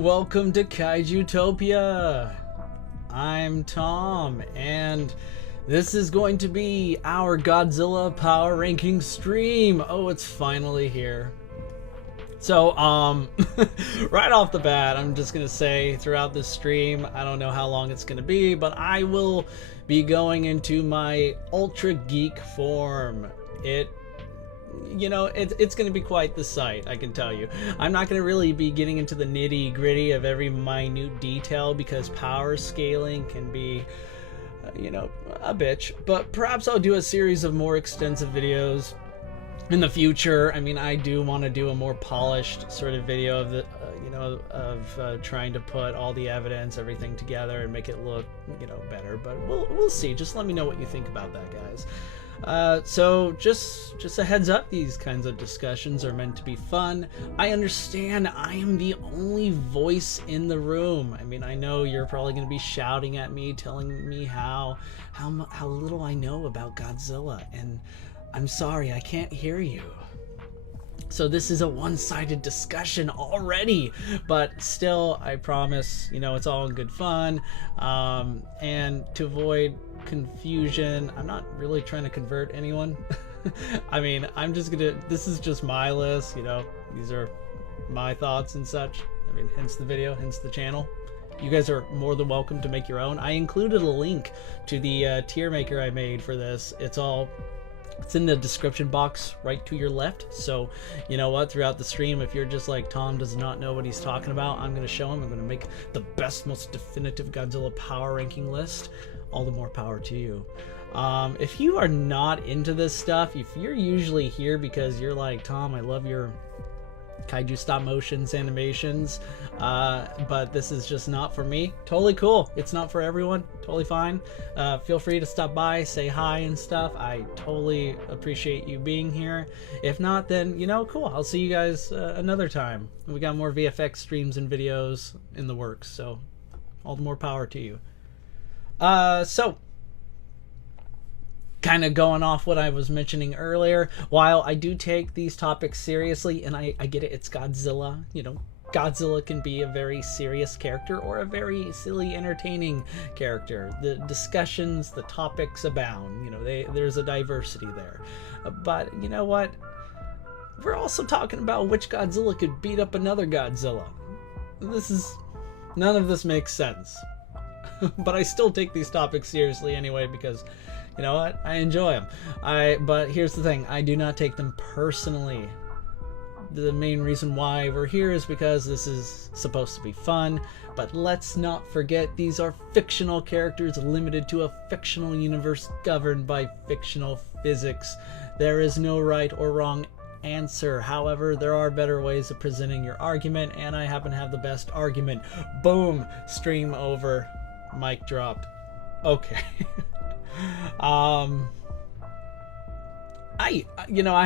welcome to Kaijutopia. I'm Tom, and this is going to be our Godzilla power ranking stream. Oh, it's finally here. So, right off the bat, I'm just gonna say throughout this stream, I don't know how long it's gonna be, but I will be going into my ultra geek form. It's going to be quite the sight, I can tell you. I'm not going to really be getting into the nitty gritty of every minute detail because power scaling can be, a bitch. But perhaps I'll do a series of more extensive videos in the future. I mean, I do want to do a more polished sort of video of the, trying to put all the evidence, everything together and make it look, better. But we'll see. Just let me know what you think about that, guys. So just a heads up, these kinds of discussions are meant to be fun. I understand I am the only voice in the room. I mean, I know you're probably going to be shouting at me, telling me how little I know about Godzilla, and I'm sorry, I can't hear you. So this is a one-sided discussion already, but still, I promise, it's all in good fun. And to avoid confusion, I'm not really trying to convert anyone. I mean, this is just my list, these are my thoughts and such. I mean, hence the video, hence the channel. You guys are more than welcome to make your own. I included a link to the tier maker I made for this. It's in the description box right to your left. So, you know what? Throughout the stream, if you're just like, Tom does not know what he's talking about, I'm going to show him. I'm going to make the best, most definitive Godzilla power ranking list. All the more power to you. If you are not into this stuff, if you're usually here because you're like, Tom, I love your kaiju stop motions, animations, but this is just not for me, totally cool. It's not for everyone, totally fine. Feel free to stop by, say hi and stuff. I totally appreciate you being here. If not, then cool, I'll see you guys another time. We got more VFX streams and videos in the works, so all the more power to you. So kind of going off what I was mentioning earlier, while I do take these topics seriously, and I get it, it's Godzilla, Godzilla can be a very serious character or a very silly, entertaining character. The discussions, the topics abound, there's a diversity there. But you know what? We're also talking about which Godzilla could beat up another Godzilla. None of this makes sense. But I still take these topics seriously anyway because, you know what? I enjoy them. But here's the thing. I do not take them personally. The main reason why we're here is because this is supposed to be fun. But let's not forget these are fictional characters limited to a fictional universe governed by fictional physics. There is no right or wrong answer. However, there are better ways of presenting your argument, and I happen to have the best argument. Boom! Stream over. Mic dropped. Okay. I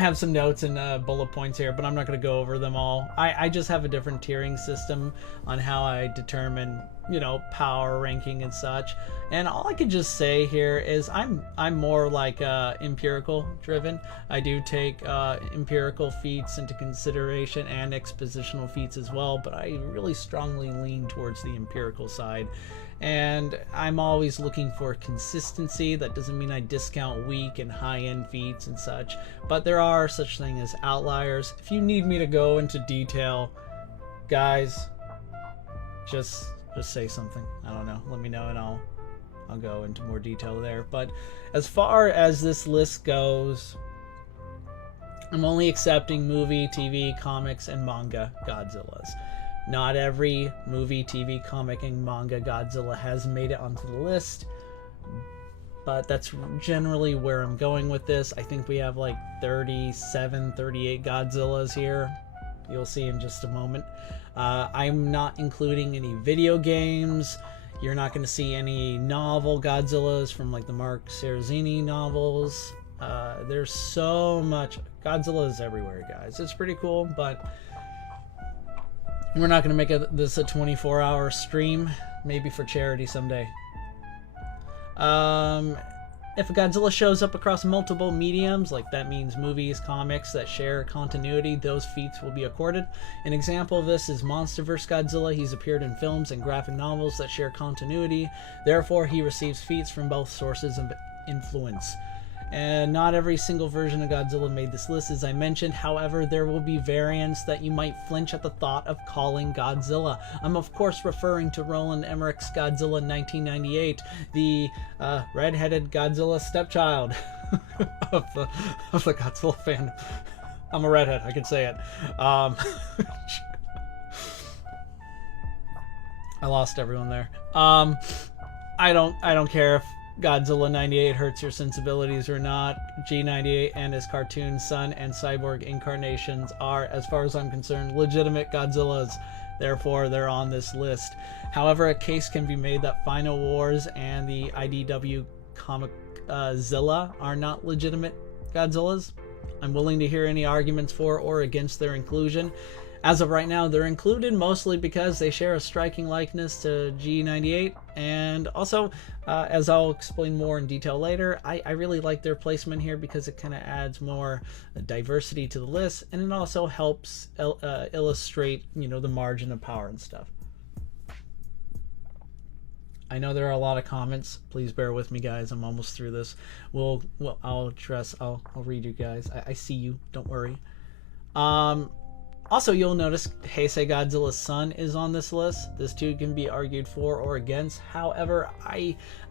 have some notes and bullet points here, but I'm not going to go over them all. I just have a different tiering system on how I determine, power ranking and such. And all I could just say here is I'm more like empirical driven. I do take empirical feats into consideration and expositional feats as well, but I really strongly lean towards the empirical side. And I'm always looking for consistency. That doesn't mean I discount weak and high-end feats and such, but there are such things as outliers. If you need me to go into detail, guys, just say something. I don't know. Let me know and I'll go into more detail there. But as far as this list goes, I'm only accepting movie, TV, comics, and manga Godzillas. Not every movie, TV, comic, and manga Godzilla has made it onto the list, but that's generally where I'm going with this. I think we have like 37, 38 Godzillas here. You'll see in just a moment. I'm not including any video games. You're not going to see any novel Godzillas from like the Mark Serrazini novels. There's so much. Godzilla is everywhere, guys. It's pretty cool, but we're not going to make this a 24-hour stream. Maybe for charity someday. If a Godzilla shows up across multiple mediums, like that means movies, comics that share continuity, those feats will be accorded. An example of this is Monsterverse Godzilla. He's appeared in films and graphic novels that share continuity. Therefore, he receives feats from both sources of influence. And not every single version of Godzilla made this list, as I mentioned. However, there will be variants that you might flinch at the thought of calling Godzilla. I'm of course referring to Roland Emmerich's Godzilla 1998, the red-headed Godzilla stepchild of the Godzilla fandom. I'm a redhead, I can say it. I lost everyone there. I don't care if Godzilla 98 hurts your sensibilities or not. G98 and his cartoon son and cyborg incarnations are, as far as I'm concerned, legitimate Godzillas. Therefore, they're on this list. However, a case can be made that Final Wars and the IDW comic Zilla are not legitimate Godzillas. I'm willing to hear any arguments for or against their inclusion. As of right now, they're included mostly because they share a striking likeness to G98, and also, as I'll explain more in detail later, I really like their placement here because it kind of adds more diversity to the list, and it also helps illustrate, you know, the margin of power and stuff. I know there are a lot of comments. Please bear with me, guys. I'm almost through this. I'll read you guys. I see you. Don't worry. Also, you'll notice Heisei Godzilla's son is on this list. This too can be argued for or against. However,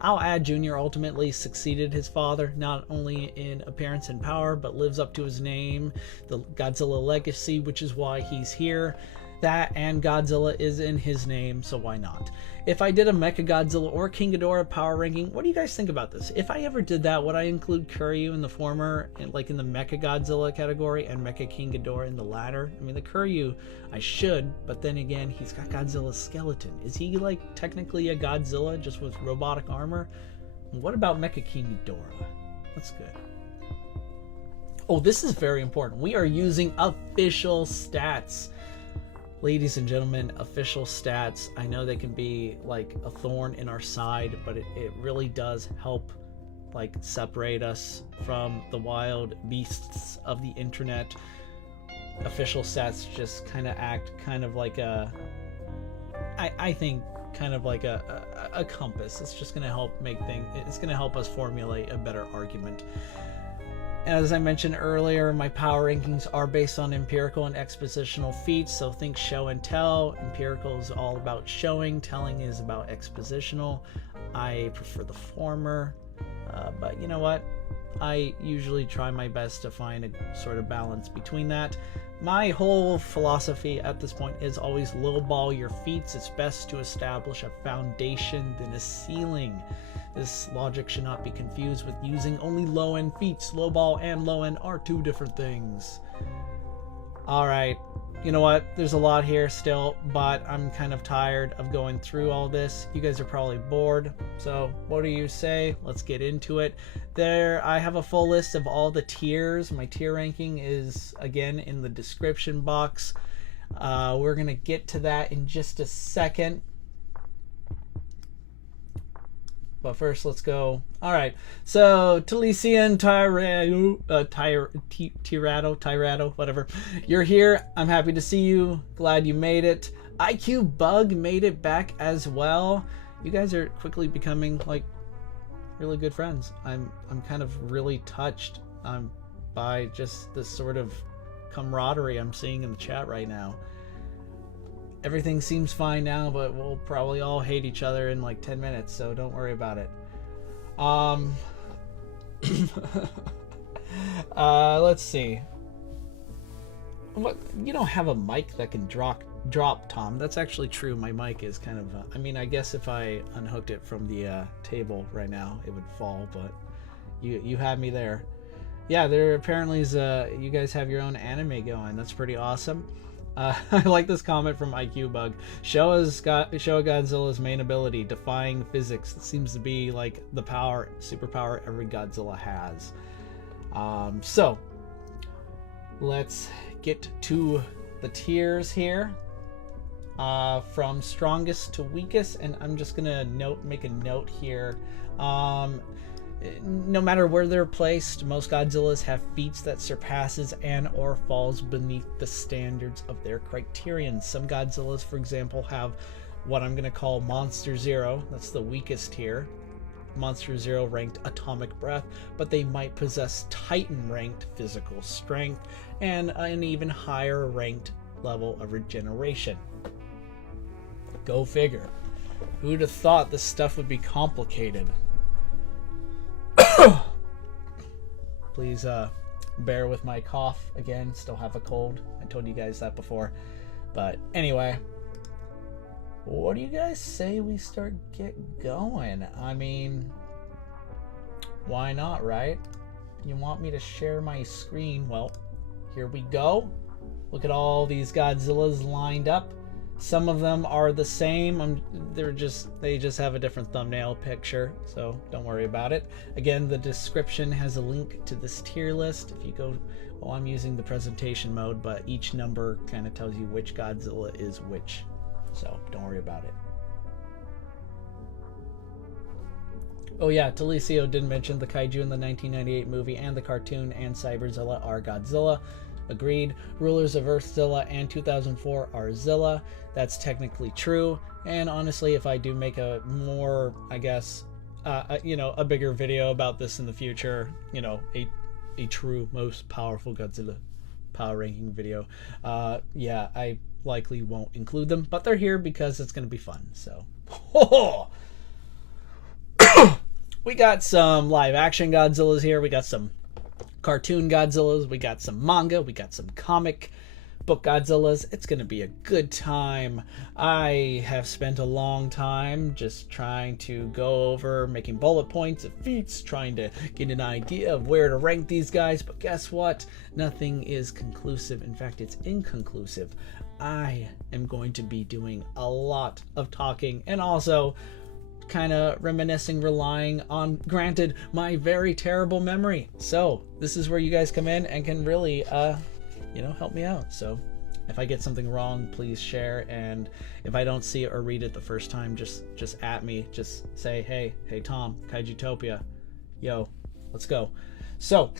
I'll add Junior ultimately succeeded his father, not only in appearance and power, but lives up to his name, the Godzilla legacy, which is why he's here. That and Godzilla is in his name, so why not? If I did a Mecha Godzilla or King Ghidorah power ranking, what do you guys think about this? If I ever did that, would I include Kiryu in the former, like in the Mecha Godzilla category, and Mecha King Ghidorah in the latter? I mean, the Kiryu, I should, but then again, he's got Godzilla's skeleton. Is he like technically a Godzilla just with robotic armor? What about Mecha King Ghidorah? That's good. Oh, this is very important. We are using official stats. Ladies and gentlemen, official stats. I know they can be like a thorn in our side, but it really does help like separate us from the wild beasts of the internet. Official stats just kind of act kind of like I think kind of like a compass. It's just going to help it's going to help us formulate a better argument. As I mentioned earlier, my power rankings are based on empirical and expositional feats, so think show and tell. Empirical is all about showing, telling is about expositional. I prefer the former, but you know what? I usually try my best to find a sort of balance between that. My whole philosophy at this point is always lowball your feats. It's best to establish a foundation than a ceiling. This logic should not be confused with using only low-end feats. Lowball and low-end are two different things. Alright, you know what? There's a lot here still, but I'm kind of tired of going through all this. You guys are probably bored, so what do you say? Let's get into it. I have a full list of all the tiers. My tier ranking is, again, in the description box. We're going to get to that in just a second. But first, let's go. All right. So, Talisian Tirado, whatever. You're here. I'm happy to see you. Glad you made it. IQ Bug made it back as well. You guys are quickly becoming like really good friends. I'm kind of really touched by just this sort of camaraderie I'm seeing in the chat right now. Everything seems fine now, but we'll probably all hate each other in like 10 minutes, so don't worry about it. Let's see. What, you don't have a mic that can drop, Tom. That's actually true. My mic is kind of, I mean, I guess if I unhooked it from the table right now, it would fall, but you have me there. Yeah, there apparently is you guys have your own anime going. That's pretty awesome. I like this comment from IQ Bug. Showa Godzilla's main ability, defying physics. It seems to be like the superpower every Godzilla has. So let's get to the tiers here. From strongest to weakest, and I'm just gonna make a note here. No matter where they're placed, most Godzillas have feats that surpasses and or falls beneath the standards of their criterion. Some Godzillas, for example, have what I'm going to call Monster Zero. That's the weakest tier. Monster Zero ranked atomic breath, but they might possess Titan ranked physical strength and an even higher ranked level of regeneration. Go figure. Who'd have thought this stuff would be complicated? Please bear with my cough again. Still have a cold. I told you guys that before. But anyway, what do you guys say we start get going? I mean, why not, right? You want me to share my screen? Well, here we go. Look at all these Godzillas lined up. Some of them are the same. They just have a different thumbnail picture, so don't worry about it. Again, the description has a link to this tier list. If you go, well, I'm using the presentation mode, but each number kind of tells you which Godzilla is which, so don't worry about it. Oh yeah, Talicio did mention the kaiju in the 1998 movie and the cartoon and Cyber-Godzilla are Godzilla. Agreed. Rulers of Earth Zilla and 2004 are Zilla. That's technically true. And honestly, if I do make a more, I guess, a bigger video about this in the future, a true most powerful Godzilla power ranking video, yeah, I likely won't include them, but they're here because it's going to be fun. So, we got some live action Godzillas here. We got some cartoon Godzillas, we got some manga, we got some comic book Godzillas. It's gonna be a good time. I have spent a long time just trying to go over, making bullet points of feats, trying to get an idea of where to rank these guys, but guess what? Nothing is conclusive. In fact, it's inconclusive. I am going to be doing a lot of talking and also kind of reminiscing, relying on, granted, my very terrible memory. So this is where you guys come in and can really help me out. So if I get something wrong, please share, and if I don't see it or read it the first time, just at me, just say, hey Tom, Kaijutopia, yo, let's go. So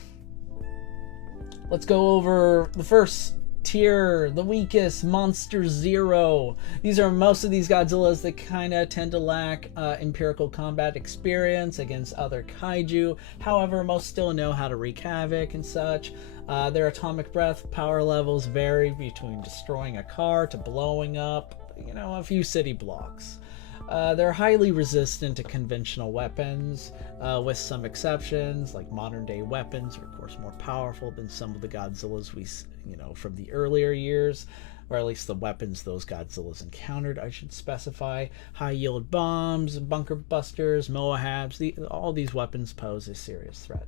let's go over the first tier, the weakest, Monster Zero. These are most of these Godzillas that kind of tend to lack empirical combat experience against other kaiju. However, most still know how to wreak havoc and such. Their atomic breath power levels vary between destroying a car to blowing up, a few city blocks. They're highly resistant to conventional weapons, with some exceptions, like modern day weapons are of course more powerful than some of the Godzillas we from the earlier years, or at least the weapons those Godzillas encountered, I should specify. High yield bombs, bunker busters, Moahabs, all these weapons pose a serious threat.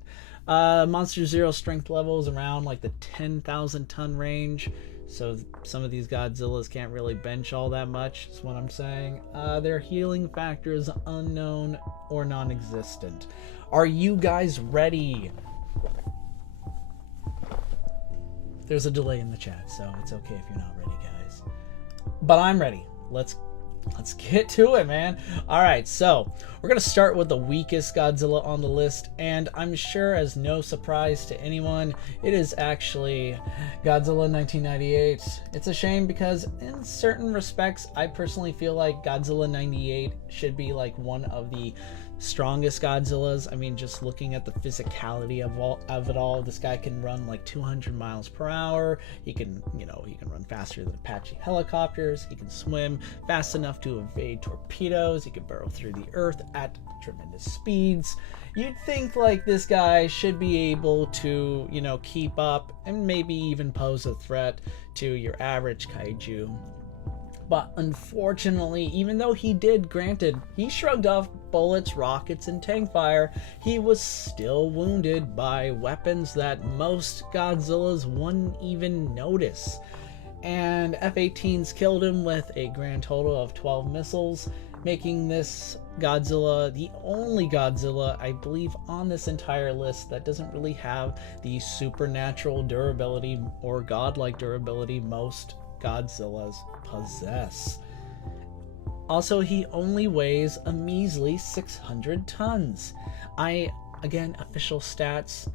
Monster Zero strength levels around like the 10,000 ton range, so some of these Godzillas can't really bench all that much, is what I'm saying. Their healing factor is unknown or non-existent. Are you guys ready? There's a delay in the chat, so it's okay if you're not ready, guys. But I'm ready. Let's get to it, man. All right, so we're gonna start with the weakest Godzilla on the list, and I'm sure as no surprise to anyone, it is actually Godzilla 1998. It's a shame because in certain respects, I personally feel like Godzilla 98 should be like one of the strongest Godzillas. I mean, just looking at the physicality of it all, this guy can run like 200 miles per hour. He can run faster than Apache helicopters. He can swim fast enough to evade torpedoes. He can burrow through the earth at tremendous speeds. You'd think like this guy should be able to, keep up and maybe even pose a threat to your average kaiju. But unfortunately, even though he did, granted, he shrugged off bullets, rockets, and tank fire, he was still wounded by weapons that most Godzillas wouldn't even notice. And F-18s killed him with a grand total of 12 missiles, making this Godzilla the only Godzilla, I believe, on this entire list that doesn't really have the supernatural durability or godlike durability most Godzillas possess. Also, he only weighs a measly 600 tons. I Again, official stats.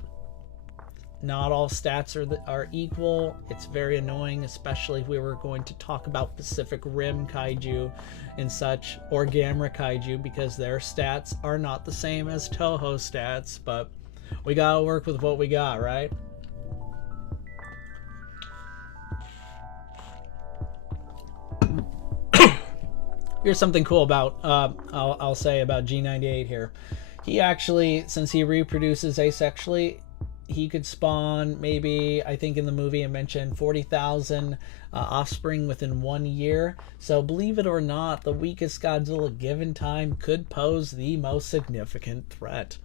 Not all stats are equal. It's very annoying, especially if we were going to talk about Pacific Rim kaiju and such, or Gamera kaiju, because their stats are not the same as Toho stats, but we gotta work with what we got, right? Here's something cool about, I'll say about G98 here. He actually, since he reproduces asexually, he could spawn maybe, I think in the movie I mentioned 40,000 offspring within 1 year. So believe it or not, the weakest Godzilla given time could pose the most significant threat.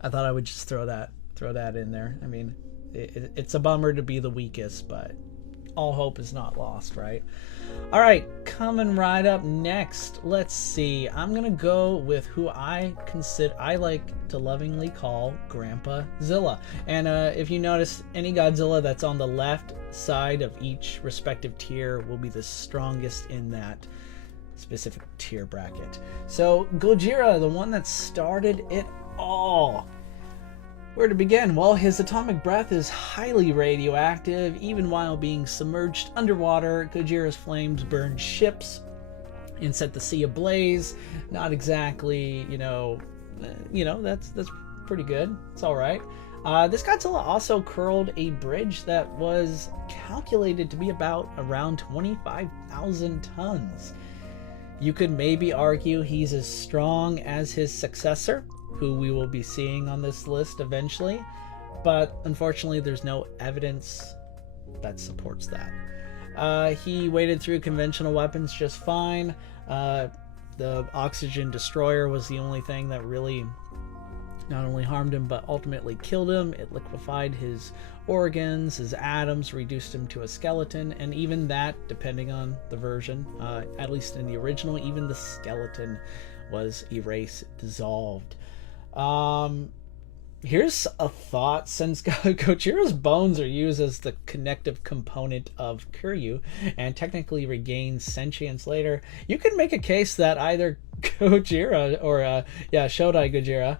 I thought I would just throw that in there. I mean, it's a bummer to be the weakest, but all hope is not lost, right? All right, coming right up next, let's see. I'm gonna go with who I like to lovingly call Grandpa Zilla. And if you notice, any Godzilla that's on the left side of each respective tier will be the strongest in that specific tier bracket. So Gojira, the one that started it all. Where to begin? Well, his atomic breath is highly radioactive. Even while being submerged underwater, Gojira's flames burned ships and set the sea ablaze. Not exactly, that's pretty good. It's all right. This Godzilla also curled a bridge that was calculated to be around 25,000 tons. You could maybe argue he's as strong as his successor, who we will be seeing on this list eventually, but unfortunately there's no evidence that supports that. He waded through conventional weapons just fine. The oxygen destroyer was the only thing that really not only harmed him but ultimately killed him. It liquefied his organs, his atoms, reduced him to a skeleton, and even that, depending on the version, at least in the original, even the skeleton was erased, dissolved. Here's a thought. Since Gojira's bones are used as the connective component of Kiryu and technically regains sentience later, you can make a case that either Gojira or Shodai Gojira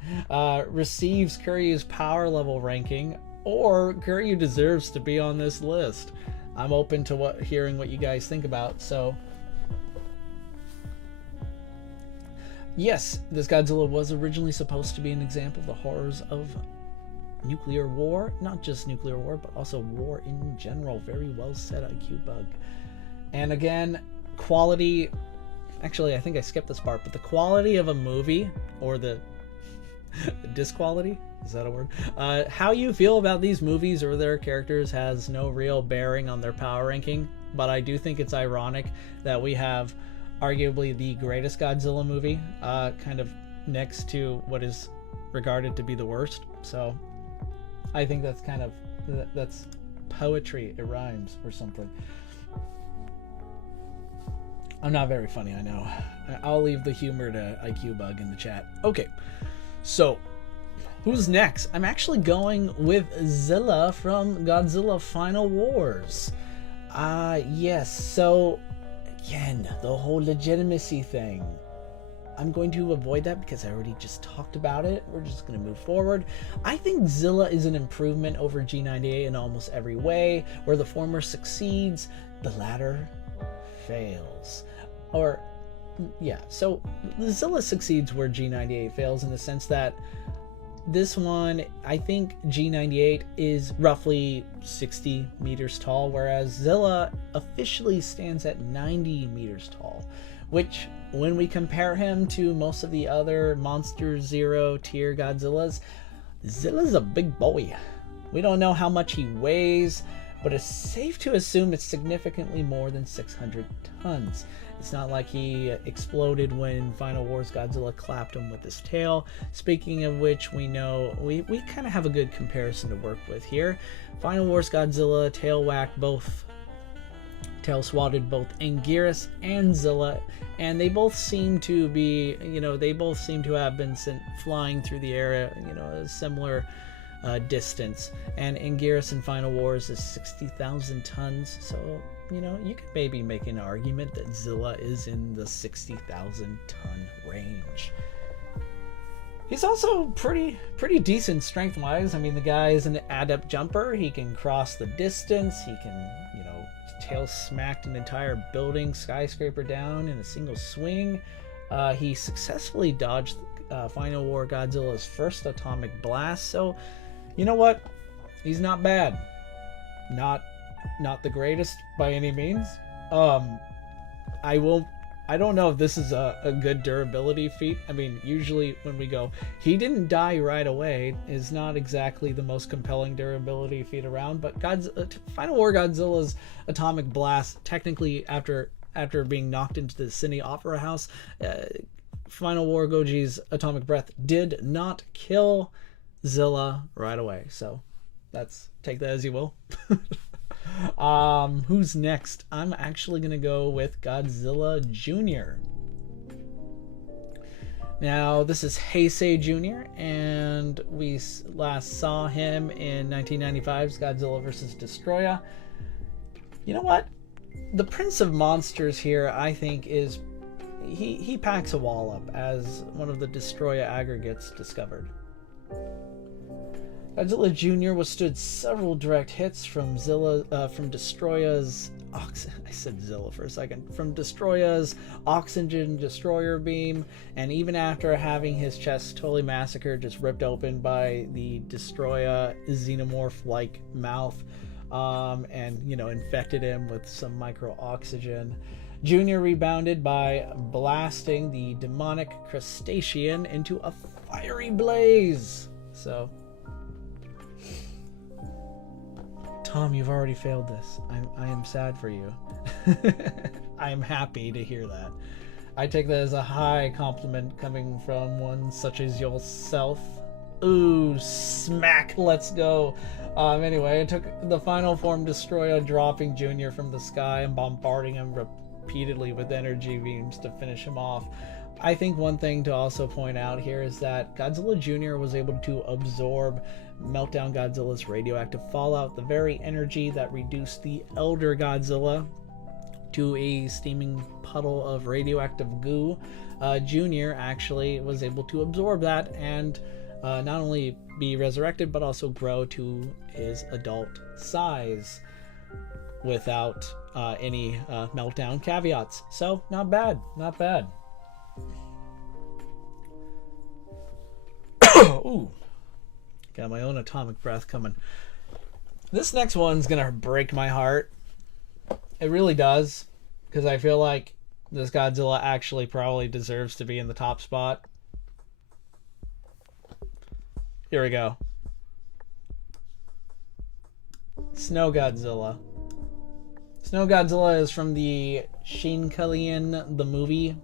receives Kiryu's power level ranking, or Kiryu deserves to be on this list. I'm open to hearing what you guys think about. So yes, this Godzilla was originally supposed to be an example of the horrors of nuclear war. Not just nuclear war, but also war in general. Very well said, IQ Bug. And again, quality... Actually, I think I skipped this part, but the quality of a movie, or the disquality? Is that a word? How you feel about these movies or their characters has no real bearing on their power ranking, but I do think it's ironic that we have arguably the greatest Godzilla movie, kind of next to what is regarded to be the worst. So I think that's poetry. It rhymes or something. I'm not very funny, I know. I'll leave the humor to IQ Bug in the chat. Okay, so who's next? I'm actually going with Zilla from Godzilla Final Wars. Yes, so again, the whole legitimacy thing. I'm going to avoid that because I already just talked about it. We're just going to move forward. I think Zilla is an improvement over G98 in almost every way. Where the former succeeds, the latter fails. Or, yeah, so Zilla succeeds where G98 fails, in the sense that this one, I think G98 is roughly 60 meters tall, whereas Zilla officially stands at 90 meters tall, which, when we compare him to most of the other Monster Zero tier Godzillas, Zilla's a big boy. We don't know how much he weighs, but it's safe to assume it's significantly more than 600 tons. It's not like he exploded when Final Wars Godzilla clapped him with his tail. Speaking of which, we know we kind of have a good comparison to work with here. Final Wars Godzilla tail swatted both Anguirus and Zilla, and they both seem to be, they both seem to have been sent flying through the air, a similar distance. And Anguirus in Final Wars is 60,000 tons, so you could maybe make an argument that Zilla is in the 60,000 ton range. He's also pretty decent strength-wise. I mean, the guy is an adept jumper. He can cross the distance. He can, you know, tail smacked an entire building, skyscraper down in a single swing. He successfully dodged Final War Godzilla's first atomic blast. So, you know what? He's not bad. Not the greatest by any means. I don't know if this is a good durability feat. I mean, usually when we go, he didn't die right away, is not exactly the most compelling durability feat around, but Final War Godzilla's atomic blast, technically after being knocked into the Sydney Opera House, Final War Goji's atomic breath did not kill Zilla right away. So take that as you will. Who's next? I'm actually gonna go with Godzilla Junior. Now, this is Heisei Junior, and we last saw him in 1995's Godzilla vs. Destroya. You know what? The Prince of Monsters here, I think, is he packs a wall up, as one of the Destroya aggregates discovered. Godzilla Junior withstood several direct hits from Destroya's I said Zilla for a second. From Destroya's oxygen destroyer beam, and even after having his chest totally massacred, just ripped open by the Destroya xenomorph-like mouth, and, you know, infected him with some micro-oxygen. Junior rebounded by blasting the demonic crustacean into a fiery blaze. So, Tom, you've already failed this. I am sad for you. I am happy to hear that. I take that as a high compliment coming from one such as yourself. Ooh, smack, let's go. Anyway, it took the final form Destroyer dropping Junior from the sky and bombarding him repeatedly with energy beams to finish him off. I think one thing to also point out here is that Godzilla Jr. was able to absorb Meltdown Godzilla's radioactive fallout, the very energy that reduced the elder Godzilla to a steaming puddle of radioactive goo. Junior actually was able to absorb that and not only be resurrected, but also grow to his adult size without any Meltdown caveats. So, not bad, not bad. Ooh, got my own atomic breath coming. This next one's gonna break my heart. It really does, because I feel like this Godzilla actually probably deserves to be in the top spot. Here we go. Snow Godzilla. Snow Godzilla is from the Shin the movie.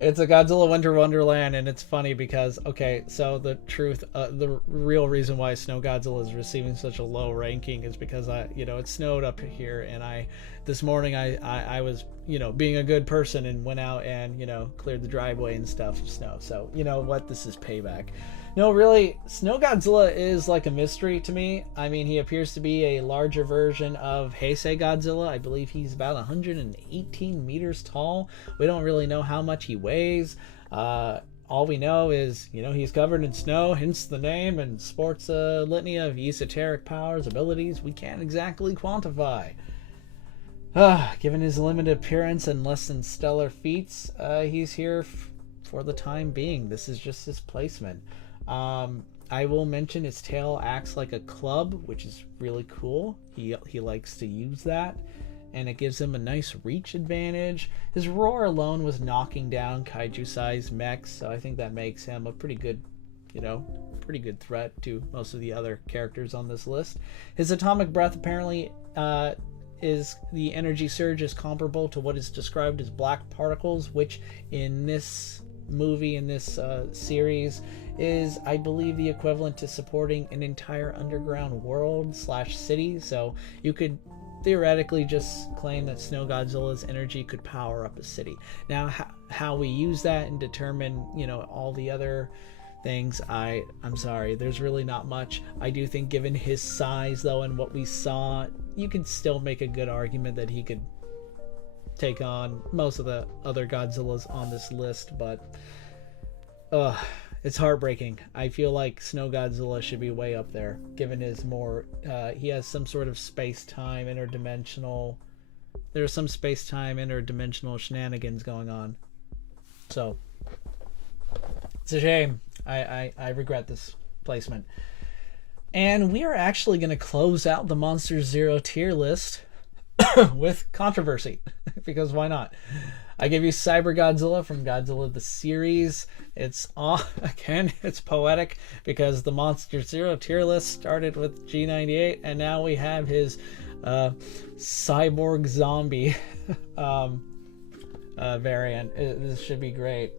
It's a Godzilla Winter Wonderland, and it's funny because, okay, so the real reason why Snow Godzilla is receiving such a low ranking is because it snowed up here, and this morning I was, being a good person and went out and, cleared the driveway and stuff of snow. So, you know what? This is payback. No, really, Snow Godzilla is like a mystery to me. I mean, he appears to be a larger version of Heisei Godzilla. I believe he's about 118 meters tall. We don't really know how much he weighs. All we know is, he's covered in snow, hence the name, and sports a litany of esoteric powers, abilities we can't exactly quantify. Given his limited appearance and less than stellar feats, he's here for the time being. This is just his placement. I will mention his tail acts like a club, which is really cool. He likes to use that, and it gives him a nice reach advantage. His roar alone was knocking down kaiju-sized mechs, so I think that makes him a pretty good threat to most of the other characters on this list. His atomic breath apparently is the energy surge is comparable to what is described as black particles, which in this movie, in this series, is, I believe, the equivalent to supporting an entire underground world / city. So you could theoretically just claim that Snow Godzilla's energy could power up a city. Now, how we use that and determine, all the other things, I'm sorry, there's really not much. I do think given his size, though, and what we saw, you could still make a good argument that he could take on most of the other Godzillas on this list, but it's heartbreaking. I feel like Snow Godzilla should be way up there, given his more he has some sort of space-time interdimensional. There's some space-time interdimensional shenanigans going on, so it's a shame. I regret this placement. And we are actually going to close out the Monster Zero tier list with controversy, because why not? I give you Cyber-Godzilla from Godzilla the series. It's again, it's poetic because the Monster Zero tier list started with G98, and now we have his cyborg zombie variant. This should be great.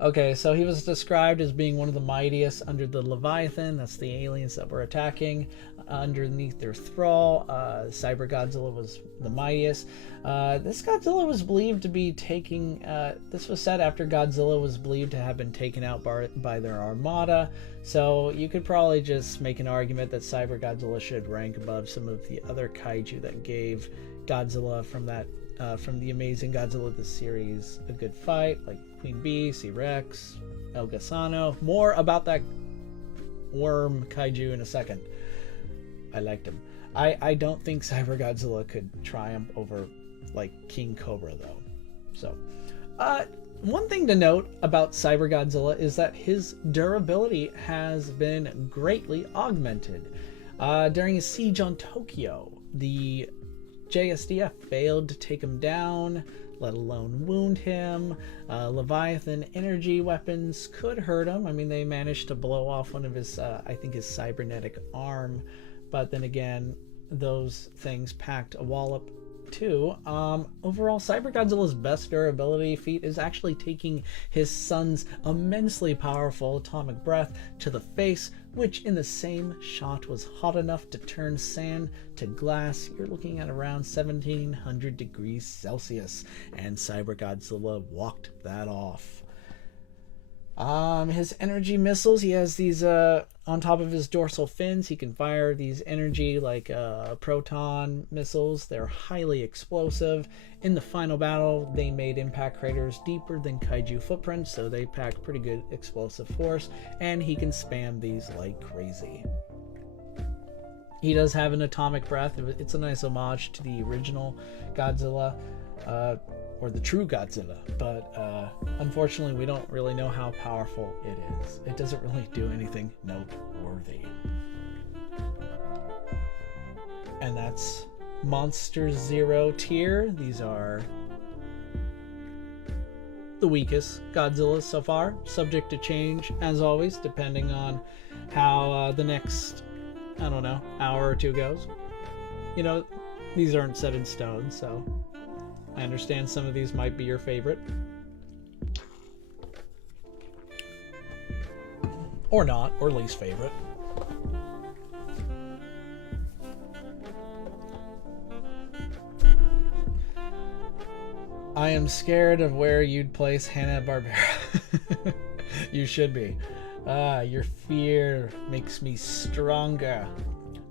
Okay, so he was described as being one of the mightiest under the Leviathan. That's the aliens that were attacking underneath their thrall. Cyber-Godzilla was the mightiest. This Godzilla was believed to be taking... this was said after Godzilla was believed to have been taken out by their armada. So you could probably just make an argument that Cyber-Godzilla should rank above some of the other kaiju that gave Godzilla from the amazing Godzilla the series a good fight, like Queen Bee, C-Rex, El Gasano. More about that worm kaiju in a second. I liked him. I don't think Cyber-Godzilla could triumph over like King Cobra though. So one thing to note about Cyber-Godzilla is that his durability has been greatly augmented. During his siege on Tokyo, the JSDF failed to take him down, let alone wound him. Leviathan energy weapons could hurt him. I mean, they managed to blow off one of his, I think his cybernetic arm, but then again, those things packed a wallop too. Overall, Cyber-Godzilla's best durability feat is actually taking his son's immensely powerful atomic breath to the face, which in the same shot was hot enough to turn sand to glass. You're looking at around 1700 degrees Celsius, and Cyber-Godzilla walked that off. His energy missiles, he has these on top of his dorsal fins. He can fire these energy like proton missiles. They're highly explosive. In the final battle, they made impact craters deeper than kaiju footprints, so they pack pretty good explosive force, and he can spam these like crazy. He does have an atomic breath. It's a nice homage to the original Godzilla, or the true Godzilla, but unfortunately we don't really know how powerful it is. It doesn't really do anything noteworthy. And that's Monster Zero tier. These are the weakest Godzillas so far, subject to change as always, depending on how the next, I don't know, hour or two goes. You know, these aren't set in stone, so I understand some of these might be your favorite. Or not, or least favorite. I am scared of where you'd place Hanna-Barbera. You should be. Your fear makes me stronger.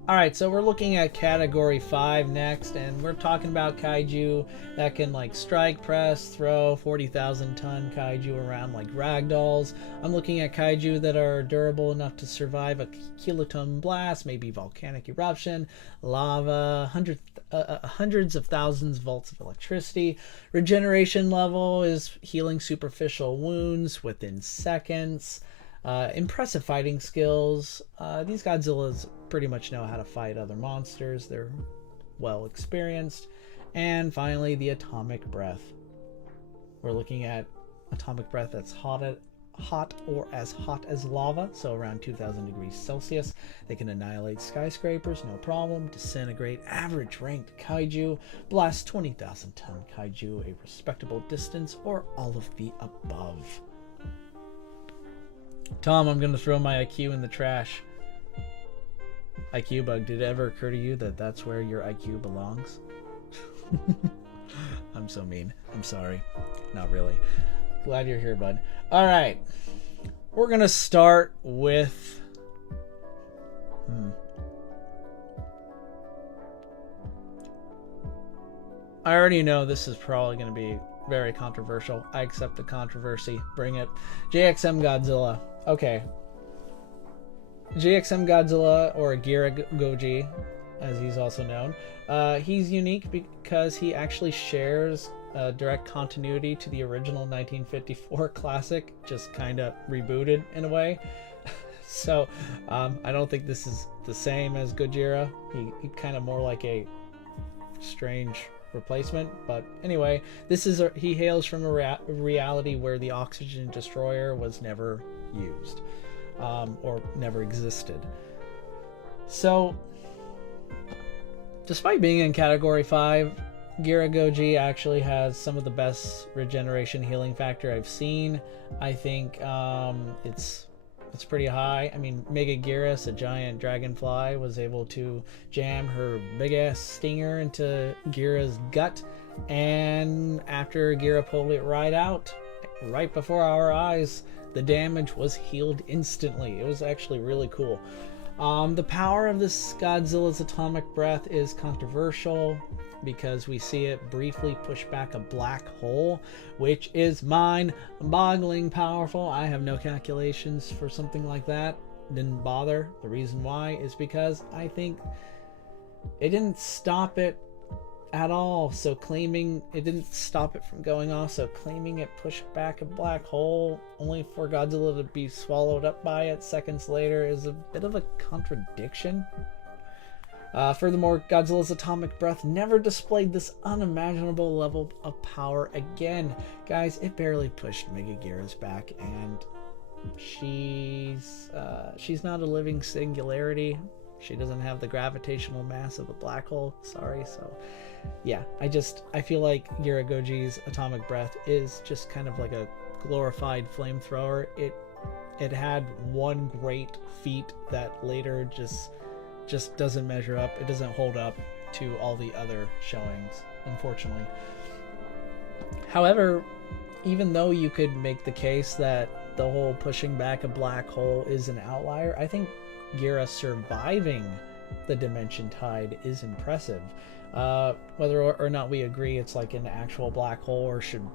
Alright, so we're looking at category 5 next, and we're talking about kaiju that can like strike, press, throw 40,000 ton kaiju around like ragdolls. I'm looking at kaiju that are durable enough to survive a kiloton blast, maybe volcanic eruption, lava, hundreds of thousands volts of electricity. Regeneration level is healing superficial wounds within seconds. Impressive fighting skills. These Godzillas pretty much know how to fight other monsters. They're well experienced. And finally, the atomic breath. We're looking at atomic breath that's hot or as hot as lava, so around 2000 degrees Celsius. They can annihilate skyscrapers, no problem, disintegrate average ranked kaiju, blast 20,000 ton kaiju a respectable distance, or all of the above. Tom, I'm going to throw my IQ in the trash. IQ bug, did it ever occur to you that that's where your IQ belongs? I'm so mean. I'm sorry. Not really. Glad you're here, bud. All right. We're going to start with... I already know this is probably going to be very controversial. I accept the controversy. Bring it. JXM Godzilla. Okay. JXM Godzilla, or Gira Goji, as he's also known. He's unique because he actually shares direct continuity to the original 1954 classic, just kind of rebooted in a way. So I don't think this is the same as Gojira. He kind of more like a strange replacement, but anyway, he hails from a reality where the oxygen destroyer was never used, or never existed. So despite being in category 5, Gira Goji actually has some of the best regeneration healing factor I've seen. I think it's pretty high. I mean, Mega Girus, a giant dragonfly, was able to jam her big ass stinger into Gira's gut, and after Gira pulled it right out, right before our eyes, the damage was healed instantly. It was actually really cool. The power of this Godzilla's atomic breath is controversial because we see it briefly push back a black hole, which is mind-boggling powerful. I have no calculations for something like that. Didn't bother. The reason why is because I think it didn't stop it at all. So claiming it didn't stop it from going off, so claiming it pushed back a black hole only for Godzilla to be swallowed up by it seconds later is a bit of a contradiction. Furthermore, Godzilla's atomic breath never displayed this unimaginable level of power again. Guys, it barely pushed Mega Gira's back, and she's not a living singularity. She doesn't have the gravitational mass of a black hole. Sorry. So yeah, I feel like Gira Goji's atomic breath is just kind of like a glorified flamethrower. It had one great feat that later just doesn't measure up. It doesn't hold up to all the other showings, unfortunately. However, even though you could make the case that the whole pushing back a black hole is an outlier, I think Gira surviving the dimension tide is impressive. Whether or not we agree it's like an actual black hole or should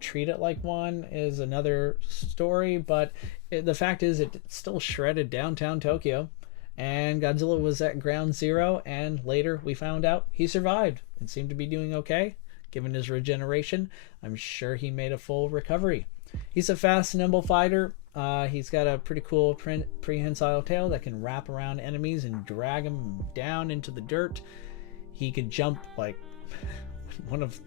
treat it like one is another story, but the fact is it still shredded downtown Tokyo, and Godzilla was at ground zero, and later we found out he survived and seemed to be doing okay. Given his regeneration, I'm sure he made a full recovery. He's a fast, nimble fighter. He's got a pretty cool prehensile tail that can wrap around enemies and drag them down into the dirt. He could jump like one of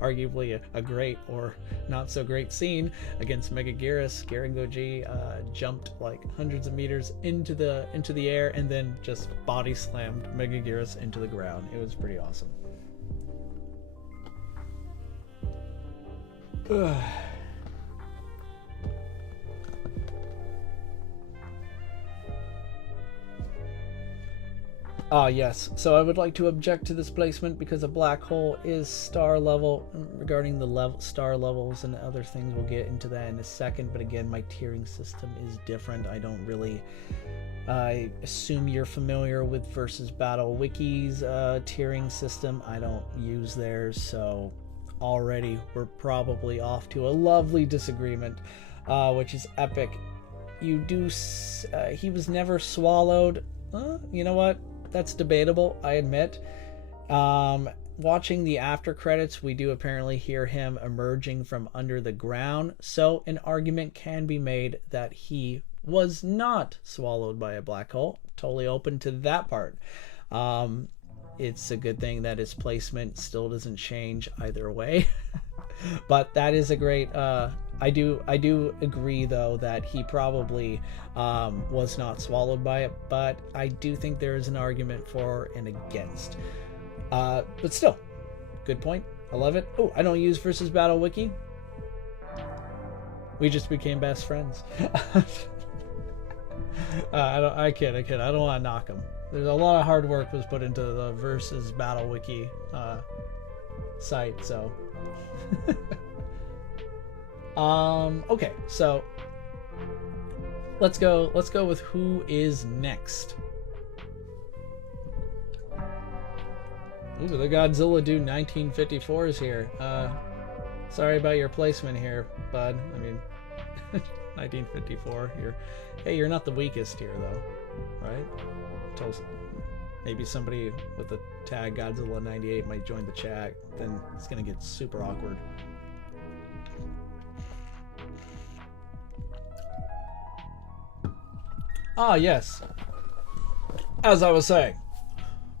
arguably a great or not so great scene against Mega Girus. Gira Goji jumped like hundreds of meters into the air and then just body slammed Mega Girus into the ground. It was pretty awesome. Yes, so I would like to object to this placement because a black hole is star level. Regarding the star levels and other things, we'll get into that in a second, but again, my tiering system is different. I assume you're familiar with Versus Battle Wiki's tiering system. I don't use theirs, so already we're probably off to a lovely disagreement, which is epic. He was never swallowed. You know what? That's debatable, I admit. Watching the after credits, we do apparently hear him emerging from under the ground, so an argument can be made that he was not swallowed by a black hole. Totally open to that part. It's a good thing that his placement still doesn't change either way. But that is a great I do agree though that he probably was not swallowed by it, but I do think there is an argument for and against. But still, good point. I love it. Oh, I don't use Versus Battle Wiki. We just became best friends. I kid. I don't want to knock him. There's a lot of hard work was put into the Versus Battle Wiki site, so. Okay, so let's go with who is next. Ooh, the Godzilla dude 1954 is here. Sorry about your placement here, bud. I mean, 1954. You're not the weakest here, though, right? Until maybe somebody with the tag Godzilla 98 might join the chat. Then it's gonna get super awkward. Ah, yes. As I was saying,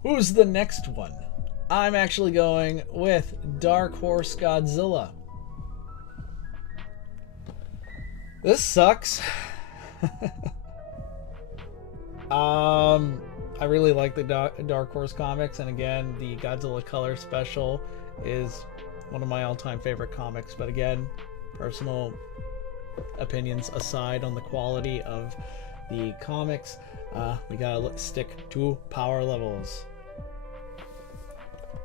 who's the next one? I'm actually going with Dark Horse Godzilla. This sucks. I really like the Dark Horse comics, and again, the Godzilla Color Special is one of my all-time favorite comics. But again, personal opinions aside on the quality of the comics, we gotta stick to power levels.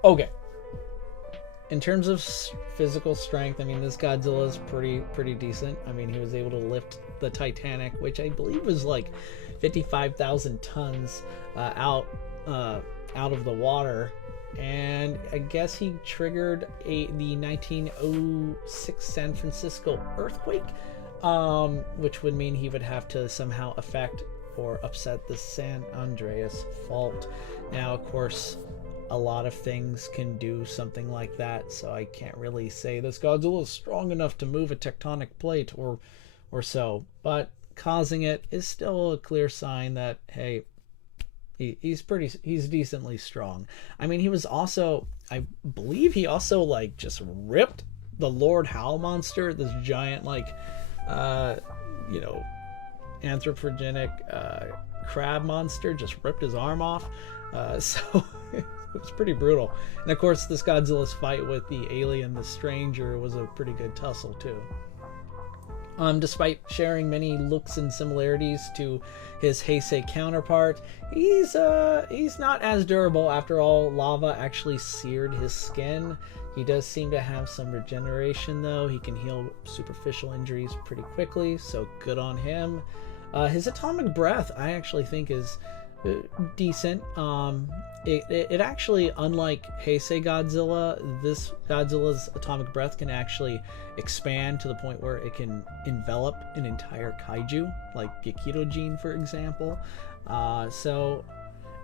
Okay. In terms of physical strength, I mean, this Godzilla is pretty decent. I mean, he was able to lift the Titanic, which I believe was like 55,000 tons out of the water, and I guess he triggered the 1906 San Francisco earthquake, which would mean he would have to somehow affect or upset the San Andreas Fault. Now, of course, a lot of things can do something like that, so I can't really say this Godzilla is strong enough to move a tectonic plate or so, but causing it is still a clear sign that, hey, he's decently strong. I mean, he was also, I believe he also like just ripped the Lord Howl monster, this giant like anthropogenic crab monster, just ripped his arm off, so it's pretty brutal. And of course, this Godzilla's fight with the alien, the Stranger, was a pretty good tussle too. Despite sharing many looks and similarities to his Heisei counterpart, he's not as durable. After all, lava actually seared his skin. He does seem to have some regeneration, though. He can heal superficial injuries pretty quickly, so good on him. His atomic breath, I actually think, is decent. It actually, unlike Heisei Godzilla, this Godzilla's atomic breath can actually expand to the point where it can envelop an entire kaiju, like Gekirojin, for example. So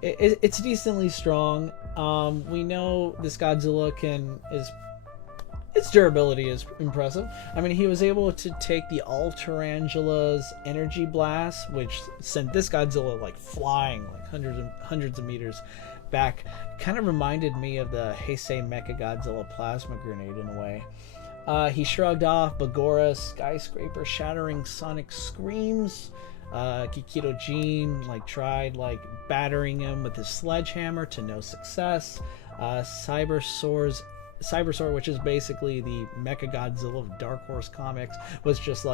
it's decently strong. We know this Godzilla its durability is impressive. I mean, he was able to take the Tarantula's energy blast, which sent this Godzilla like flying like hundreds of meters back. Kind of reminded me of the Heisei Mecha Godzilla plasma grenade in a way. He shrugged off Bagora's skyscraper shattering sonic screams. Gekirojin tried battering him with his sledgehammer to no success. Cybersaur, which is basically the Mechagodzilla of Dark Horse Comics, was just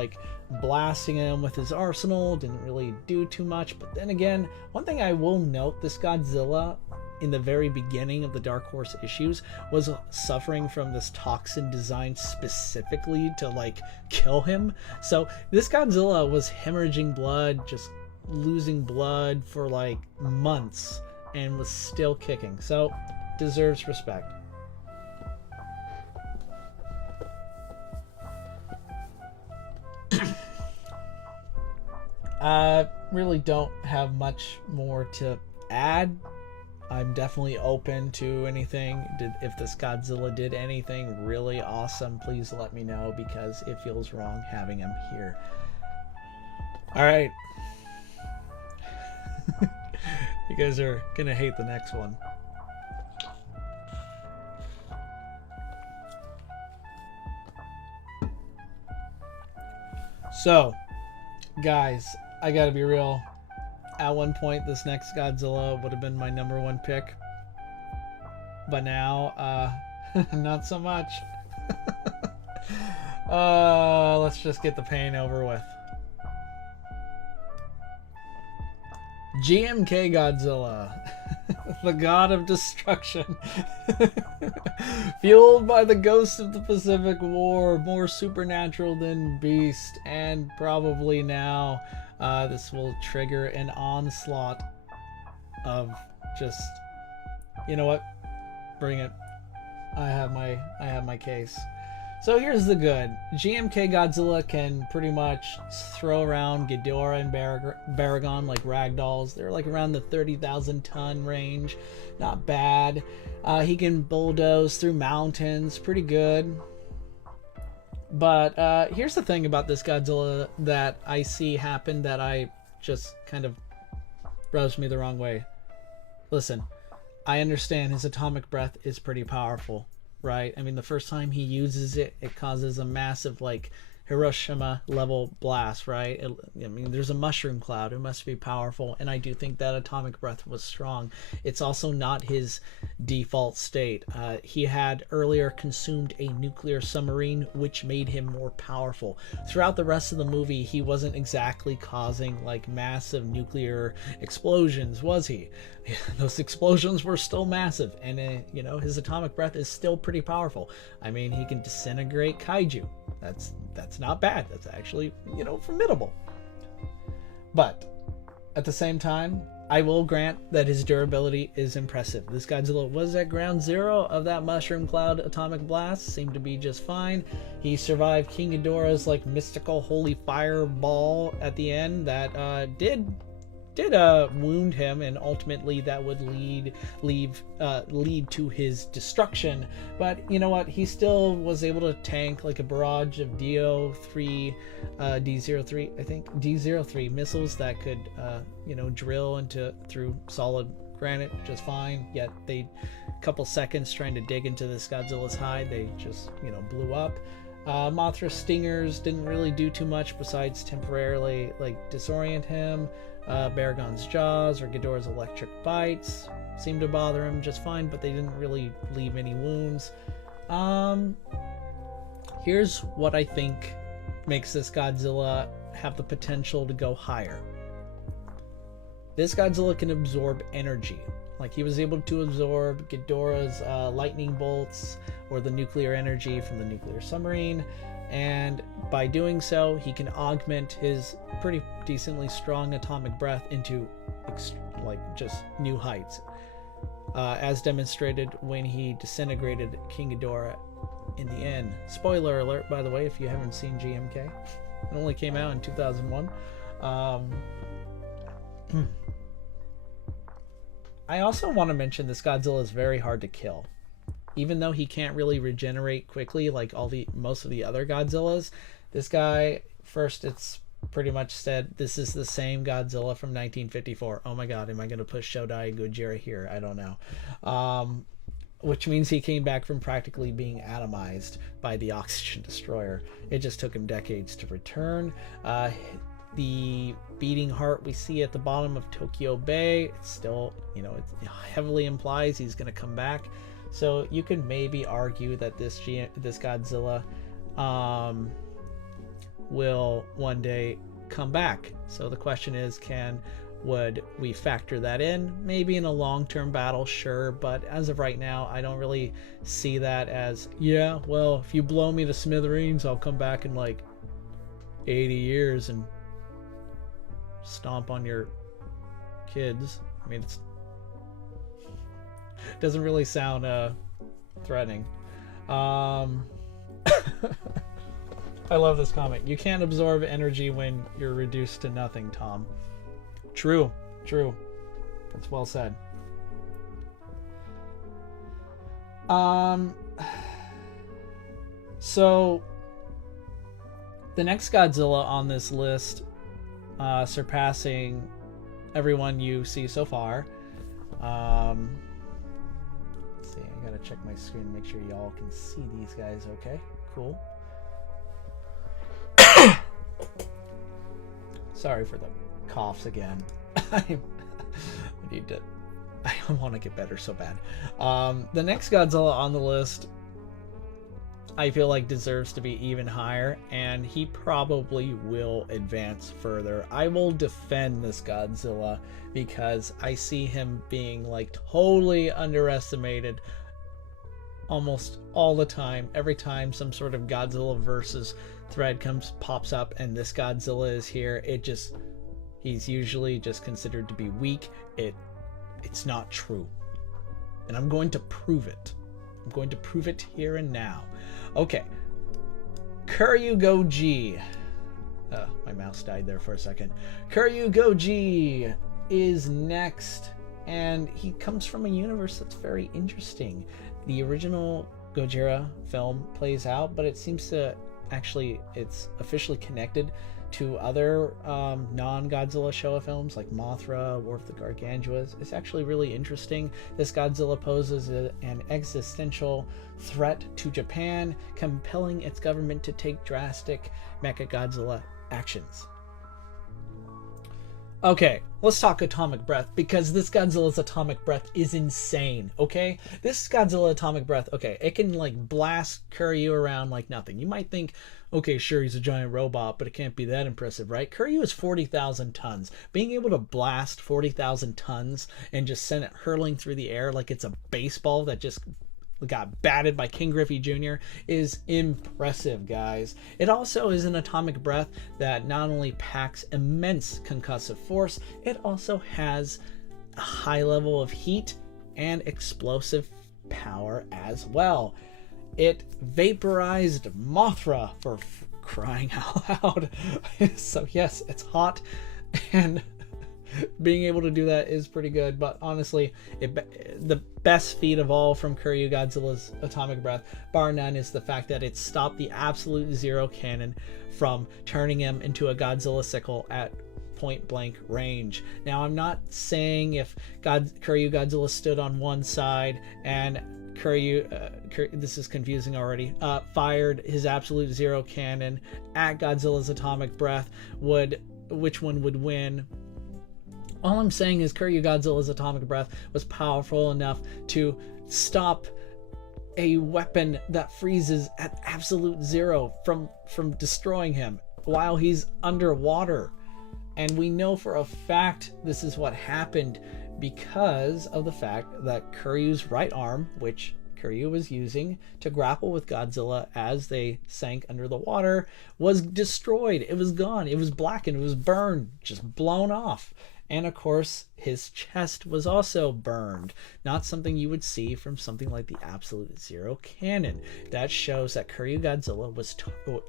blasting him with his arsenal, didn't really do too much. But then again, one thing I will note, this Godzilla in the very beginning of the Dark Horse issues was suffering from this toxin designed specifically to kill him. So this Godzilla was hemorrhaging blood, just losing blood for months, and was still kicking. So deserves respect. I really don't have much more to add. I'm definitely open to anything. If this Godzilla did anything really awesome, please let me know, because it feels wrong having him here. Alright. You guys are gonna hate the next one. So, guys, I gotta be real. At one point, this next Godzilla would have been my #1 pick. But now, not so much. Let's just get the pain over with. GMK Godzilla. The god of destruction. Fueled by the ghosts of the Pacific War, more supernatural than beast, and probably now this will trigger an onslaught of just, you know what? Bring it. I have my case. So here's the good. GMK Godzilla can pretty much throw around Ghidorah and Baragon like ragdolls. They're like around the 30,000 ton range. Not bad. He can bulldoze through mountains. Pretty good. But here's the thing about this Godzilla that I see happen that I just kind of rubs me the wrong way. Listen, I understand his atomic breath is pretty powerful. Right? I mean, the first time he uses it, it causes a massive, like, Hiroshima level blast, right? I mean, there's a mushroom cloud. It must be powerful. And I do think that atomic breath was strong. It's also not his default state. He had earlier consumed a nuclear submarine, which made him more powerful. Throughout the rest of the movie, he wasn't exactly causing like massive nuclear explosions, was he? Those explosions were still massive. And, you know, his atomic breath is still pretty powerful. I mean, he can disintegrate kaiju. That's not bad. That's actually, you know, formidable. But at the same time, I will grant that his durability is impressive. This Godzilla was at ground zero of that mushroom cloud atomic blast, seemed to be just fine. He survived King Ghidorah's like mystical holy fireball at the end that did wound him, and ultimately that would lead to his destruction. But you know what? He still was able to tank like a barrage of D03, I think D03 missiles that could, you know, drill through solid granite just fine. Yet a couple seconds trying to dig into this Godzilla's hide, they just, you know, blew up. Mothra stingers didn't really do too much besides temporarily like disorient him. Baragon's jaws or Ghidorah's electric bites seemed to bother him just fine, but they didn't really leave any wounds. Here's what I think makes this Godzilla have the potential to go higher. This Godzilla can absorb energy. Like, he was able to absorb Ghidorah's lightning bolts or the nuclear energy from the nuclear submarine, and by doing so, he can augment his pretty decently strong atomic breath into like just new heights, as demonstrated when he disintegrated King Ghidorah in the end. Spoiler alert, by the way, if you haven't seen GMK. It only came out in 2001. I also want to mention this Godzilla is very hard to kill. Even though he can't really regenerate quickly like most of the other Godzillas, this guy, first it's pretty much said this is the same Godzilla from 1954. Oh my god, am I going to push Shodai Gojira here? I don't know. Which means he came back from practically being atomized by the oxygen destroyer. It just took him decades to return. The beating heart we see at the bottom of Tokyo Bay, it's still, you know, it heavily implies he's going to come back. So you could maybe argue that this Godzilla will one day come back. So the question is, would we factor that in? Maybe in a long-term battle, sure, but as of right now, I don't really see that as, yeah, well, if you blow me to smithereens, I'll come back in like 80 years and stomp on your kids. I mean, it doesn't really sound threatening. I love this comment. You can't absorb energy when you're reduced to nothing, Tom. True. That's well said. So the next Godzilla on this list, surpassing everyone you see so far. Let's see, I gotta check my screen to make sure y'all can see these guys okay. Cool. Sorry for the coughs again. I want to get better so bad. The next Godzilla on the list, I feel like deserves to be even higher, and he probably will advance further. I will defend this Godzilla because I see him being like totally underestimated almost all the time. Every time some sort of Godzilla versus thread pops up and this Godzilla is here, he's usually just considered to be weak. It's not true. and I'm going to prove it. I'm going to prove it here and now. Okay. Kiryu Goji. My mouse died there for a second. Kiryu Goji is next, and he comes from a universe that's very interesting. The original Gojira film plays out, but it seems to actually, it's officially connected to other non-Godzilla Showa films like Mothra, War of the Gargantuas. It's actually really interesting. This Godzilla poses an existential threat to Japan, compelling its government to take drastic Mechagodzilla actions. Okay, let's talk atomic breath, because this Godzilla's atomic breath is insane, okay? This Godzilla atomic breath, okay, it can like blast Kiryu around like nothing. You might think, okay, sure, he's a giant robot, but it can't be that impressive, right? Kiryu is 40,000 tons. Being able to blast 40,000 tons and just send it hurtling through the air like it's a baseball that just got batted by King Griffey Jr. is impressive, guys. It also is an atomic breath that not only packs immense concussive force, it also has a high level of heat and explosive power as well. It vaporized Mothra, for crying out loud. So yes, it's hot, and being able to do that is pretty good. But honestly, the best feat of all from Kiryu Godzilla's atomic breath, bar none, is the fact that it stopped the absolute zero cannon from turning him into a Godzilla sickle at point blank range. Now, I'm not saying if Kiryu Godzilla stood on one side and this is confusing already, fired his absolute zero cannon at Godzilla's atomic breath, which one would win. All I'm saying is Kiryu Godzilla's atomic breath was powerful enough to stop a weapon that freezes at absolute zero from destroying him while he's underwater. And we know for a fact this is what happened because of the fact that Kiryu's right arm, which Kiryu was using to grapple with Godzilla as they sank under the water, was destroyed. It was gone. It was blackened. It was burned, just blown off. And of course, his chest was also burned. Not something you would see from something like the Absolute Zero Cannon. That shows that Kiryu Godzilla was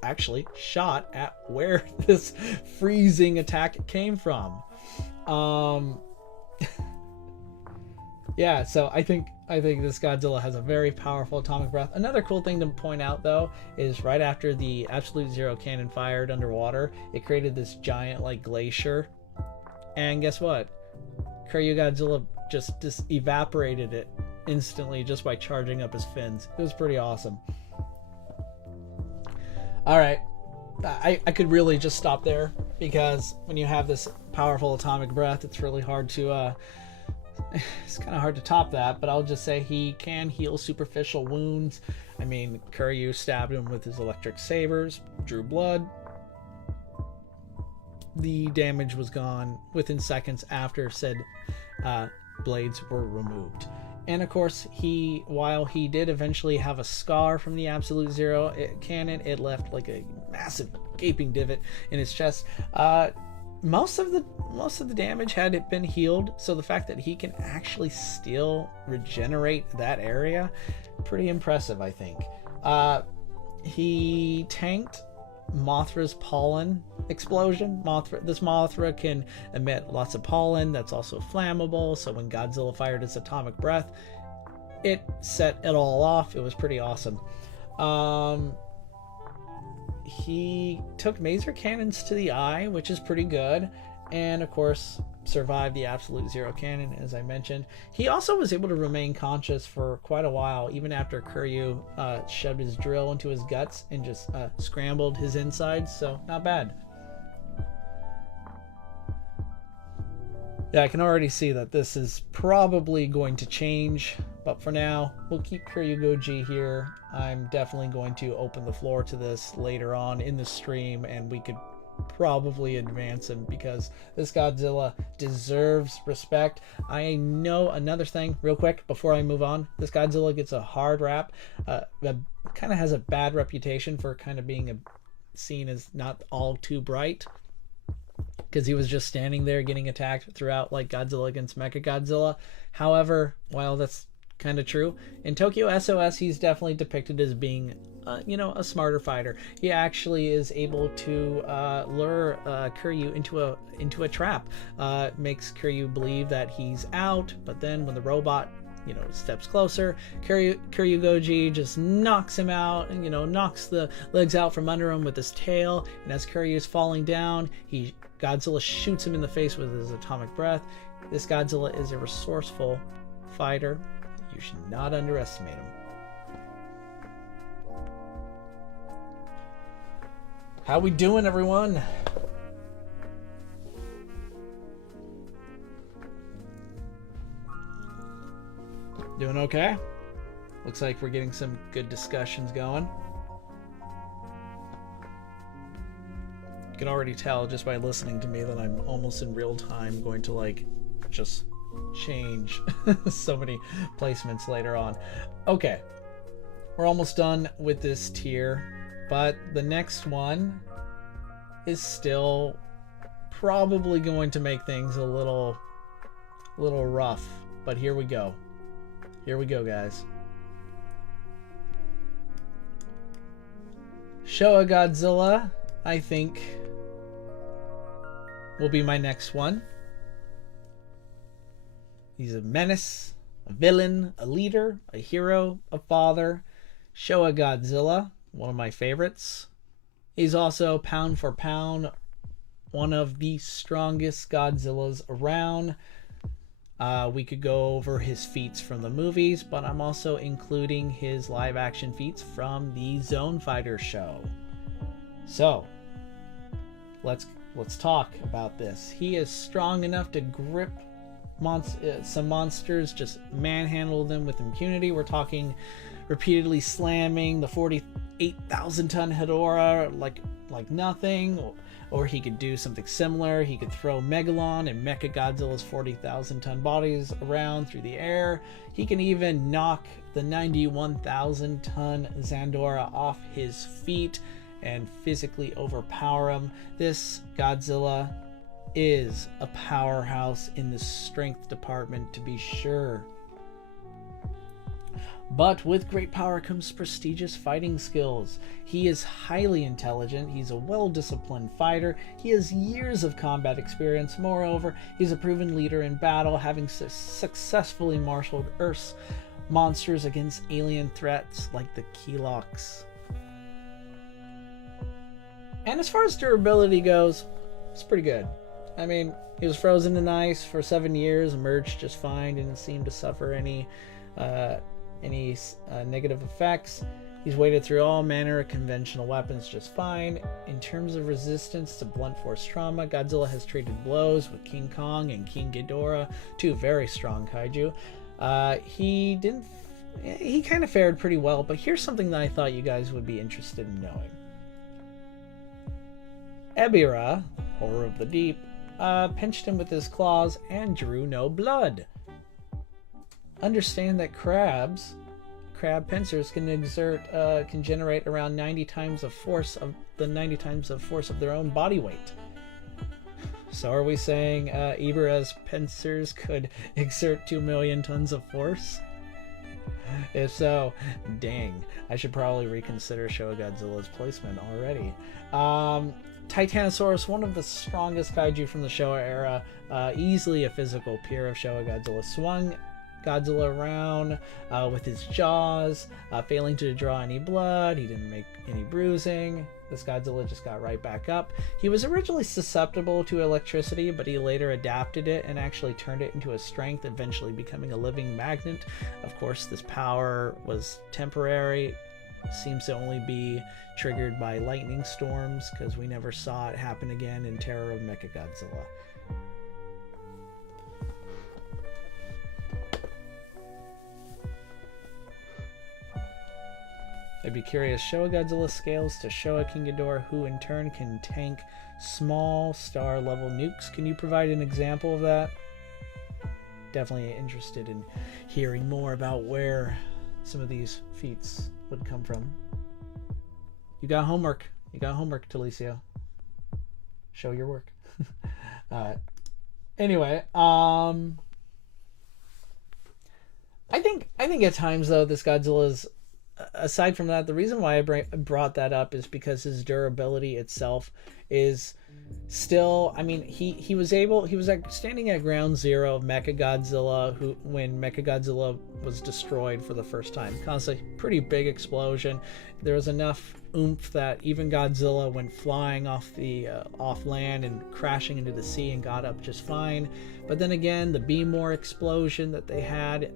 actually shot at where this freezing attack came from. Yeah, so I think this Godzilla has a very powerful atomic breath. Another cool thing to point out, though, is right after the Absolute Zero Cannon fired underwater, it created this giant like glacier. And guess what? Kiryu Godzilla just evaporated it instantly just by charging up his fins. It was pretty awesome. Alright, I could really just stop there, because when you have this powerful atomic breath, it's really hard to it's kind of hard to top that. But I'll just say he can heal superficial wounds. I mean, Kiryu stabbed him with his electric sabers, drew blood. The damage was gone within seconds after said blades were removed. And of course, while he did eventually have a scar from the Absolute Zero cannon, it left like a massive gaping divot in his chest. Most of the damage had been healed, so the fact that he can actually still regenerate that area, pretty impressive, I think. He tanked Mothra's pollen explosion. This Mothra can emit lots of pollen that's also flammable, so when Godzilla fired its atomic breath, it set it all off. It was pretty awesome. He took maser cannons to the eye, which is pretty good, and of course survived the Absolute Zero Cannon, as I mentioned. He also was able to remain conscious for quite a while, even after Kiryu shoved his drill into his guts and just scrambled his insides, so not bad. Yeah, I can already see that this is probably going to change, but for now, we'll keep Kiryu Goji here. I'm definitely going to open the floor to this later on in the stream, and we could probably advance him, because this Godzilla deserves respect. I know another thing real quick before I move on. This Godzilla gets a hard rap, kind of has a bad reputation for kind of being seen as not all too bright, because he was just standing there getting attacked throughout, like Godzilla against Mechagodzilla. However, while that's kind of true. In Tokyo SOS, he's definitely depicted as being, you know, a smarter fighter. He actually is able to lure Kiryu into a trap. Makes Kiryu believe that he's out, but then when the robot, you know, steps closer, Kiryu Goji just knocks him out, and, you know, knocks the legs out from under him with his tail. And as Kiryu is falling down, Godzilla shoots him in the face with his atomic breath. This Godzilla is a resourceful fighter. You should not underestimate him. How we doing, everyone? Doing okay? Looks like we're getting some good discussions going. You can already tell just by listening to me that I'm almost in real time going to like just change so many placements later on. Okay, we're almost done with this tier, but the next one is still probably going to make things a little rough, but here we go. Here we go, guys. Showa Godzilla, I think, will be my next one. He's a menace, a villain, a leader, a hero, a father. Showa Godzilla, one of my favorites. He's also, pound for pound, one of the strongest Godzillas around. We could go over his feats from the movies, but I'm also including his live action feats from the Zone Fighter show. So, let's talk about this. He is strong enough to grip some monsters, just manhandle them with impunity. We're talking repeatedly slamming the 48,000 ton Hedorah like nothing. Or he could do something similar. He could throw Megalon and Mechagodzilla's 40,000 ton bodies around through the air. He can even knock the 91,000 ton Zandora off his feet and physically overpower him. This Godzilla is a powerhouse in the strength department, to be sure. But with great power comes prestigious fighting skills. He is highly intelligent, he's a well-disciplined fighter, he has years of combat experience. Moreover, he's a proven leader in battle, having successfully marshaled Earth's monsters against alien threats like the Keloks. And as far as durability goes, it's pretty good. I mean, he was frozen in ice for 7 years, emerged just fine, didn't seem to suffer any negative effects. He's waded through all manner of conventional weapons just fine. In terms of resistance to blunt force trauma, Godzilla has traded blows with King Kong and King Ghidorah, two very strong kaiju. He kind of fared pretty well, but here's something that I thought you guys would be interested in knowing. Ebirah, horror of the deep, pinched him with his claws and drew no blood. Understand that crab pincers can generate around 90 times of force of their own body weight. So are we saying Ebirah's pincers could exert 2 million tons of force? If so, dang, I should probably reconsider Showa Godzilla's placement already. Titanosaurus, one of the strongest kaiju from the Showa era, easily a physical peer of Showa Godzilla, swung Godzilla around with his jaws, failing to draw any blood. He didn't make any bruising. This Godzilla just got right back up. He was originally susceptible to electricity, but he later adapted it and actually turned it into a strength, eventually becoming a living magnet. Of course, this power was temporary. Seems to only be triggered by lightning storms, because we never saw it happen again in Terror of Mechagodzilla. I'd be curious. Showa Godzilla scales to Showa King Ghidorah, who in turn can tank small star level nukes. Can you provide an example of that? Definitely interested in hearing more about where some of these feats would come from. You got homework. You got homework, Talicio. Show your work. Anyway, I think at times though this Godzilla's, aside from that, the reason why I brought that up is because his durability itself is still, I mean, he was like standing at ground zero of Mechagodzilla, when Mechagodzilla was destroyed for the first time, caused a pretty big explosion. There was enough oomph that even Godzilla went flying off land and crashing into the sea and got up just fine. But then again, the B-more explosion that they had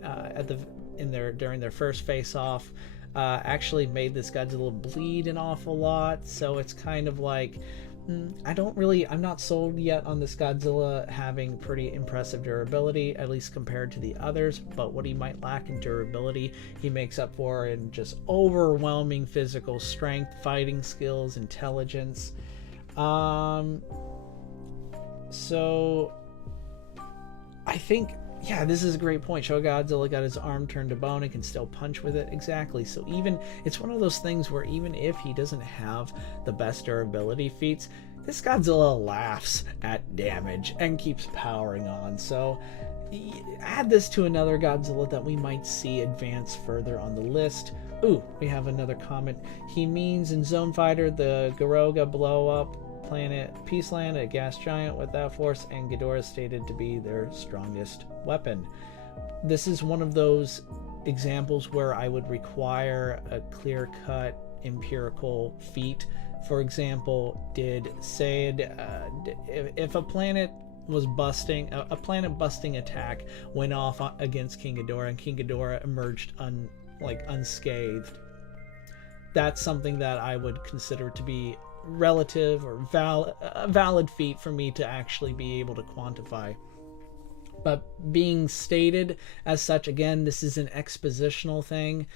during their first face-off actually made this Godzilla bleed an awful lot. So it's kind of like, I'm not sold yet on this Godzilla having pretty impressive durability, at least compared to the others, but what he might lack in durability, he makes up for in just overwhelming physical strength, fighting skills, intelligence. So I think, yeah, this is a great point. Showa Godzilla got his arm turned to bone and can still punch with it. Exactly. So it's one of those things where even if he doesn't have the best durability feats, this Godzilla laughs at damage and keeps powering on. So add this to another Godzilla that we might see advance further on the list. Ooh, we have another comment. He means in Zone Fighter, the Garoga blow up planet Peaceland, a gas giant without force, and Ghidorah stated to be their strongest weapon. This is one of those examples where I would require a clear-cut empirical feat. For example, if a planet was busting, a planet busting attack went off against King Ghidorah and King Ghidorah emerged unscathed, that's something that I would consider to be relative or a valid feat for me to actually be able to quantify. But being stated as such, again, this is an expositional thing,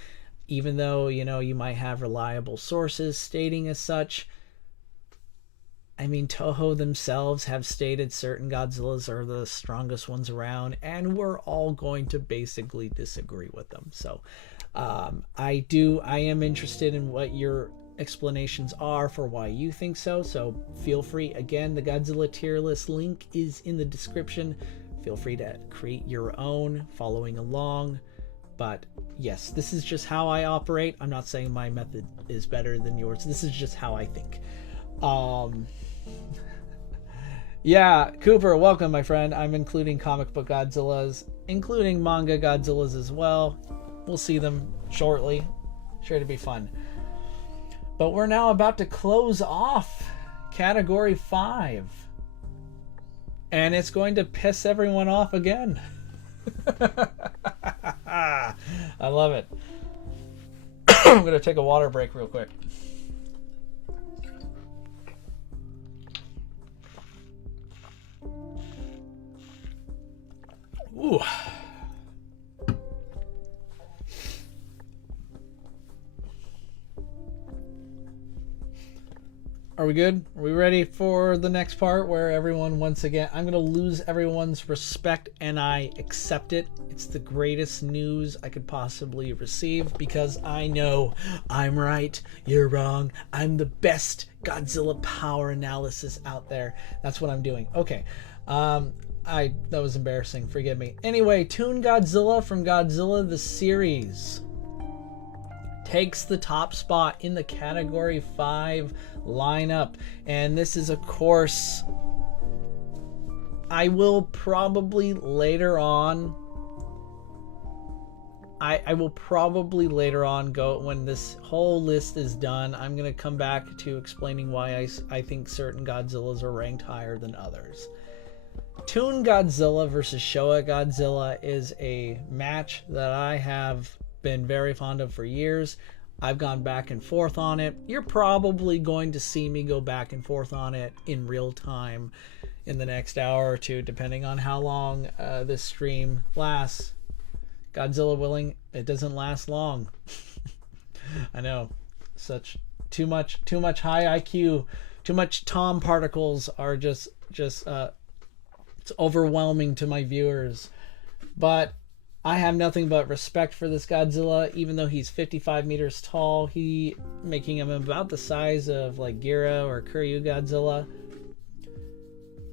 even though you might have reliable sources stating as such. I mean, Toho themselves have stated certain Godzillas are the strongest ones around, and we're all going to basically disagree with them. So I am interested in what your explanations are for why you think so feel free. Again, the Godzilla tier list link is in the description. Feel free to create your own following along. But yes, this is just how I operate. I'm not saying my method is better than yours. This is just how I think. Yeah, Cooper, welcome, my friend. I'm including comic book Godzillas, including manga Godzillas as well. We'll see them shortly. Sure to be fun. But we're now about to close off Category 5. And it's going to piss everyone off again. I love it. I'm going to take a water break real quick. Ooh. Are we good? Are we ready for the next part where everyone, once again, I'm going to lose everyone's respect and I accept it. It's the greatest news I could possibly receive because I know I'm right, you're wrong. I'm the best Godzilla power analysis out there. That's what I'm doing. Okay. That was embarrassing. Forgive me. Anyway, Toon Godzilla from Godzilla the series takes the top spot in the Category 5 lineup. And this is, of course, I will probably later on go, when this whole list is done, I'm going to come back to explaining why I think certain Godzillas are ranked higher than others. Toon Godzilla versus Showa Godzilla is a match that I have been very fond of for years. I've gone back and forth on it. You're probably going to see me go back and forth on it in real time in the next hour or two, depending on how long this stream lasts. Godzilla willing, it doesn't last long. I know, too much high IQ, too much Tom particles are just it's overwhelming to my viewers. But I have nothing but respect for this Godzilla, even though he's 55 meters tall, making him about the size of like Gira or Kiryu Godzilla.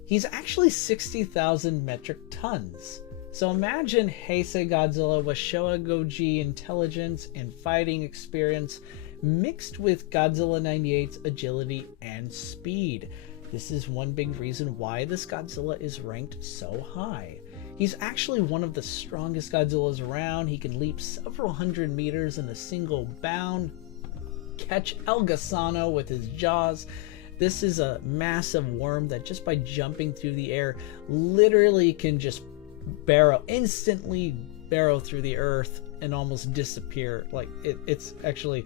He's actually 60,000 metric tons. So imagine Heisei Godzilla with Showa Goji intelligence and fighting experience mixed with Godzilla 98's agility and speed. This is one big reason why this Godzilla is ranked so high. He's actually one of the strongest Godzillas around. He can leap several hundred meters in a single bound, catch Elgasano with his jaws. This is a massive worm that just by jumping through the air literally can just instantly barrow through the earth and almost disappear. Like it's actually,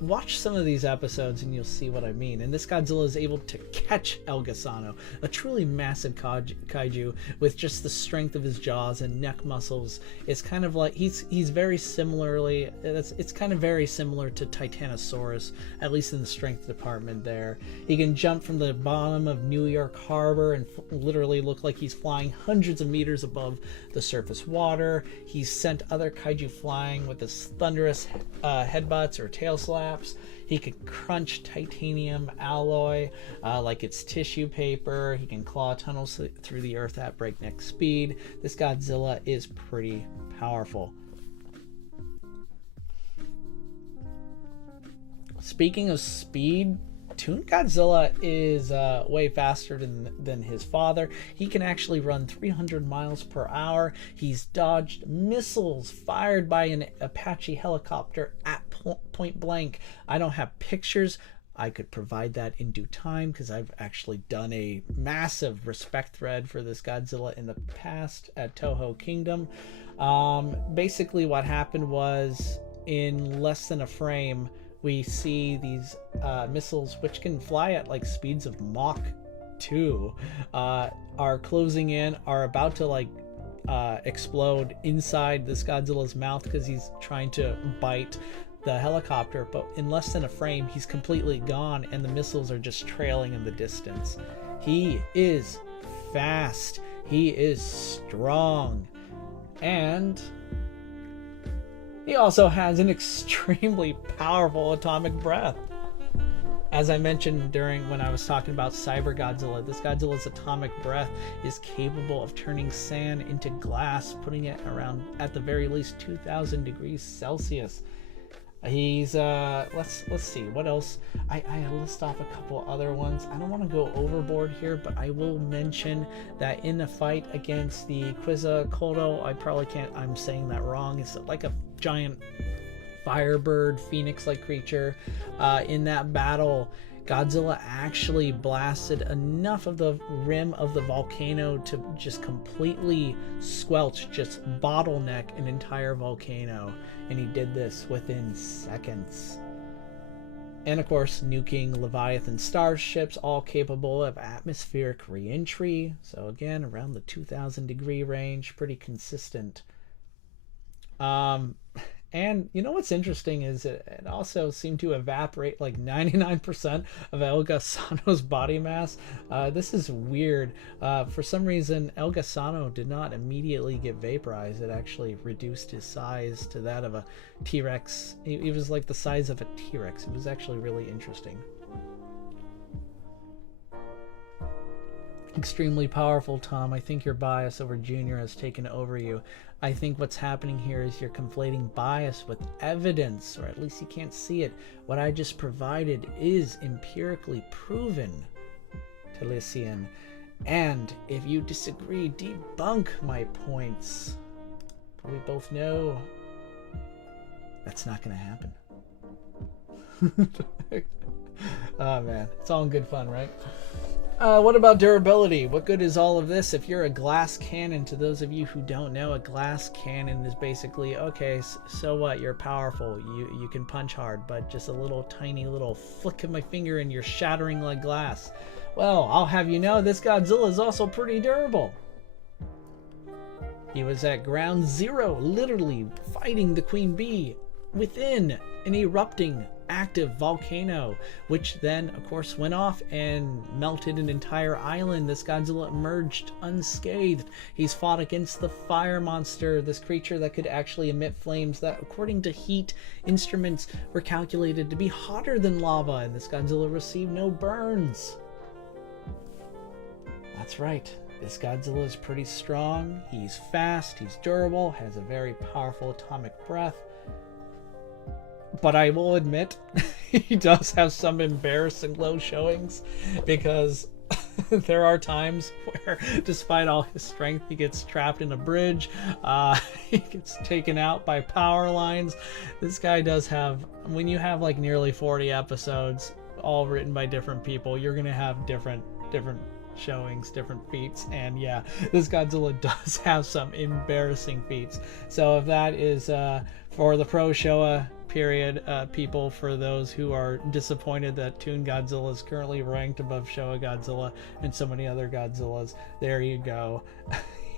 watch some of these episodes and you'll see what I mean. And this Godzilla is able to catch Elgasano, a truly massive kaiju with just the strength of his jaws and neck muscles. It's kind of like he's very similarly, it's kind of very similar to Titanosaurus, at least in the strength department there. He can jump from the bottom of New York Harbor and literally look like he's flying hundreds of meters above the surface water. He's sent other kaiju flying with his thunderous headbutts or tail slaps. He can crunch titanium alloy like it's tissue paper. He can claw tunnels through the earth at breakneck speed. This Godzilla is pretty powerful. Speaking of speed, Toon Godzilla is way faster than his father. He can actually run 300 miles per hour. He's dodged missiles fired by an Apache helicopter at point blank. I don't have pictures. I could provide that in due time because I've actually done a massive respect thread for this Godzilla in the past at Toho Kingdom. Basically what happened was, in less than a frame, we see these missiles, which can fly at like speeds of Mach 2, are closing in, are about to explode inside this Godzilla's mouth because he's trying to bite the helicopter. But in less than a frame, he's completely gone and the missiles are just trailing in the distance. He is fast. He is strong. And he also has an extremely powerful atomic breath. As I mentioned when I was talking about Cyber-Godzilla, this Godzilla's atomic breath is capable of turning sand into glass, putting it around, at the very least, 2,000 degrees Celsius. He's let's see what else. I list off a couple other ones. I don't want to go overboard here, but I will mention that in the fight against the Quetzalcoatl, I probably can't, I'm saying that wrong, it's like a giant firebird phoenix-like creature. In that battle, Godzilla actually blasted enough of the rim of the volcano to just completely squelch, just bottleneck an entire volcano. And he did this within seconds. And of course, nuking Leviathan starships, all capable of atmospheric re-entry. So again, around the 2,000 degree range, pretty consistent. And you know what's interesting is it also seemed to evaporate like 99% of Elgasano's body mass. This is weird. For some reason, Elgasano did not immediately get vaporized. It actually reduced his size to that of a T-Rex. He was like the size of a T-Rex. It was actually really interesting. Extremely powerful, Tom. I think your bias over Junior has taken over you. I think what's happening here is you're conflating bias with evidence, or at least you can't see it. What I just provided is empirically proven, Talisian. And if you disagree, debunk my points. But we both know that's not going to happen. Oh man, it's all in good fun, right? What about durability? What good is all of this if you're a glass cannon? To those of you who don't know, a glass cannon is basically, okay, so what? You're powerful. You can punch hard, but just a little tiny little flick of my finger and you're shattering like glass. Well, I'll have you know, this Godzilla is also pretty durable. He was at ground zero, literally fighting the Queen Bee within an erupting active volcano, which then of course went off and melted an entire island. This Godzilla emerged unscathed. He's fought against the fire monster, this creature that could actually emit flames that, according to heat instruments, were calculated to be hotter than lava, and this Godzilla received no burns. That's right, This Godzilla is pretty strong. He's fast, he's durable, has a very powerful atomic breath. But I will admit, he does have some embarrassing low showings, because there are times where, despite all his strength, he gets trapped in a bridge. He gets taken out by power lines. This guy does have, when you have like nearly 40 episodes, all written by different people, you're gonna have different showings, different feats, and yeah, this Godzilla does have some embarrassing feats. So if that is for the pro Showa period people, for those who are disappointed that Toon Godzilla is currently ranked above Showa Godzilla and so many other Godzillas, there you go.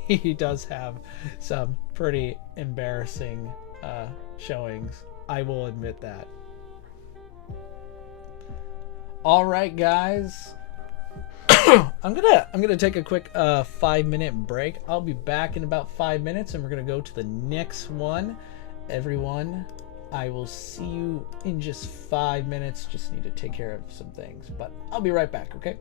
He does have some pretty embarrassing showings, I will admit that. All right, guys. I'm gonna take a quick 5-minute break. I'll be back in about 5 minutes, and we're gonna go to the next one. Everyone, I will see you in just 5 minutes. Just need to take care of some things, but I'll be right back, okay?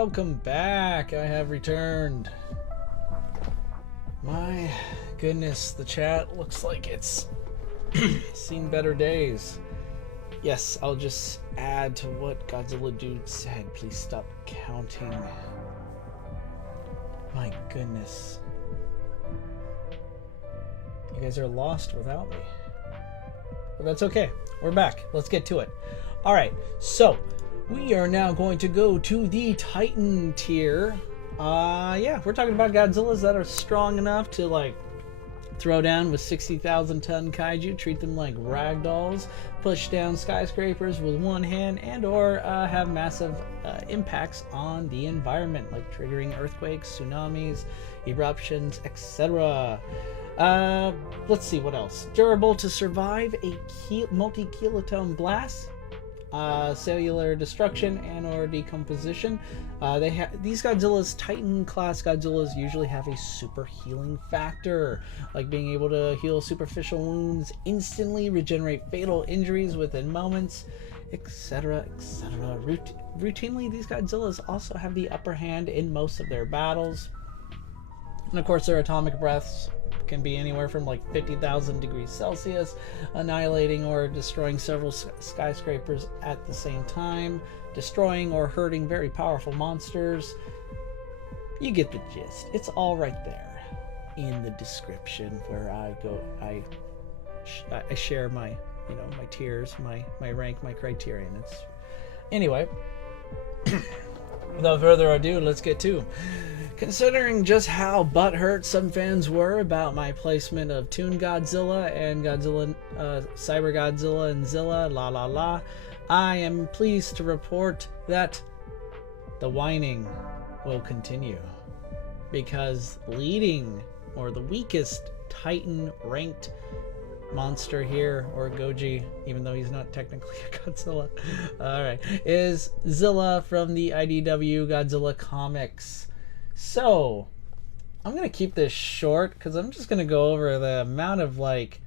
welcome back. I have returned. My goodness, the chat looks like it's seen better days. Yes, I'll just add to what Godzilla Dude said. Please stop counting. My goodness. You guys are lost without me. But that's okay. We're back. Let's get to it. Alright, so we are now going to go to the Titan tier. Yeah, we're talking about Godzillas that are strong enough to, like, throw down with 60,000 ton kaiju, treat them like ragdolls, push down skyscrapers with one hand, and or have massive impacts on the environment, like triggering earthquakes, tsunamis, eruptions, etc. Let's see what else. Durable to survive a multi-kiloton blast, cellular destruction and or decomposition. These Godzillas, Titan class Godzillas, usually have a super healing factor, like being able to heal superficial wounds instantly, regenerate fatal injuries within moments, etc., etc. Routinely, these Godzillas also have the upper hand in most of their battles. And of course, their atomic breaths can be anywhere from like 50,000 degrees Celsius, annihilating or destroying several skyscrapers at the same time, destroying or hurting very powerful monsters. You get the gist. It's all right there in the description where I share my, my tiers, my rank, my criterion. Anyway. Without further ado, let's get to. Considering just how butthurt some fans were about my placement of Toon Godzilla and Godzilla, Cyber-Godzilla and Zilla, I am pleased to report that the whining will continue. Because leading, or the weakest Titan ranked monster here, or Goji, even though he's not technically a Godzilla, alright, is Zilla from the IDW Godzilla comics. So, I'm going to keep this short, because I'm just going to go over the amount of, like,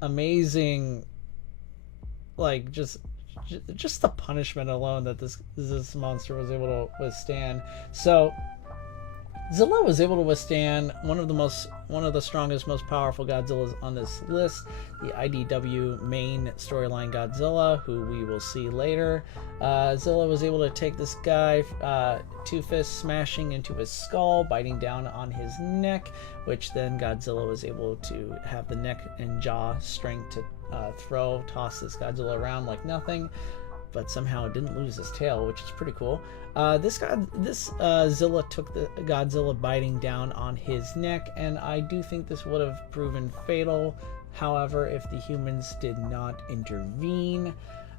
amazing, like, just the punishment alone that this monster was able to withstand. So, Zilla was able to withstand one of the strongest, most powerful Godzillas on this list, the IDW main storyline Godzilla, who we will see later. Zilla was able to take this guy, two fists smashing into his skull, biting down on his neck, which then Godzilla was able to have the neck and jaw strength to toss this Godzilla around like nothing. But somehow it didn't lose his tail, which is pretty cool. This Zilla took the Godzilla biting down on his neck, and I do think this would have proven fatal, however, if the humans did not intervene.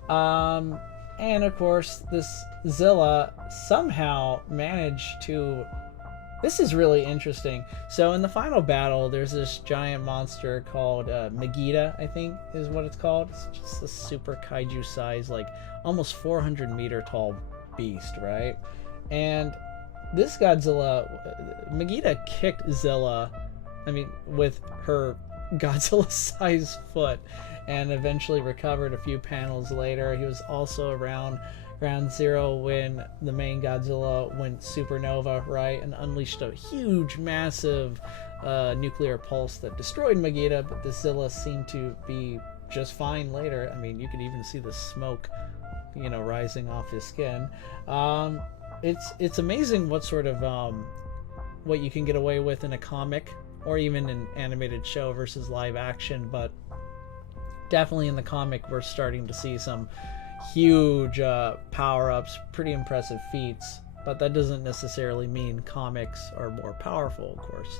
And of course, this Zilla somehow managed to... This is really interesting. So in the final battle, there's this giant monster called Megiddo, I think is what it's called. It's just a super kaiju size, like almost 400 meter tall beast, right? And this Godzilla, Megiddo kicked Zilla, with her Godzilla-sized foot, and eventually recovered a few panels later. He was also around Ground Zero when the main Godzilla went supernova, right, and unleashed a huge, massive nuclear pulse that destroyed Megiddo, but the Zilla seemed to be just fine later. You could even see the smoke, rising off his skin. It's amazing what sort of what you can get away with in a comic or even an animated show versus live action, but definitely in the comic we're starting to see some huge power-ups, pretty impressive feats, but that doesn't necessarily mean comics are more powerful, of course.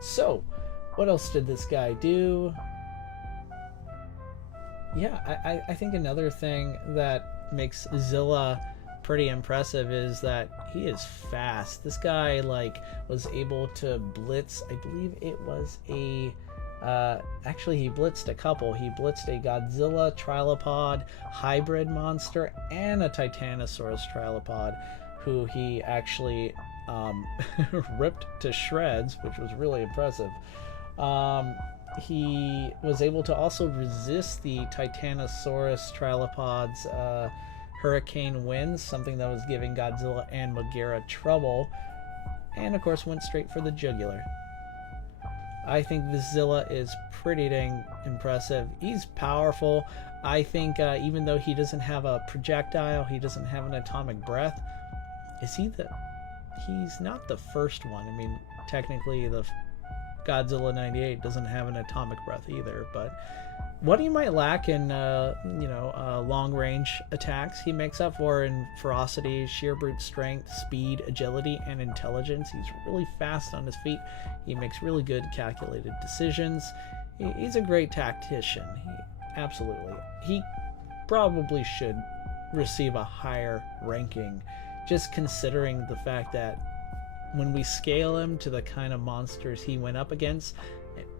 So what else did this guy do? Yeah, I think another thing that makes Zilla pretty impressive is that he is fast. This guy was able to blitz, I believe it was a actually he blitzed a couple. He blitzed a Godzilla trilopod hybrid monster and a Titanosaurus trilopod, who he actually ripped to shreds, which was really impressive. He was able to also resist the Titanosaurus trilopod's hurricane winds, something that was giving Godzilla and Gojira trouble, and of course went straight for the jugular. I think this Zilla is pretty dang impressive. He's powerful. I think even though he doesn't have a projectile, he doesn't have an atomic breath. He's not the first one. I mean, technically the Godzilla 98 doesn't have an atomic breath either, but what he might lack in long-range attacks, he makes up for in ferocity, sheer brute strength, speed, agility, and intelligence. He's really fast on his feet. He makes really good calculated decisions. He's a great tactician. Absolutely. He probably should receive a higher ranking, just considering the fact that when we scale him to the kind of monsters he went up against,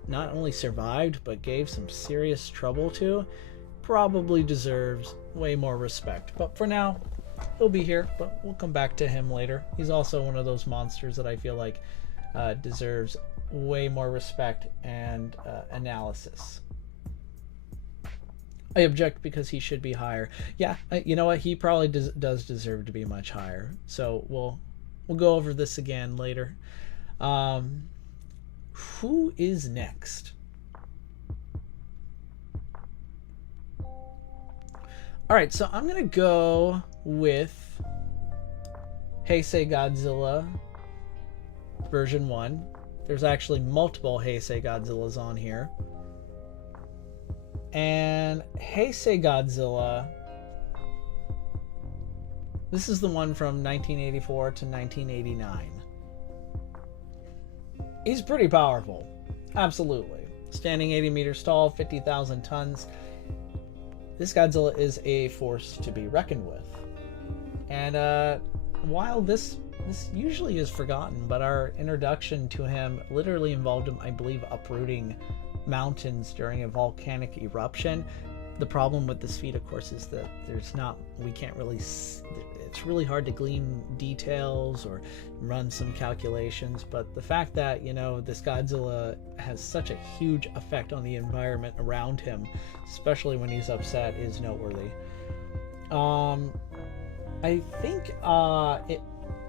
not only survived but gave some serious trouble to, probably deserves way more respect. But for now, he'll be here, but we'll come back to him later. He's also one of those monsters that I feel like deserves way more respect and analysis. I object because he should be higher. Yeah, you know what? He probably does deserve to be much higher. So we'll go over this again later. Who is next? All right, so I'm gonna go with Heisei Godzilla version 1. There's actually multiple Heisei Godzillas on here. And Heisei Godzilla, this is the one from 1984 to 1989. He's pretty powerful. Absolutely. Standing 80 meters tall, 50,000 tons. This Godzilla is a force to be reckoned with. And while this usually is forgotten, but our introduction to him literally involved him, I believe, uprooting mountains during a volcanic eruption. The problem with this feat, of course, is that we can't really, it's really hard to glean details or run some calculations, but the fact that, this Godzilla has such a huge effect on the environment around him, especially when he's upset, is noteworthy. I think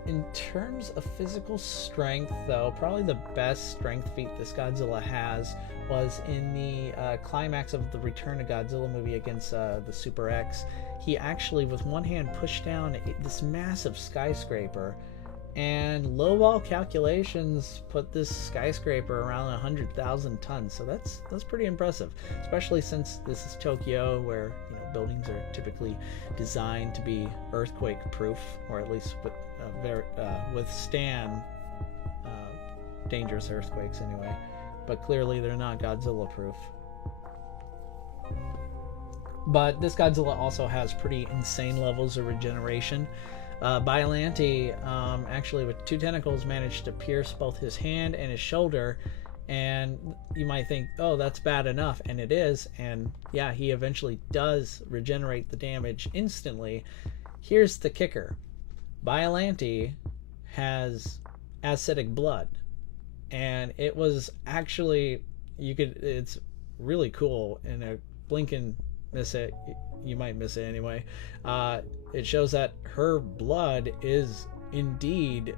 in terms of physical strength, though, probably the best strength feat this Godzilla has was in the climax of the Return of Godzilla movie against the Super X. He actually, with one hand, pushed down this massive skyscraper, and lowball calculations put this skyscraper around 100,000 tons. So that's pretty impressive, especially since this is Tokyo, where buildings are typically designed to be earthquake-proof, or at least withstand dangerous earthquakes anyway. But clearly they're not Godzilla-proof. But this Godzilla also has pretty insane levels of regeneration. Biollante, actually with 2 tentacles, managed to pierce both his hand and his shoulder, and you might think, oh, that's bad enough, and it is. And yeah, he eventually does regenerate the damage instantly. Here's the kicker. Biollante has acidic blood, and it was actually, it's really cool. In a blink and miss it, you might miss it anyway. It shows that her blood is indeed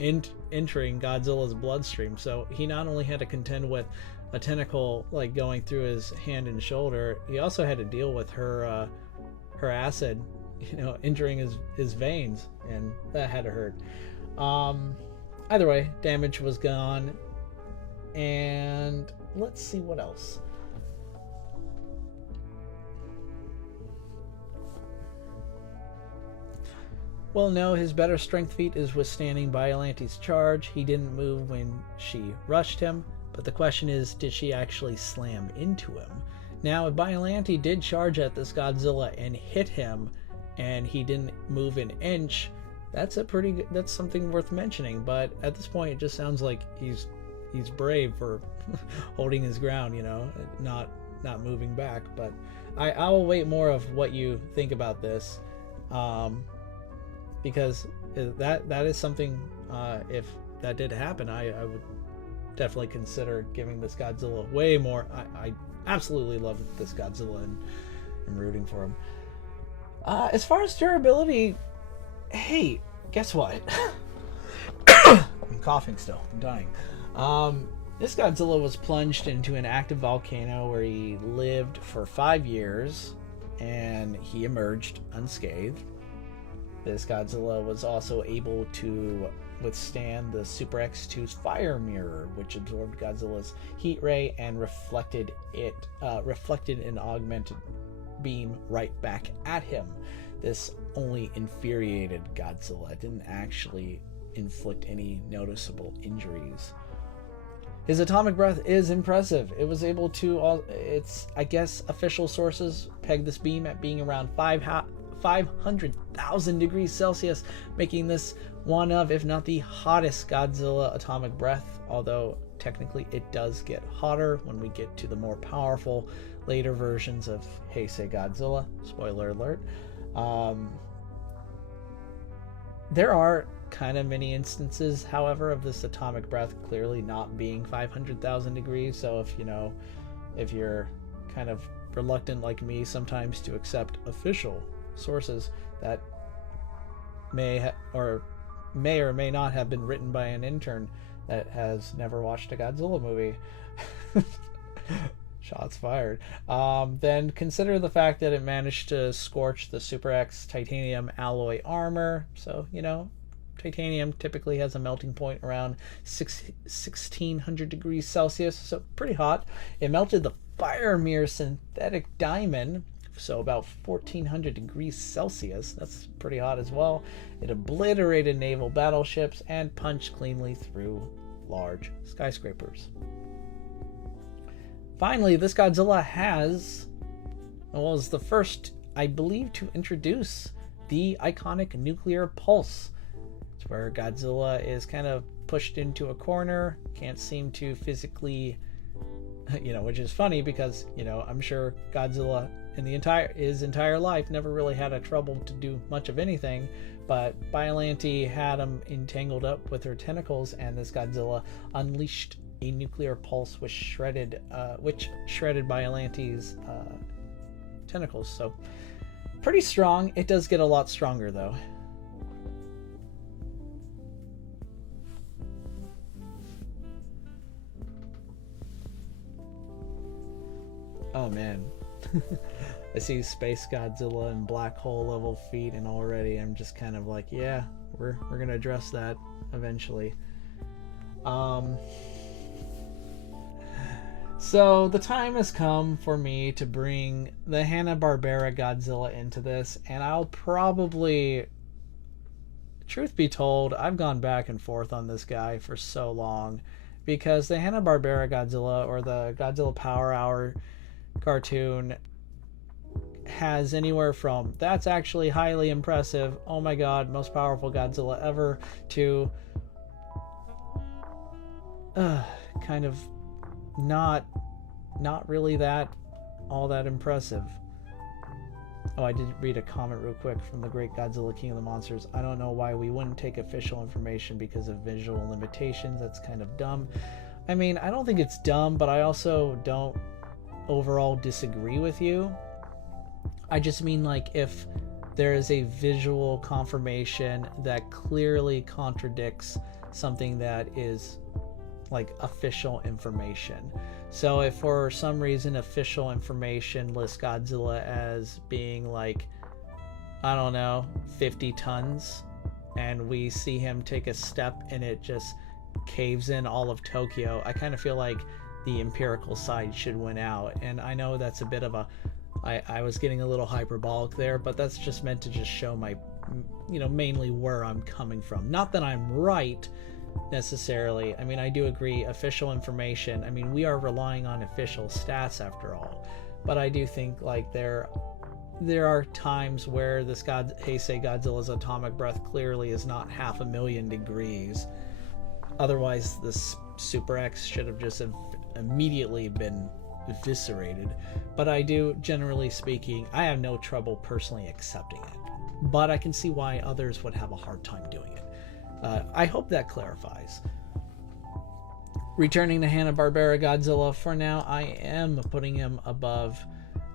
entering Godzilla's bloodstream. So he not only had to contend with a tentacle going through his hand and shoulder, he also had to deal with her acid entering his veins, and that had to hurt. Either way, damage was gone, and let's see what else. Well, no, his better strength feat is withstanding Biollante's charge. He didn't move when she rushed him, but the question is, did she actually slam into him? Now, if Biollante did charge at this Godzilla and hit him, and he didn't move an inch, that's something worth mentioning. But at this point, it just sounds like he's brave for holding his ground, not moving back. But I will wait more of what you think about this. Because that is something, if that did happen, I would definitely consider giving this Godzilla way more. I absolutely love this Godzilla and rooting for him. As far as durability, hey, guess what? I'm coughing still. I'm dying. This Godzilla was plunged into an active volcano where he lived for 5 years, and he emerged unscathed. This Godzilla was also able to withstand the Super X2's fire mirror, which absorbed Godzilla's heat ray and reflected an augmented beam right back at him. This only infuriated Godzilla. It didn't actually inflict any noticeable injuries. His atomic breath is impressive. It was able to, I guess official sources peg this beam at being around 500,000 degrees Celsius, making this one of, if not the hottest Godzilla atomic breath, although technically it does get hotter when we get to the more powerful later versions of Heisei Godzilla. Spoiler alert. There are kind of many instances, however, of this atomic breath clearly not being 500,000 degrees. So if you're kind of reluctant like me sometimes to accept official sources that may or may not have been written by an intern that has never watched a Godzilla movie, shots fired, then consider the fact that it managed to scorch the Super X titanium alloy armor. So, titanium typically has a melting point around 1600 degrees Celsius, so pretty hot. It melted the fire mirror synthetic diamond, so about 1400 degrees Celsius. That's pretty hot as well. It obliterated naval battleships and punched cleanly through large skyscrapers. Finally, this Godzilla was the first, I believe, to introduce the iconic nuclear pulse. It's where Godzilla is kind of pushed into a corner, can't seem to physically, which is funny because, I'm sure Godzilla in his entire life never really had a trouble to do much of anything, but Biollante had him entangled up with her tentacles, and this Godzilla unleashed a nuclear pulse which shredded Biollante's tentacles. So pretty strong. It does get a lot stronger though. Oh man. I see Space Godzilla and black hole level feet, and already I'm just kind of like, yeah, we're gonna address that eventually. So the time has come for me to bring the Hanna-Barbera Godzilla into this, and I'll probably, truth be told, I've gone back and forth on this guy for so long, because the Hanna-Barbera Godzilla, or the Godzilla Power Hour cartoon, has anywhere from that's actually highly impressive, oh my god, most powerful Godzilla ever, to kind of not really all that impressive. Oh, I did read a comment real quick from the great Godzilla King of the Monsters. I don't know why we wouldn't take official information because of visual limitations. That's kind of dumb. I mean, I don't think it's dumb, but I also don't overall disagree with you. I just mean, like, if there is a visual confirmation that clearly contradicts something that is like official information. So if for some reason official information lists Godzilla as being like, I don't know, 50 tons, and we see him take a step and it just caves in all of Tokyo, I kind of feel like the empirical side should win out. And I know that's a bit of a, I was getting a little hyperbolic there, but that's just meant to just show my, mainly where I'm coming from. Not that I'm right necessarily. I mean, I do agree, official information, I mean, we are relying on official stats after all, but I do think like there are times where this Heisei Godzilla's atomic breath clearly is not 500,000 degrees. Otherwise this Super X should have just immediately been eviscerated. But I do, generally speaking, I have no trouble personally accepting it, but I can see why others would have a hard time doing it. I hope that clarifies. Returning to Hanna-Barbera Godzilla, for now I am putting him above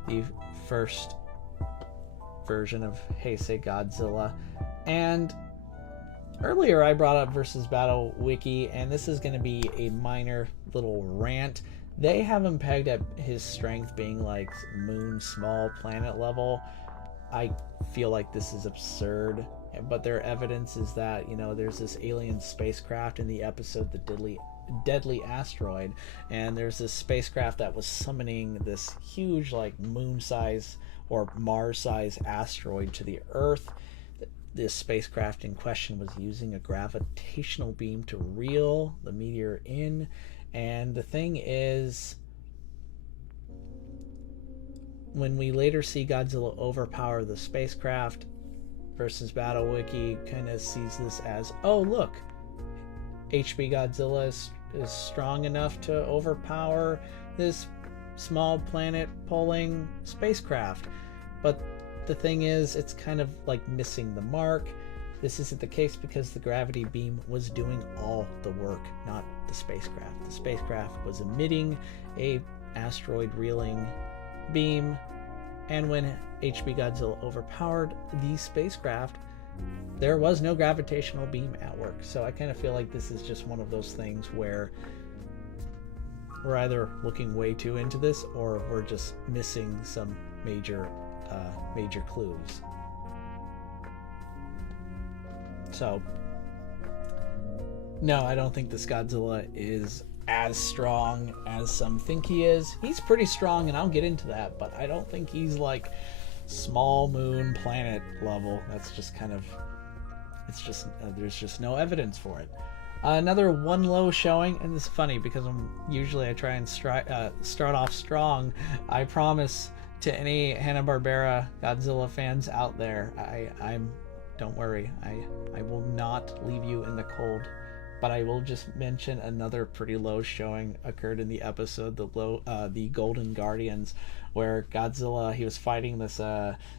the first version of Heisei Godzilla. And earlier I brought up Versus Battle Wiki, and this is going to be a minor little rant. They have him pegged at his strength being like moon, small planet level. I feel like this is absurd, but their evidence is that, you know, there's this alien spacecraft in the episode The Deadly Asteroid, and there's this spacecraft that was summoning this huge, like, moon-size or Mars-size asteroid to the Earth. This spacecraft in question was using a gravitational beam to reel the meteor in, and the thing is, when we later see Godzilla overpower the spacecraft, Versus Battle Wiki kind of sees this as, oh look, HB Godzilla is strong enough to overpower this small planet pulling spacecraft. But the thing is, it's kind of like missing the mark. This isn't the case because the gravity beam was doing all the work, not the spacecraft. The spacecraft was emitting a asteroid reeling beam, and when HB Godzilla overpowered the spacecraft, there was no gravitational beam at work. So I kind of feel like this is just one of those things where we're either looking way too into this, or we're just missing some major clues. So no, I don't think this Godzilla is as strong as some think he is. He's pretty strong, and I'll get into that, but I don't think he's like small moon planet level. That's just kind of, it's just there's just no evidence for it. Another one low showing, and this is funny because I try and start off strong. I promise to any Hanna-Barbera Godzilla fans out there, don't worry, I will not leave you in the cold. But I will just mention another pretty low showing occurred in the episode the Golden Guardians, where Godzilla, he was fighting this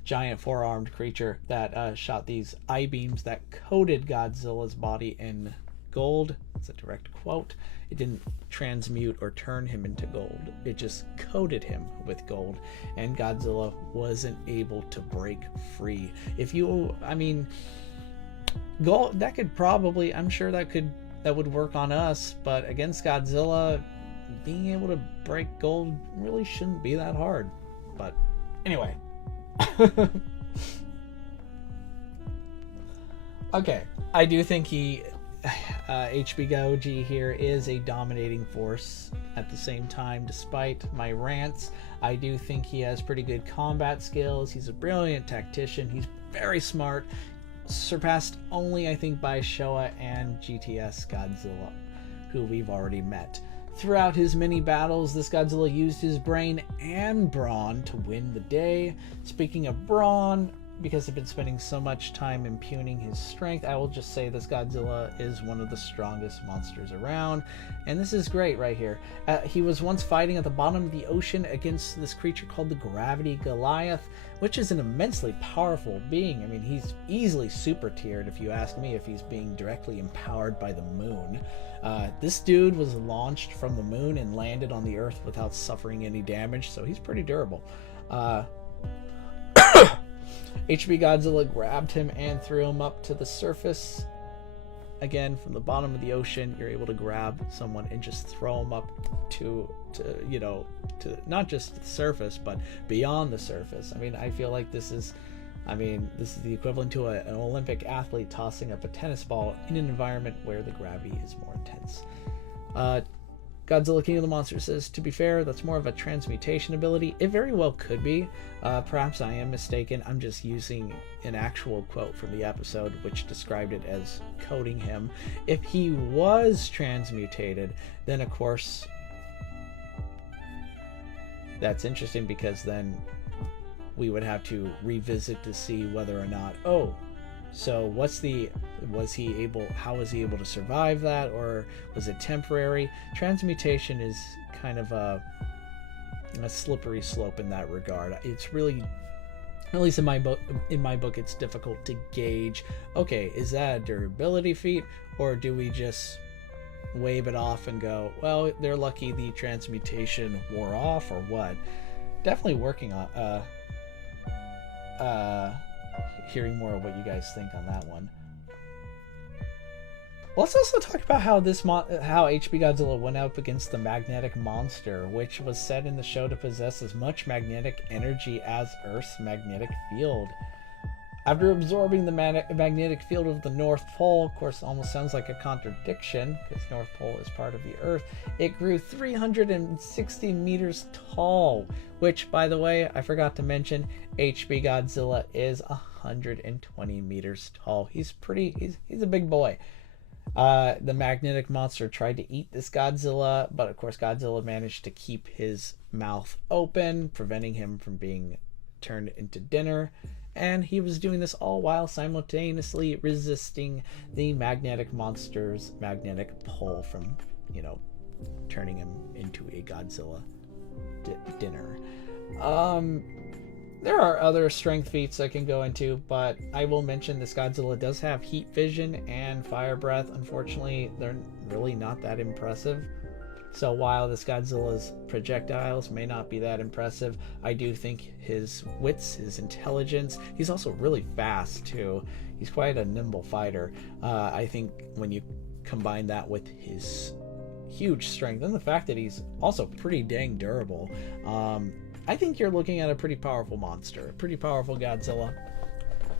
giant four-armed creature that shot these eye beams that coated Godzilla's body in gold. It's a direct quote. It didn't transmute or turn him into gold. It just coated him with gold, and Godzilla wasn't able to break free. Gold, that could probably, I'm sure that would work on us, but against Godzilla, being able to break gold really shouldn't be that hard. But anyway. Okay, I do think HB Goji here is a dominating force. At the same time, despite my rants, I do think he has pretty good combat skills. He's a brilliant tactician. He's very smart. Surpassed only, I think, by Showa and GTS Godzilla, who we've already met. Throughout his many battles, this Godzilla used his brain and brawn to win the day. Speaking of brawn, because I've been spending so much time impugning his strength, I will just say this Godzilla is one of the strongest monsters around, and this is great right here. He was once fighting at the bottom of the ocean against this creature called the Gravity Goliath, which is an immensely powerful being. I mean, he's easily super tiered if you ask me, if he's being directly empowered by the moon. This dude was launched from the moon and landed on the Earth without suffering any damage, so he's pretty durable. HB Godzilla grabbed him and threw him up to the surface. Again, from the bottom of the ocean, you're able to grab someone and just throw them up to not just the surface, but beyond the surface. I mean, I feel like this is the equivalent to an Olympic athlete tossing up a tennis ball in an environment where the gravity is more intense. Godzilla King of the Monsters says, to be fair, that's more of a transmutation ability. It very well could be. Perhaps I am mistaken. I'm just using an actual quote from the episode, which described it as coating him. If he was transmutated, then of course that's interesting, because then we would have to revisit to see whether or not, so how was he able to survive that, or was it temporary? Transmutation is kind of a slippery slope in that regard. It's really, at least in my book, it's difficult to gauge, okay, is that a durability feat, or do we just wave it off and go, well, they're lucky the transmutation wore off, or what? Definitely working on hearing more of what you guys think on that one. Let's also talk about how how HB Godzilla went up against the magnetic monster, which was said in the show to possess as much magnetic energy as Earth's magnetic field. After absorbing the magnetic field of the North Pole, of course, almost sounds like a contradiction because North Pole is part of the Earth, it grew 360 meters tall, which, by the way, I forgot to mention, HB Godzilla is 120 meters tall. He's a big boy. The magnetic monster tried to eat this Godzilla, but of course Godzilla managed to keep his mouth open, preventing him from being turned into dinner. And he was doing this all while simultaneously resisting the magnetic monster's magnetic pull from, turning him into a Godzilla dinner. There are other strength feats I can go into, but I will mention this Godzilla does have heat vision and fire breath. Unfortunately, they're really not that impressive. So while this Godzilla's projectiles may not be that impressive, I do think his wits, his intelligence, he's also really fast too. He's quite a nimble fighter. I think when you combine that with his huge strength and the fact that he's also pretty dang durable, I think you're looking at a pretty powerful monster, a pretty powerful Godzilla.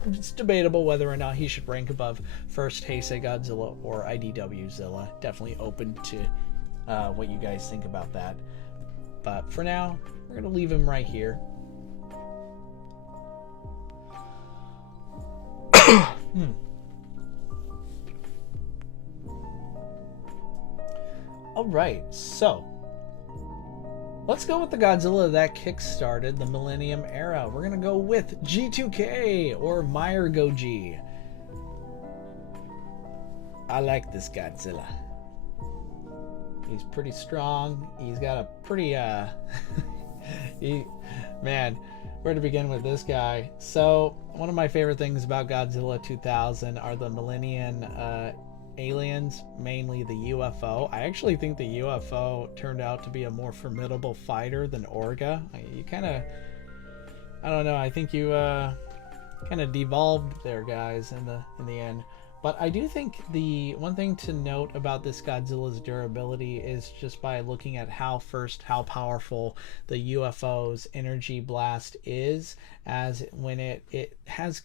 It's debatable whether or not he should rank above first Heisei Godzilla or IDW Zilla. Definitely open to what you guys think about that. But for now, we're going to leave him right here. Alright, so let's go with the Godzilla that kick-started the Millennium Era. We're going to go with G2K, or Meyer Goji. I like this Godzilla. He's pretty strong. He's got a pretty, man, where to begin with this guy? So, one of my favorite things about Godzilla 2000 are the Millennium aliens, mainly the UFO. I actually think the UFO turned out to be a more formidable fighter than Orga. You kind of, I don't know, I think you kind of devolved there, guys, in the end. But I do think the one thing to note about this Godzilla's durability is just by looking at how powerful the UFO's energy blast is, as when it has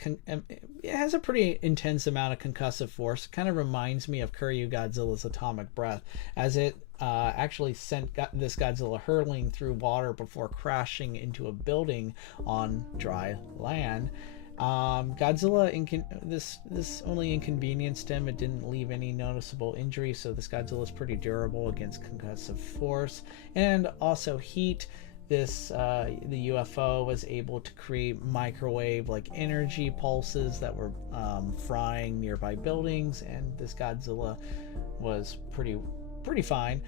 a pretty intense amount of concussive force. It kind of reminds me of Kiryu Godzilla's atomic breath, as it actually sent this Godzilla hurtling through water before crashing into a building on dry land. Godzilla, this only inconvenienced him. It didn't leave any noticeable injury, so this Godzilla is pretty durable against concussive force and also heat. The UFO was able to create microwave-like energy pulses that were frying nearby buildings, and this Godzilla was pretty fine.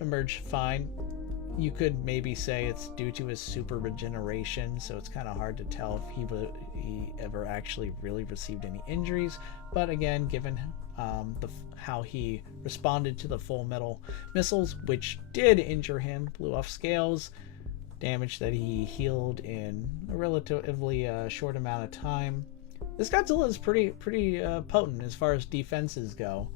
Emerged fine. You could maybe say it's due to his super regeneration, so it's kind of hard to tell if he ever actually really received any injuries. But again, given how he responded to the full metal missiles, which did injure him, blew off scales, damage that he healed in a relatively short amount of time. This Godzilla is pretty potent as far as defenses go.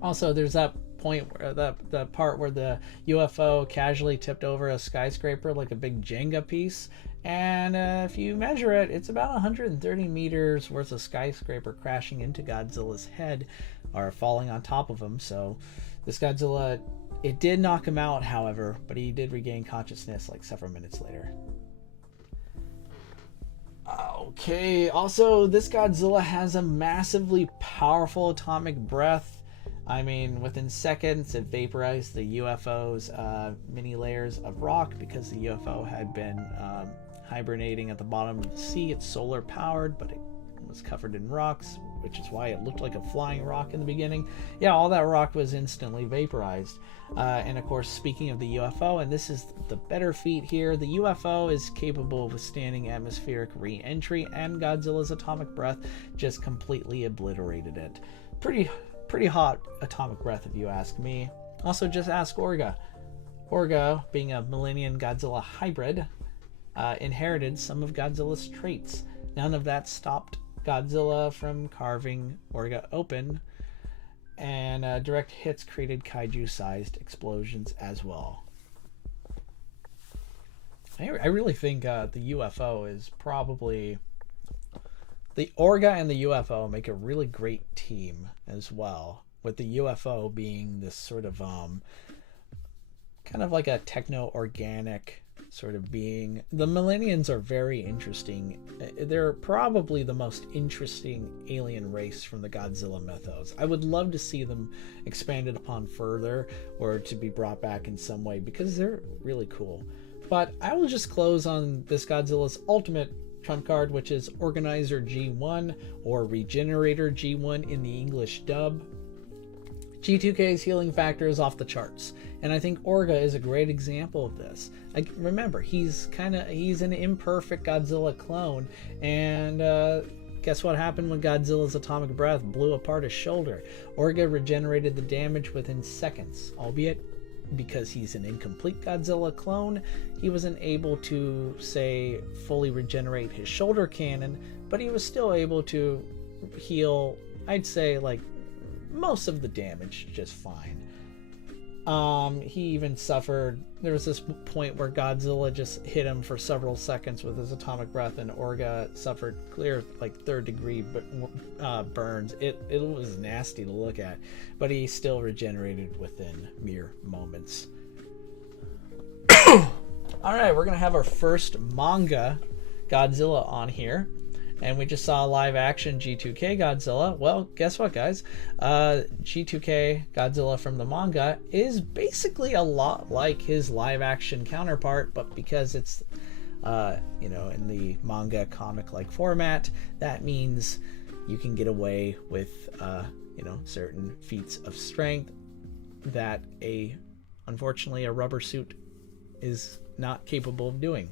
Also, there's that point where the part where the UFO casually tipped over a skyscraper like a big Jenga piece, and if you measure it, it's about 130 meters worth of skyscraper crashing into Godzilla's head or falling on top of him. So this Godzilla, it did knock him out, however, but he did regain consciousness like several minutes later. Okay, also this Godzilla has a massively powerful atomic breath. I mean, within seconds, it vaporized the UFO's many layers of rock because the UFO had been hibernating at the bottom of the sea. It's solar powered, but it was covered in rocks, which is why it looked like a flying rock in the beginning. Yeah, all that rock was instantly vaporized. And of course, speaking of the UFO, and this is the better feat here, the UFO is capable of withstanding atmospheric re-entry, and Godzilla's atomic breath just completely obliterated it. Pretty hot atomic breath, if you ask me. Also, just ask Orga. Orga, being a Millennium Godzilla hybrid, inherited some of Godzilla's traits. None of that stopped Godzilla from carving Orga open, and direct hits created kaiju-sized explosions as well. I really think the UFO is probably... The Orga and the UFO make a really great team as well, with the UFO being this sort of kind of like a techno-organic sort of being. The Millennials are very interesting. They're probably the most interesting alien race from the Godzilla mythos. I would love to see them expanded upon further, or to be brought back in some way, because they're really cool. But I will just close on this Godzilla's ultimate trump card, which is Organizer G1, or Regenerator G1 in the English dub. G2K's healing factor is off the charts, and I think Orga is a great example of this. Remember, he's an imperfect Godzilla clone, and guess what happened when Godzilla's atomic breath blew apart his shoulder? Orga regenerated the damage within seconds, albeit because he's an incomplete Godzilla clone, he wasn't able to, say, fully regenerate his shoulder cannon, but he was still able to heal, I'd say, like, most of the damage just fine. He even suffered, there was this point where Godzilla just hit him for several seconds with his atomic breath, and Orga suffered clear, like, 3rd degree burns. It was nasty to look at, but he still regenerated within mere moments. Alright, we're gonna have our first manga Godzilla on here. And we just saw live action G2K Godzilla. Well, guess what, guys? G2K Godzilla from the manga is basically a lot like his live action counterpart, but because it's, in the manga comic-like format, that means you can get away with, certain feats of strength that unfortunately, a rubber suit is not capable of doing.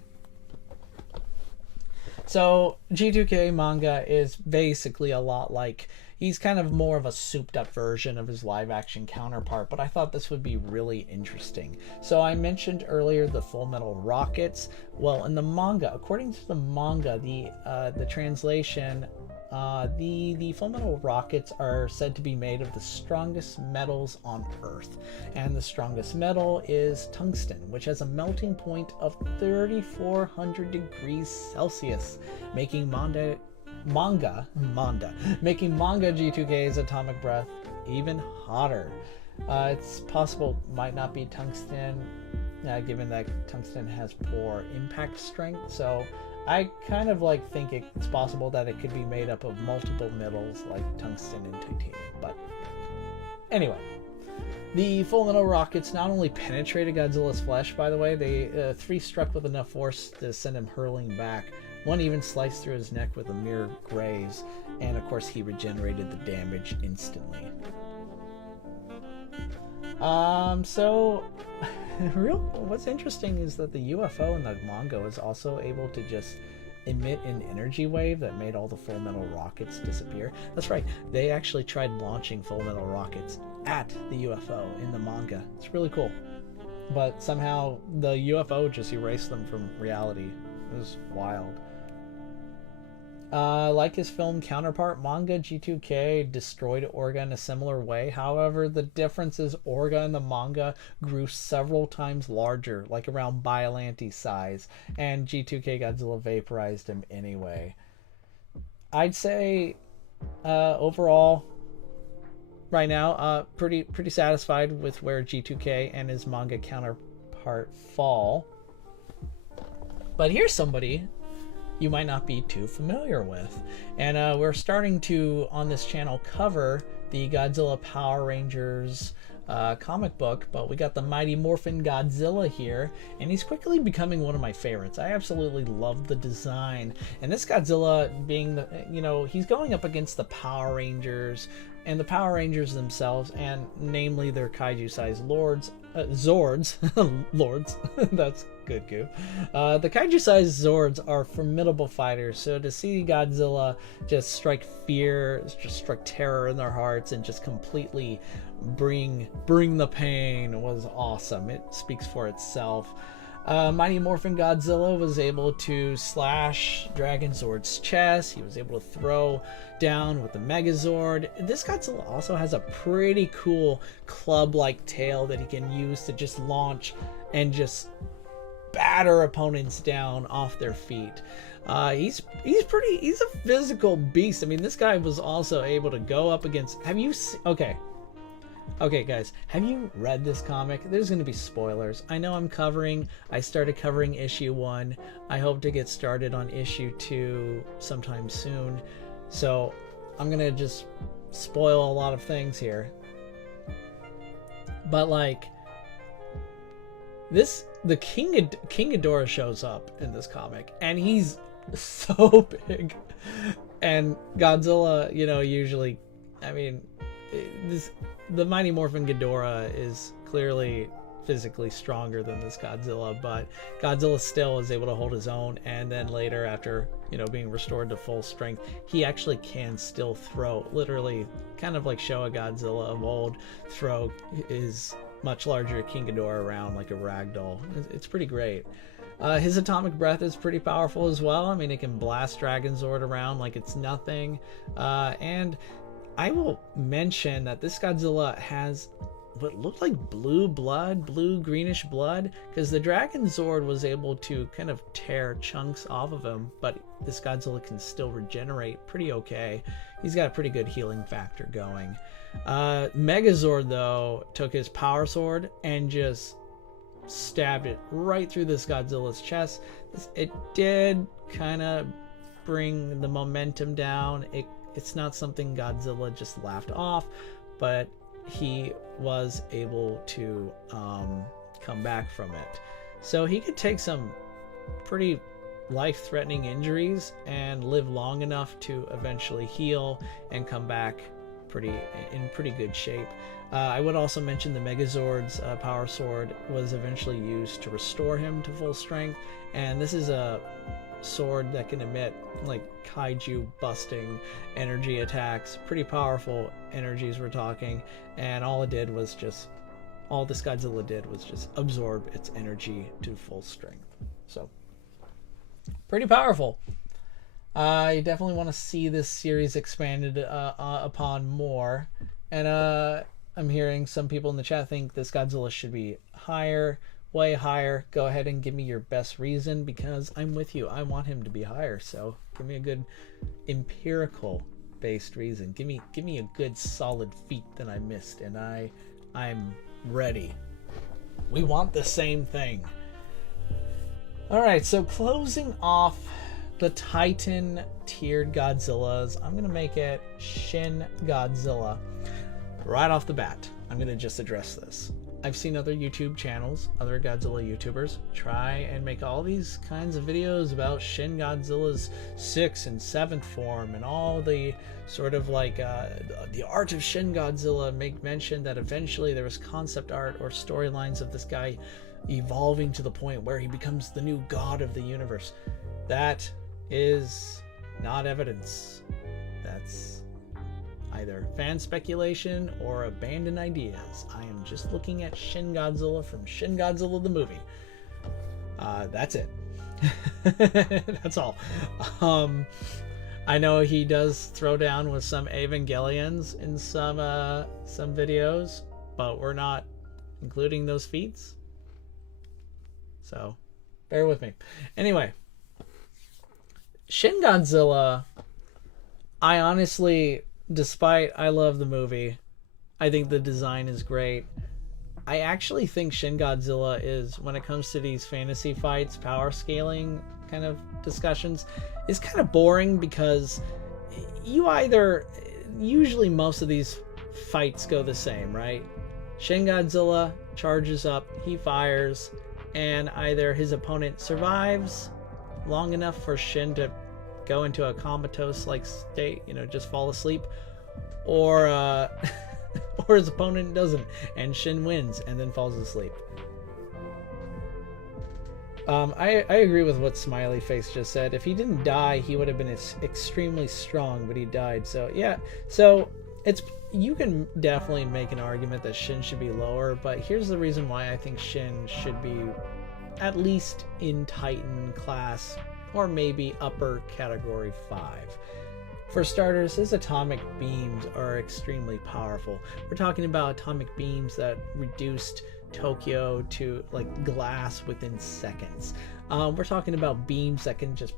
So G2K manga is basically a lot like, he's kind of more of a souped up version of his live action counterpart, but I thought this would be really interesting. So I mentioned earlier the Full Metal Rockets. Well, in the manga, according to the manga, the translation, the Full Metal Rockets are said to be made of the strongest metals on Earth, and the strongest metal is tungsten, which has a melting point of 3,400 degrees Celsius, making Manga G2K's atomic breath even hotter. It's possible it might not be tungsten, given that tungsten has poor impact strength, so I kind of think it's possible that it could be made up of multiple metals like tungsten and titanium. But anyway, the Full Metal Rockets not only penetrated Godzilla's flesh, by the way, they 3 struck with enough force to send him hurling back. 1 even sliced through his neck with a mere graze, and of course he regenerated the damage instantly. What's interesting is that the UFO in the manga was also able to just emit an energy wave that made all the Full Metal Rockets disappear. That's right, they actually tried launching Full Metal Rockets at the UFO in the manga. It's really cool. But somehow the UFO just erased them from reality. It was wild. Like his film counterpart, Manga G2K destroyed Orga in a similar way. However, the difference is Orga in the manga grew several times larger, like around Biollante size, and G2K Godzilla vaporized him anyway. I'd say, overall, right now, pretty satisfied with where G2K and his manga counterpart fall. But here's somebody you might not be too familiar with. And we're starting to, on this channel, cover the Godzilla Power Rangers comic book, but we got the Mighty Morphin Godzilla here, and he's quickly becoming one of my favorites. I absolutely love the design. And this Godzilla being he's going up against the Power Rangers, and the Power Rangers themselves, and namely their kaiju-sized Zords. Lords. That's good, Goo. The kaiju-sized Zords are formidable fighters, so to see Godzilla just strike fear, just strike terror in their hearts, and just completely bring the pain was awesome. It speaks for itself. Mighty Morphin Godzilla was able to slash Dragonzord's chest. He was able to throw down with the Megazord. This Godzilla also has a pretty cool club-like tail that he can use to just launch and just batter opponents down off their feet. He's a physical beast. I mean, this guy was also able to go up against. Okay, guys, have you read this comic? There's going to be spoilers. I know I started covering issue 1. I hope to get started on issue 2 sometime soon. So I'm going to just spoil a lot of things here. But like, the King Ghidorah shows up in this comic, and he's so big. And Godzilla, usually, I mean, the Mighty Morphin Ghidorah is clearly physically stronger than this Godzilla, but Godzilla still is able to hold his own, and then later, after being restored to full strength, he actually can still throw, literally kind of like Showa Godzilla of old, throw his much larger King Ghidorah around like a ragdoll. It's pretty great. His atomic breath is pretty powerful as well. I mean, it can blast Dragonzord around like it's nothing, and I will mention that this Godzilla has what looked like blue greenish blood, because the Dragonzord was able to kind of tear chunks off of him, but this Godzilla can still regenerate pretty okay. He's got a pretty good healing factor going. Megazord, though, took his power sword and just stabbed it right through this Godzilla's chest. It did kind of bring the momentum down. It's not something Godzilla just laughed off, but he was able to come back from it. So he could take some pretty life-threatening injuries and live long enough to eventually heal and come back in pretty good shape. I would also mention the Megazord's power sword was eventually used to restore him to full strength, and this is a sword that can emit like kaiju busting energy attacks, pretty powerful energies we're talking, and all this Godzilla did was just absorb its energy to full strength. So pretty powerful. I definitely want to see this series expanded upon more, and I'm hearing some people in the chat think this Godzilla should be higher, way higher. Go ahead and give me your best reason, because I'm with you. I want him to be higher, so give me a good empirical based reason. Give me a good solid feat that I missed, and I'm ready. We want the same thing. All right, so closing off the Titan tiered Godzillas, I'm gonna make it Shin Godzilla. Right off the bat, I'm gonna just address this. I've seen other YouTube channels, other Godzilla YouTubers, try and make all these kinds of videos about Shin Godzilla's 6th and 7th form and all the sort of like the art of Shin Godzilla, make mention that eventually there was concept art or storylines of this guy evolving to the point where he becomes the new god of the universe. That is not evidence. That's either fan speculation or abandoned ideas. I am just looking at Shin Godzilla from Shin Godzilla the movie. That's it. That's all. I know he does throw down with some Evangelions in some videos, but we're not including those feats. So bear with me. Anyway, Shin Godzilla, I honestly, despite I love the movie, I think the design is great. I actually think Shin Godzilla is, when it comes to these fantasy fights, power scaling kind of discussions, is kind of boring, because usually most of these fights go the same, right? Shin Godzilla charges up, he fires, and either his opponent survives long enough for Shin to go into a comatose-like state, just fall asleep, or or his opponent doesn't, and Shin wins and then falls asleep. I agree with what Smiley Face just said. If he didn't die, he would have been extremely strong, but he died. So yeah, so you can definitely make an argument that Shin should be lower, but here's the reason why I think Shin should be at least in Titan class, or maybe upper category 5. For starters, his atomic beams are extremely powerful. We're talking about atomic beams that reduced Tokyo to like glass within seconds. We're talking about beams that can just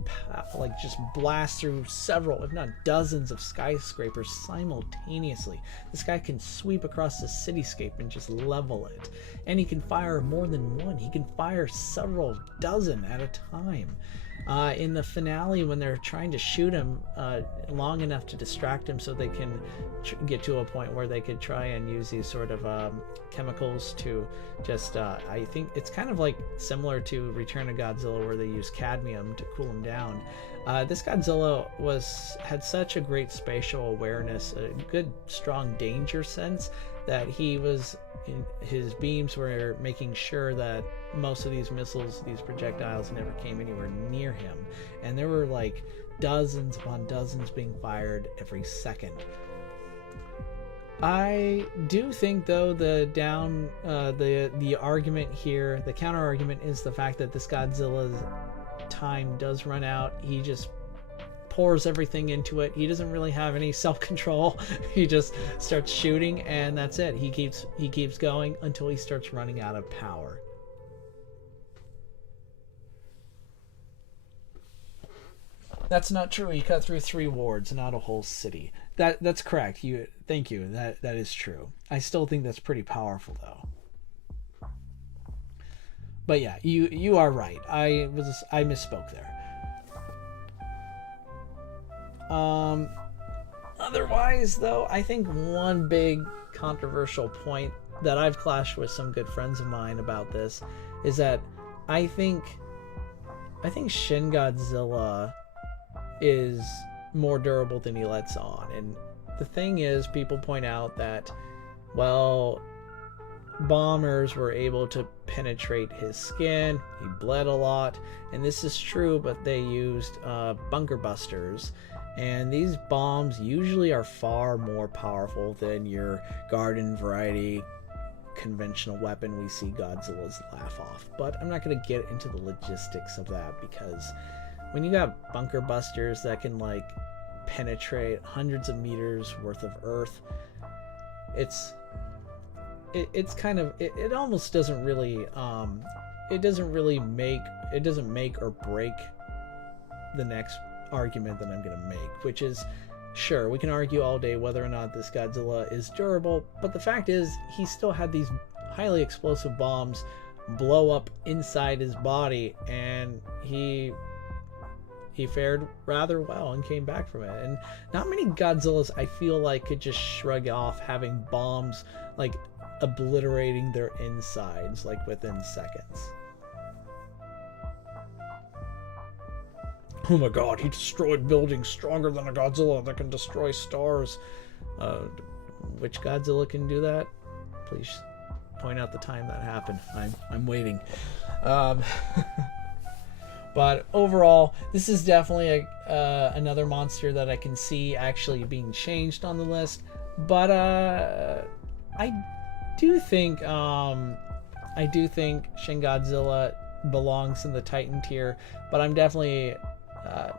blast through several, if not dozens, of skyscrapers simultaneously. This guy can sweep across the cityscape and just level it. And he can fire more than one. He can fire several dozen at a time. In the finale, when they're trying to shoot him long enough to distract him so they can get to a point where they could try and use these sort of chemicals to just, I think it's kind of like similar to Return of Godzilla, where they use cadmium to cool him down. This Godzilla had such a great spatial awareness, a good strong danger sense, that his beams were making sure that most of these missiles, these projectiles, never came anywhere near him. And there were like dozens upon dozens being fired every second. I do think, though, the argument here, the counter argument, is the fact that this Godzilla's time does run out. He just pours everything into it. He doesn't really have any self-control. He just starts shooting, and that's it. He keeps going until he starts running out of power. That's not true. He cut through 3 wards, not a whole city. That's correct. Thank you. That is true. I still think that's pretty powerful, though. But yeah, you are right. I misspoke there. Otherwise, though, I think one big controversial point that I've clashed with some good friends of mine about this is that I think Shin Godzilla is more durable than he lets on. And the thing is, people point out that, well, bombers were able to penetrate his skin, he bled a lot, and this is true, but they used bunker busters, and these bombs usually are far more powerful than your garden variety conventional weapon we see Godzillas laugh off. But I'm not going to get into the logistics of that, because when you got bunker busters that can like penetrate hundreds of meters worth of earth, it's kind of, it almost doesn't really it doesn't make or break the next argument that I'm going to make, which is, sure, we can argue all day whether or not this Godzilla is durable, but the fact is he still had these highly explosive bombs blow up inside his body, and he fared rather well and came back from it. And not many Godzillas, I feel like, could just shrug off having bombs like obliterating their insides like within seconds. Oh my god, he destroyed buildings stronger than a Godzilla that can destroy stars. Which Godzilla can do that? Please point out the time that happened. I'm waiting. But overall, this is definitely another monster that I can see actually being changed on the list. But I do think Shin Godzilla belongs in the Titan tier. But I'm definitely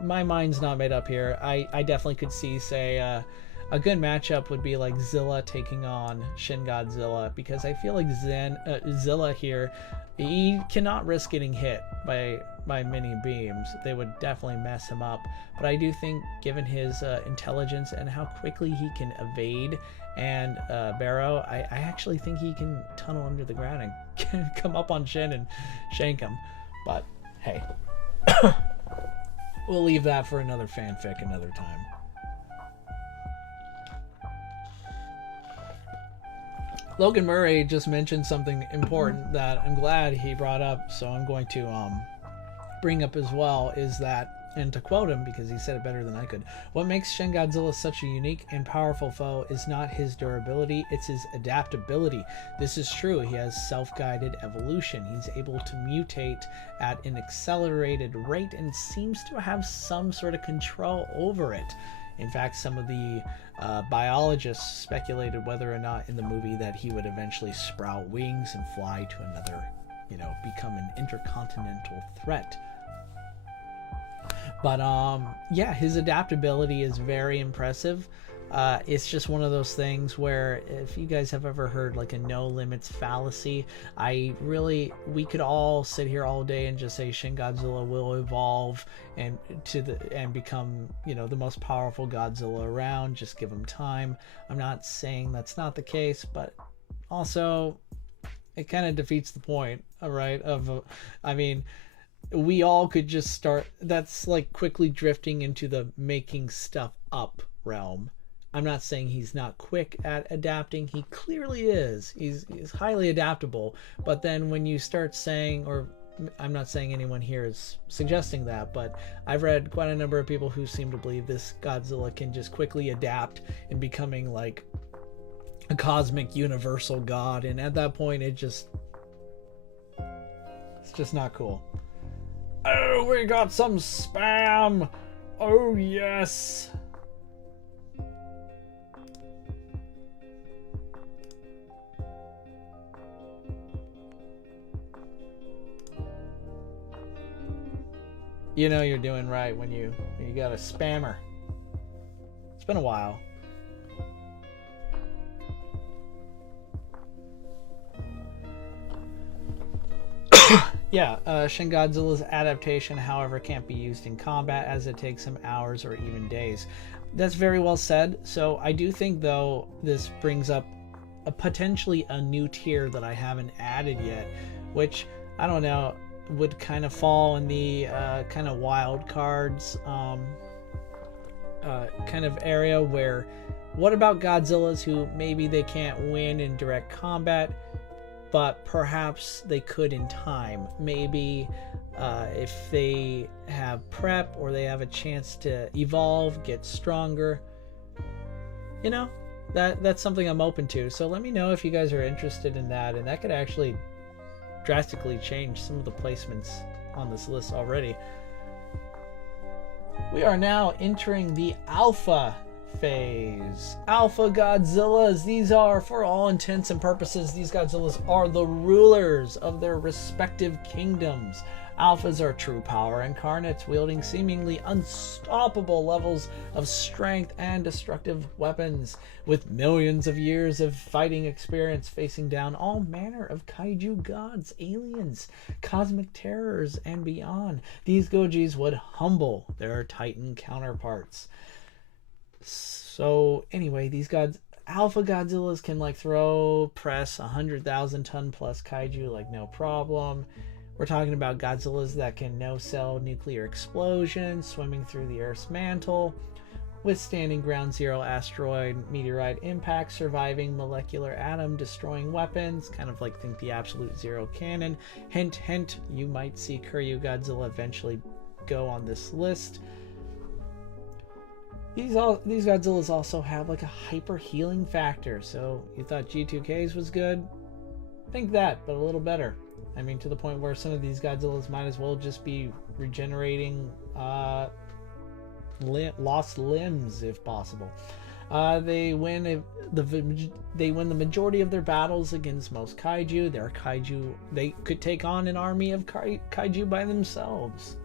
my mind's not made up here. I definitely could see, say, a good matchup would be like Zilla taking on Shin Godzilla, because I feel like Zilla here, he cannot risk getting hit by many beams. They would definitely mess him up. But I do think, given his intelligence and how quickly he can evade and barrow, I actually think he can tunnel under the ground and can come up on Shin and shank him. But hey, we'll leave that for another fanfic another time. Logan Murray just mentioned something important that I'm glad he brought up, so I'm going to bring up as well, is that, and to quote him because he said it better than I could, what makes Shin Godzilla such a unique and powerful foe is not his durability, it's his adaptability. This is true. He has self-guided evolution. He's able to mutate at an accelerated rate and seems to have some sort of control over it. In fact, some of the biologists speculated whether or not in the movie that he would eventually sprout wings and fly to another, become an intercontinental threat. But yeah, his adaptability is very impressive. It's just one of those things where, if you guys have ever heard like a no limits fallacy, we could all sit here all day and just say Shin Godzilla will evolve and become, the most powerful Godzilla around. Just give him time. I'm not saying that's not the case, but also it kind of defeats the point, right? We all could just start. That's like quickly drifting into the making stuff up realm. I'm not saying he's not quick at adapting. He clearly is. He's highly adaptable. But then when you start saying, or I'm not saying anyone here is suggesting that, but I've read quite a number of people who seem to believe this Godzilla can just quickly adapt in becoming like a cosmic universal god. And at that point, it's just not cool. Oh, we got some spam. Oh, yes. You're doing right when you got a spammer. It's been a while. Yeah, Shin Godzilla's adaptation, however, can't be used in combat as it takes him hours or even days. That's very well said. So I do think, though, this brings up potentially a new tier that I haven't added yet, which, I don't know, would kind of fall in the kind of wild cards kind of area, where what about Godzillas who maybe they can't win in direct combat, but perhaps they could in time. Maybe if they have prep or they have a chance to evolve, get stronger. That's something I'm open to. So let me know if you guys are interested in that, and that could actually drastically change some of the placements on this list already. We are now entering the alpha phase. Alpha Godzillas. These are, for all intents and purposes, these Godzillas are the rulers of their respective kingdoms. Alphas are true power incarnates, wielding seemingly unstoppable levels of strength and destructive weapons, with millions of years of fighting experience, facing down all manner of kaiju gods, aliens, cosmic terrors, and beyond. These Gojis would humble their Titan counterparts. So anyway, these Alpha Godzillas can press 100,000 ton plus kaiju no problem. We're talking about Godzillas that can no-cell nuclear explosions, swimming through the Earth's mantle, withstanding ground zero asteroid meteorite impact, surviving molecular atom destroying weapons, kind of think the absolute zero cannon. Hint, hint, you might see Kiryu Godzilla eventually go on this list. These Godzillas also have a hyper healing factor, so you thought G2K's was good? Think that, but a little better. To the point where some of these Godzillas might as well just be regenerating lost limbs if possible. They win the majority of their battles against most kaiju. Their kaiju, they could take on an army of kaiju by themselves.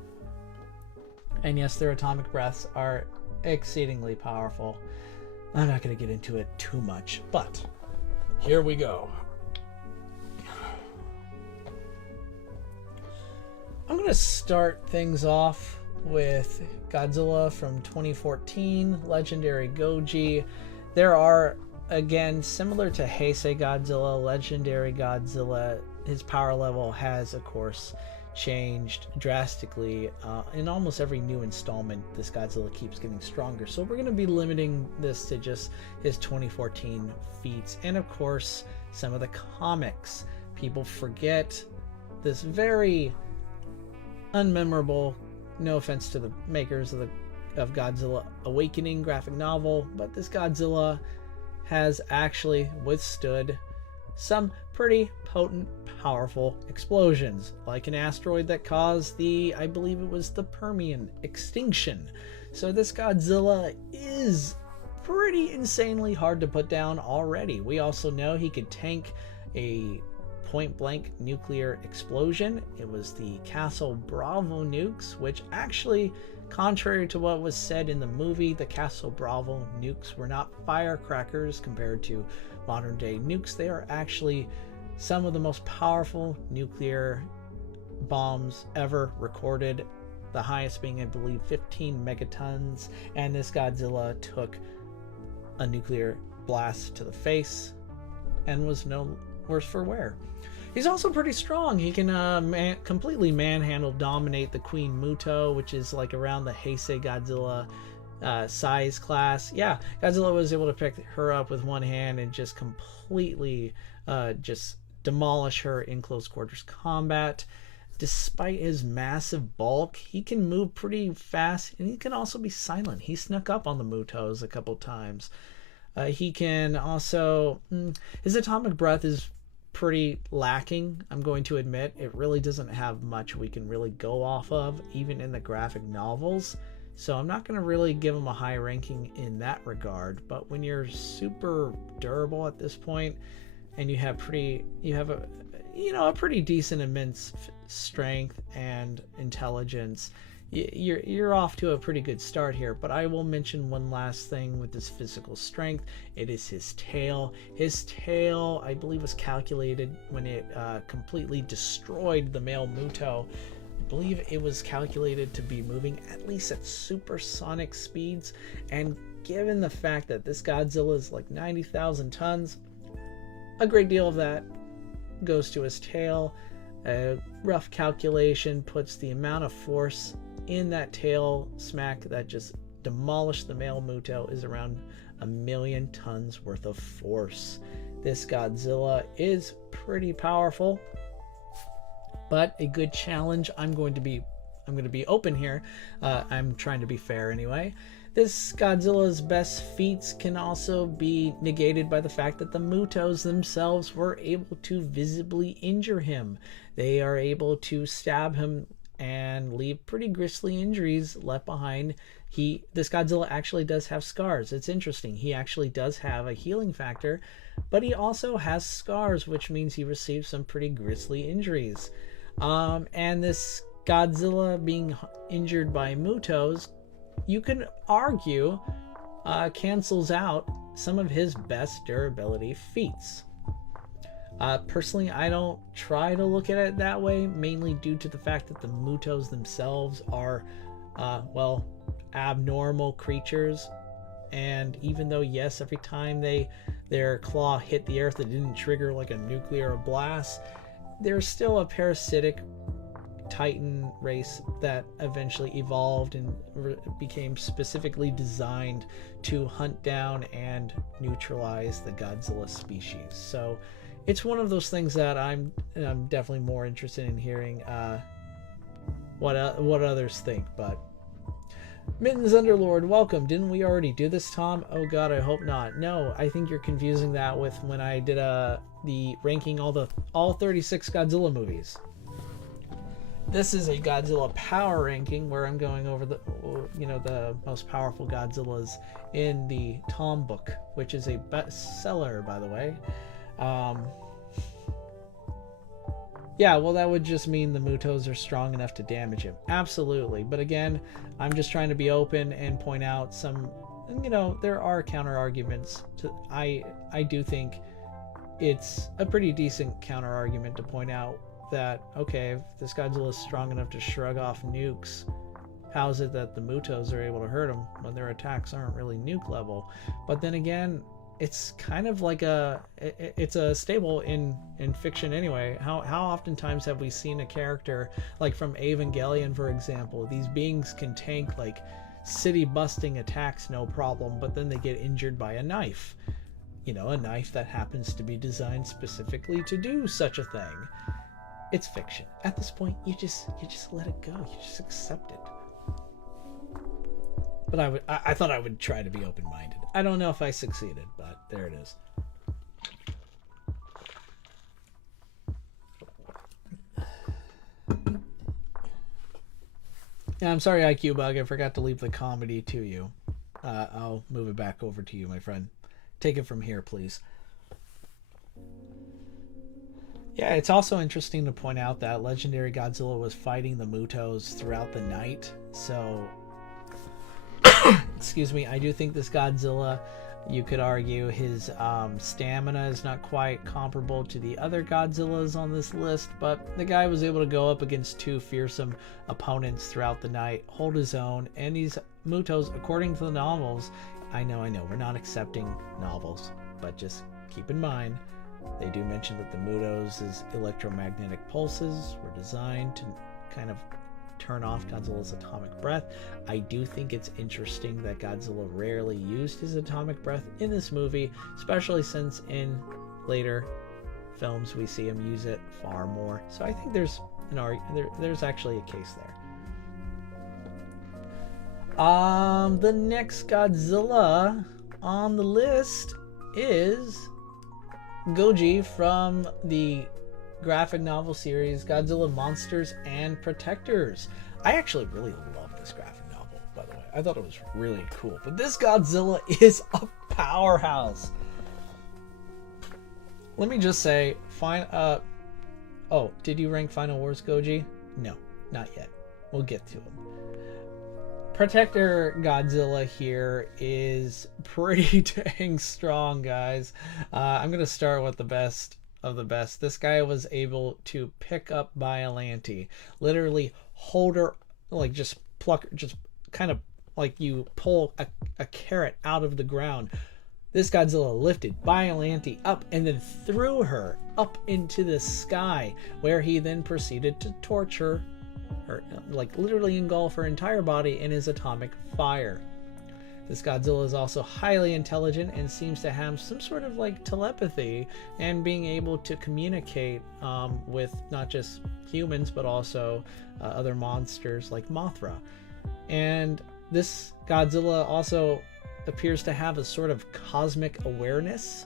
And yes, their atomic breaths are exceedingly powerful. I'm not going to get into it too much, but here we go. I'm going to start things off with Godzilla from 2014, Legendary Goji. There are, again, similar to Heisei Godzilla, Legendary Godzilla, his power level has, of course, changed drastically. In almost every new installment, this Godzilla keeps getting stronger. So we're going to be limiting this to just his 2014 feats. And, of course, some of the comics. People forget this very unmemorable, no offense to the makers of Godzilla Awakening graphic novel, but this Godzilla has actually withstood some pretty potent, powerful explosions, like an asteroid that caused I believe it was the Permian extinction. So this Godzilla is pretty insanely hard to put down already. We also know he could tank a point-blank nuclear explosion. It was the Castle Bravo nukes, which actually, contrary to what was said in the movie, the Castle Bravo nukes were not firecrackers compared to modern-day nukes. They are actually some of the most powerful nuclear bombs ever recorded, the highest being, I believe, 15 megatons, and this Godzilla took a nuclear blast to the face and was no worse for wear. He's also pretty strong. He can completely manhandle, dominate the Queen Muto, which is like around the Heisei Godzilla size class. Yeah, Godzilla was able to pick her up with one hand and just completely just demolish her in close quarters combat. Despite his massive bulk, he can move pretty fast, and he can also be silent. He snuck up on the Mutos a couple times. He can also... his atomic breath is pretty lacking, I'm going to admit. It really doesn't have much we can really go off of, even in the graphic novels. So I'm not going to really give him a high ranking in that regard. But when you're super durable at this point, and you have a pretty decent immense strength and intelligence, you're off to a pretty good start here. But I will mention one last thing with this physical strength. It is his tail. His tail, I believe, was calculated when it completely destroyed the male Muto. I believe it was calculated to be moving at least at supersonic speeds, and given the fact that this Godzilla is like 90,000 tons, a great deal of that goes to his tail. A rough calculation puts the amount of force in that tail smack that just demolished the male Muto is around 1,000,000 tons worth of force. This Godzilla is pretty powerful, but a good challenge. I'm going to be open here. I'm trying to be fair anyway. This Godzilla's best feats can also be negated by the fact that the Mutos themselves were able to visibly injure him. They are able to stab him and leave pretty grisly injuries left behind. This Godzilla actually does have scars. It's interesting. He actually does have a healing factor, but he also has scars, which means he received some pretty grisly injuries. And this Godzilla being injured by Mutos, you can argue, cancels out some of his best durability feats. Personally, I don't try to look at it that way, mainly due to the fact that the Mutos themselves are, abnormal creatures. And even though, yes, every time their claw hit the earth, it didn't trigger like a nuclear blast, they're still a parasitic Titan race that eventually evolved and became specifically designed to hunt down and neutralize the Godzilla species. So it's one of those things that I'm definitely more interested in hearing what others think. But Mittens Underlord, welcome. Didn't we already do this, Tom? Oh god, I hope not. No, I think you're confusing that with when I did the ranking all 36 Godzilla movies. This is a Godzilla power ranking where I'm going over the most powerful Godzillas in the Tom book, which is a bestseller, by the way. Yeah, well, that would just mean the Mutos are strong enough to damage him. Absolutely. But again, I'm just trying to be open and point out some, there are counter arguments. I do think it's a pretty decent counter argument to point out that, okay, if this Godzilla is strong enough to shrug off nukes, how is it that the Mutos are able to hurt him when their attacks aren't really nuke level? But then again, it's kind of like it's a staple in fiction anyway. How oftentimes have we seen a character, like from Evangelion, for example, these beings can tank like city busting attacks no problem, but then they get injured by a knife. A knife that happens to be designed specifically to do such a thing. It's fiction. At this point, you just let it go. You just accept it. But I thought I would try to be open-minded. I don't know if I succeeded, but there it is. Yeah, I'm sorry, IQ Bug. I forgot to leave the comedy to you. I'll move it back over to you, my friend. Take it from here, please. Yeah, it's also interesting to point out that legendary Godzilla was fighting the Mutos throughout the night. So, excuse me, I do think this Godzilla, you could argue his stamina is not quite comparable to the other Godzillas on this list, but the guy was able to go up against two fearsome opponents throughout the night, hold his own, and these Mutos, according to the novels, I know, we're not accepting novels, but just keep in mind, they do mention that the Mutos' electromagnetic pulses were designed to kind of turn off Godzilla's atomic breath. I do think it's interesting that Godzilla rarely used his atomic breath in this movie, especially since in later films we see him use it far more. So I think there's there's actually a case there. The next Godzilla on the list is Goji from the graphic novel series Godzilla Monsters and Protectors. I actually really love this graphic novel, by the way. I thought it was really cool. But this Godzilla is a powerhouse. Let me just say, oh, did you rank Final Wars Goji? No, not yet. We'll get to him. Protector Godzilla here is pretty dang strong, guys. I'm going to start with the best of the best. This guy was able to pick up Biollante, literally hold her, like just pluck, just kind of like you pull a carrot out of the ground. This Godzilla lifted Biollante up and then threw her up into the sky, where he then proceeded to torture her, like literally engulf her entire body in his atomic fire. This Godzilla is also highly intelligent and seems to have some sort of like telepathy and being able to communicate with not just humans but also other monsters like Mothra. And this Godzilla also appears to have a sort of cosmic awareness,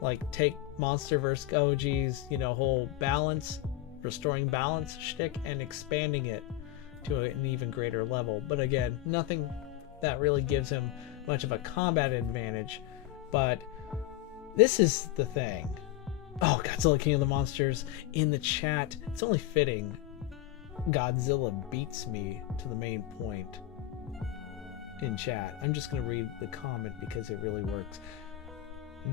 like take Monsterverse Goji's, whole balance, restoring balance shtick and expanding it to an even greater level. But again, nothing that really gives him much of a combat advantage. But this is the thing. Oh, Godzilla King of the Monsters in the chat. It's only fitting Godzilla beats me to the main point in chat. I'm just going to read the comment because it really works.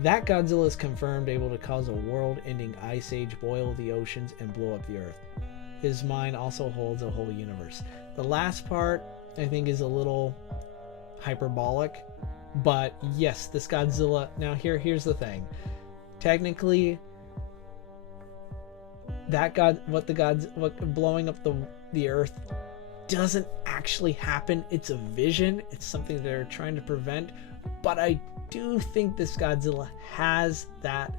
That Godzilla is confirmed able to cause a world-ending ice age, boil the oceans, and blow up the earth. His mind also holds a whole universe. The last part, I think, is a little hyperbolic, but yes, this Godzilla. Now here's the thing. Technically, that what blowing up the earth doesn't actually happen. It's a vision. It's something they're trying to prevent. But I do think this Godzilla has that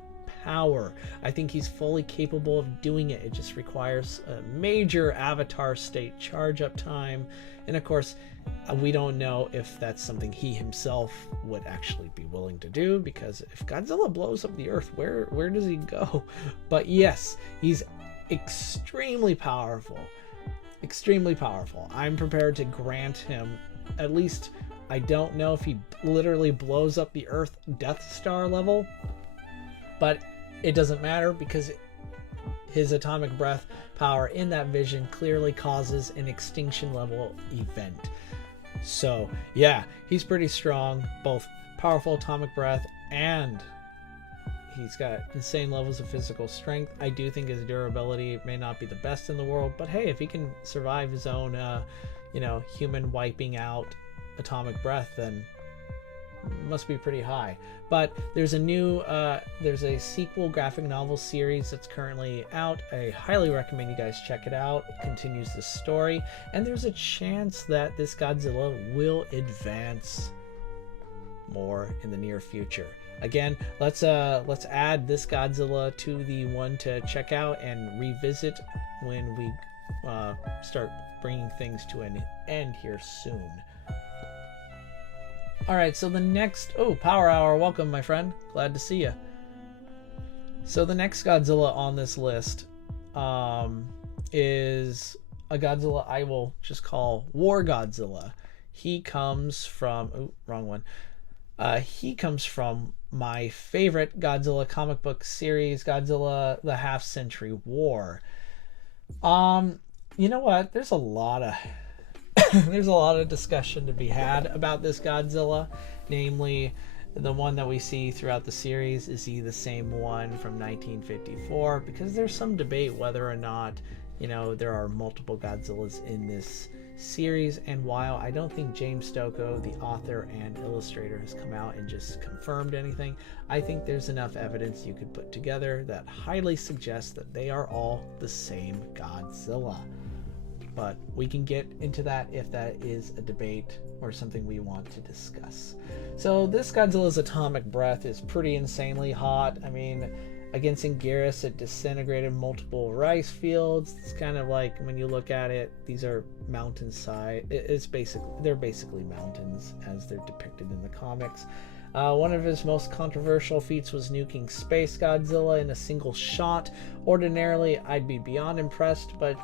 power. I think he's fully capable of doing it. It just requires a major avatar state charge up time. And of course, we don't know if that's something he himself would actually be willing to do, because if Godzilla blows up the earth, where does he go? But yes, he's extremely powerful. Extremely powerful. I'm prepared to grant him, at least, I don't know if he literally blows up the Earth Death Star level, but it doesn't matter because his atomic breath power in that vision clearly causes an extinction level event. So yeah, he's pretty strong, both powerful atomic breath and he's got insane levels of physical strength. I do think his durability may not be the best in the world, but hey, if he can survive his own, human wiping out atomic breath, then it must be pretty high. But there's a sequel graphic novel series that's currently out. I highly recommend you guys check it out. It continues the story, and there's a chance that this Godzilla will advance more in the near future. Again, let's add this Godzilla to the one to check out and revisit when we start bringing things to an end here soon. Alright, so the next... Oh, Power Hour, welcome, my friend. Glad to see you. So the next Godzilla on this list is a Godzilla I will just call War Godzilla. He comes from... Oh, wrong one. He comes from my favorite Godzilla comic book series, Godzilla the Half Century War. You know what? There's a lot of there's a lot of discussion to be had about this Godzilla, namely the one that we see throughout the series. Is he the same one from 1954? Because there's some debate whether or not, there are multiple Godzillas in this series. And while I don't think James Stokoe, the author and illustrator, has come out and just confirmed anything, I think there's enough evidence you could put together that highly suggests that they are all the same Godzilla. But we can get into that if that is a debate or something we want to discuss. So this Godzilla's atomic breath is pretty insanely hot. I mean, against Anguirus, it disintegrated multiple rice fields. It's kind of like, when you look at it, these are mountainside. They're basically mountains as they're depicted in the comics. One of his most controversial feats was nuking Space Godzilla in a single shot. Ordinarily, I'd be beyond impressed, but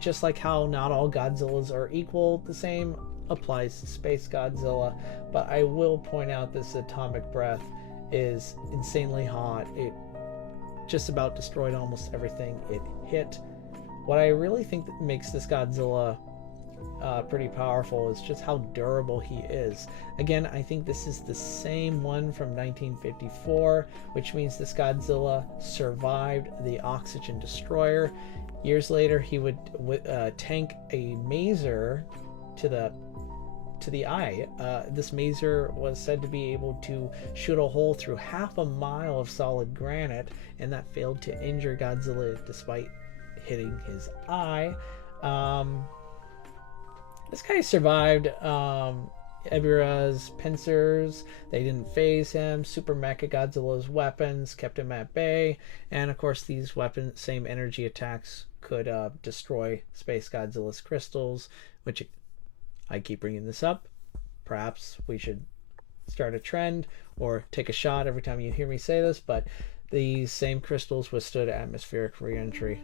just like how not all Godzillas are equal, the same applies to Space Godzilla. But I will point out this atomic breath is insanely hot. It just about destroyed almost everything it hit. What I really think that makes this Godzilla pretty powerful is just how durable he is. Again, I think this is the same one from 1954, which means this Godzilla survived the oxygen destroyer. Years later, he would tank a maser to the eye. This maser was said to be able to shoot a hole through half a mile of solid granite, and that failed to injure Godzilla despite hitting his eye. This guy survived Ebira's pincers. They didn't phase him. Super Mecha Godzilla's weapons kept him at bay. And of course, these same energy attacks could destroy Space Godzilla's crystals, which I keep bringing this up. Perhaps we should start a trend or take a shot every time you hear me say this, but these same crystals withstood atmospheric re-entry.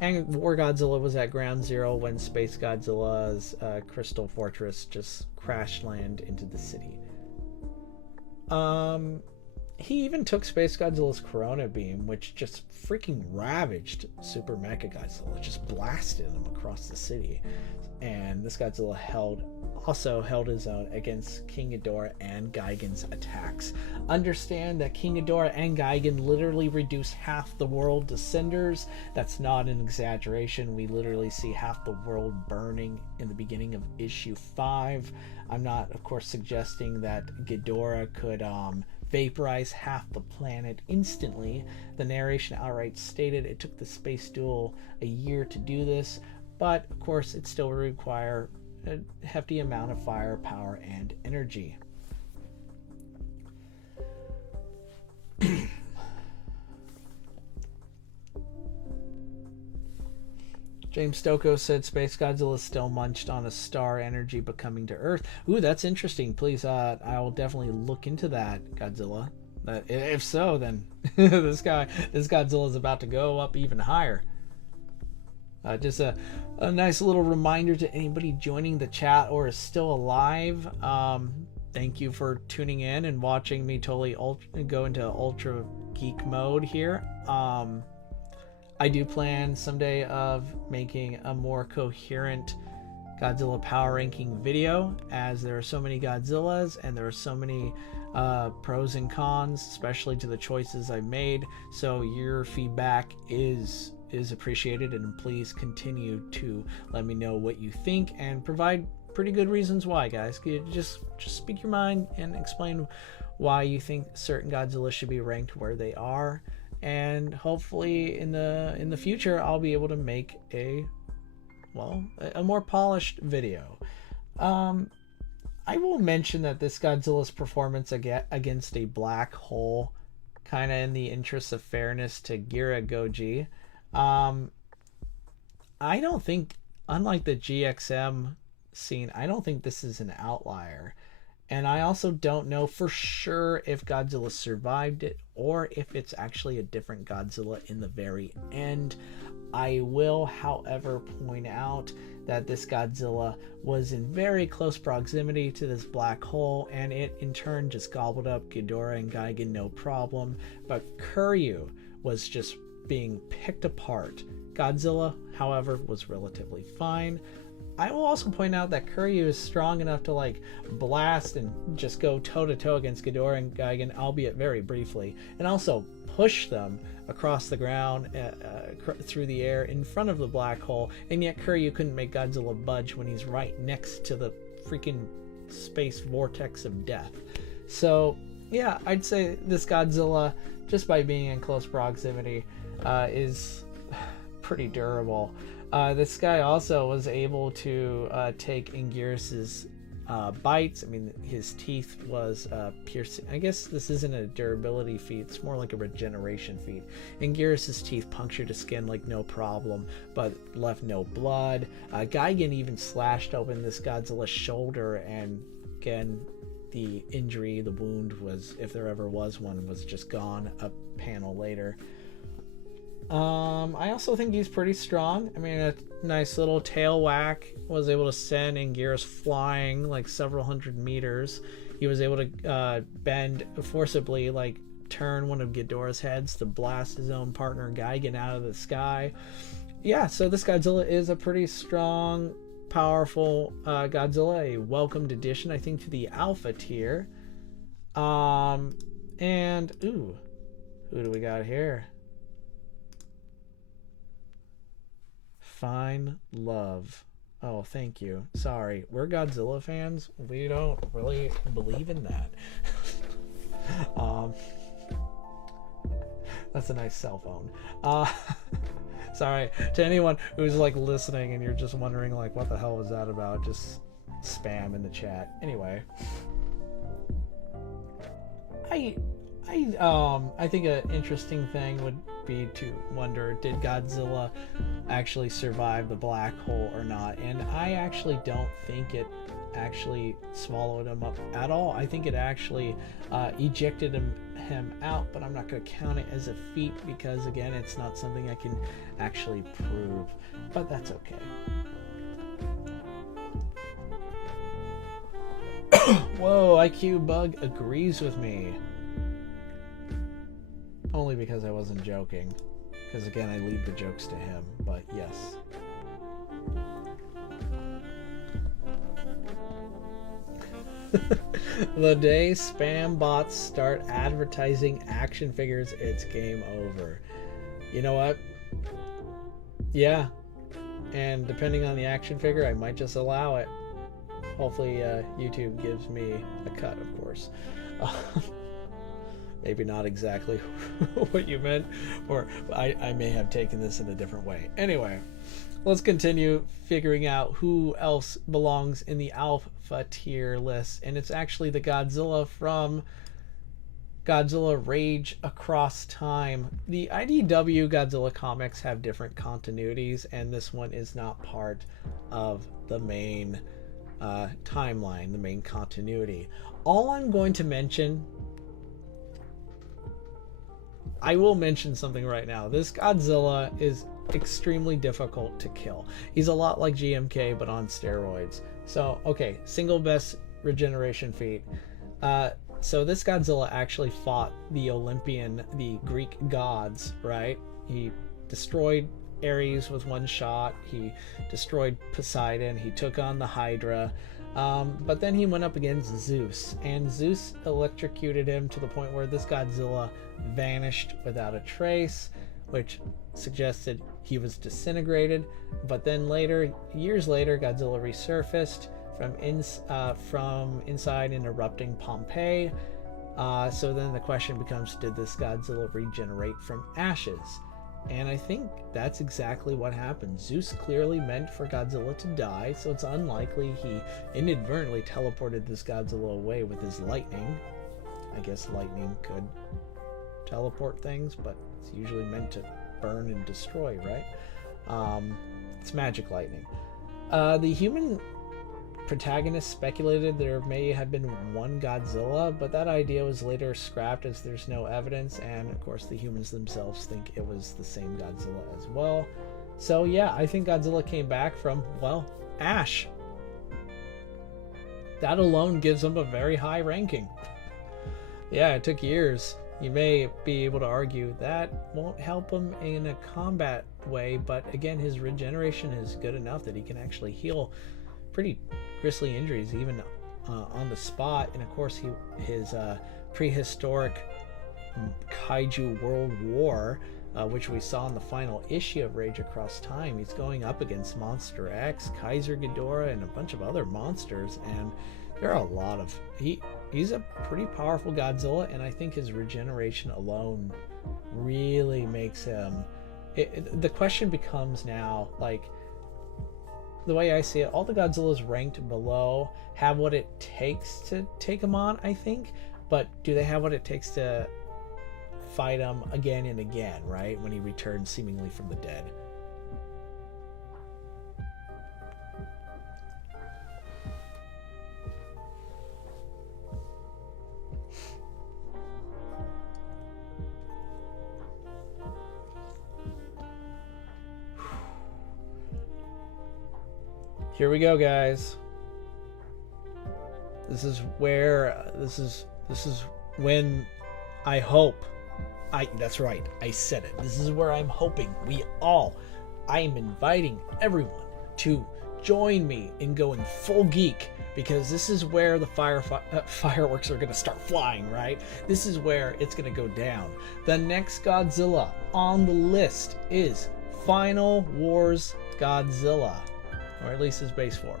And War Godzilla was at ground zero when Space Godzilla's crystal fortress just crash land into the city. He even took Space Godzilla's Corona Beam, which just freaking ravaged Super Mecha Godzilla, just blasted him across the city. And this Godzilla also held his own against King Ghidorah and Gigan's attacks. Understand that King Ghidorah and Gigan literally reduce half the world to cinders. That's not an exaggeration. We literally see half the world burning in the beginning of issue 5. I'm not, of course, suggesting that Ghidorah could vaporize half the planet instantly. The narration outright stated it took the space duel a year to do this, but of course it still would require a hefty amount of firepower and energy. James Stokoe said Space Godzilla still munched on a star energy but coming to Earth. Ooh, that's interesting. Please, I will definitely look into that, Godzilla. If so, then this Godzilla is about to go up even higher. Just a nice little reminder to anybody joining the chat or is still alive. Thank you for tuning in and watching me totally go into ultra geek mode here. I do plan someday of making a more coherent Godzilla power ranking video, as there are so many Godzillas and there are so many pros and cons, especially to the choices I made. So your feedback is appreciated, and please continue to let me know what you think and provide pretty good reasons why, guys. Just speak your mind and explain why you think certain Godzillas should be ranked where they are. And hopefully in the future I'll be able to make a more polished video. I will mention that this Godzilla's performance against a black hole, kind of in the interest of fairness to Gira Goji, I don't think, unlike the GXM scene, I don't think this is an outlier. And I also don't know for sure if Godzilla survived it or if it's actually a different Godzilla in the very end. I will, however, point out that this Godzilla was in very close proximity to this black hole, and it in turn just gobbled up Ghidorah and Gigan no problem. But Kiryu was just being picked apart. Godzilla, however, was relatively fine. I will also point out that Kiryu is strong enough to like blast and just go toe-to-toe against Ghidorah and Gigan, albeit very briefly, and also push them across the ground through the air in front of the black hole, and yet Kiryu couldn't make Godzilla budge when he's right next to the freaking space vortex of death. So yeah, I'd say this Godzilla, just by being in close proximity, is pretty durable. This guy also was able to take Anguirus's bites. I mean, his teeth was piercing. I guess this isn't a durability feat, it's more like a regeneration feat. Anguirus's teeth punctured his skin like no problem, but left no blood. Gigan even slashed open this Godzilla's shoulder, and again, the injury, the wound was, if there ever was one, was just gone a panel later. I also think he's pretty strong. I mean, a nice little tail whack was able to send Anguirus flying like several hundred meters. He was able to bend forcibly, like turn one of Ghidorah's heads to blast his own partner Gigan out of the sky. Yeah, so this Godzilla is a pretty strong, powerful Godzilla, a welcomed addition, I think, to the alpha tier. And ooh, who do we got here? Fine Love. Oh, thank you. Sorry, we're Godzilla fans. We don't really believe in that. That's a nice cell phone. Sorry to anyone who's like listening and you're just wondering like what the hell was that about. Just spam in the chat. Anyway, I think an interesting thing would be to wonder, did Godzilla actually survive the black hole or not? And I actually don't think it actually swallowed him up at all. I think it actually ejected him out, but I'm not going to count it as a feat because, again, it's not something I can actually prove, but that's okay. Whoa, IQ Bug agrees with me. Only because I wasn't joking. Because again, I leave the jokes to him, but yes. The day spam bots start advertising action figures, it's game over. You know what? Yeah. And depending on the action figure, I might just allow it. Hopefully YouTube gives me a cut, of course. Maybe not exactly what you meant, or I may have taken this in a different way. Anyway, let's continue figuring out who else belongs in the alpha tier list, and it's actually the Godzilla from Godzilla Rage Across Time. The IDW Godzilla comics have different continuities, and this one is not part of the main timeline, the main continuity. All I'm going to mention, I will mention something right now. This Godzilla is extremely difficult to kill. He's a lot like GMK, but on steroids. So, okay, single best regeneration feat. So this Godzilla actually fought the the Greek gods, right? He destroyed Ares with one shot. He destroyed Poseidon. He took on the Hydra. But then he went up against Zeus, and Zeus electrocuted him to the point where this Godzilla vanished without a trace, which suggested he was disintegrated. But then later, years later, Godzilla resurfaced from inside an erupting Pompeii. So then the question becomes, did this Godzilla regenerate from ashes? And I think that's exactly what happened. Zeus clearly meant for Godzilla to die, so it's unlikely he inadvertently teleported this Godzilla away with his lightning. I guess lightning could teleport things, but it's usually meant to burn and destroy, right? It's magic lightning. The human protagonists speculated there may have been one Godzilla, but that idea was later scrapped as there's no evidence, and of course the humans themselves think it was the same Godzilla as well. So yeah, I think Godzilla came back from, well, ash. That alone gives him a very high ranking. Yeah, it took years. You may be able to argue that won't help him in a combat way, but again, his regeneration is good enough that he can actually heal pretty grisly injuries, even on the spot. And of course, his prehistoric kaiju world war, which we saw in the final issue of Rage Across Time, he's going up against Monster X, Keizer Ghidorah, and a bunch of other monsters, and there are a lot of... He's a pretty powerful Godzilla, and I think his regeneration alone really makes him... the question becomes now, like, the way I see it, all the Godzillas ranked below have what it takes to take him on, I think, but do they have what it takes to fight him again and again, right? When he returns seemingly from the dead. Here we go, guys. This is when I hope. That's right, I said it. This is where I'm hoping I am inviting everyone to join me in going full geek, because this is where the fireworks are going to start flying, right? This is where it's going to go down. The next Godzilla on the list is Final Wars Godzilla, or at least his base form.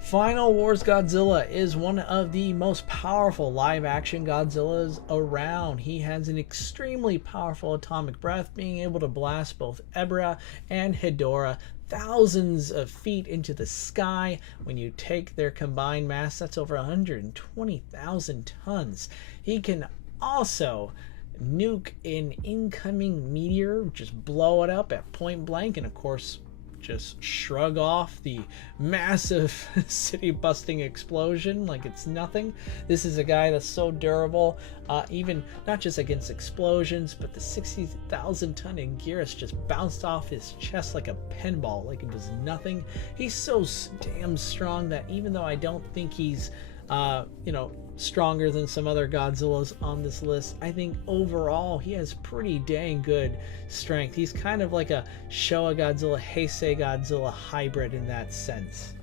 Final Wars Godzilla is one of the most powerful live-action Godzillas around. He has an extremely powerful atomic breath, being able to blast both Ebra and Hedorah thousands of feet into the sky. When you take their combined mass, that's over 120,000 tons. He can also nuke an incoming meteor, just blow it up at point blank, and of course just shrug off the massive city-busting explosion like it's nothing. This is a guy that's so durable, even not just against explosions, but the 60,000-ton Anguirus just bounced off his chest like a pinball, like it was nothing. He's so damn strong that even though I don't think he's stronger than some other Godzillas on this list, I think overall he has pretty dang good strength. He's kind of like a Showa Godzilla, Heisei Godzilla hybrid in that sense.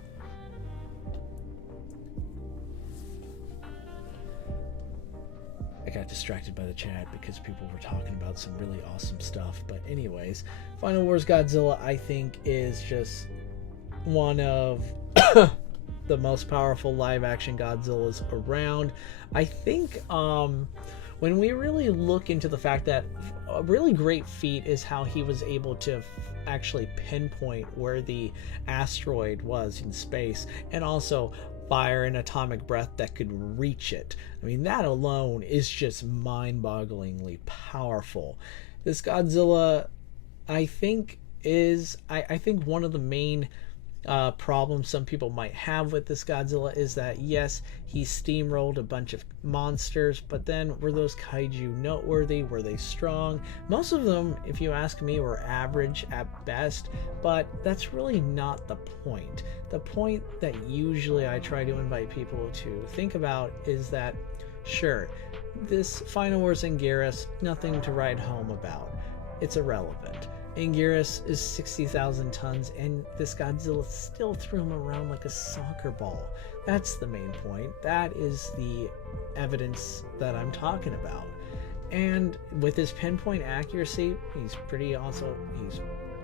I got distracted by the chat because people were talking about some really awesome stuff. But anyways, Final Wars Godzilla, I think, is just one of the most powerful live-action Godzillas around. I think when we really look into the fact that a really great feat is how he was able to actually pinpoint where the asteroid was in space, and also fire an atomic breath that could reach it. I mean, that alone is just mind-bogglingly powerful. This Godzilla, I think, is I think one of the main problem some people might have with this Godzilla is that, yes, he steamrolled a bunch of monsters, but then were those kaiju noteworthy? Were they strong? Most of them, if you ask me, were average at best, but that's really not the point. The point that usually I try to invite people to think about is that, sure, this Final Wars Anguirus, nothing to write home about. It's irrelevant. Anguirus is 60,000 tons, and this Godzilla still threw him around like a soccer ball. That's the main point. That is the evidence that I'm talking about. And with his pinpoint accuracy, he's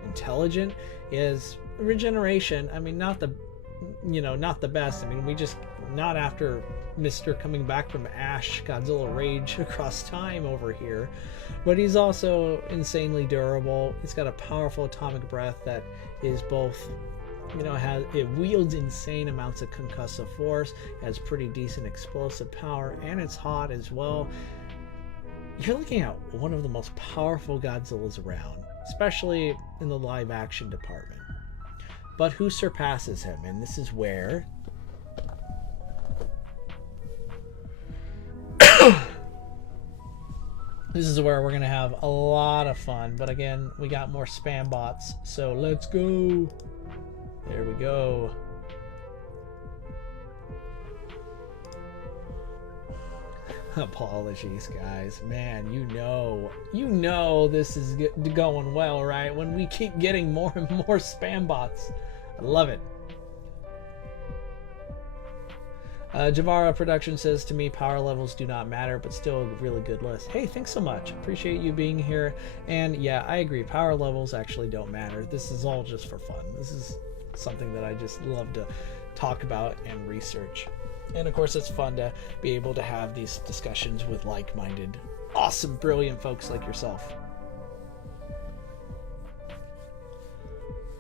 intelligent. He has regeneration. I mean, not the best. I mean, not after Mr. coming back from Ash, Godzilla Rage Across Time over here. But he's also insanely durable. He's got a powerful atomic breath that is both, it wields insane amounts of concussive force, has pretty decent explosive power, and it's hot as well. You're looking at one of the most powerful Godzillas around, especially in the live action department. But who surpasses him? And this is where This is where we're going to have a lot of fun. But again, we got more spam bots. So let's go. There we go. Apologies, guys. Man, you know this is going well, right? When we keep getting more and more spam bots. I love it. Javara Production says, to me, power levels do not matter, but still a really good list. Hey, thanks so much. Appreciate you being here. And yeah, I agree. Power levels actually don't matter. This is all just for fun. This is something that I just love to talk about and research. And of course, it's fun to be able to have these discussions with like-minded, awesome, brilliant folks like yourself.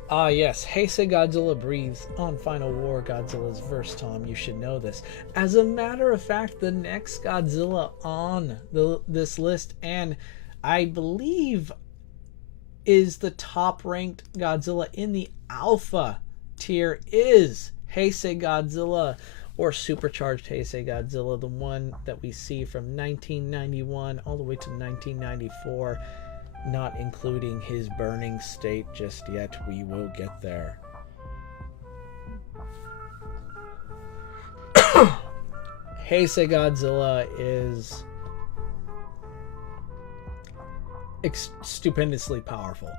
Ah, yes, Heisei Godzilla breathes on Final War Godzilla's verse, Tom. You should know this. As a matter of fact, the next Godzilla on this list, and I believe is the top-ranked Godzilla in the Alpha tier, is Heisei Godzilla, or Supercharged Heisei Godzilla, the one that we see from 1991 all the way to 1994. Not including his burning state just yet. We will get there. Heisei Godzilla is stupendously powerful.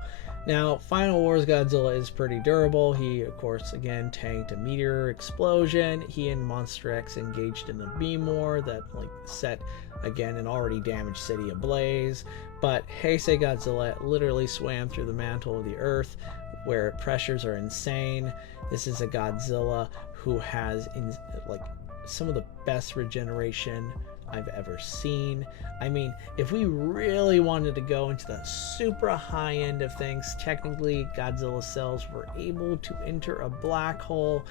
Now, Final Wars Godzilla is pretty durable. He, of course, again, tanked a meteor explosion. He and Monster X engaged in a beam war that, set, again, an already damaged city ablaze. But Heisei Godzilla literally swam through the mantle of the Earth, where pressures are insane. This is a Godzilla who has, some of the best regeneration I've ever seen. I mean, if we really wanted to go into the super high end of things, technically Godzilla cells were able to enter a black hole,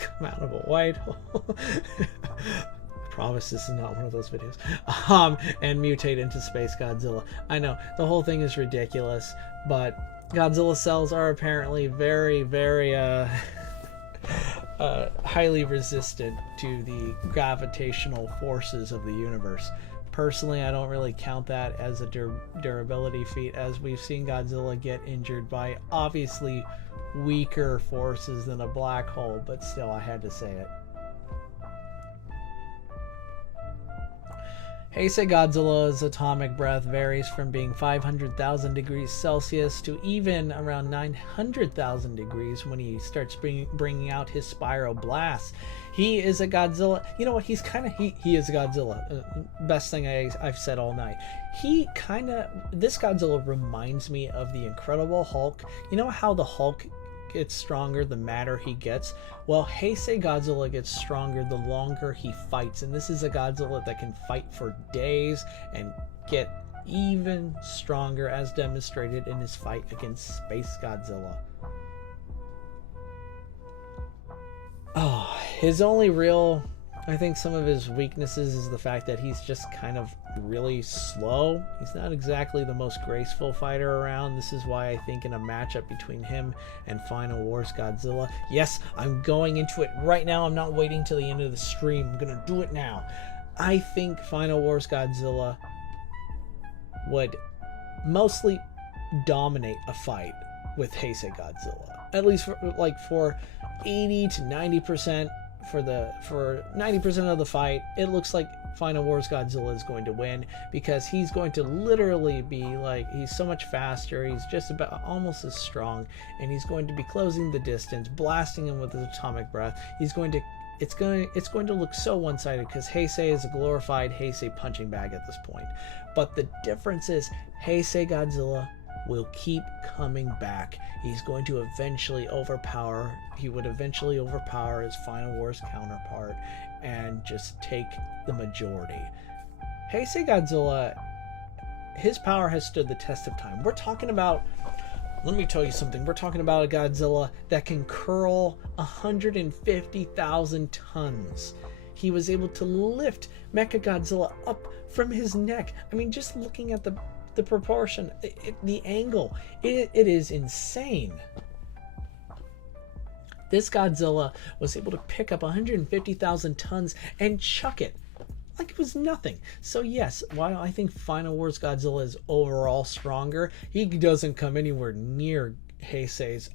come out of a white hole. I promise this is not one of those videos. And mutate into Space Godzilla. I know, the whole thing is ridiculous, but Godzilla cells are apparently very, very, highly resistant to the gravitational forces of the universe. Personally, I don't really count that as a durability feat, as we've seen Godzilla get injured by obviously weaker forces than a black hole, but still, I had to say it. Heisei Godzilla's atomic breath varies from being 500,000 degrees Celsius to even around 900,000 degrees when he starts bringing out his spiral blasts. He is a Godzilla. You know what? He is a Godzilla. Best thing I've said all night. This Godzilla reminds me of the Incredible Hulk. You know how the Hulk gets stronger the madder he gets? Well, Heisei Godzilla gets stronger the longer he fights, and this is a Godzilla that can fight for days and get even stronger, as demonstrated in his fight against Space Godzilla. Oh, his only real, I think some of his weaknesses is the fact that he's just kind of really slow. He's not exactly the most graceful fighter around. This is why I think in a matchup between him and Final Wars Godzilla, yes, I'm going into it right now. I'm not waiting till the end of the stream. I'm gonna do it now. I think Final Wars Godzilla would mostly dominate a fight with Heisei Godzilla, at least for 80 to 90%. For 90% of the fight, it looks like Final Wars Godzilla is going to win, because he's going to literally be he's so much faster, he's just about almost as strong, and he's going to be closing the distance, blasting him with his atomic breath. It's going to look so one-sided, because Heisei is a glorified Heisei punching bag at this point. But the difference is Heisei Godzilla will keep coming back. He's going to eventually overpower his Final Wars counterpart and just take the majority. Heisei Godzilla, his power has stood the test of time. Let me tell you something. We're talking about a Godzilla that can curl 150,000 tons. He was able to lift Mechagodzilla up from his neck. I mean, just looking at the proportion, the angle, it is insane. This Godzilla was able to pick up 150,000 tons and chuck it like it was nothing. So yes, while I think Final Wars Godzilla is overall stronger, he doesn't come anywhere near Heisei's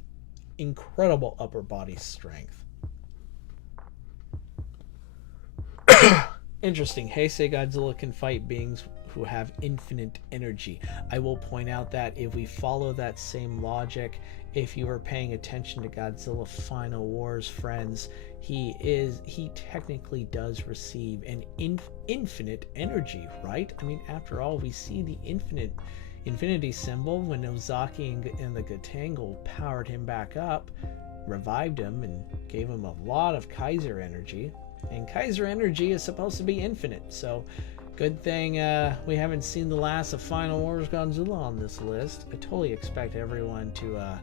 incredible upper body strength. Interesting. Heisei Godzilla can fight beings who have infinite energy. I will point out that if we follow that same logic, if you were paying attention to Godzilla Final Wars, friends, he technically does receive an infinite energy, right? I mean, after all, we see the infinity symbol when Ozaki and the Gotengle powered him back up, revived him, and gave him a lot of Keizer energy. And Keizer energy is supposed to be infinite, so good thing we haven't seen the last of Final Wars Godzilla on this list. I totally expect everyone to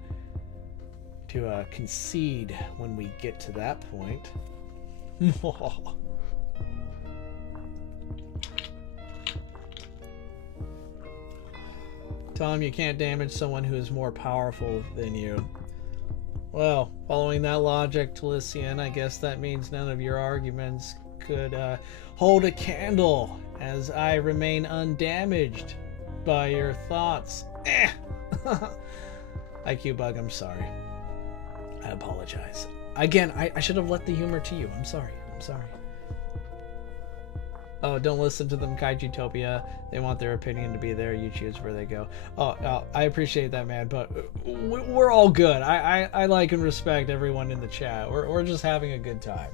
concede when we get to that point. Tom, you can't damage someone who is more powerful than you. Well, following that logic, Talisian, I guess that means none of your arguments could hold a candle, as I remain undamaged by your thoughts. IQ Bug, I'm sorry. I apologize. Again, I should have let the humor to you. I'm sorry. Oh, don't listen to them, Kaijutopia. They want their opinion to be there. You choose where they go. Oh, I appreciate that, man, but we're all good. I like and respect everyone in the chat. We're just having a good time.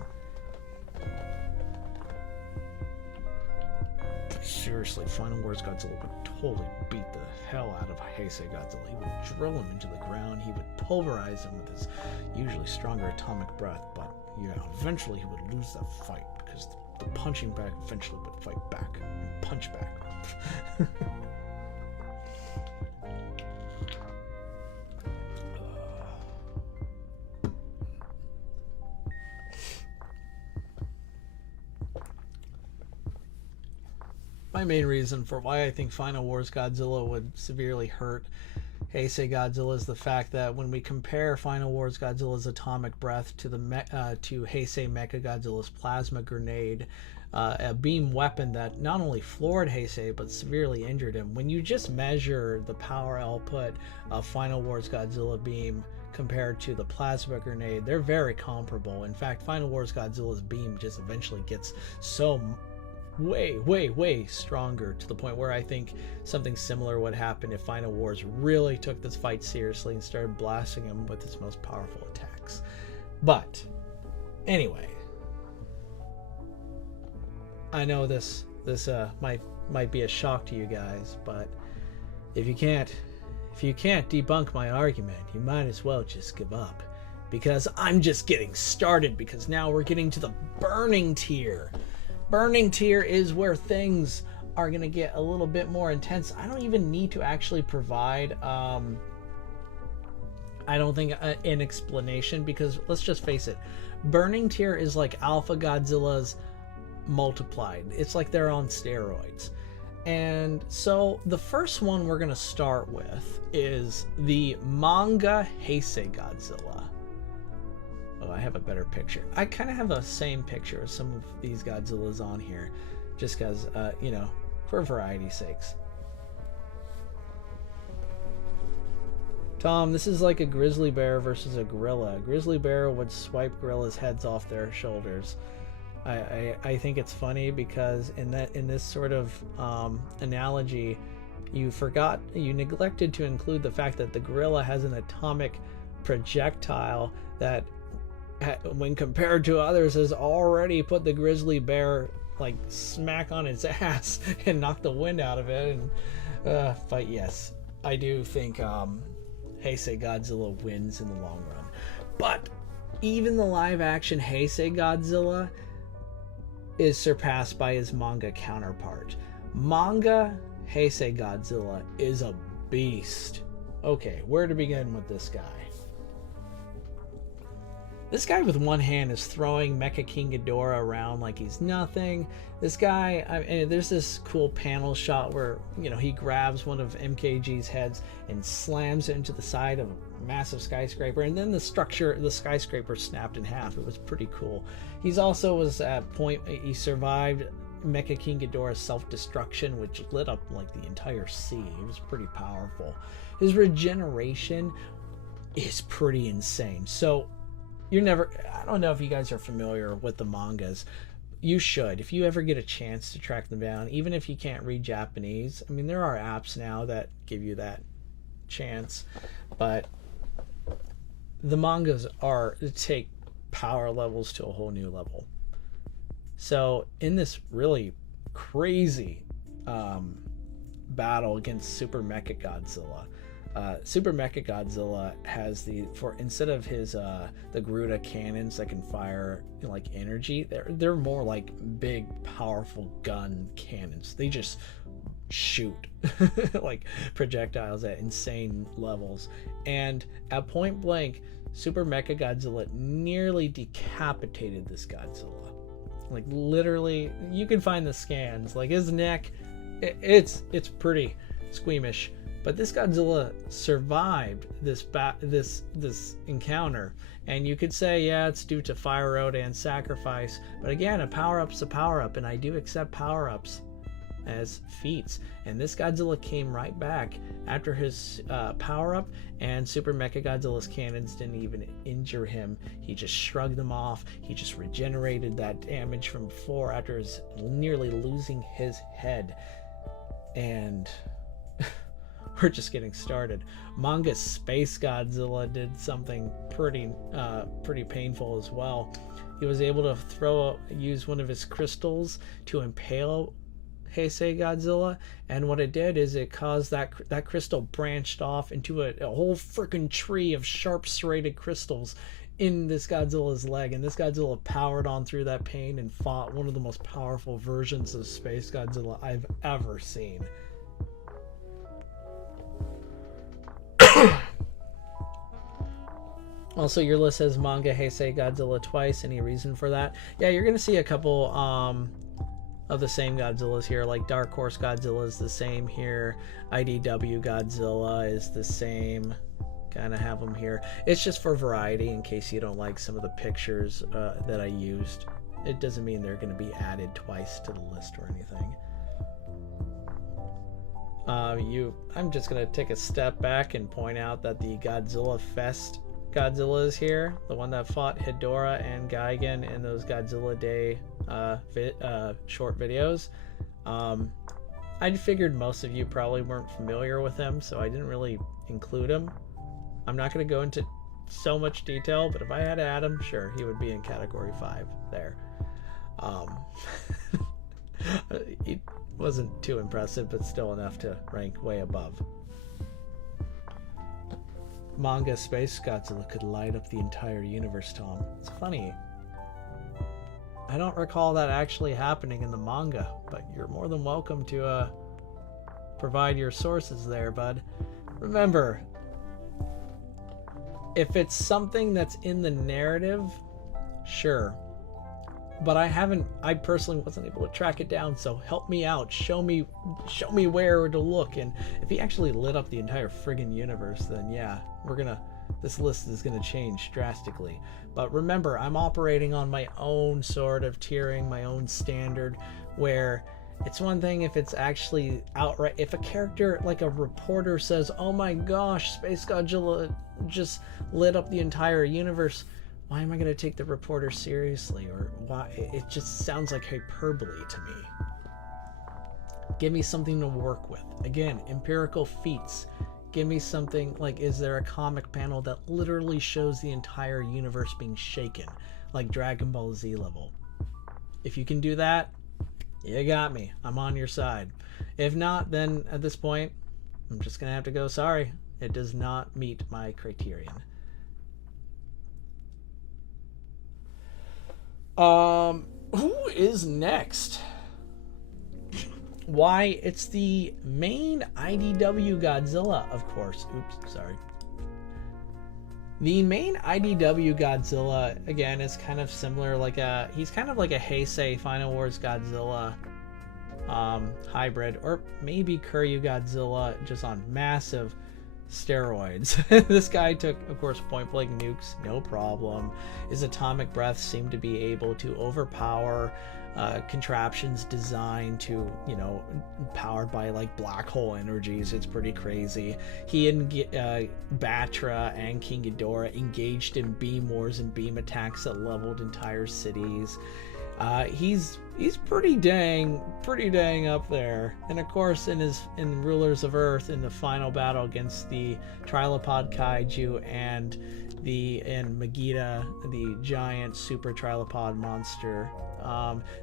Seriously, Final Wars Godzilla would totally beat the hell out of Heisei Godzilla. He would drill him into the ground. He would pulverize him with his usually stronger atomic breath. But, eventually he would lose that fight because the punching bag eventually would fight back and punch back. My main reason for why I think Final Wars Godzilla would severely hurt Heisei Godzilla is the fact that when we compare Final Wars Godzilla's atomic breath to Heisei Mechagodzilla's plasma grenade, a beam weapon that not only floored Heisei but severely injured him, when you just measure the power output of Final Wars Godzilla beam compared to the plasma grenade, they're very comparable. In fact, Final Wars Godzilla's beam just eventually gets so way stronger, to the point where I think something similar would happen if Final Wars really took this fight seriously and started blasting him with its most powerful attacks. But anyway, I know this might be a shock to you guys, but if you can't debunk my argument, you might as well just give up, because I'm just getting started, because now we're getting to the burning tier. Burning tier is where things are going to get a little bit more intense. I don't even need to actually provide, I don't think, an explanation, because let's just face it, burning tier is like Alpha Godzilla's multiplied. It's like they're on steroids. And so the first one we're going to start with is the Manga Heisei Godzilla. Oh, I have a better picture. I kind of have the same picture as some of these Godzillas on here, just because, for variety's sakes. Tom, this is like a grizzly bear versus a gorilla. A grizzly bear would swipe gorillas' heads off their shoulders. I think it's funny because in this sort of analogy, you neglected to include the fact that the gorilla has an atomic projectile that, when compared to others, has already put the grizzly bear like smack on its ass and knocked the wind out of it. And but yes, I do think Heisei Godzilla wins in the long run. But even the live action Heisei Godzilla is surpassed by his manga counterpart. Manga Heisei Godzilla is a beast. Okay, where to begin with this guy? This guy with one hand is throwing Mecha King Ghidorah around like he's nothing. This guy, there's this cool panel shot where, he grabs one of MKG's heads and slams it into the side of a massive skyscraper, and then the skyscraper snapped in half. It was pretty cool. He's also was at point, he survived Mecha King Ghidorah's self-destruction, which lit up like the entire sea. It was pretty powerful. His regeneration is pretty insane. So I don't know if you guys are familiar with the mangas. You should. If you ever get a chance to track them down, even if you can't read Japanese. I mean, there are apps now that give you that chance, but the mangas take power levels to a whole new level. So in this really crazy battle against Super Mecha Godzilla, Super Mecha Godzilla has instead of his the Garuda cannons that can fire like energy, they're more like big powerful gun cannons. They just shoot like projectiles at insane levels, and at point blank Super Mecha Godzilla nearly decapitated this Godzilla. Like literally, you can find the scans. Like his neck, it's pretty squeamish. But this Godzilla survived this encounter, and you could say, yeah, it's due to fire road and sacrifice. But again, a power-up's a power-up, and I do accept power-ups as feats. And this Godzilla came right back after his power-up, and Super Mecha Godzilla's cannons didn't even injure him. He just shrugged them off. He just regenerated that damage from before after nearly losing his head. And we're just getting started. Manga Space Godzilla did something pretty painful as well. He was able to use one of his crystals to impale Heisei Godzilla, and what it did is it caused that crystal branched off into a whole freaking tree of sharp serrated crystals in this Godzilla's leg, and this Godzilla powered on through that pain and fought one of the most powerful versions of Space Godzilla I've ever seen. Also, your list says Manga Heisei Godzilla twice. Any reason for that? Yeah, you're gonna see a couple of the same Godzillas here. Like Dark Horse Godzilla is the same here. IDW Godzilla is the same. Kind of have them here. It's just for variety, in case you don't like some of the pictures that I used. It doesn't mean they're going to be added twice to the list or anything. I'm just going to take a step back and point out that the Godzilla Fest Godzilla is here. The one that fought Hedorah and Gigan in those Godzilla Day short videos. I figured most of you probably weren't familiar with him, so I didn't really include him. I'm not going to go into so much detail, but if I had to add him, sure, he would be in category 5 there. He wasn't too impressive, but still enough to rank way above. Manga Space Godzilla could light up the entire universe, Tom. It's funny. I don't recall that actually happening in the manga, but you're more than welcome to provide your sources there, bud. Remember, if it's something that's in the narrative, sure. But I personally wasn't able to track it down, so help me out. Show me where to look. And if he actually lit up the entire friggin' universe, then yeah, this list is gonna change drastically. But remember, I'm operating on my own sort of tiering, my own standard, where it's one thing if it's actually outright, if a character like a reporter says, oh my gosh, Space Godzilla just lit up the entire universe, why am I going to take the reporter seriously? Or why? It just sounds like hyperbole to me. Give me something to work with. Again, empirical feats. Give me something like, is there a comic panel that literally shows the entire universe being shaken, like Dragon Ball Z level? If you can do that, you got me. I'm on your side. If not, then at this point, I'm just going to have to go, sorry. It does not meet my criterion. Who is next? Why, it's the main IDW Godzilla, of course. Oops, sorry. The main IDW Godzilla, again, is kind of similar, he's kind of like a Heisei Final Wars Godzilla hybrid, or maybe Kiryu Godzilla just on massive steroids. This guy took, of course, point blank nukes, no problem. His atomic breath seemed to be able to overpower contraptions designed to, you know, powered by like black hole energies. It's pretty crazy. He and Batra and King Ghidorah engaged in beam wars and beam attacks that leveled entire cities. He's pretty dang up there. And of course, in Rulers of Earth, in the final battle against the Trilopod kaiju and Megiddo, the giant super trilopod monster,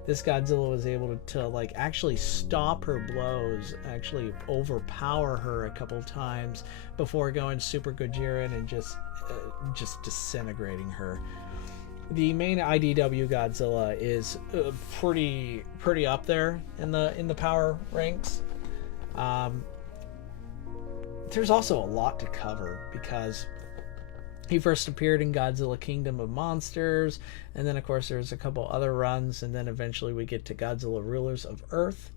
this Godzilla was able to like actually stop her blows, actually overpower her a couple times before going super Gojira and just disintegrating her. The main IDW Godzilla is pretty up there in the power ranks. There's also a lot to cover because he first appeared in Godzilla Kingdom of Monsters, and then of course there's a couple other runs, and then eventually we get to Godzilla Rulers of Earth.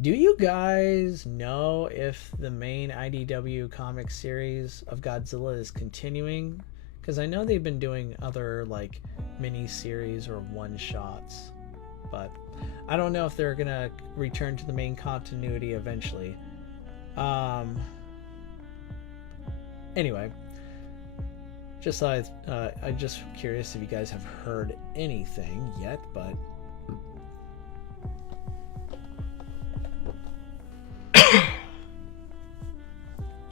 Do you guys know if the main IDW comic series of Godzilla is continuing? Because I know they've been doing other like mini series or one shots, but I don't know if they're gonna return to the main continuity eventually. Anyway, just I'm just curious if you guys have heard anything yet, but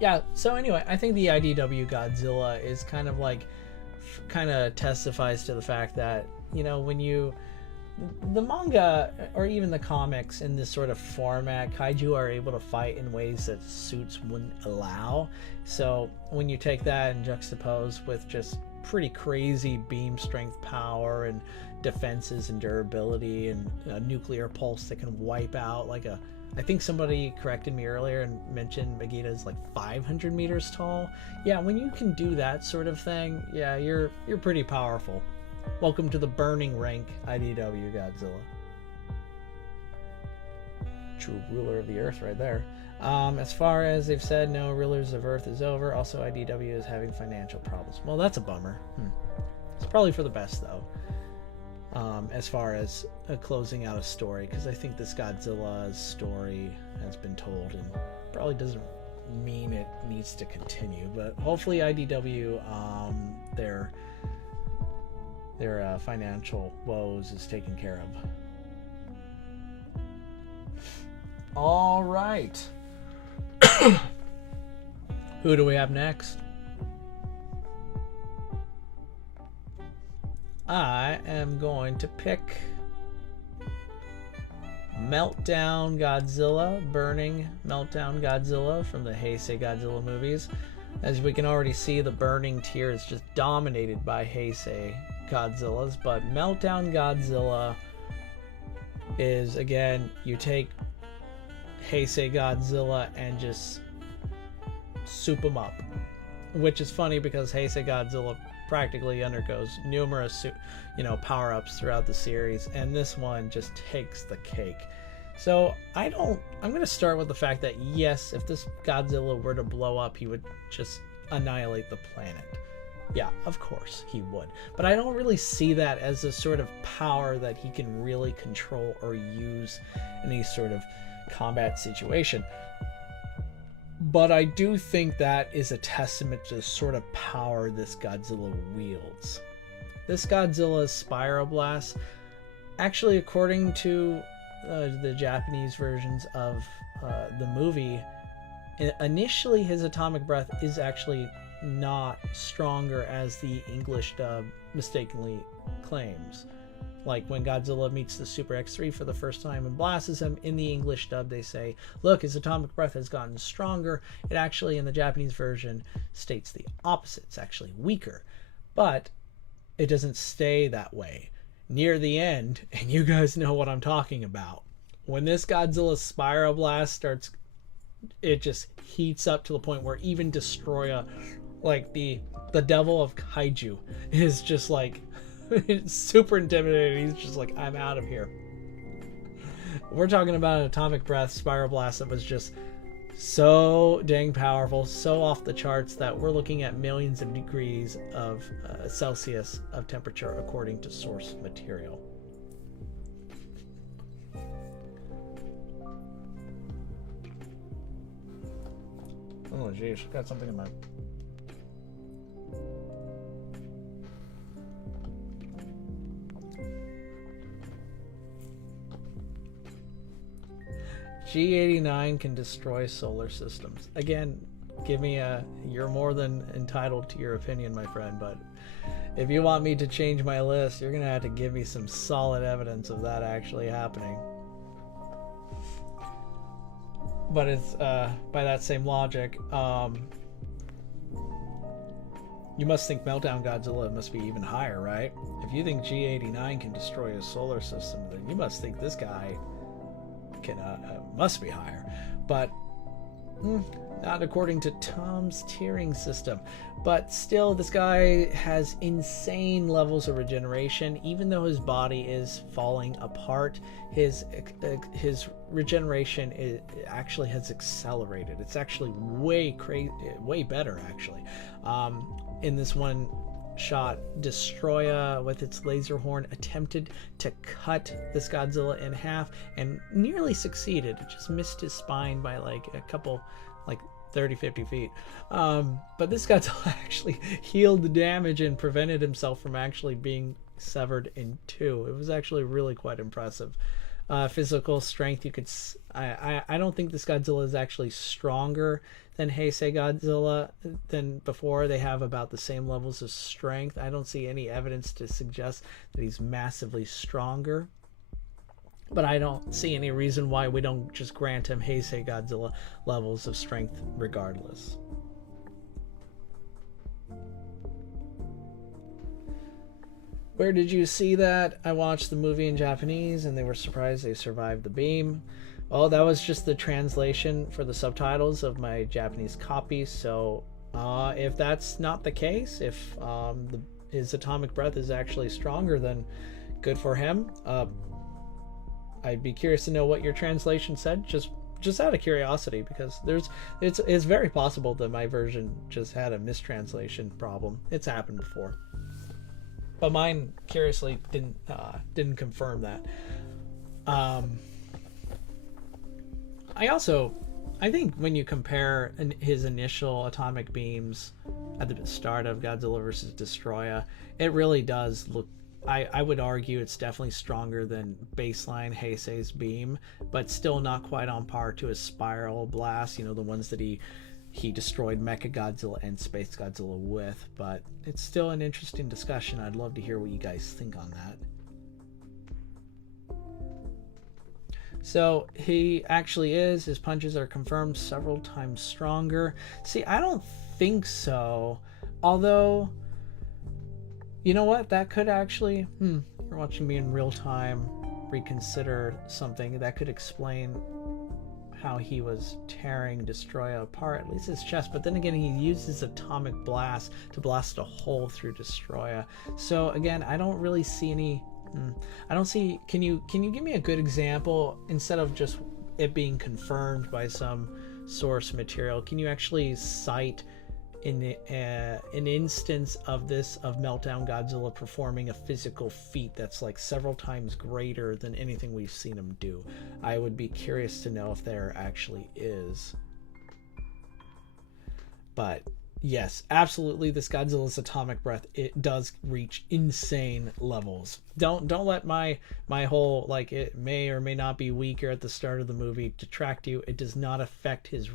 yeah, so anyway, I think the IDW Godzilla is kind of testifies to the fact that, you know, when the manga or even the comics in this sort of format, kaiju are able to fight in ways that suits wouldn't allow. So when you take that and juxtapose with just pretty crazy beam strength power and defenses and durability and a nuclear pulse that can wipe out like I think somebody corrected me earlier and mentioned Megiddo is like 500 meters tall. Yeah, when you can do that sort of thing, yeah, you're pretty powerful. Welcome to the burning rank, IDW Godzilla. True ruler of the earth right there. As far as they've said, no, Rulers of Earth is over. Also, IDW is having financial problems. Well, that's a bummer. It's probably for the best, though. As far as closing out a story, because I think this Godzilla's story has been told and probably doesn't mean it needs to continue, but hopefully IDW their financial woes is taken care of. All right. Who do we have next? I am going to pick Meltdown Godzilla, Burning Meltdown Godzilla from the Heisei Godzilla movies. As we can already see, the burning tier is just dominated by Heisei Godzillas, but Meltdown Godzilla is, again, you take Heisei Godzilla and just soup them up, which is funny because Heisei Godzilla practically undergoes numerous, power-ups throughout the series, and this one just takes the cake. So I'm going to start with the fact that yes, if this Godzilla were to blow up, he would just annihilate the planet. Yeah, of course he would. But I don't really see that as a sort of power that he can really control or use in any sort of combat situation. But I do think that is a testament to the sort of power this Godzilla wields. This Godzilla's Spiral Blast, actually, according to the Japanese versions of the movie, initially his atomic breath is actually not stronger as the English dub mistakenly claims. Like when Godzilla meets the Super X3 for the first time and blasts him, in the English dub they say, look, his atomic breath has gotten stronger. It actually, in the Japanese version, states the opposite. It's actually weaker. But it doesn't stay that way. Near the end, and you guys know what I'm talking about, when this Godzilla Spiral Blast starts, it just heats up to the point where even Destroya, like the devil of kaiju, is just like, it's super intimidating. He's just like, I'm out of here. We're talking about an atomic breath Spiral Blast that was just so dang powerful, so off the charts that we're looking at millions of degrees of Celsius of temperature according to source material. Oh, geez. Got something in my... G89 can destroy solar systems. Again, give me a... You're more than entitled to your opinion, my friend, but if you want me to change my list, you're going to have to give me some solid evidence of that actually happening. But it's, by that same logic, you must think Meltdown Godzilla must be even higher, right? If you think G89 can destroy a solar system, then you must think this guy can must be higher. But not according to Tom's tiering system. But still, this guy has insane levels of regeneration. Even though his body is falling apart, his regeneration actually has accelerated. It's actually way better, actually. In this one shot, Destroya with its laser horn attempted to cut this Godzilla in half and nearly succeeded. It just missed his spine by like a couple, like 30-50 feet. But this Godzilla actually healed the damage and prevented himself from actually being severed in two. It was actually really quite impressive. Physical strength, you could... I don't think this Godzilla is actually stronger than Heisei Godzilla than before. They have about the same levels of strength. I don't see any evidence to suggest that he's massively stronger. But I don't see any reason why we don't just grant him Heisei Godzilla levels of strength regardless. Where did you see that? I watched the movie in Japanese and they were surprised they survived the beam. Oh, that was just the translation for the subtitles of my Japanese copy. So if that's not the case, if his atomic breath is actually stronger, then good for him. I'd be curious to know what your translation said, just out of curiosity, because it's very possible that my version just had a mistranslation problem. It's happened before. But mine, curiously, didn't confirm that. I think when you compare his initial atomic beams at the start of Godzilla vs. Destroya, it really does look... I would argue it's definitely stronger than baseline Heisei's beam, but still not quite on par to his spiral blast, you know, the ones that he destroyed Mecha Godzilla and Space Godzilla with. But it's still an interesting discussion. I'd love to hear what you guys think on that. So he actually is. His punches are confirmed several times stronger. See, I don't think so. Although, you know what? That could actually... You're watching me in real time reconsider something. That could explain how he was tearing Destroya apart, at least his chest. But then again, he uses atomic blast to blast a hole through Destroya. So again, I don't really see any... I don't see... Can you give me a good example, instead of just it being confirmed by some source material? Can you actually cite an instance of Meltdown Godzilla performing a physical feat that's like several times greater than anything we've seen him do? I would be curious to know if there actually is. But yes, absolutely, this Godzilla's atomic breath, it does reach insane levels. Don't let my whole, like, it may or may not be weaker at the start of the movie detract you. It does not affect his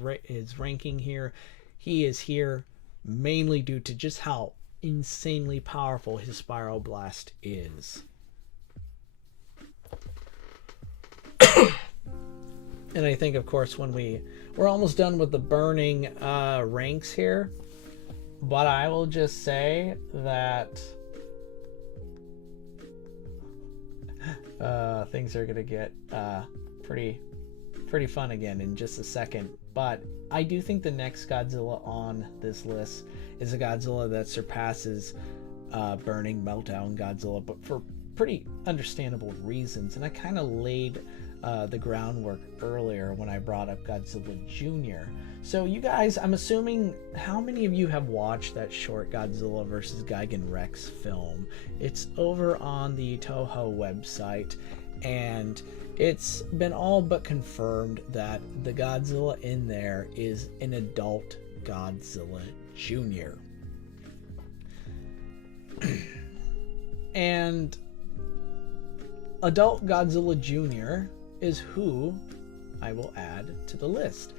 ranking here. He is here mainly due to just how insanely powerful his spiral blast is. And I think, of course, when we're almost done with the burning ranks here, but I will just say that things are gonna get pretty fun again in just a second. But I do think the next Godzilla on this list is a Godzilla that surpasses Burning Meltdown Godzilla, but for pretty understandable reasons. And I kind of laid the groundwork earlier when I brought up Godzilla Junior. So you guys, I'm assuming, how many of you have watched that short Godzilla vs. Gigan Rex film? It's over on the Toho website, and it's been all but confirmed that the Godzilla in there is an adult Godzilla Junior. And adult Godzilla Junior is who I will add to the list.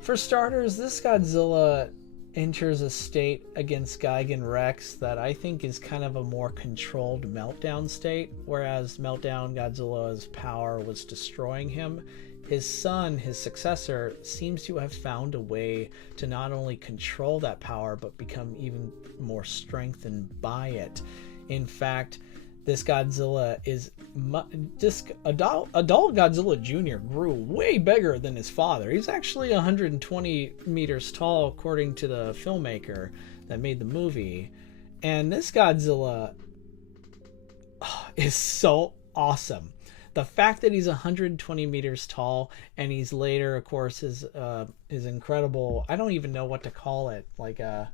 For starters, this Godzilla enters a state against Gigan Rex that I think is kind of a more controlled Meltdown state, whereas Meltdown, Godzilla's power was destroying him. His son, his successor, seems to have found a way to not only control that power, but become even more strengthened by it. In fact, this Godzilla is adult Godzilla Jr. grew way bigger than his father. He's actually 120 meters tall, according to the filmmaker that made the movie. And this Godzilla is so awesome. The fact that he's 120 meters tall, and he's later, of course, his incredible, I don't even know what to call it, like a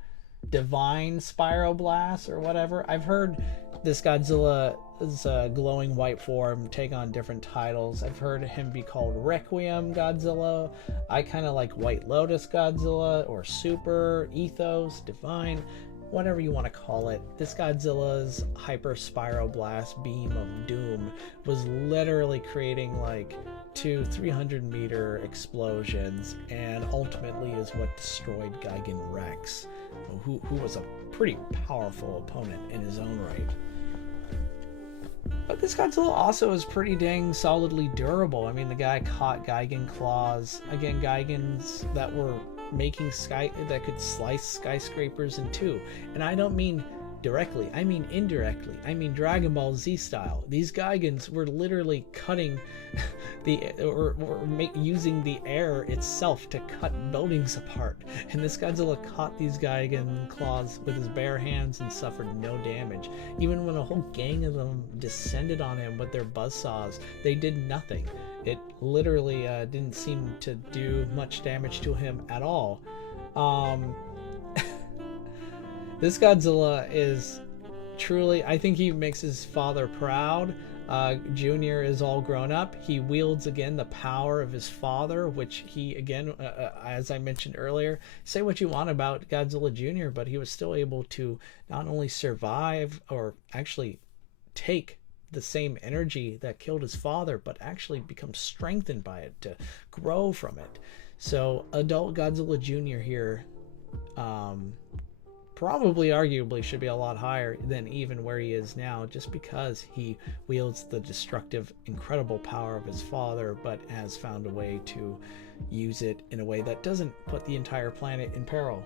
divine Spyroblast or whatever. I've heard this Godzilla's glowing white form take on different titles. I've heard him be called Requiem Godzilla. I kind of like White Lotus Godzilla, or Super, Ethos, Divine, whatever you want to call it. This Godzilla's hyper Spyroblast beam of doom was literally creating like 200-300 meter explosions, and ultimately is what destroyed Gigan Rex, who was a pretty powerful opponent in his own right. But this Godzilla also is pretty dang solidly durable. I mean, the guy caught Gigan claws, again, Gigans that were making that could slice skyscrapers in two. And I don't mean directly, I mean indirectly. I mean Dragon Ball Z style. These Gigans were literally cutting using the air itself to cut buildings apart. And this Godzilla caught these Gigan claws with his bare hands and suffered no damage. Even when a whole gang of them descended on him with their buzzsaws, they did nothing. It literally didn't seem to do much damage to him at all. This Godzilla is truly, I think he makes his father proud. Junior is all grown up. He wields again the power of his father, which he again, as I mentioned earlier, say what you want about Godzilla Junior, but he was still able to not only survive, or actually take the same energy that killed his father, but actually become strengthened by it, to grow from it. So adult Godzilla Jr. here probably arguably should be a lot higher than even where he is now, just because he wields the destructive, incredible power of his father, but has found a way to use it in a way that doesn't put the entire planet in peril.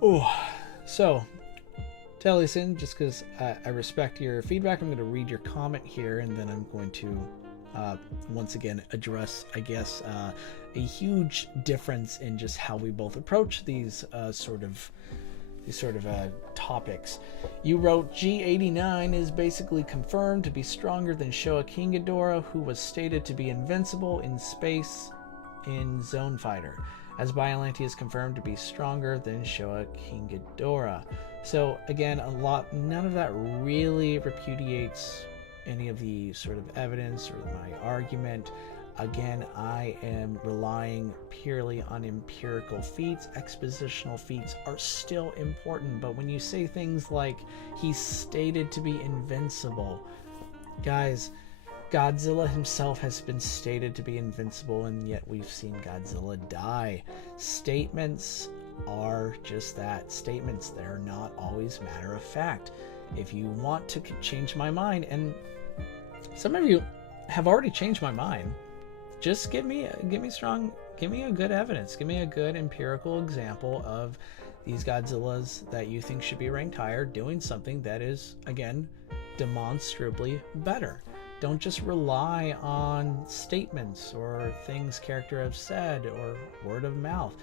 Oh, so to listen, just because I respect your feedback, I'm going to read your comment here, and then I'm going to once again address, I guess, a huge difference in just how we both approach these sort of topics. You wrote, G89 is basically confirmed to be stronger than Showa King Ghidorah, who was stated to be invincible in space in Zone Fighter, as Biollante is confirmed to be stronger than Showa King Ghidorah. So again, none of that really repudiates any of the sort of evidence or my argument. Again, I am relying purely on empirical feats. Expositional feats are still important, but when you say things like he's stated to be invincible, guys, Godzilla himself has been stated to be invincible, and yet we've seen Godzilla die. Statements are just that, statements. They're not always matter of fact. If you want to change my mind, some of you have already changed my mind, just give me a good evidence, give me a good empirical example of these Godzillas that you think should be ranked higher doing something that is, again, demonstrably better. Don't just rely on statements or things character have said or word of mouth.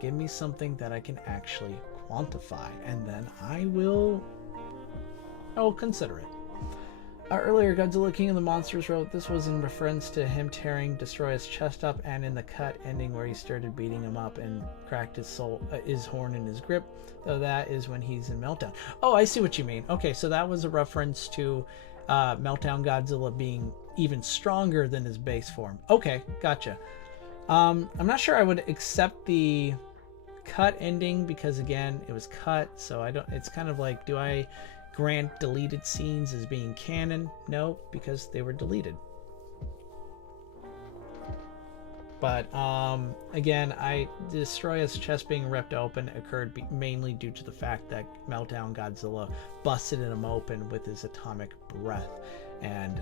Give me something that I can actually quantify, and then I will consider it. Earlier, Godzilla King of the Monsters wrote this was in reference to him tearing Destroyer's chest up, and in the cut ending where he started beating him up and cracked his horn in his grip, though that is when he's in Meltdown. Oh, I see what you mean. Okay, so that was a reference to Meltdown Godzilla being even stronger than his base form. Okay, gotcha. I'm not sure I would accept the cut ending because, again, it was cut, so I don't. It's kind of like, do I grant deleted scenes as being canon? No, because they were deleted. But again, Destroyer's chest being ripped open occurred mainly due to the fact that Meltdown Godzilla busted him open with his atomic breath, and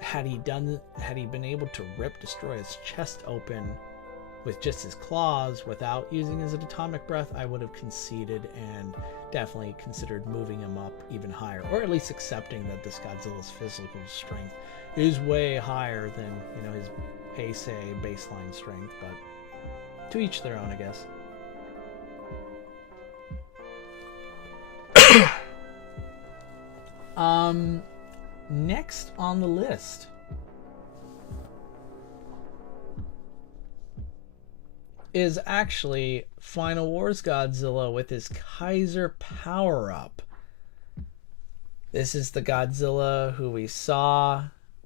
had he been able to rip Destroyer's chest open with just his claws without using his atomic breath, I would have conceded and definitely considered moving him up even higher, or at least accepting that this Godzilla's physical strength is way higher than, you know, his Heisei baseline strength, but to each their own, I guess. Next on the list is actually Final Wars Godzilla with his Keizer power-up. This is the Godzilla who we saw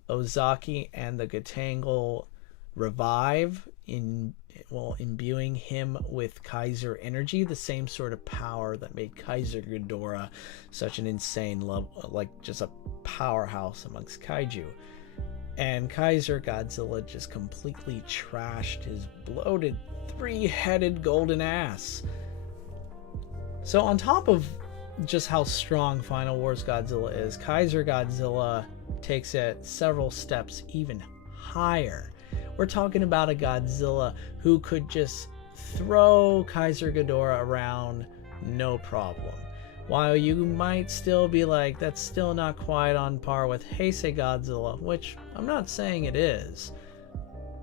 Ozaki and the Gatangle revive, imbuing him with Keizer energy, the same sort of power that made Keizer Ghidorah such an insane level, like just a powerhouse amongst kaiju. And Keizer Godzilla just completely trashed his bloated three-headed golden ass. So on top of just how strong Final Wars Godzilla is, Keizer Godzilla takes it several steps even higher. We're talking about a Godzilla who could just throw Keizer Ghidorah around no problem. While you might still be like, that's still not quite on par with Heisei Godzilla, which I'm not saying it is.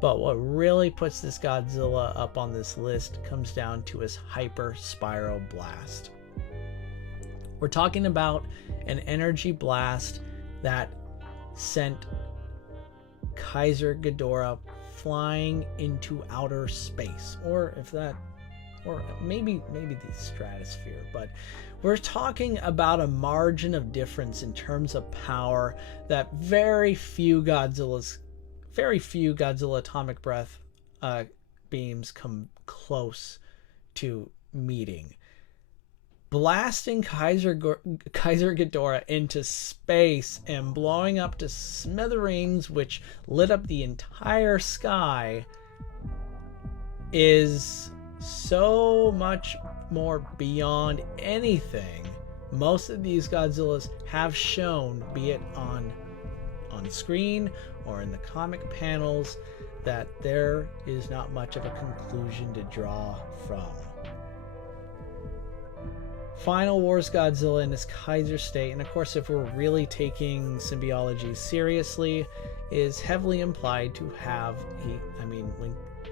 But what really puts this Godzilla up on this list comes down to his Hyper Spiral Blast. We're talking about an energy blast that sent Keizer Ghidorah flying into outer space, or maybe the stratosphere, but we're talking about a margin of difference in terms of power that very few Godzilla atomic breath beams come close to meeting. Blasting Keizer Ghidorah into space and blowing up to smithereens, which lit up the entire sky, is so much more beyond anything most of these Godzillas have shown, be it on screen or in the comic panels, that there is not much of a conclusion to draw from. Final Wars Godzilla in his Keizer state, and of course if we're really taking symbiology seriously, is heavily implied to have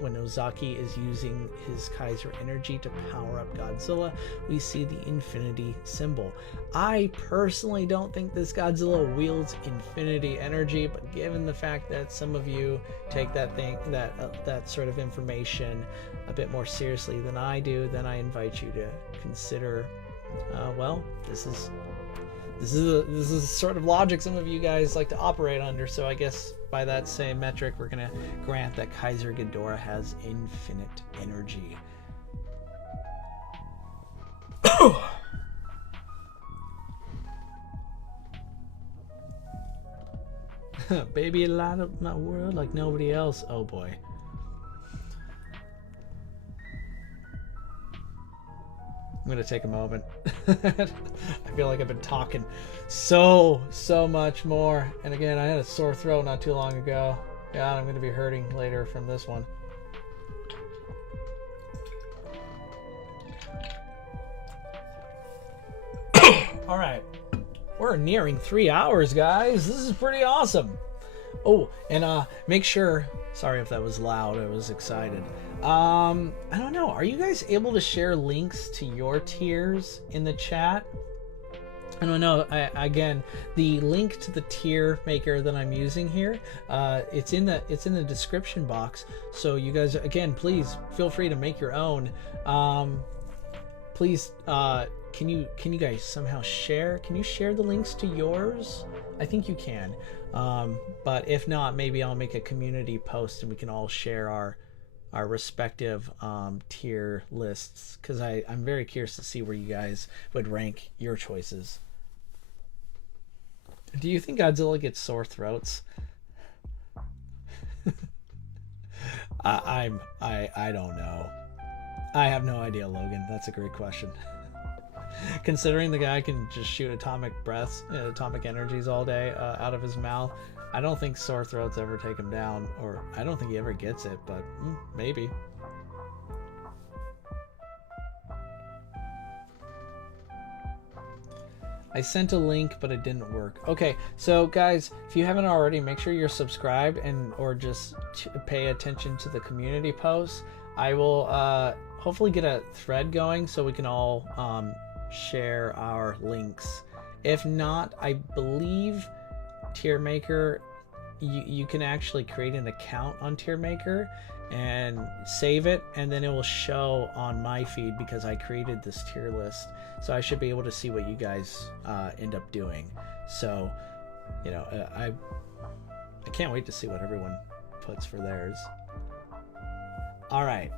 when Ozaki is using his Keizer energy to power up Godzilla, we see the infinity symbol. I personally don't think this Godzilla wields infinity energy, but given the fact that some of you take that sort of information a bit more seriously than I do, then I invite you to consider this is the sort of logic some of you guys like to operate under, so I guess by that same metric we're gonna grant that Keizer Ghidorah has infinite energy. Baby, light up my world like nobody else. Oh boy. I'm gonna take a moment. I feel like I've been talking so much more. And again, I had a sore throat not too long ago. God, I'm gonna be hurting later from this one. All right, we're nearing 3 hours, guys. This is pretty awesome. Oh, and make sure, sorry if that was loud, I was excited. I don't know, are you guys able to share links to your tiers in the chat? I don't know. Again, the link to the tier maker that I'm using here, it's in the description box. So you guys, again, please feel free to make your own. Please, can you guys somehow share? Can you share the links to yours? I think you can. But if not, maybe I'll make a community post and we can all share our respective tier lists, because I'm very curious to see where you guys would rank your choices. Do you think Godzilla gets sore throats? I don't know. I have no idea, Logan. That's a great question. Considering the guy can just shoot atomic breaths, atomic energies all day out of his mouth, I don't think sore throats ever take him down, or I don't think he ever gets it, but maybe. I sent a link, but it didn't work. Okay, so guys, if you haven't already, make sure you're subscribed or just pay attention to the community posts. I will hopefully get a thread going so we can all share our links. If not, I believe Tier Maker, you can actually create an account on Tier Maker and save it, and then it will show on my feed because I created this tier list. So I should be able to see what you guys end up doing. So, you know, I can't wait to see what everyone puts for theirs. All right,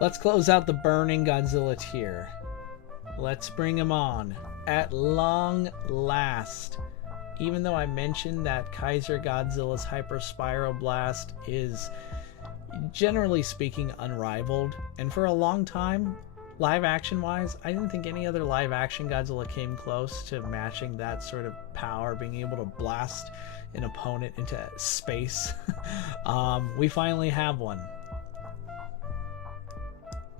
let's close out the burning Godzilla tier. Let's bring him on at long last. Even though I mentioned that Keizer Godzilla's Hyper Spiral Blast is, generally speaking, unrivaled, and for a long time, live action wise, I didn't think any other live action Godzilla came close to matching that sort of power, being able to blast an opponent into space. We finally have one.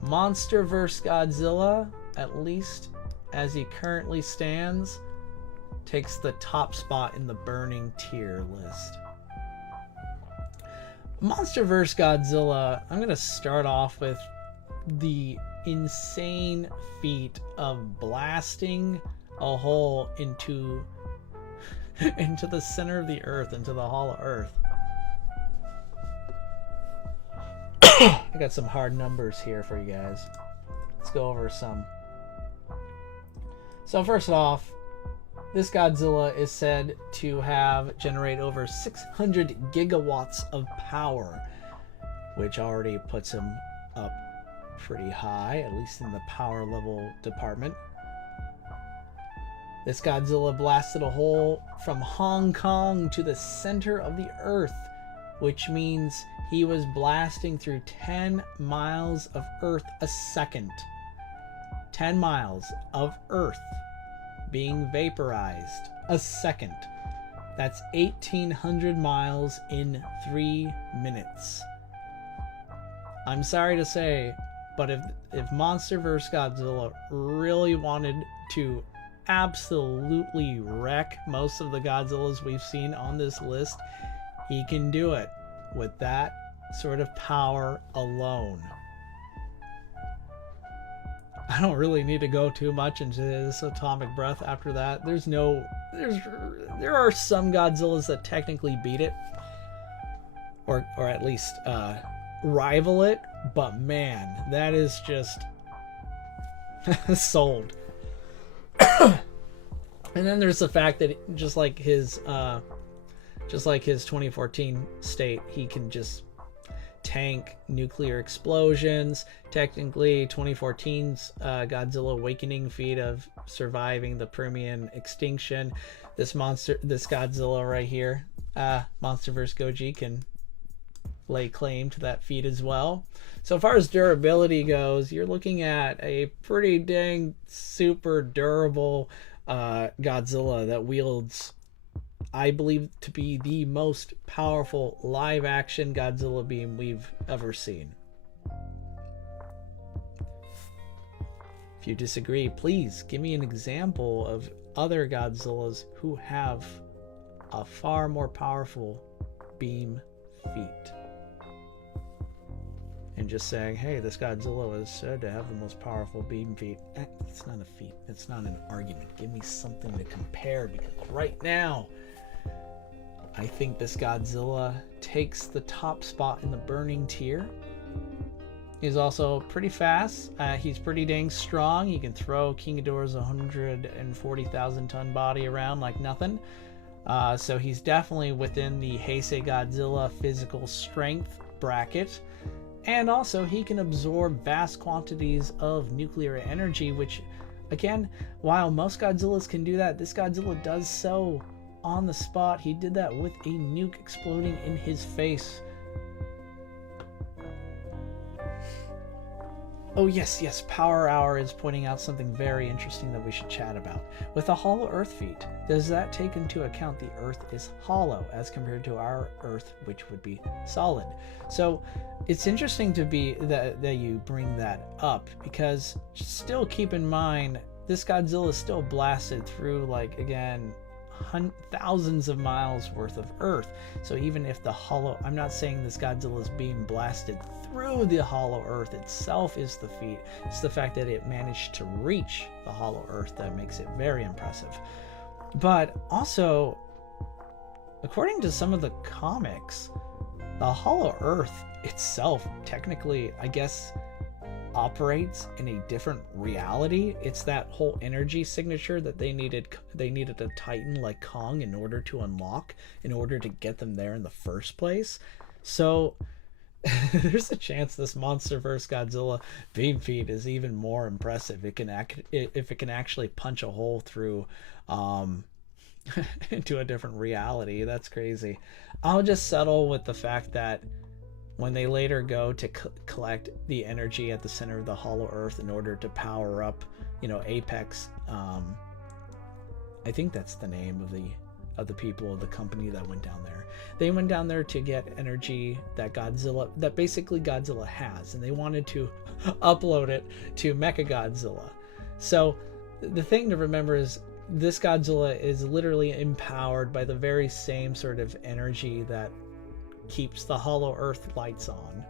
Monsterverse Godzilla, at least as he currently stands, takes the top spot in the burning tier list. Monsterverse Godzilla, I'm going to start off with the insane feat of blasting a hole into the center of the earth, into the hollow earth. I got some hard numbers here for you guys. Let's go over some. So first off, this Godzilla is said to have generated over 600 gigawatts of power, which already puts him up pretty high, at least in the power level department. This Godzilla blasted a hole from Hong Kong to the center of the earth, which means he was blasting through 10 miles of earth a second. 10 miles of earth being vaporized a second. That's 1,800 miles in 3 minutes. I'm sorry to say, but if Monsterverse Godzilla really wanted to absolutely wreck most of the Godzillas we've seen on this list, he can do it with that sort of power alone. I don't really need to go too much into this atomic breath after that. There are some Godzillas that technically beat it, or at least rival it, but man, that is just sold. And then there's the fact that just like his 2014 state, he can just tank nuclear explosions. Technically, 2014's Godzilla Awakening feat of surviving the Permian extinction. This Godzilla right here, Monsterverse Goji, can lay claim to that feat as well. So far as durability goes, you're looking at a pretty dang super durable Godzilla that wields, I believe, to be the most powerful live action Godzilla beam we've ever seen. If you disagree, please give me an example of other Godzillas who have a far more powerful beam feat. and just saying, hey, this Godzilla is said to have the most powerful beam feat. It's not a feat. It's not an argument. Give me something to compare, because right now, I think this Godzilla takes the top spot in the burning tier. He's also pretty fast. He's pretty dang strong. He can throw King Ghidorah's 140,000 ton body around like nothing. So he's definitely within the Heisei Godzilla physical strength bracket. And also he can absorb vast quantities of nuclear energy, which, again, while most Godzillas can do that, this Godzilla does so on the spot. He did that with a nuke exploding in his face. Oh yes, Power Hour is pointing out something very interesting that we should chat about. With the hollow Earth feat, does that take into account the Earth is hollow as compared to our Earth, which would be solid? So it's interesting to be that you bring that up, because still keep in mind this Godzilla is still blasted through, like, again, thousands of miles worth of Earth. So even if the hollow, I'm not saying this Godzilla is being blasted through the hollow Earth itself is the feat. It's the fact that it managed to reach the hollow Earth that makes it very impressive. But also, according to some of the comics, the hollow Earth itself technically, I guess, operates in a different reality. It's that whole energy signature that they needed a titan like Kong in order to unlock, in order to get them there in the first place. So there's a chance this Monsterverse Godzilla beam feat is even more impressive. If it can actually punch a hole through into a different reality. That's crazy. I'll just settle with the fact that when they later go to collect the energy at the center of the hollow Earth in order to power up, Apex, I think that's the name of the people of the company that went down there. They went down there to get energy that basically Godzilla has, and they wanted to upload it to Mechagodzilla. So the thing to remember is this Godzilla is literally empowered by the very same sort of energy that keeps the hollow Earth lights on.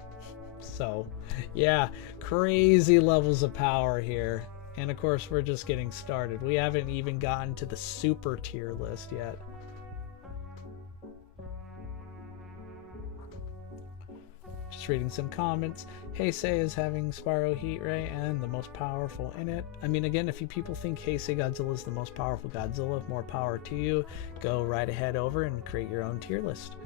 So yeah, crazy levels of power here. And of course, we're just getting started. We haven't even gotten to the super tier list yet. Just reading some comments. Heisei is having Spyro Heat Ray and the most powerful in it. I mean, again, if you people think Heisei Godzilla is the most powerful Godzilla, more power to you. Go right ahead over and create your own tier list.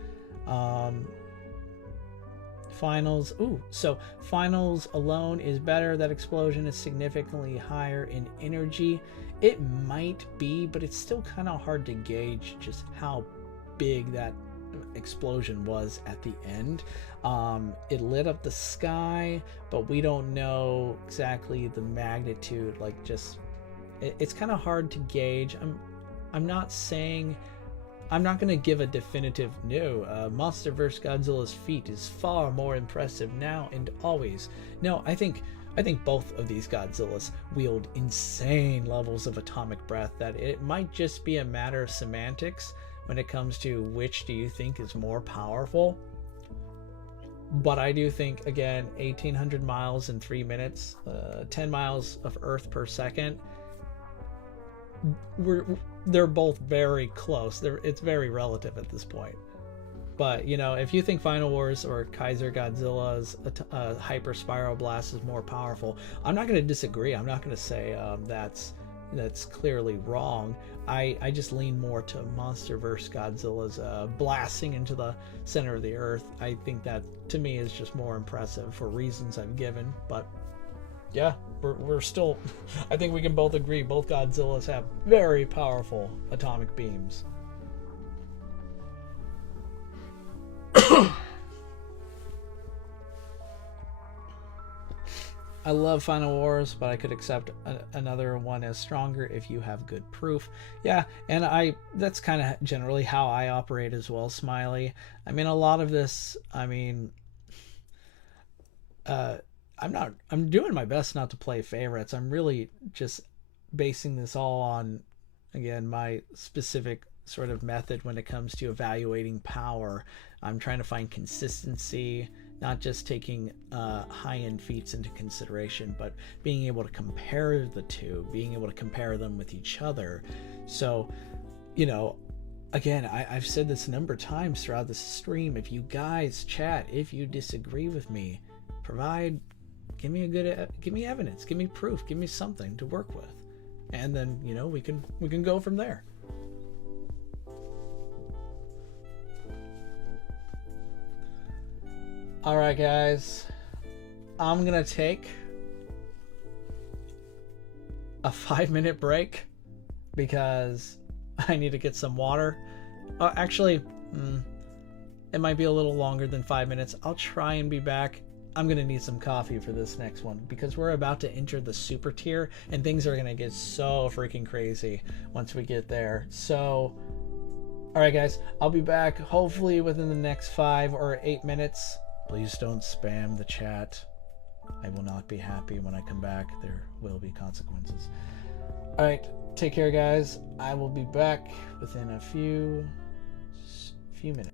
Finals. So finals alone is better. That explosion is significantly higher in energy. It might be, but it's still kind of hard to gauge just how big that explosion was at the end. It lit up the sky, but we don't know exactly the magnitude. Like, just it's kind of hard to gauge. I'm not saying, I'm not going to give a definitive no. Monsterverse Godzilla's feat is far more impressive now and always. No, I think both of these Godzillas wield insane levels of atomic breath, that it might just be a matter of semantics when it comes to which do you think is more powerful. But I do think, again, 1,800 miles in 3 minutes, 10 miles of Earth per second, they're both very close. It's very relative at this point. But, if you think Final Wars or Keizer Godzilla's Hyper Spiral Blast is more powerful, I'm not going to disagree. I'm not going to say that's clearly wrong. I just lean more to Monsterverse Godzilla's blasting into the center of the Earth. I think that, to me, is just more impressive for reasons I've given. But yeah, we're still, I think we can both agree both Godzillas have very powerful atomic beams. I love Final Wars, but I could accept another one as stronger if you have good proof. Yeah, and that's kind of generally how I operate as well, Smiley. I mean, a lot of this, I'm doing my best not to play favorites. I'm really just basing this all on, again, my specific sort of method when it comes to evaluating power. I'm trying to find consistency not just taking high-end feats into consideration, but being able to compare the two, being able to compare them with each other. So, you know, again, I've said this a number of times throughout this stream. If you guys chat, if you disagree with me, give me evidence, give me proof, give me something to work with, and then, you know, we can go from there. All right, guys, I'm gonna take a 5-minute break because I need to get some water. Actually, it might be a little longer than 5 minutes. I'll try and be back. I'm gonna need some coffee for this next one because we're about to enter the super tier and things are gonna get so freaking crazy once we get there. So, all right, guys, I'll be back hopefully within the next 5 or 8 minutes. Please don't spam the chat. I will not be happy when I come back. There will be consequences. All right, take care, guys. I will be back within a few minutes.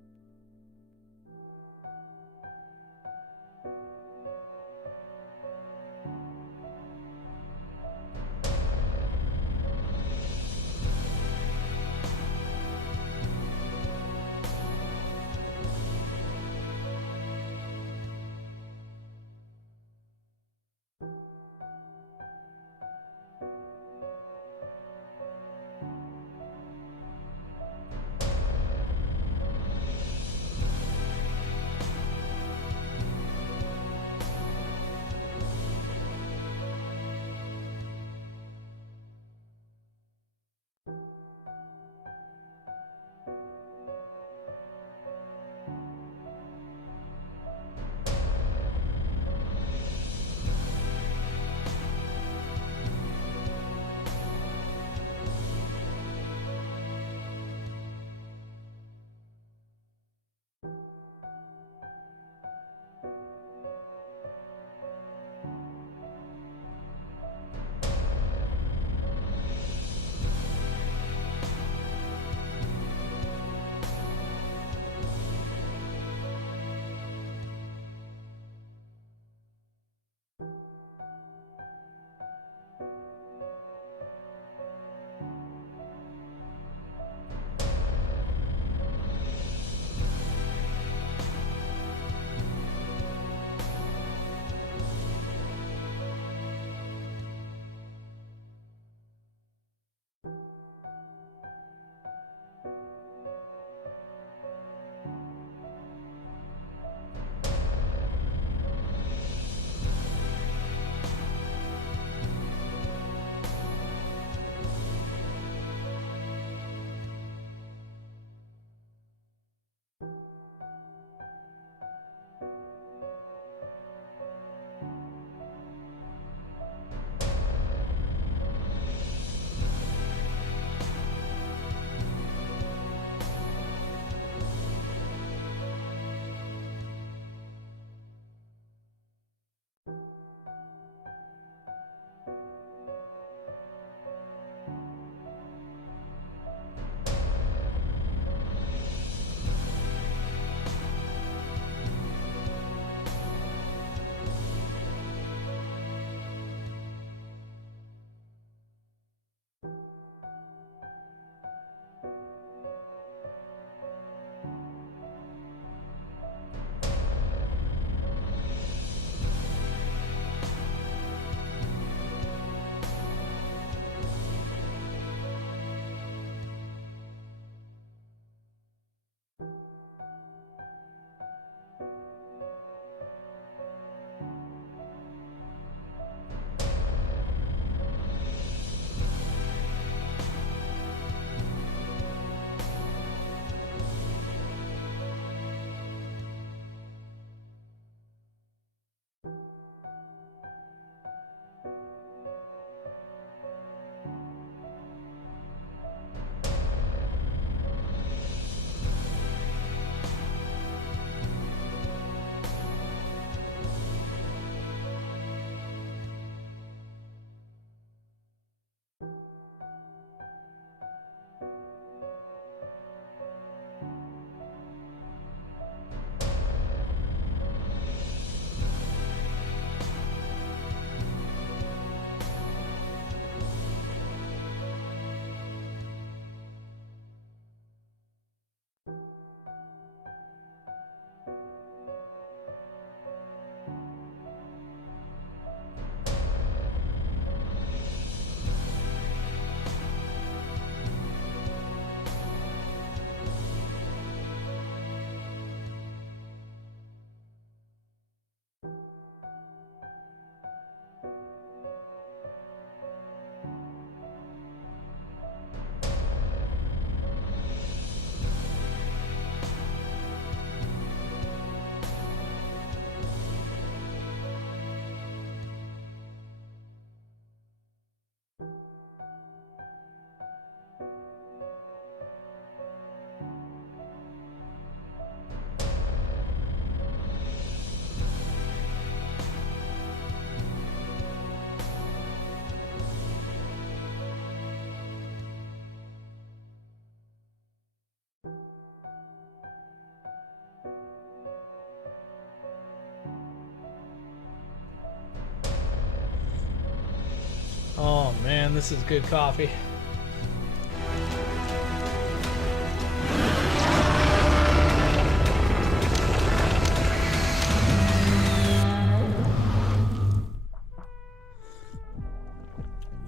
Oh man, this is good coffee.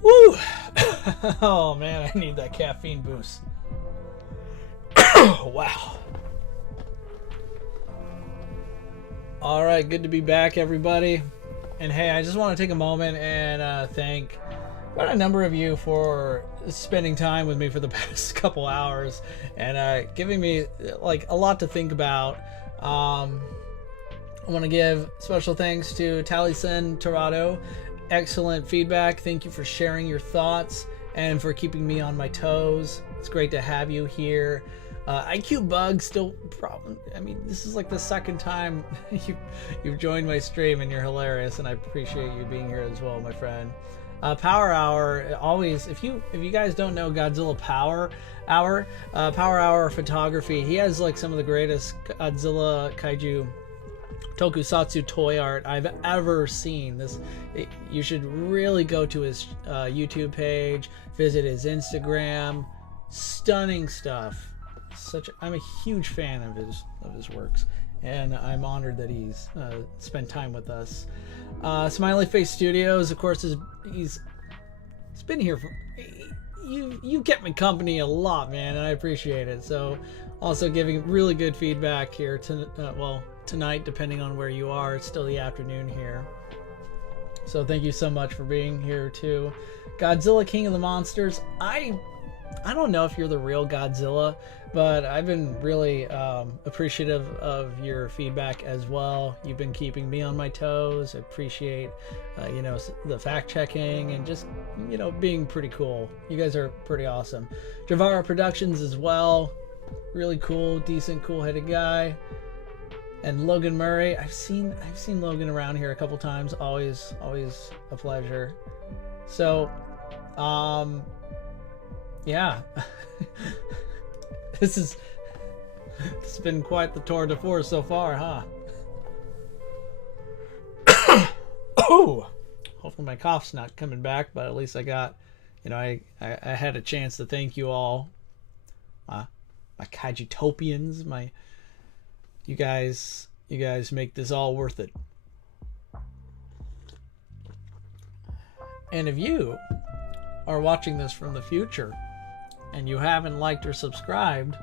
Woo! Oh man, I need that caffeine boost. Wow. All right, good to be back, everybody. And hey, I just want to take a moment and thank quite a number of you for spending time with me for the past couple hours and giving me like a lot to think about. I want to give special thanks to Taliesin Torado. Excellent feedback. Thank you for sharing your thoughts and for keeping me on my toes. It's great to have you here. IQ Bug still problem. I mean, this is like the second time you've joined my stream, and you're hilarious, and I appreciate you being here as well, my friend. Power Hour, always. If you guys don't know Godzilla Power Hour photography, he has like some of the greatest Godzilla kaiju tokusatsu toy art I've ever seen. You should really go to his YouTube page, visit his Instagram. Stunning stuff. I'm a huge fan of his works, and I'm honored that he's spent time with us. Smiley Face Studios, of course, he's been here for you kept me company a lot, man, and I appreciate it. So also giving really good feedback here tonight, depending on where you are. It's still the afternoon here, so thank you so much for being here too. Godzilla King of the Monsters, I don't know if you're the real Godzilla, but I've been really appreciative of your feedback as well. You've been keeping me on my toes. I appreciate, the fact checking and just, being pretty cool. You guys are pretty awesome. Javara Productions as well. Really cool, decent, cool-headed guy. And Logan Murray. I've seen Logan around here a couple times. Always a pleasure. So, yeah. This has been quite the tour de force so far, huh? Oh, hopefully my cough's not coming back, but at least I got, I had a chance to thank you all, my Kaiju-topians, you guys make this all worth it. And if you are watching this from the future and you haven't liked or subscribed,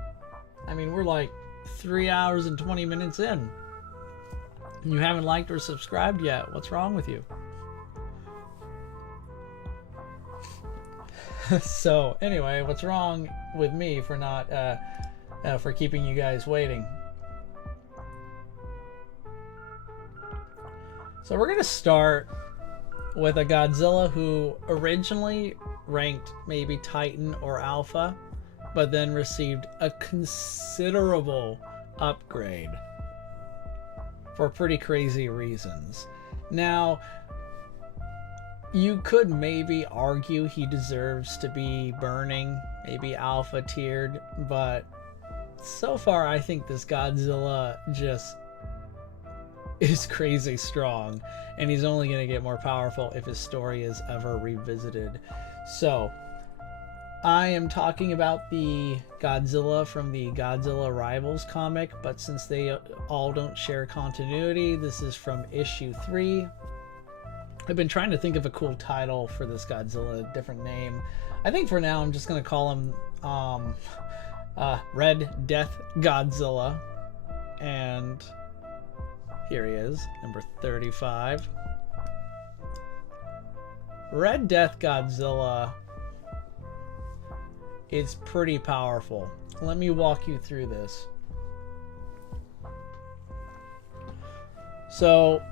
I mean, we're like 3 hours and 20 minutes in and you haven't liked or subscribed yet. What's wrong with you? So anyway, what's wrong with me for not for keeping you guys waiting? So we're gonna start with a Godzilla who originally ranked maybe Titan or Alpha, but then received a considerable upgrade for pretty crazy reasons. Now, you could maybe argue he deserves to be burning, maybe Alpha tiered, but so far I think this Godzilla just is crazy strong, and he's only going to get more powerful if his story is ever revisited. So I am talking about the Godzilla from the Godzilla Rivals comic, but since they all don't share continuity, this is from issue 3. I've been trying to think of a cool title for this Godzilla, a different name. I think for now I'm just going to call him Red Death Godzilla, and here he is, number 35. Red Death Godzilla is pretty powerful. Let me walk you through this. So,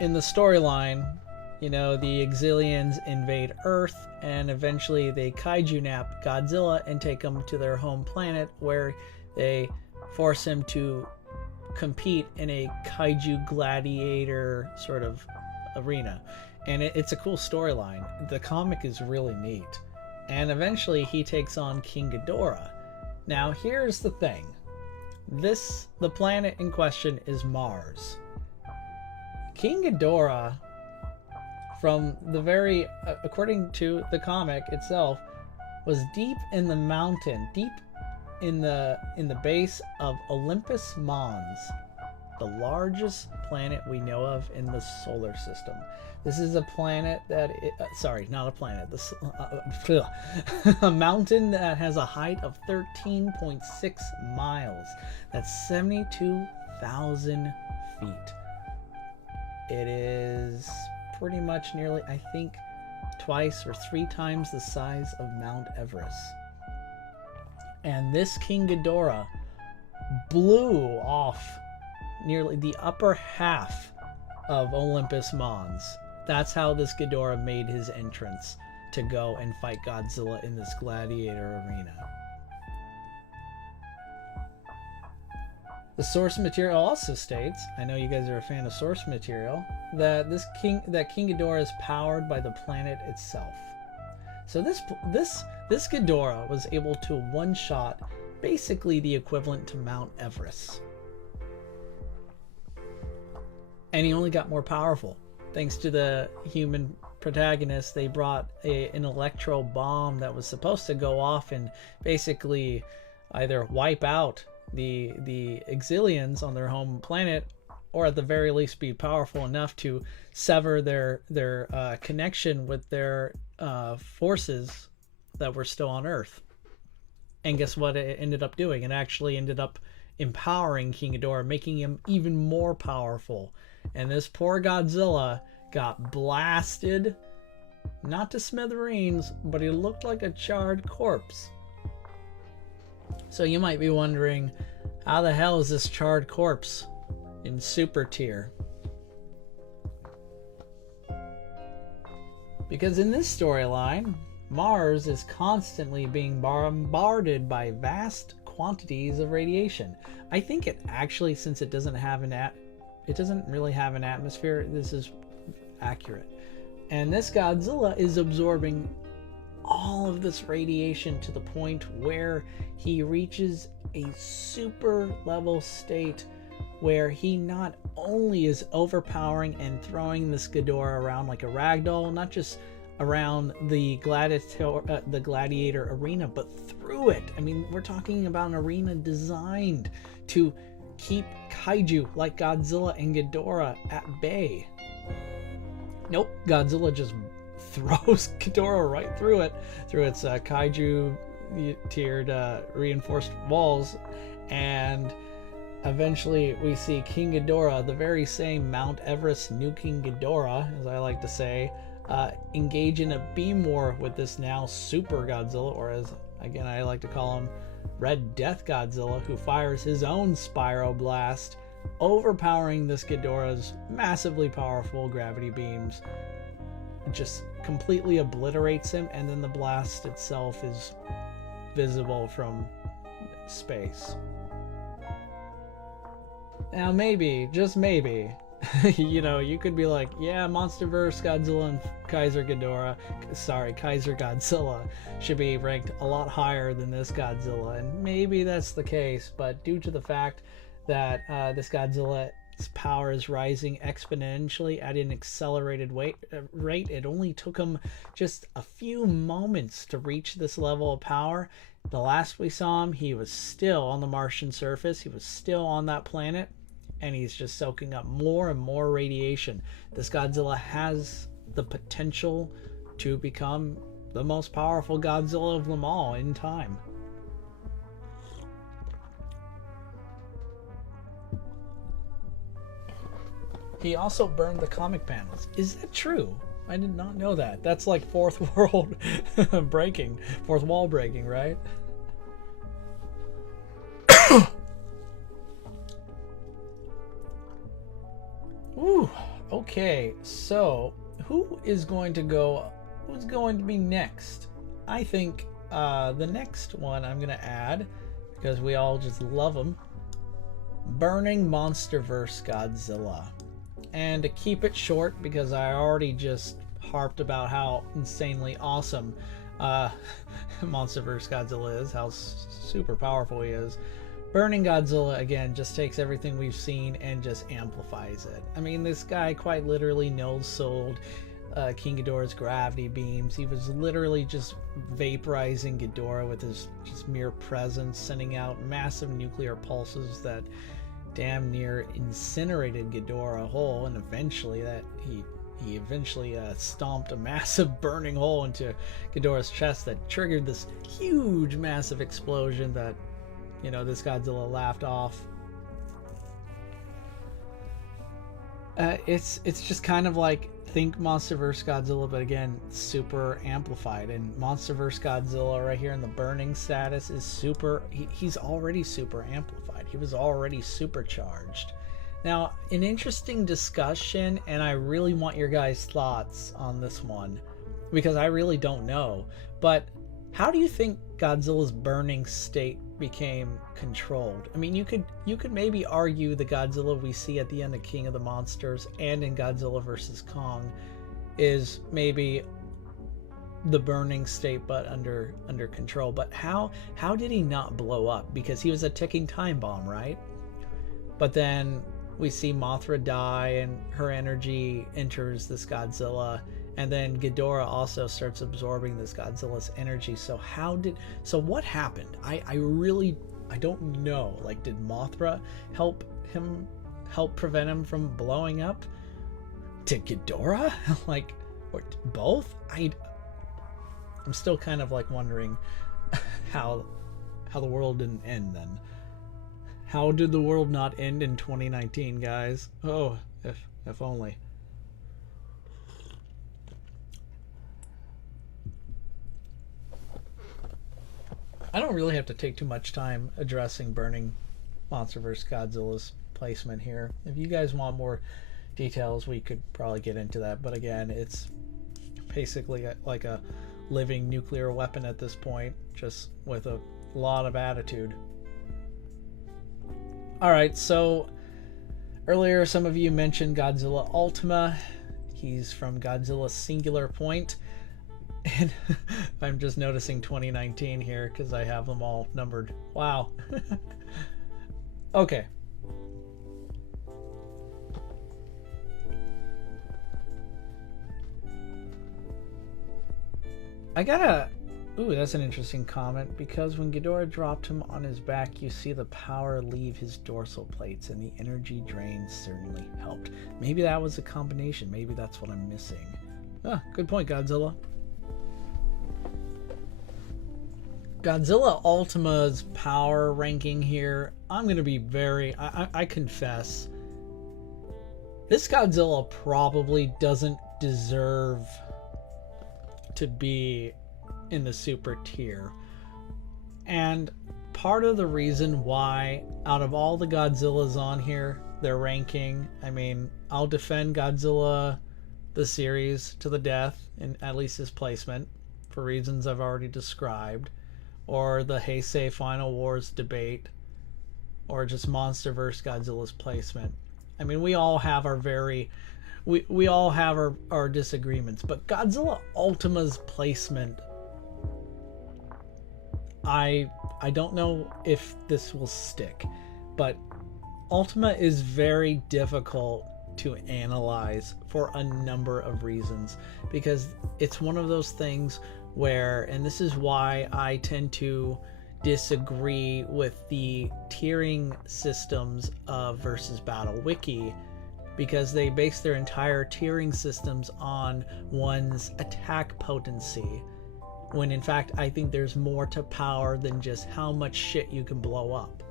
in the storyline, the Exilians invade Earth, and eventually they kaiju nap Godzilla and take him to their home planet, where they force him to compete in a kaiju gladiator sort of arena. And it's a cool storyline. The comic is really neat. And eventually he takes on King Ghidorah. Now here's the thing. The planet in question is Mars. King Ghidorah from the very, according to the comic itself, was deep in the mountain, deep in the base of Olympus Mons, the largest planet we know of in the solar system. This is a planet that, sorry, not a planet. This a mountain that has a height of 13.6 miles. That's 72,000 feet. It is pretty much nearly, I think, twice or 3 times the size of Mount Everest. And this King Ghidorah blew off nearly the upper half of Olympus Mons. That's how this Ghidorah made his entrance to go and fight Godzilla in this gladiator arena. The source material also states, I know you guys are a fan of source material, that King Ghidorah is powered by the planet itself. So this Ghidorah was able to one-shot basically the equivalent to Mount Everest. And he only got more powerful. Thanks to the human protagonist, they brought an electro bomb that was supposed to go off and basically either wipe out the Exilians on their home planet, or at the very least be powerful enough to sever their connection with their forces that were still on Earth. And guess what it ended up doing? It actually ended up empowering King Ghidorah, making him even more powerful. And this poor Godzilla got blasted, not to smithereens, but he looked like a charred corpse. So you might be wondering, how the hell is this charred corpse in super tier? Because in this storyline, Mars is constantly being bombarded by vast quantities of radiation. I think it actually, since it doesn't really have an atmosphere, this is accurate. And this Godzilla is absorbing all of this radiation to the point where he reaches a super level state where he not only is overpowering and throwing this Ghidorah around like a ragdoll, not just around the gladiator arena, but through it. I mean, we're talking about an arena designed to keep kaiju like Godzilla and Ghidorah at bay. Nope, Godzilla just throws Ghidorah right through it, through its kaiju tiered reinforced walls, and eventually we see King Ghidorah, the very same Mount Everest nuking Ghidorah, as I like to say, engage in a beam war with this now Super Godzilla, or as again I like to call him, Red Death Godzilla, who fires his own Spyro Blast, overpowering this Ghidorah's massively powerful gravity beams. Just completely obliterates him, and then the blast itself is visible from space. Now maybe, just maybe, you could be like, yeah, Monsterverse Godzilla and Keizer Godzilla should be ranked a lot higher than this Godzilla, and maybe that's the case, but due to the fact that this Godzilla's power is rising exponentially at an accelerated rate, it only took him just a few moments to reach this level of power. The last we saw him, he was still on the Martian surface, he was still on that planet, and he's just soaking up more and more radiation. This Godzilla has the potential to become the most powerful Godzilla of them all in time. He also burned the comic panels. Is that true? I did not know that. That's like fourth wall breaking, right? Ooh, okay, so who's going to be next? I think the next one I'm gonna add, because we all just love him, Burning Monsterverse Godzilla. And to keep it short, because I already just harped about how insanely awesome Monsterverse Godzilla is, how super powerful he is, Burning Godzilla, again, just takes everything we've seen and just amplifies it. I mean, this guy quite literally no-sold King Ghidorah's gravity beams. He was literally just vaporizing Ghidorah with his just mere presence, sending out massive nuclear pulses that damn near incinerated Ghidorah whole, and eventually he eventually stomped a massive burning hole into Ghidorah's chest that triggered this huge massive explosion that, you know, this Godzilla laughed off. It's just kind of like, think Monsterverse Godzilla, but again, super amplified. And Monsterverse Godzilla right here in the burning status is super, he's already super amplified. He was already supercharged. Now, an interesting discussion, and I really want your guys' thoughts on this one, because I really don't know, but how do you think Godzilla's burning state became controlled? I mean, you could maybe argue the Godzilla we see at the end of King of the Monsters and in Godzilla vs. Kong is maybe the burning state but under control. But how did he not blow up? Because he was a ticking time bomb, right? But then we see Mothra die and her energy enters this Godzilla, and then Ghidorah also starts absorbing this Godzilla's energy. So what happened? I don't know. Like, did Mothra help prevent him from blowing up? Did Ghidorah? Like, or both? I'm still kind of like wondering how the world didn't end then. How did the world not end in 2019, guys? Oh, if only. I don't really have to take too much time addressing burning Monsterverse Godzilla's placement here. If you guys want more details, we could probably get into that. But again, it's basically like a living nuclear weapon at this point, just with a lot of attitude. Alright, so earlier some of you mentioned Godzilla Ultima. He's from Godzilla Singular Point. And I'm just noticing 2019 here because I have them all numbered. Wow. Okay. Ooh, that's an interesting comment. Because when Ghidorah dropped him on his back, you see the power leave his dorsal plates, and the energy drain certainly helped. Maybe that was a combination. Maybe that's what I'm missing. Ah, good point, Godzilla. Godzilla Ultima's power ranking here, I'm going to be I confess, this Godzilla probably doesn't deserve to be in the super tier. And part of the reason why, out of all the Godzillas on here, their ranking, I mean, I'll defend Godzilla the series to the death, in at least his placement, for reasons I've already described, or the Heisei Final Wars debate, or just Monsterverse Godzilla's placement. I mean, we all have our we all have our disagreements, but Godzilla Ultima's placement, I don't know if this will stick, but Ultima is very difficult to analyze for a number of reasons, because it's one of those things where, and this is why I tend to disagree with the tiering systems of Versus Battle Wiki, because they base their entire tiering systems on one's attack potency, when in fact I think there's more to power than just how much shit you can blow up.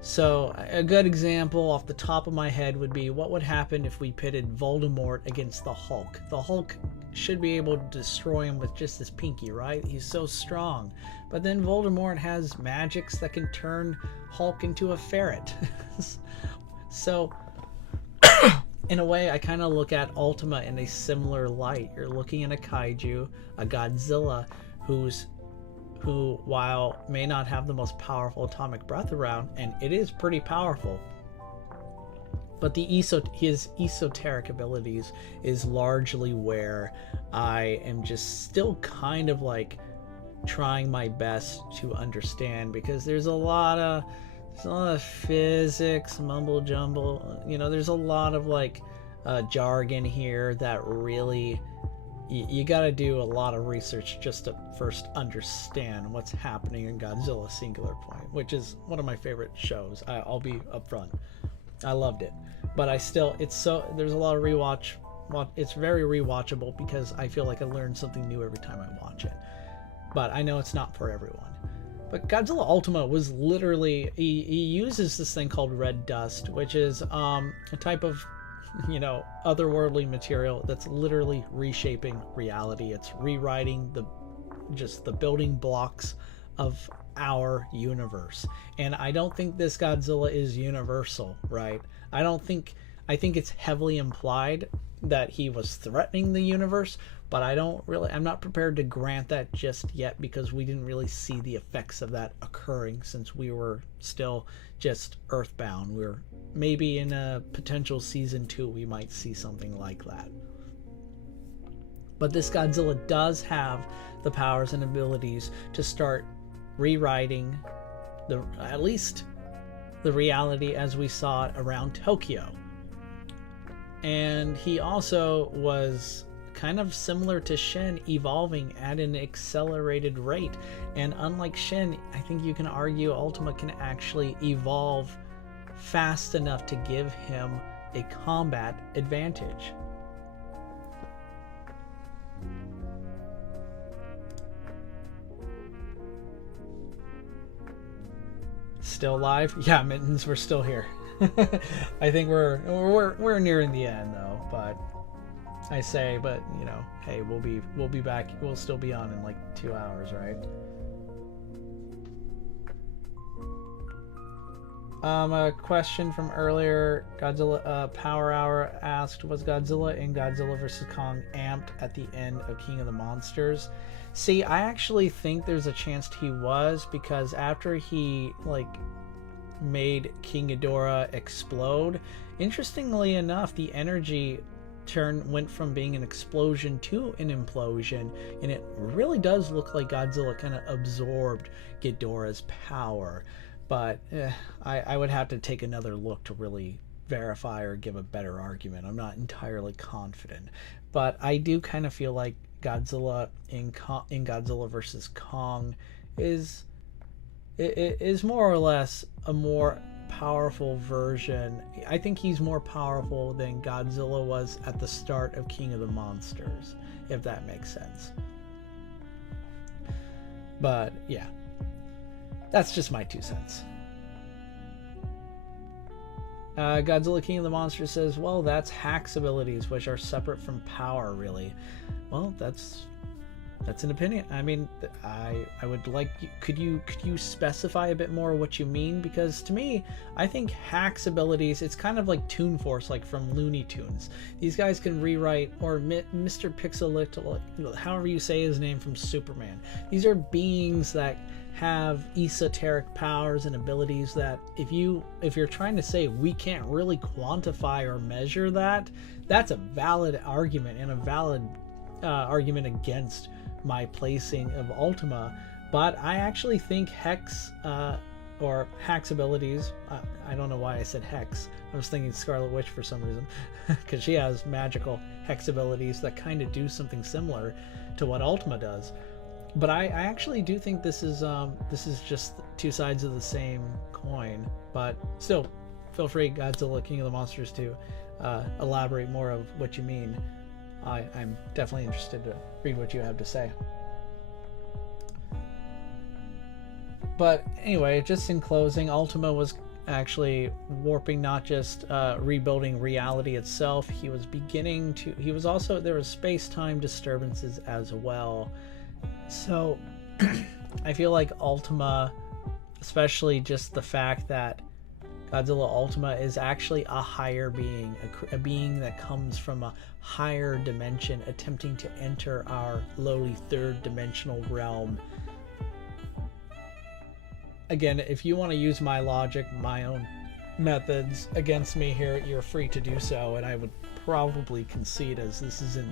So a good example off the top of my head would be, what would happen if we pitted Voldemort against the Hulk? The Hulk should be able to destroy him with just his pinky, right? He's so strong. But then Voldemort has magics that can turn Hulk into a ferret. So in a way, I kind of look at Ultima in a similar light. You're looking at a kaiju, a Godzilla, who, while may not have the most powerful atomic breath around, and it is pretty powerful, but his esoteric abilities is largely where I am just still kind of like trying my best to understand, because there's a lot of physics, mumble jumble, you know, there's a lot of like jargon here that really you got to do a lot of research just to first understand what's happening in Godzilla Singular Point, which is one of my favorite shows. I'll be upfront. I loved it, but there's a lot of rewatch. It's very rewatchable because I feel like I learn something new every time I watch it. But I know it's not for everyone. But Godzilla Ultima was literally, he uses this thing called red dust, which is a type of, otherworldly material that's literally reshaping reality. It's rewriting the building blocks of our universe. And I don't think this Godzilla is universal, right? I think it's heavily implied that he was threatening the universe, but I'm not prepared to grant that just yet because we didn't really see the effects of that occurring since we were still just earthbound. We're maybe in a potential season 2 we might see something like that. But this Godzilla does have the powers and abilities to start rewriting at least the reality as we saw it around Tokyo. And he also was kind of similar to Shin, evolving at an accelerated rate. And unlike Shin, I think you can argue Ultima can actually evolve fast enough to give him a combat advantage. Still live? Yeah, Mittens, we're still here. I think we're nearing the end though, but hey, we'll be back. We'll still be on in like 2 hours, right? A question from earlier, Godzilla Power Hour asked, was Godzilla in Godzilla vs. Kong amped at the end of King of the Monsters? See, I actually think there's a chance he was, because after he made King Ghidorah explode, interestingly enough, the energy went from being an explosion to an implosion, and it really does look like Godzilla kind of absorbed Ghidorah's power. But I would have to take another look to really verify or give a better argument. I'm not entirely confident, but I do kind of feel like Godzilla in Godzilla vs. Kong is more or less a more powerful version. I think he's more powerful than Godzilla was at the start of King of the Monsters, if that makes sense. But yeah, that's just my 2 cents. Godzilla King of the Monsters says, well, that's Hack's abilities, which are separate from power, really. Well, that's an opinion. I mean, I would like, could you specify a bit more what you mean? Because to me, I think Hack's abilities, it's kind of like Toon Force, like from Looney Tunes. These guys can rewrite, or Mr. Pixel, however you say his name, from Superman. These are beings that have esoteric powers and abilities that if you're trying to say we can't really quantify or measure that, that's a valid argument, and a valid argument against my placing of Ultima. But I actually think Hex or Hack's abilities, I don't know why I said Hex, I was thinking Scarlet Witch for some reason, because she has magical Hex abilities that kind of do something similar to what Ultima does. But I actually do think this is just 2 sides of the same coin. But still, feel free, Godzilla King of the Monsters, to elaborate more of what you mean. I'm definitely interested to read what you have to say. But anyway, just in closing, Ultima was actually warping, not just rebuilding reality itself. There was space-time disturbances as well. So I feel like Ultima, especially just the fact that Godzilla Ultima is actually a higher being, a being that comes from a higher dimension, attempting to enter our lowly 3rd dimensional realm. Again, if you want to use my logic, my own methods against me here, you're free to do so, and I would probably concede, as this isn't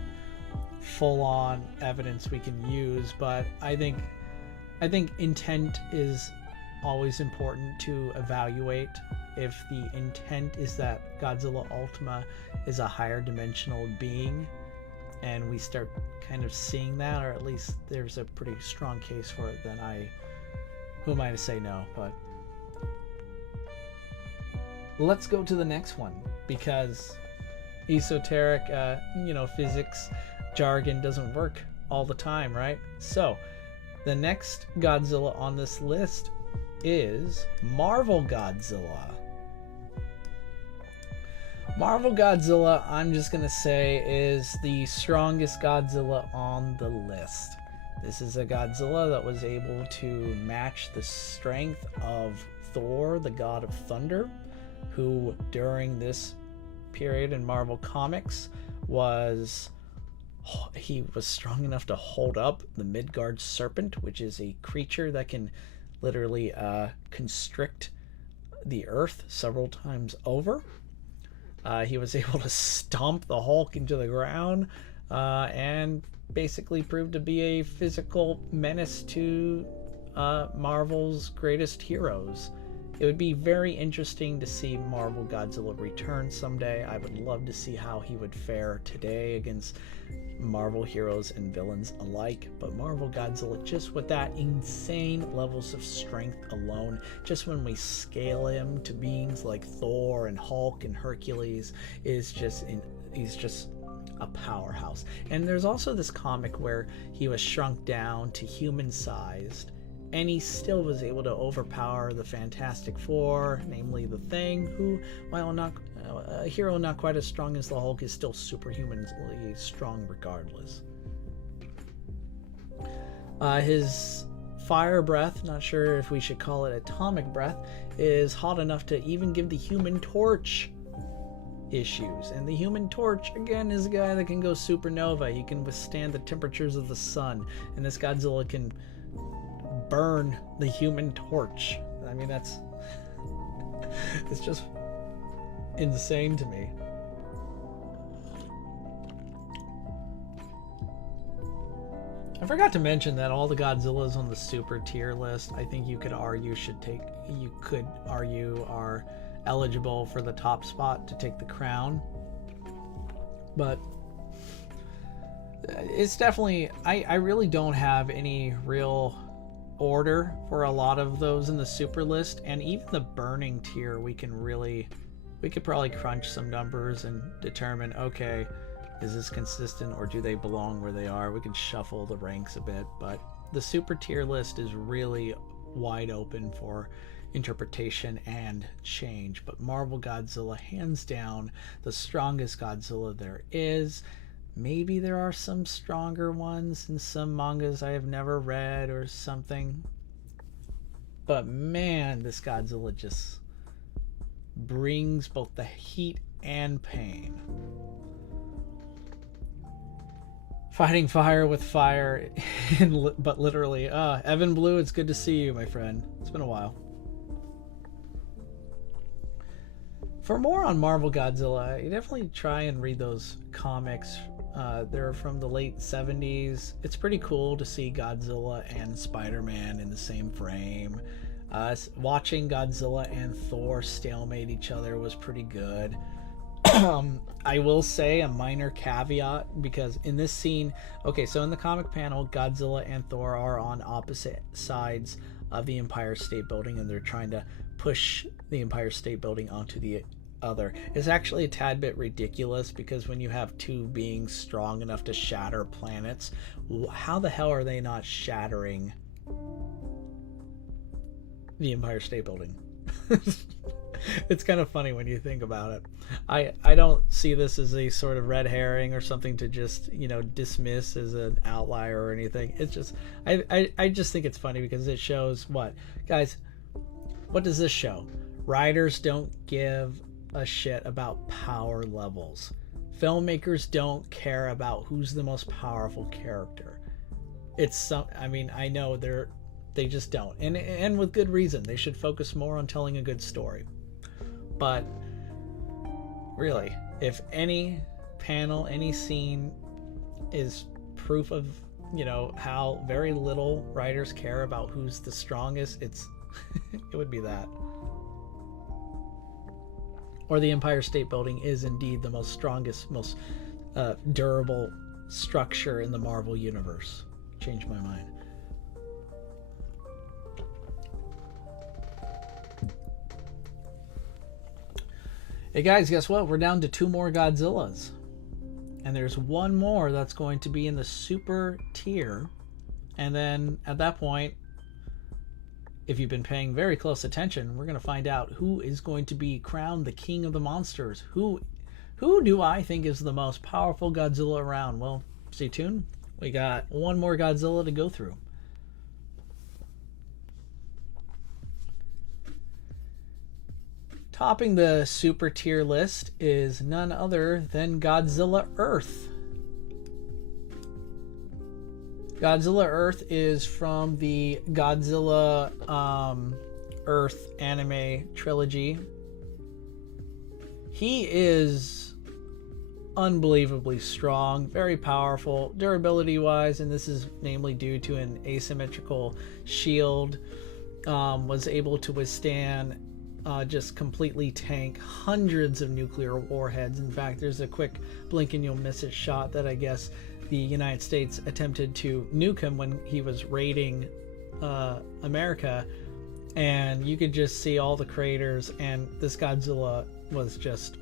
full-on evidence we can use, but I think intent is always important to evaluate if the intent is that Godzilla Ultima is a higher dimensional being, and we start kind of seeing that, or at least there's a pretty strong case for it, then who am I to say no? But let's go to the next one, because esoteric, physics jargon doesn't work all the time, right? So the next Godzilla on this list is Marvel Godzilla. Marvel Godzilla, I'm just gonna say, is the strongest Godzilla on the list. This is a Godzilla that was able to match the strength of Thor, the god of thunder, who during this period in Marvel Comics was strong enough to hold up the Midgard serpent, which is a creature that can literally constrict the earth several times over. He was able to stomp the Hulk into the ground and basically proved to be a physical menace to Marvel's greatest heroes. It would be very interesting to see Marvel Godzilla return someday. I would love to see how he would fare today against Marvel heroes and villains alike. But Marvel Godzilla, just with that insane levels of strength alone, just when we scale him to beings like Thor and Hulk and Hercules, he's just a powerhouse. And there's also this comic where he was shrunk down to human-sized, and he still was able to overpower the Fantastic Four, namely the Thing, who, while not a hero not quite as strong as the Hulk, is still superhumanly strong regardless. His fire breath, not sure if we should call it atomic breath, is hot enough to even give the Human Torch issues. And the Human Torch, again, is a guy that can go supernova. He can withstand the temperatures of the sun, and this Godzilla can burn the Human Torch. I mean, it's just insane to me. I forgot to mention that all the Godzillas on the super tier list, I think you could argue are eligible for the top spot to take the crown. But it's definitely, I really don't have any real order for a lot of those in the super list, and even the burning tier we could probably crunch some numbers and determine, okay, is this consistent or do they belong where they are? We can shuffle the ranks a bit, but the super tier list is really wide open for interpretation and change. But Marvel Godzilla, hands down, the strongest Godzilla there is. Maybe there are some stronger ones in some mangas I have never read or something, but man, this Godzilla just brings both the heat and pain. Fighting fire with fire, but literally. Evan Blue, it's good to see you, my friend. It's been a while. For more on Marvel Godzilla, you definitely try and read those comics. They're from the late 70s. It's pretty cool to see Godzilla and Spider-Man in the same frame. Watching Godzilla and Thor stalemate each other was pretty good. I will say a minor caveat, because in this scene, okay, so in the comic panel, Godzilla and Thor are on opposite sides of the Empire State Building, and they're trying to push the Empire State Building onto the other. It's actually a tad bit ridiculous, because when you have two beings strong enough to shatter planets, how the hell are they not shattering the Empire State Building? It's kind of funny when you think about it. I don't see this as a sort of red herring or something to just, dismiss as an outlier or anything. It's just, I just think it's funny because it shows what, guys, what does this show? Writers don't give a shit about power levels. Filmmakers don't care about who's the most powerful character. I know they just don't, and with good reason. They should focus more on telling a good story. But really, if any panel, any scene is proof of how very little writers care about who's the strongest, It would be that. Or the Empire State Building is indeed the most strongest, most durable structure in the Marvel Universe. Changed my mind. Hey guys, guess what? We're down to 2 more Godzillas. And there's one more that's going to be in the super tier. And then at that point, if you've been paying very close attention, we're going to find out who is going to be crowned the king of the monsters. Who do I think is the most powerful Godzilla around? Well, stay tuned. We got one more Godzilla to go through. Topping the super tier list is none other than Godzilla Earth. Godzilla Earth is from the Godzilla Earth anime trilogy. He is unbelievably strong, very powerful, durability wise, and this is namely due to an asymmetrical shield. Was able to withstand just completely tank hundreds of nuclear warheads. In fact, there's a quick blink and you'll miss it shot that I guess the United States attempted to nuke him when he was raiding America, and you could just see all the craters, and this Godzilla was just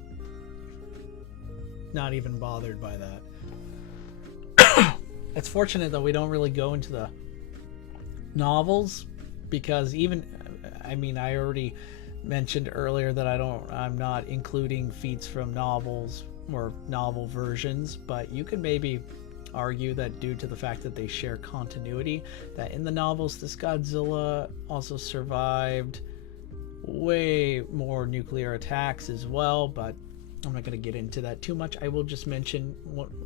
not even bothered by that. It's fortunate that we don't really go into the novels, because even, I mean, I already mentioned earlier that I'm not including feats from novels or novel versions, but you could maybe argue that due to the fact that they share continuity, that in the novels this Godzilla also survived way more nuclear attacks as well, but I'm not going to get into that too much. I will just mention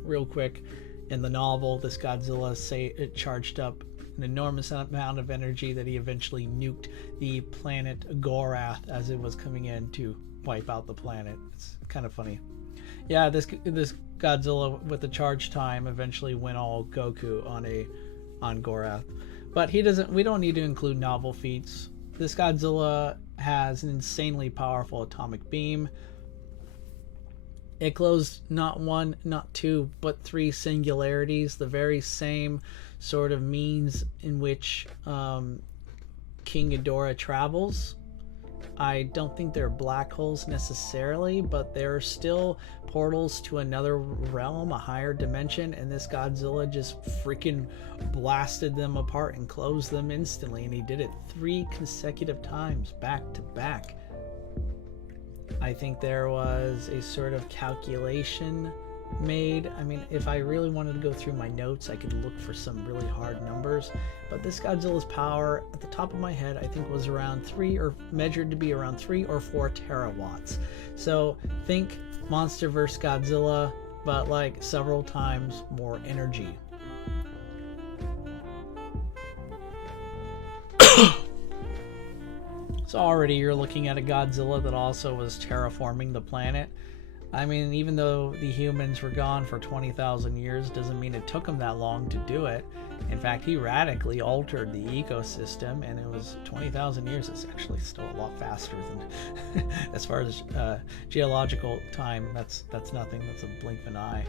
real quick, in the novel this Godzilla it charged up an enormous amount of energy that he eventually nuked the planet Gorath as it was coming in to wipe out the planet. It's kind of funny. Yeah, this Godzilla with the charge time eventually went all Goku on Gorath. But we don't need to include novel feats. This Godzilla has an insanely powerful atomic beam. It closed not 1, not 2, but 3 singularities, the very same sort of means in which King Ghidorah travels. I don't think they're black holes necessarily, but they're still portals to another realm, a higher dimension, and this Godzilla just freaking blasted them apart and closed them instantly, and he did it 3 consecutive times back to back. I think there was a sort of calculation made. I mean, if I really wanted to go through my notes, I could look for some really hard numbers, but this Godzilla's power, at the top of my head, I think was around 3, or measured to be around 3 or 4 terawatts. So think Monsterverse Godzilla, but like several times more energy. So already you're looking at a Godzilla that also was terraforming the planet. I mean, even though the humans were gone for 20,000 years, doesn't mean it took him that long to do it. In fact, he radically altered the ecosystem, and it was 20,000 years. It's actually still a lot faster than, as far as geological time, that's nothing. That's a blink of an eye.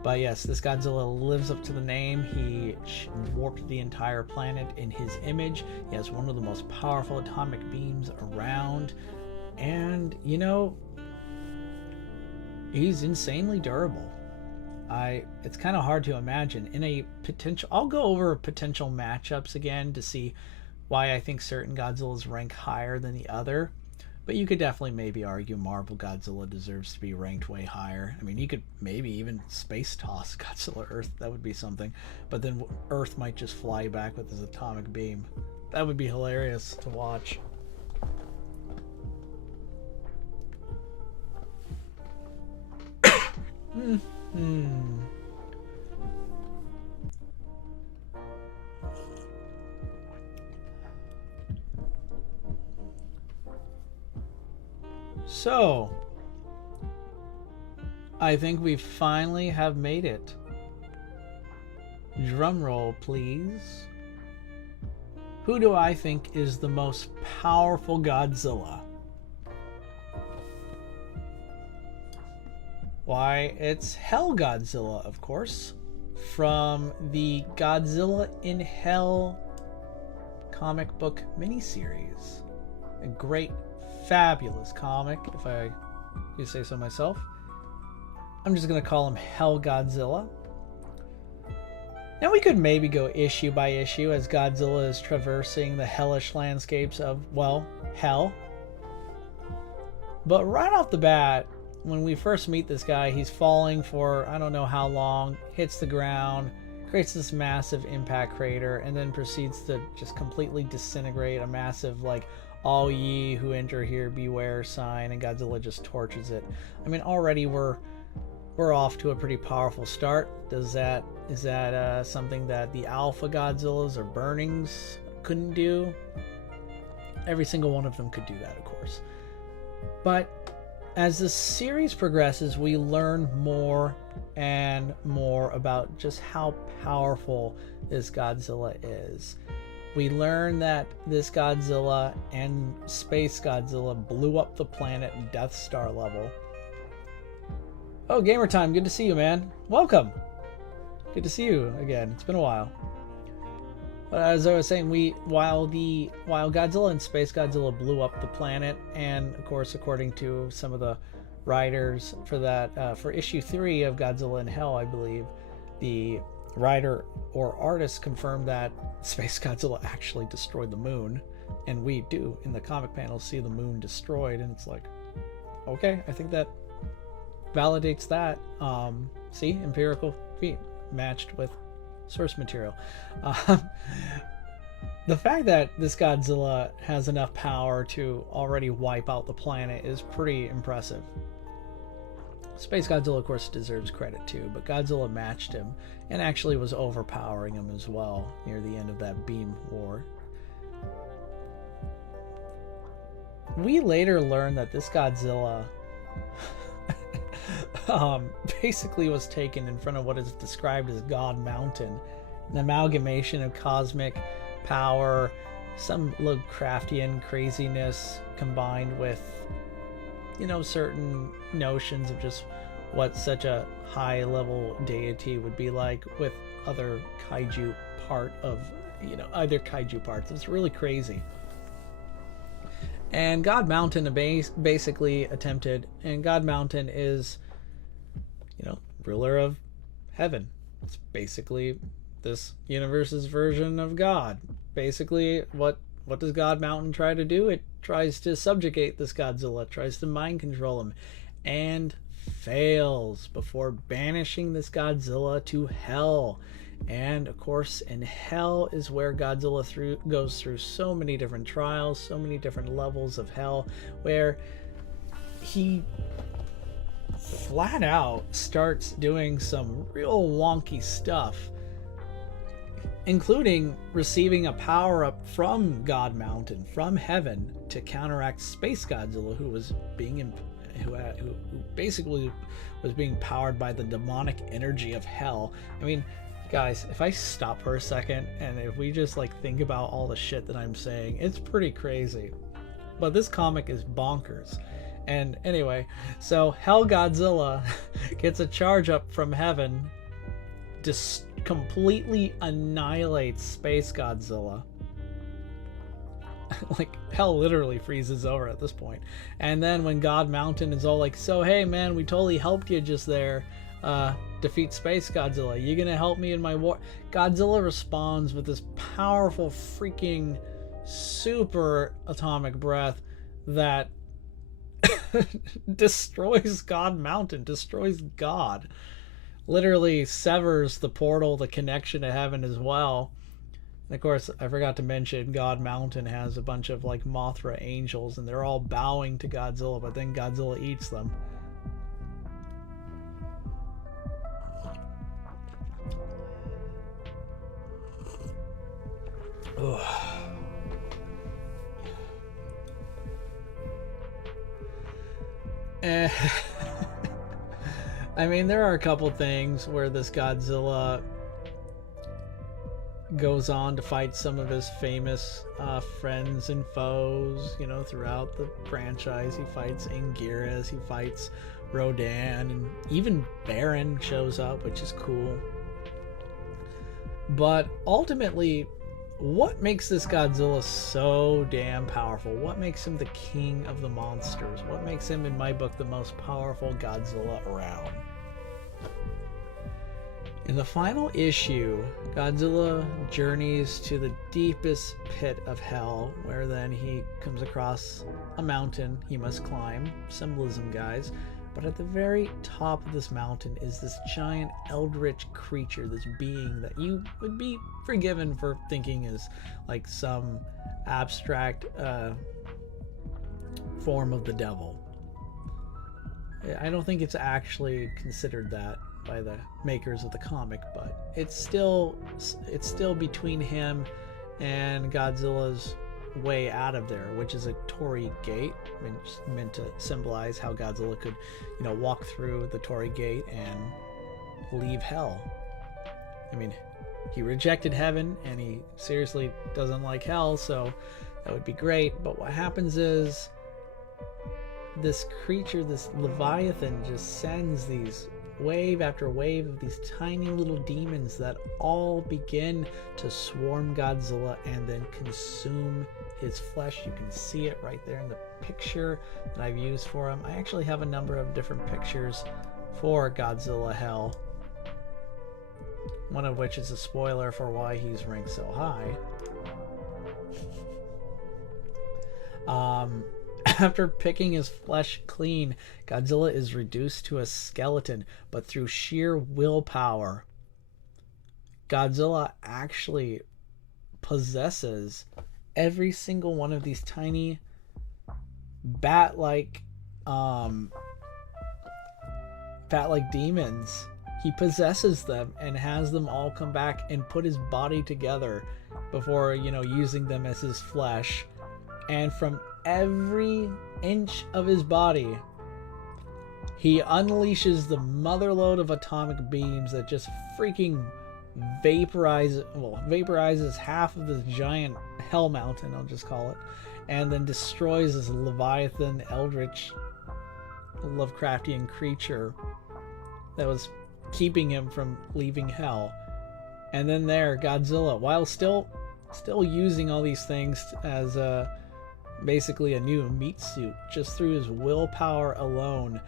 But yes, this Godzilla lives up to the name. He warped the entire planet in his image. He has one of the most powerful atomic beams around. And, you know, he's insanely durable. It's kind of hard to imagine in a potential. I'll go over potential matchups again to see why I think certain Godzillas rank higher than the other. But you could definitely maybe argue Marvel Godzilla deserves to be ranked way higher. I mean, you could maybe even space toss Godzilla Earth. That would be something. But then Earth might just fly back with his atomic beam. That would be hilarious to watch. So, I think we finally have made it. Drum roll, please. who do I think is the most powerful Godzilla? Why, it's Hell Godzilla, of course, from the Godzilla in Hell comic book miniseries. A great, fabulous comic, if I do say so myself. I'm just going to call him Hell Godzilla. Now we could maybe go issue by issue as Godzilla is traversing the hellish landscapes of, well, hell. But right off the bat, when we first meet this guy, he's falling for I don't know how long, hits the ground, creates this massive impact crater, and then proceeds to just completely disintegrate a massive, like, all ye who enter here beware sign, and Godzilla just torches it. I mean, already we're off to a pretty powerful start. Is that something that the Alpha Godzillas or Burnings couldn't do? Every single one of them could do that, of course. But as the series progresses, we learn more and more about just how powerful this Godzilla is. We learn that this Godzilla and Space Godzilla blew up the planet Death Star level. Oh, Gamer Time, good to see you, man. Welcome. Good to see you again. It's been a while. But as I was saying, while Godzilla and Space Godzilla blew up the planet, and of course, according to some of the writers for that, for issue 3 of Godzilla in Hell, I believe, the writer or artist confirmed that Space Godzilla actually destroyed the moon, and we do in the comic panel see the moon destroyed, and it's like, okay, I think that validates that. See, empirical feat matched with source material. The fact that this Godzilla has enough power to already wipe out the planet is pretty impressive. Space Godzilla, of course, deserves credit too, but Godzilla matched him and actually was overpowering him as well near the end of that beam war. We later learned that this Godzilla basically was taken in front of what is described as God Mountain, an amalgamation of cosmic power, some Lovecraftian craziness combined with, you know, certain notions of just what such a high level deity would be like with other kaiju part of, you know, other kaiju parts. It's really crazy. And God Mountain basically attempted, and God Mountain is, you know, ruler of heaven. It's basically this universe's version of God. Basically, what does God Mountain try to do? It tries to subjugate this Godzilla, tries to mind control him, and fails before banishing this Godzilla to hell. And of course, in hell is where Godzilla goes through so many different trials, so many different levels of hell, where he flat out starts doing some real wonky stuff, including receiving a power-up from God Mountain, from heaven, to counteract Space Godzilla, who was being who basically was being powered by the demonic energy of hell. I mean, guys, if I stop for a second and if we just like think about all the shit that I'm saying, it's pretty crazy. But this comic is bonkers. And anyway, so Hell Godzilla gets a charge up from heaven, just completely annihilates Space Godzilla. Like, hell literally freezes over at this point. And then when God Mountain is all like, so hey man, we totally helped you just there, defeat Space Godzilla, you gonna help me in my war? Godzilla responds with this powerful freaking super atomic breath that destroys God Mountain, destroys God, literally severs the portal, the connection to heaven as well. And of course, I forgot to mention, God Mountain has a bunch of like Mothra angels, and they're all bowing to Godzilla, but then Godzilla eats them. Ugh. I mean, there are a couple things where this Godzilla goes on to fight some of his famous friends and foes, you know, throughout the franchise. He fights Anguirus, he fights Rodan, and even Baron shows up, which is cool. But ultimately, what makes this Godzilla so damn powerful? What makes him the king of the monsters? What makes him, in my book, the most powerful Godzilla around? In the final issue, Godzilla journeys to the deepest pit of hell, where then he comes across a mountain he must climb. Symbolism, guys. But at the very top of this mountain is this giant eldritch creature, this being that you would be forgiven for thinking is like some abstract form of the devil. I don't think it's actually considered that by the makers of the comic, but it's still between him and Godzilla's way out of there, which is a Torii gate, meant to symbolize how Godzilla could, you know, walk through the Torii gate and leave hell. I mean, he rejected heaven and he seriously doesn't like hell, so that would be great. But what happens is this creature, this Leviathan, just sends these wave after wave of these tiny little demons that all begin to swarm Godzilla and then consume his flesh. You can see it right there in the picture that I've used for him. I actually have a number of different pictures for Godzilla Hell, one of which is a spoiler for why he's ranked so high. After picking his flesh clean, Godzilla is reduced to a skeleton, but through sheer willpower, Godzilla actually possesses every single one of these tiny bat-like demons. He possesses them and has them all come back and put his body together before, you know, using them as his flesh. And from every inch of his body, he unleashes the motherload of atomic beams that just freaking vaporizes half of this giant hell mountain, I'll just call it, and then destroys this Leviathan, eldritch, Lovecraftian creature that was keeping him from leaving hell. And then there, Godzilla, while still using all these things as basically a new meat suit, just through his willpower alone,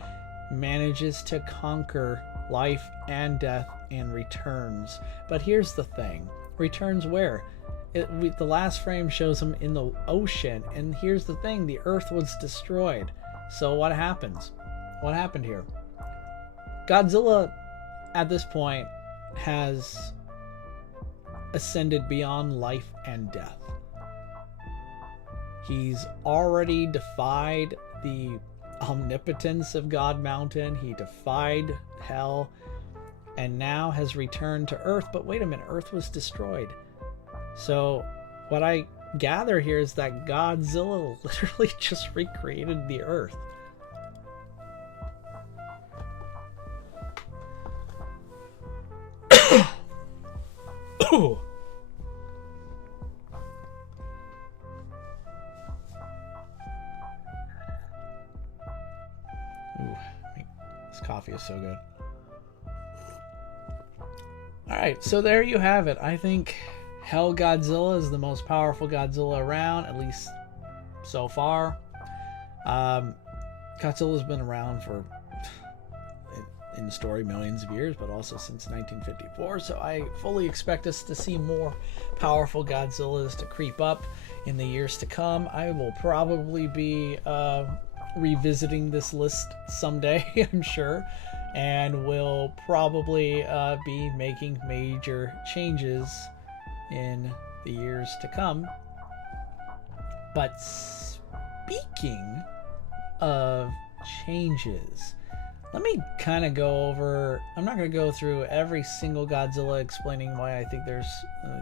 manages to conquer life and death and returns. But here's the thing. Returns where? The last frame shows him in the ocean, and here's the thing. The Earth was destroyed. So what happens? What happened here? Godzilla, at this point, has ascended beyond life and death. He's already defied the omnipotence of God Mountain. He defied hell and now has returned to Earth. But wait a minute, Earth was destroyed. So what I gather here is that Godzilla literally just recreated the Earth. Ooh. This coffee is so good. Alright, so there you have it. I think Hell Godzilla is the most powerful Godzilla around, at least so far. Godzilla's been around for, in the story, millions of years, but also since 1954, so I fully expect us to see more powerful Godzillas to creep up in the years to come. I will probably be revisiting this list someday, I'm sure, and will probably be making major changes in the years to come. But speaking of changes, let me kind of go over, I'm not going to go through every single Godzilla explaining why I think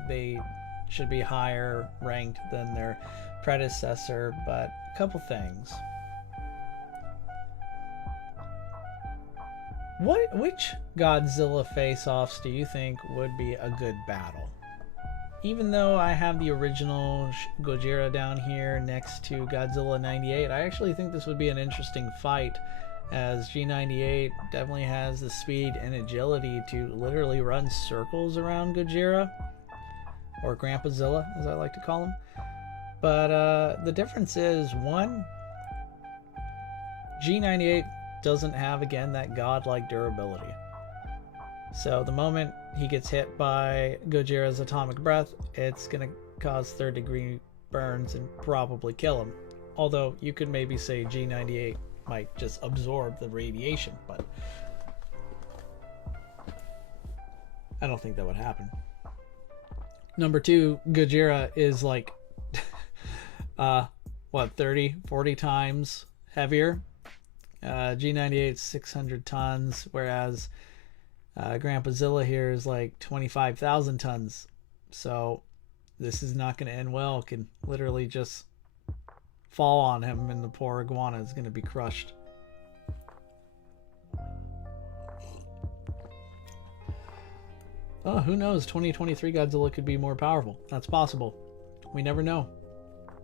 they should be higher ranked than their predecessor, but a couple things. Which Godzilla face-offs do you think would be a good battle? even though I have the original Gojira down here next to Godzilla 98, I actually think this would be an interesting fight, as G98 definitely has the speed and agility to literally run circles around Gojira, or Grandpa Zilla as I like to call him. But the difference is, one, G98 doesn't have, again, that godlike durability. So the moment he gets hit by Gojira's atomic breath, it's going to cause third-degree burns and probably kill him. Although you could maybe say G98 might just absorb the radiation, but I don't think that would happen. Number two, Gojira is like, 30, 40 times heavier. G98 is 600 tons, whereas Grandpa Zilla here is like 25,000 tons. So this is not going to end well. It can literally just fall on him and the poor iguana is going to be crushed. Oh, who knows? 2023 Godzilla could be more powerful. That's possible. We never know.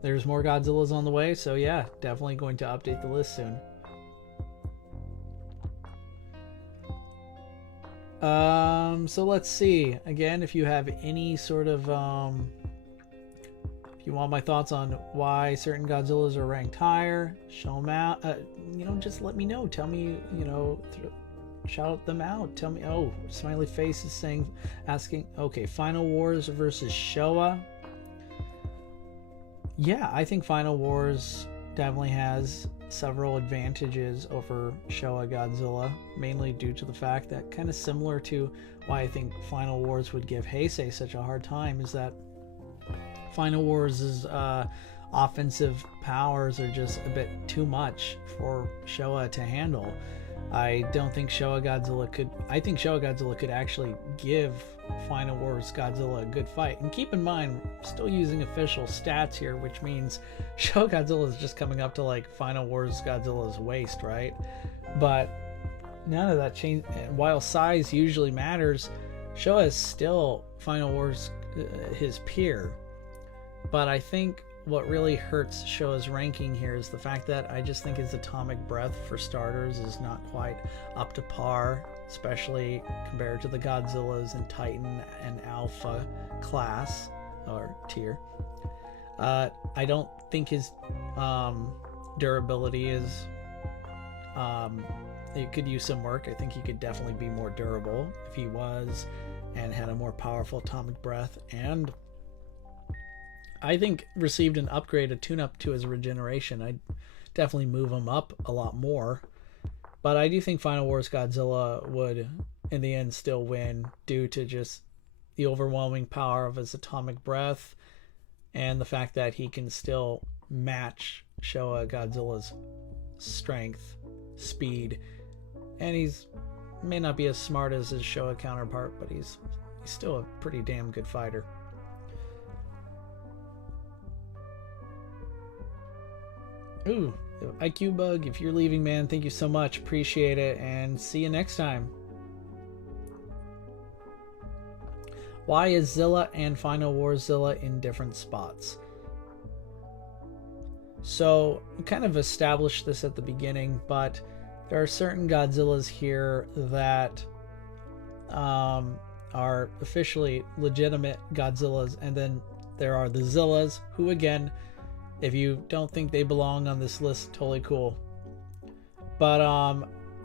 There's more Godzillas on the way, so yeah, definitely going to update the list soon. So let's see. Again, if you have any sort of, if you want my thoughts on why certain Godzillas are ranked higher, show them out. Just let me know. Tell me, shout them out. Tell me. Oh, smiley face is asking. Okay, Final Wars versus Showa. Yeah, I think Final Wars definitely has several advantages over Showa Godzilla, mainly due to the fact that, kind of similar to why I think Final Wars would give Heisei such a hard time, is that Final Wars' offensive powers are just a bit too much for Showa to handle. I don't think Showa Godzilla could. I think Showa Godzilla could actually give Final Wars Godzilla a good fight. And keep in mind, I'm still using official stats here, which means Showa Godzilla is just coming up to like Final Wars Godzilla's waist, right? But none of that change. While size usually matters, Showa is still Final Wars his peer. But I think what really hurts Showa's ranking here is the fact that I just think his atomic breath, for starters, is not quite up to par, especially compared to the Godzillas in Titan and Alpha class or tier. I don't think his durability is it could use some work. I think he could definitely be more durable if he was and had a more powerful atomic breath, and I think received an upgrade, a tune-up to his regeneration. I'd definitely move him up a lot more. But I do think Final Wars Godzilla would, in the end, still win due to just the overwhelming power of his atomic breath and the fact that he can still match Showa Godzilla's strength, speed, and he's may not be as smart as his Showa counterpart, but he's still a pretty damn good fighter. Ooh, IQ Bug, if you're leaving, man, thank you so much. Appreciate it, and see you next time. Why is Zilla and Final Wars Zilla in different spots? So, we kind of established this at the beginning, but there are certain Godzillas here that are officially legitimate Godzillas, and then there are the Zillas, who, again, if you don't think they belong on this list, totally cool. But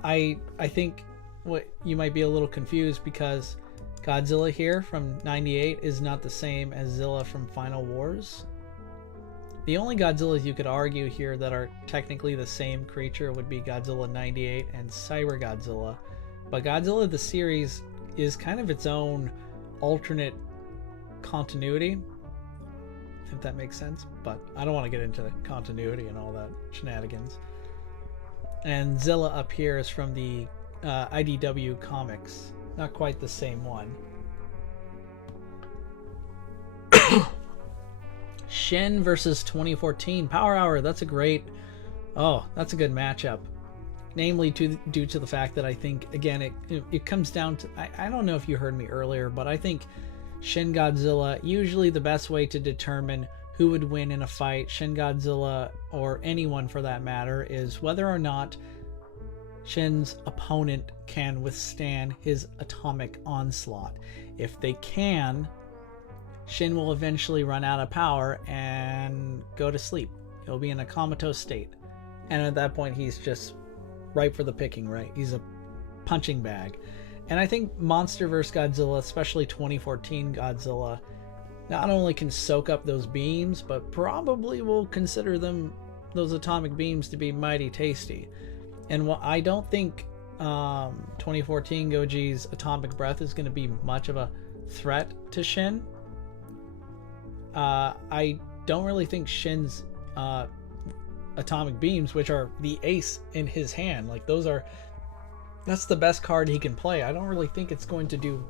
I think what you might be a little confused, because Godzilla here from 98 is not the same as Zilla from Final Wars. The only Godzillas you could argue here that are technically the same creature would be Godzilla 98 and Cyber-Godzilla. But Godzilla the series is kind of its own alternate continuity, if that makes sense, but I don't want to get into the continuity and all that shenanigans. And Zilla up here is from the IDW comics, not quite the same one. Shin versus 2014 Power Hour. That's a good matchup. Namely, due to the fact that I think, again, it comes down to, I don't know if you heard me earlier, but I think Shin Godzilla. Usually the best way to determine who would win in a fight, Shin Godzilla or anyone for that matter, is whether or not Shin's opponent can withstand his atomic onslaught. If they can, Shin will eventually run out of power and go to sleep. He'll be in a comatose state. And at that point, he's just ripe for the picking, right? He's a punching bag. And I think Monsterverse Godzilla, especially 2014 Godzilla, not only can soak up those beams, but probably will consider those atomic beams to be mighty tasty. And while I don't think 2014 Goji's atomic breath is going to be much of a threat to Shin, I don't really think Shin's atomic beams, which are the ace in his hand, like that's the best card he can play. I don't really think it's going to do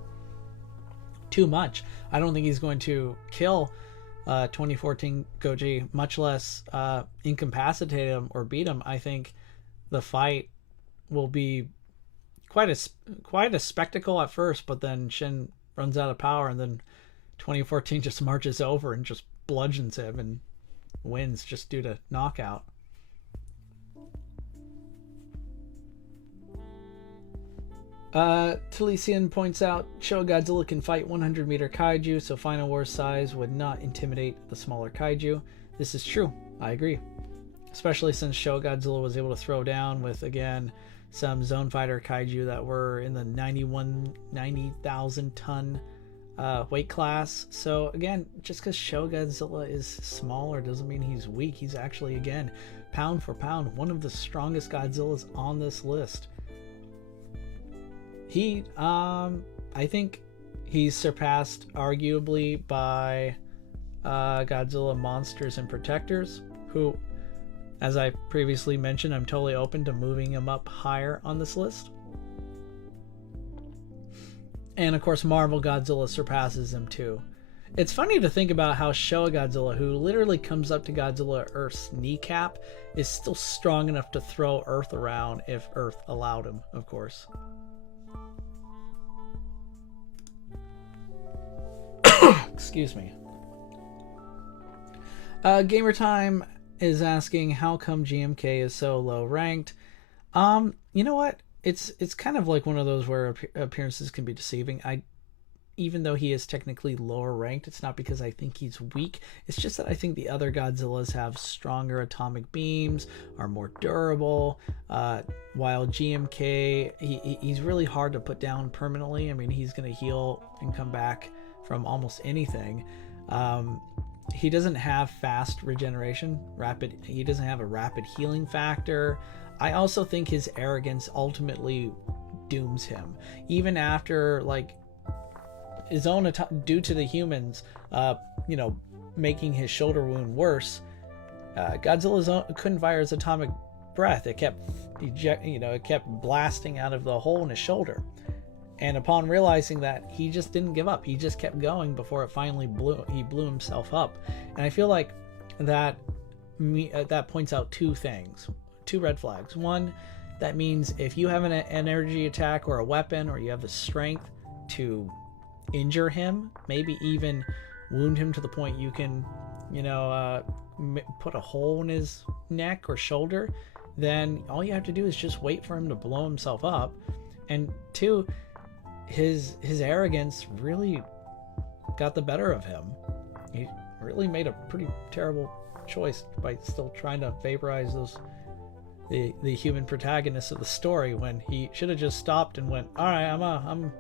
too much. I don't think he's going to kill 2014 Goji, much less incapacitate him or beat him. I think the fight will be quite a spectacle at first, but then Shin runs out of power, and then 2014 just marches over and just bludgeons him and wins just due to knockout. Talisian points out Showa Godzilla can fight 100-meter kaiju, so Final War size would not intimidate the smaller kaiju. This is true. I agree. Especially since Showa Godzilla was able to throw down with, again, some zone fighter kaiju that were in the 90,000 ton weight class. So again, just because Showa Godzilla is smaller doesn't mean he's weak. He's actually, again, pound for pound, one of the strongest Godzillas on this list. He, I think he's surpassed arguably by Godzilla Monsters and Protectors, who, as I previously mentioned, I'm totally open to moving him up higher on this list. And of course, Marvel Godzilla surpasses him too. It's funny to think about how Showa Godzilla, who literally comes up to Godzilla Earth's kneecap, is still strong enough to throw Earth around if Earth allowed him, of course. Excuse me. Gamer Time is asking how come GMK is so low ranked. You know what? It's kind of like one of those where appearances can be deceiving. Even though he is technically lower ranked, it's not because I think he's weak. It's just that I think the other Godzillas have stronger atomic beams, are more durable. While GMK, he's really hard to put down permanently. I mean, he's going to heal and come back from almost anything. He doesn't have fast regeneration, he doesn't have a rapid healing factor. I also think his arrogance ultimately dooms him. Even after, like, his own due to the humans, making his shoulder wound worse, Godzilla couldn't fire his atomic breath. It kept blasting out of the hole in his shoulder. And upon realizing that, he just didn't give up. He just kept going before it finally he blew himself up. And I feel like that points out two red flags. One, that means if you have an energy attack or a weapon, or you have the strength to injure him, maybe even wound him to the point you can, put a hole in his neck or shoulder, then all you have to do is just wait for him to blow himself up. And two, his arrogance really got the better of him. He really made a pretty terrible choice by still trying to vaporize the human protagonists of the story, when he should have just stopped and went, all right, I'm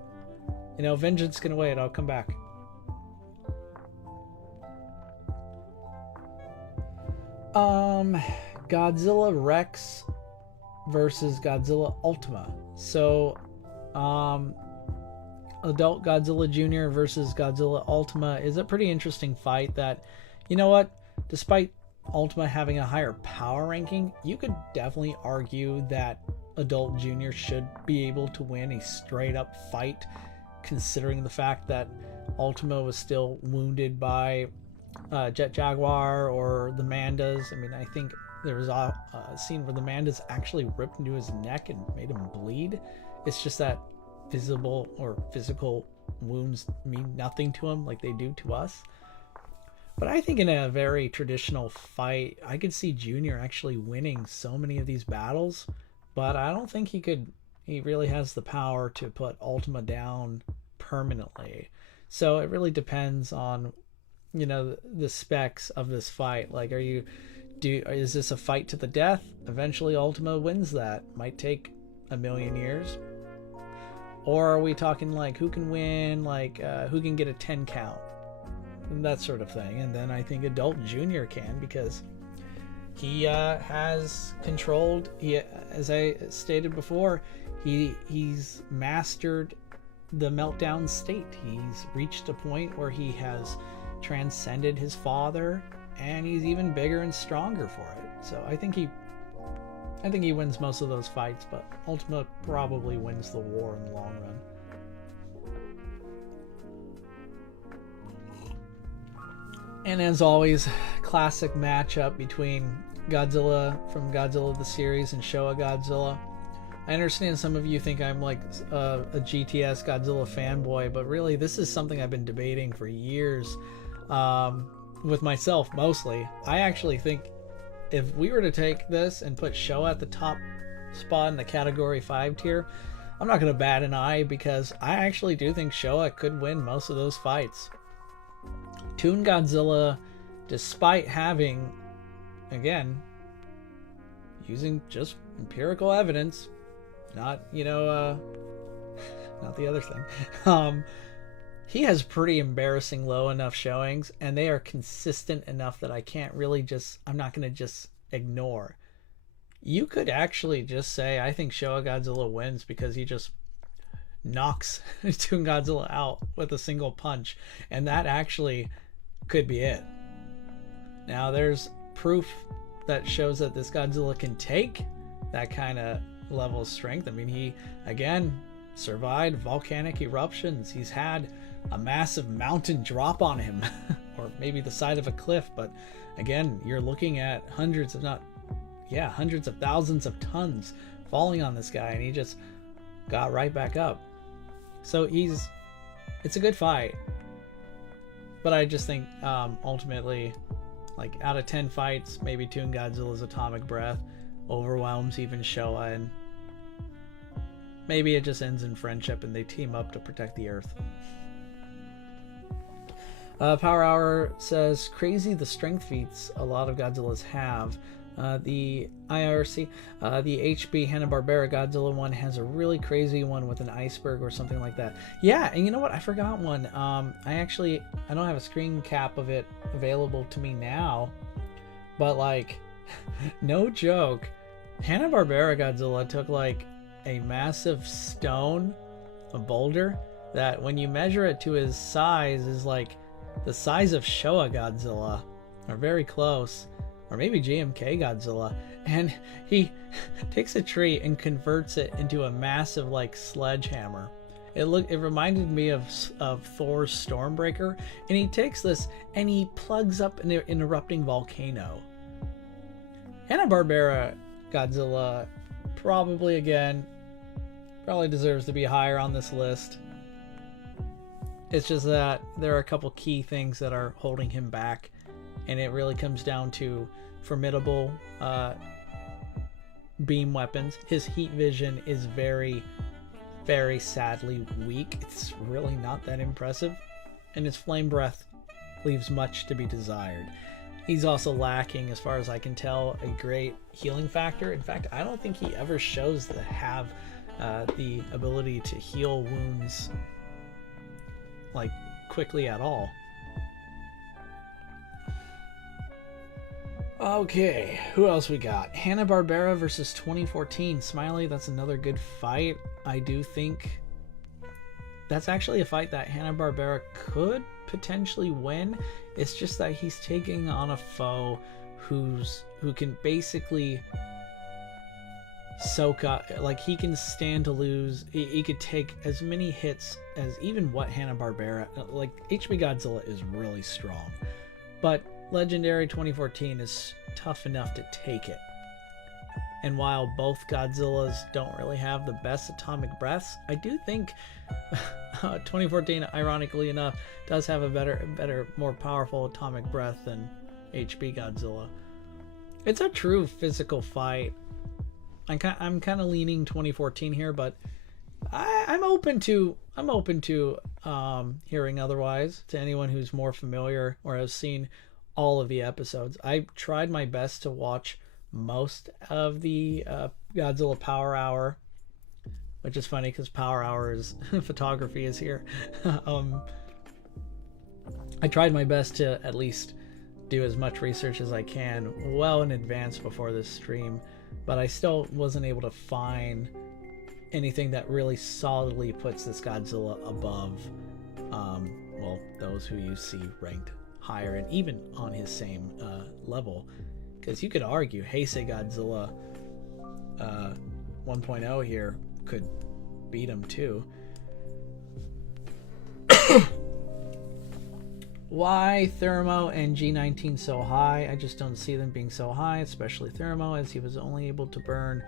vengeance can wait, I'll come back. Godzilla Rex versus Godzilla Ultima. So adult Godzilla Junior versus Godzilla Ultima is a pretty interesting fight that, despite Ultima having a higher power ranking, you could definitely argue that adult Junior should be able to win a straight up fight, considering the fact that Ultima was still wounded by Jet Jaguar or the Mandas. I mean, I think there was a scene where the Mandas actually ripped into his neck and made him bleed. It's just that visible or physical wounds mean nothing to him like they do to us. But I think in a very traditional fight, I could see Junior actually winning so many of these battles, but I don't think he really has the power to put Ultima down permanently. So it really depends on, you know, the specs of this fight. Like, is this a fight to the death? Eventually Ultima wins that. Might take a million years. Or are we talking like who can win, like who can get a 10 count? And that sort of thing. And then I think adult Junior can, because he has controlled, as I stated before, he's mastered the meltdown state. He's reached a point where he has transcended his father, and he's even bigger and stronger for it. So I think he wins most of those fights, but Ultima probably wins the war in the long run. And as always, classic matchup between Godzilla from Godzilla the series and Showa Godzilla. I understand some of you think I'm like a GTS Godzilla fanboy, but really this is something I've been debating for years with myself mostly. I actually think if we were to take this and put Showa at the top spot in the category 5 tier, I'm not going to bat an eye, because I actually do think Showa could win most of those fights. Toon Godzilla, despite having, again, using just empirical evidence, not, you know, not the other thing, he has pretty embarrassing low enough showings, and they are consistent enough that I can't really I'm not going to just ignore. You could actually just say, I think Showa Godzilla wins because he just knocks Toon Godzilla out with a single punch, and that actually could be it. Now there's proof that shows that this Godzilla can take that kind of level of strength. I mean, he again survived volcanic eruptions. He's had a massive mountain drop on him or maybe the side of a cliff, but again, you're looking at hundreds of thousands of tons falling on this guy, and he just got right back up. So it's a good fight, but I just think ultimately, like, out of 10 fights, maybe Toon Godzilla's atomic breath overwhelms even Showa, and maybe it just ends in friendship and they team up to protect the Earth. Power Hour says, crazy the strength feats a lot of Godzillas have. The IRC, the HB Hanna-Barbera Godzilla one has a really crazy one with an iceberg or something like that. Yeah, and you know what? I forgot one. I don't have a screen cap of it available to me now, but like, no joke, Hanna-Barbera Godzilla took like a massive stone, a boulder, that when you measure it to his size is like the size of Showa Godzilla, or very close. Or maybe GMK Godzilla, and he takes a tree and converts it into a massive like sledgehammer. It reminded me of Thor's Stormbreaker, and he takes this and he plugs up an erupting volcano. Hanna-Barbera Godzilla probably deserves to be higher on this list. It's just that there are a couple key things that are holding him back, and it really comes down to formidable beam weapons. His heat vision is very, very sadly weak. It's really not that impressive, and his flame breath leaves much to be desired. He's also lacking, as far as I can tell, a great healing factor. In fact, I don't think he ever shows to have the ability to heal wounds like quickly at all. Okay, who else we got? Hanna-Barbera versus 2014. Smiley, that's another good fight. I do think that's actually a fight that Hanna-Barbera could potentially win. It's just that he's taking on a foe who can basically soak up, like, he can stand to lose. He could take as many hits as even what Hanna-Barbera, like, HB Godzilla is really strong, but Legendary 2014 is tough enough to take it. And while both Godzillas don't really have the best atomic breaths, I do think 2014, ironically enough, does have a better, more powerful atomic breath than HB Godzilla. It's a true physical fight. I'm kind of leaning 2014 here, but I'm open to hearing otherwise to anyone who's more familiar or has seen all of the episodes. I tried my best to watch most of the Godzilla Power Hour, which is funny because Power Hour's photography is here. I tried my best to at least do as much research as I can well in advance before this stream, but I still wasn't able to find anything that really solidly puts this Godzilla above well, those who you see ranked higher and even on his same level, because you could argue Heisei Godzilla 1.0 here could beat him too. Why Thermo and G19 so high? I just don't see them being so high, especially Thermo, as he was only able to burn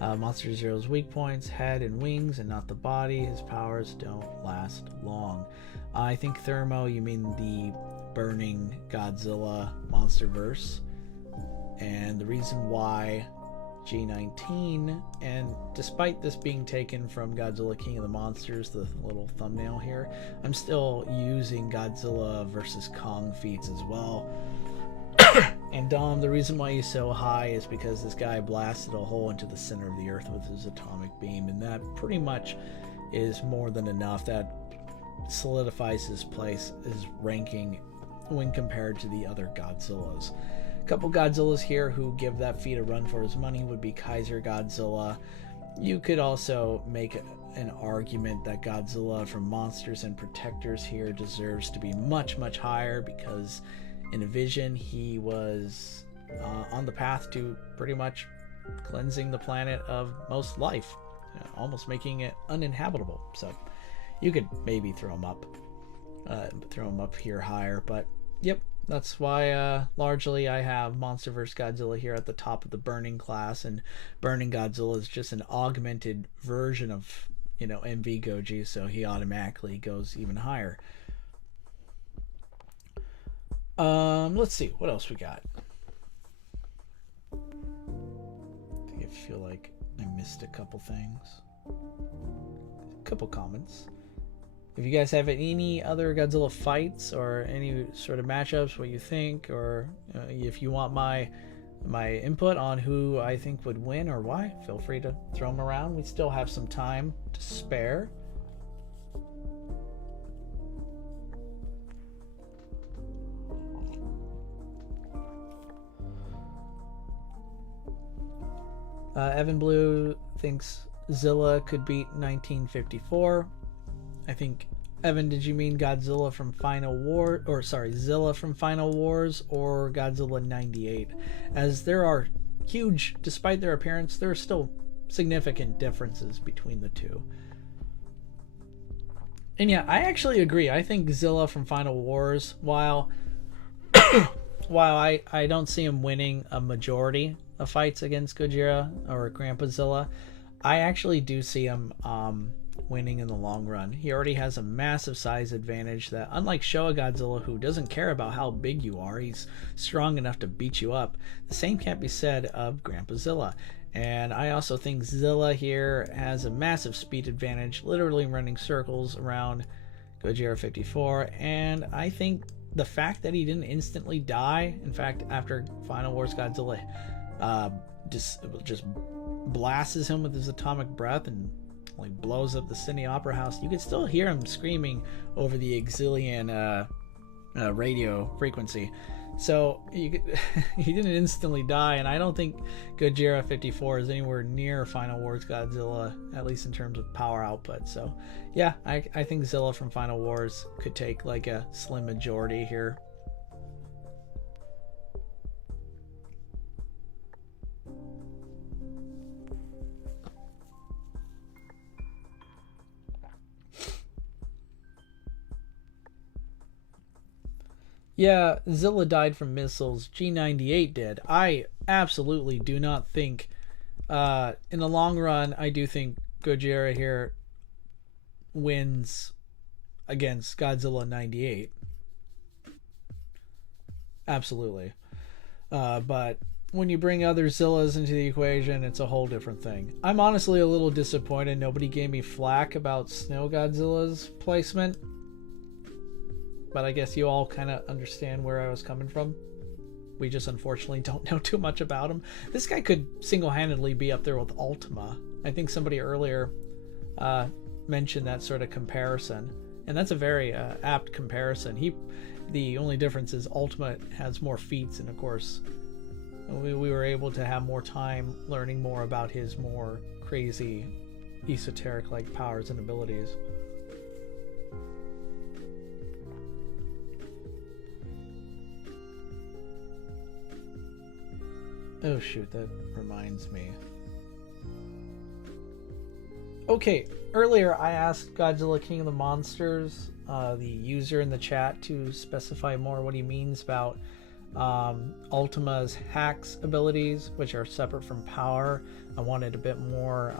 Monster Zero's weak points, head and wings, and not the body. His powers don't last long. I think Thermo, you mean the burning Godzilla Monsterverse. And the reason why G19, and despite this being taken from Godzilla King of the Monsters, the little thumbnail here, I'm still using Godzilla versus Kong feats as well. And Dom, the reason why he's so high is because this guy blasted a hole into the center of the earth with his atomic beam, and that pretty much is more than enough. That solidifies his place, his ranking, when compared to the other Godzillas. A couple Godzillas here who give that feat a run for his money would be Keizer Godzilla. You could also make an argument that Godzilla from Monsters and Protectors here deserves to be much, much higher, because in a vision he was on the path to pretty much cleansing the planet of most life, almost making it uninhabitable. So you could maybe throw him up here higher, but yep, that's why largely I have Monsterverse Godzilla here at the top of the Burning class, and Burning Godzilla is just an augmented version of, MV Goji, so he automatically goes even higher. Let's see what else we got. I feel like I missed a couple things. A couple comments. If you guys have any other Godzilla fights or any sort of matchups, what you think, or if you want my input on who I think would win or why, feel free to throw them around. We still have some time to spare. Evan Blue thinks Zilla could beat 1954. I think, Evan, did you mean Godzilla from Final War, or sorry, Zilla from Final Wars, or Godzilla 98? As there are huge, despite their appearance, there are still significant differences between the two. And yeah, I actually agree. I think Zilla from Final Wars, while I don't see him winning a majority of fights against Gojira or Grandpa Zilla, I actually do see him winning in the long run. He already has a massive size advantage that, unlike Showa Godzilla, who doesn't care about how big you are, he's strong enough to beat you up. The same can't be said of Grandpa Zilla. And I also think Zilla here has a massive speed advantage, literally running circles around Gojira 54. And I think the fact that he didn't instantly die, in fact, after Final Wars Godzilla just blasts him with his atomic breath and like blows up the Sydney Opera House, you could still hear him screaming over the exilian radio frequency. So he didn't instantly die, and I don't think Gojira 54 is anywhere near Final Wars Godzilla, at least in terms of power output. So yeah, I think Zilla from Final Wars could take like a slim majority here. Yeah, Zilla died from missiles. G98 did. I absolutely do not think in the long run, I do think Gojira here wins against Godzilla 98. Absolutely. But when you bring other Zillas into the equation, it's a whole different thing. I'm honestly a little disappointed nobody gave me flack about Snow Godzilla's placement. But I guess you all kind of understand where I was coming from. We just unfortunately don't know too much about him. This guy could single-handedly be up there with Ultima. I think somebody earlier mentioned that sort of comparison. And that's a very apt comparison. The only difference is Ultima has more feats, and of course we were able to have more time learning more about his more crazy esoteric like powers and abilities. Oh shoot, that reminds me. Okay, earlier I asked Godzilla King of the Monsters, the user in the chat, to specify more what he means about Ultima's hacks abilities, which are separate from power. I wanted a bit more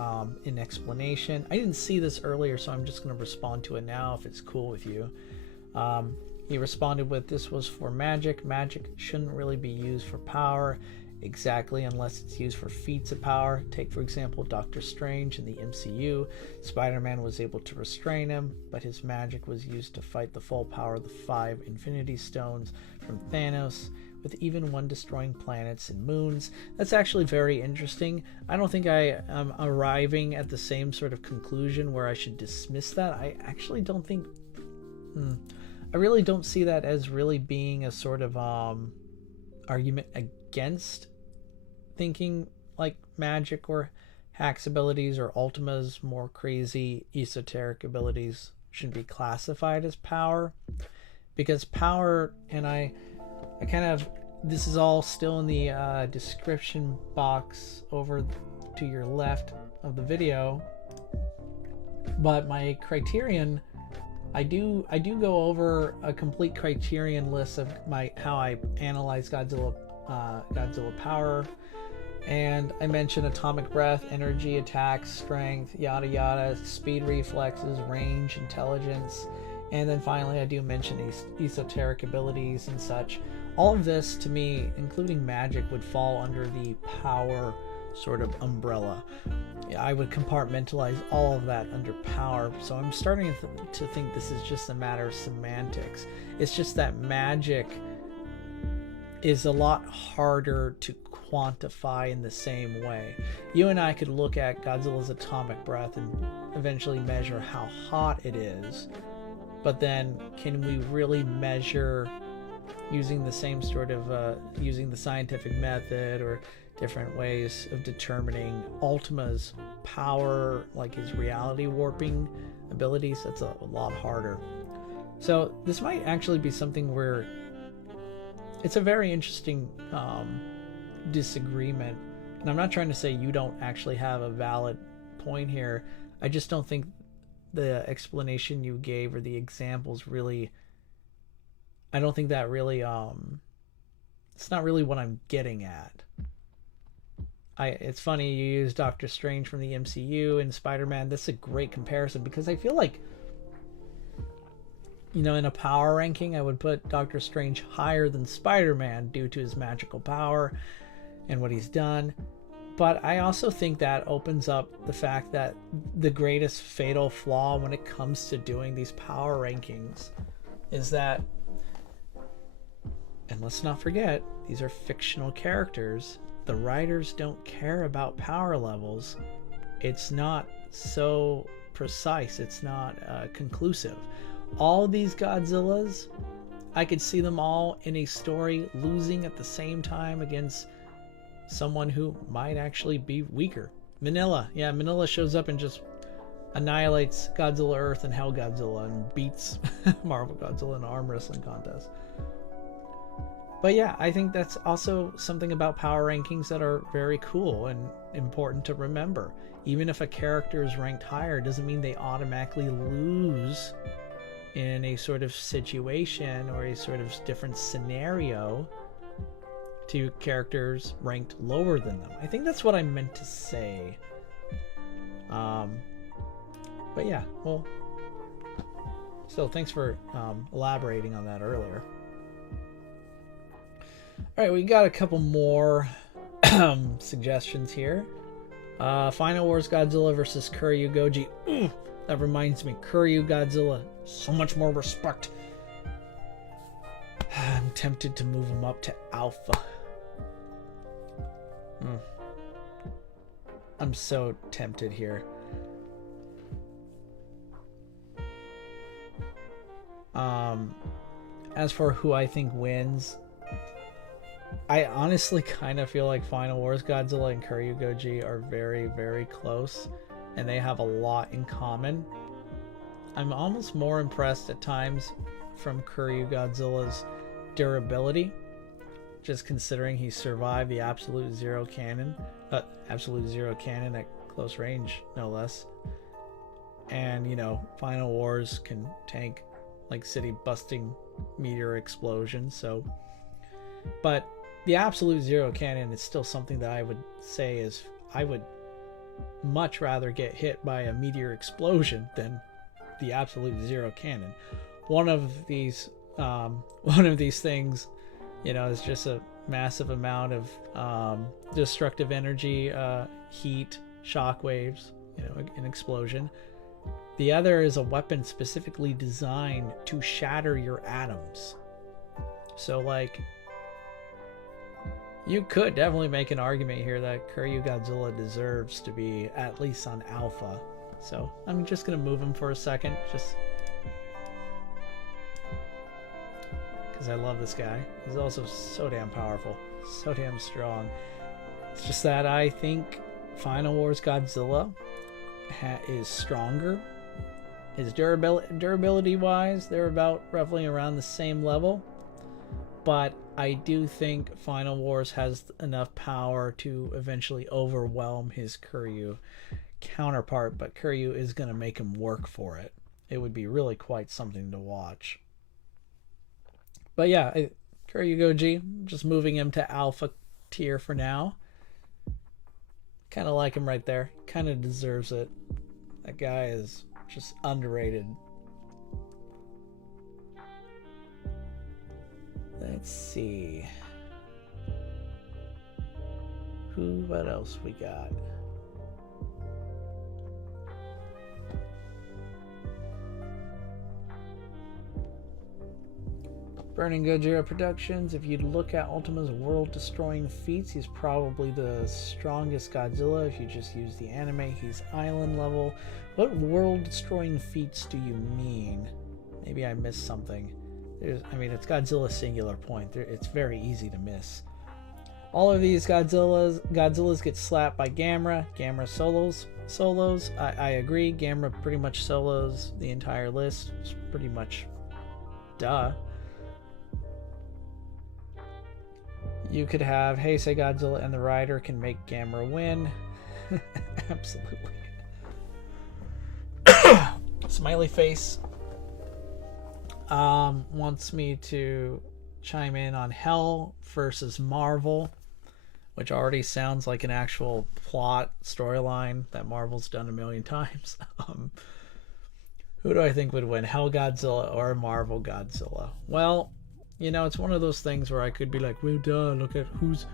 in explanation. I didn't see this earlier, so I'm just going to respond to it now if it's cool with you. He responded with, this was for magic. Magic shouldn't really be used for power. Exactly, unless it's used for feats of power. Take, for example, Doctor Strange in the MCU. Spider-Man was able to restrain him, but his magic was used to fight the full power of the 5 Infinity Stones from Thanos, with even one destroying planets and moons. That's actually very interesting. I don't think I am arriving at the same sort of conclusion where I should dismiss that. I actually don't think... I really don't see that as really being a sort of argument against thinking like magic or hacks abilities or Ultima's more crazy esoteric abilities should be classified as power, because power, and I kind of, this is all still in the description box over to your left of the video, but my criterion, I do go over a complete criterion list of how I analyze Godzilla power, and I mention atomic breath, energy, attack, strength, yada yada, speed, reflexes, range, intelligence, and then finally I do mention esoteric abilities and such. All of this, to me, including magic, would fall under the power sort of umbrella. I would compartmentalize all of that under power, so I'm starting to think this is just a matter of semantics. It's just that magic is a lot harder to quantify in the same way. You and I could look at Godzilla's atomic breath and eventually measure how hot it is, but then can we really measure using the same sort of using the scientific method or different ways of determining Ultima's power, like his reality warping abilities? That's a lot harder. So this might actually be something where it's a very interesting disagreement, and I'm not trying to say you don't actually have a valid point here. I just don't think the explanation you gave or the examples really, I don't think that really it's not really what I'm getting at. It's funny you use Doctor Strange from the MCU and Spider-Man. That's a great comparison, because I feel like, you know, in a power ranking, I would put Doctor Strange higher than Spider-Man due to his magical power and what he's done. But I also think that opens up the fact that the greatest fatal flaw when it comes to doing these power rankings is that, and let's not forget, these are fictional characters. The writers don't care about power levels. It's not so precise. It's not conclusive. All these Godzillas, I could see them all in a story losing at the same time against someone who might actually be weaker. Manila. Yeah, Manila shows up and just annihilates Godzilla Earth and Hell Godzilla and beats Marvel Godzilla in an arm wrestling contest. But yeah, I think that's also something about power rankings that are very cool and important to remember. Even if a character is ranked higher, doesn't mean they automatically lose in a sort of situation or a sort of different scenario to characters ranked lower than them. I think that's what I meant to say. But yeah, well, still, thanks for elaborating on that earlier. All right, we got a couple more suggestions here. Final Wars Godzilla versus Kiryu Goji. That reminds me, Kiryu Godzilla, so much more respect. I'm tempted to move him up to Alpha. I'm so tempted here. As for who I think wins, I honestly kind of feel like Final Wars Godzilla and Kiryu Goji are very, very close, and they have a lot in common. I'm almost more impressed at times from Kiryu Godzilla's durability, just considering he survived the absolute zero cannon at close range, no less. And, you know, Final Wars can tank like city busting meteor explosions, so, but the absolute zero cannon is still something that I would say is, I would much rather get hit by a meteor explosion than the absolute zero cannon. One of these things, you know, is just a massive amount of destructive energy, heat, shockwaves, you know, an explosion. The other is a weapon specifically designed to shatter your atoms. So, like, you could definitely make an argument here that Kiryu Godzilla deserves to be at least on Alpha. So, I'm just going to move him for a second, just because I love this guy. He's also so damn powerful, so damn strong. It's just that I think Final Wars Godzilla is stronger. His durability wise, they're about roughly around the same level, but I do think Final Wars has enough power to eventually overwhelm his Kiryu counterpart, but Kiryu is going to make him work for it. It would be really quite something to watch. But yeah, Kiryu Goji, just moving him to Alpha tier for now. Kind of like him right there. Kind of deserves it. That guy is just underrated. Let's see. What else we got? Burning Gojira Productions. If you look at Ultima's world-destroying feats, he's probably the strongest Godzilla. If you just use the anime, he's island level. What world-destroying feats do you mean? Maybe I missed something. I mean, it's Godzilla singular point. It's very easy to miss. All of these Godzillas get slapped by Gamera. Gamera solos. I agree. Gamera pretty much solos the entire list. It's pretty much duh. You could have Heisei Godzilla and the Rider can make Gamera win. Absolutely. Smiley face wants me to chime in on Hell versus Marvel, which already sounds like an actual plot storyline that Marvel's done a million times. Who do I think would win, Hell Godzilla or Marvel Godzilla? Well, you know, it's one of those things where I could be like, well, duh, look at who's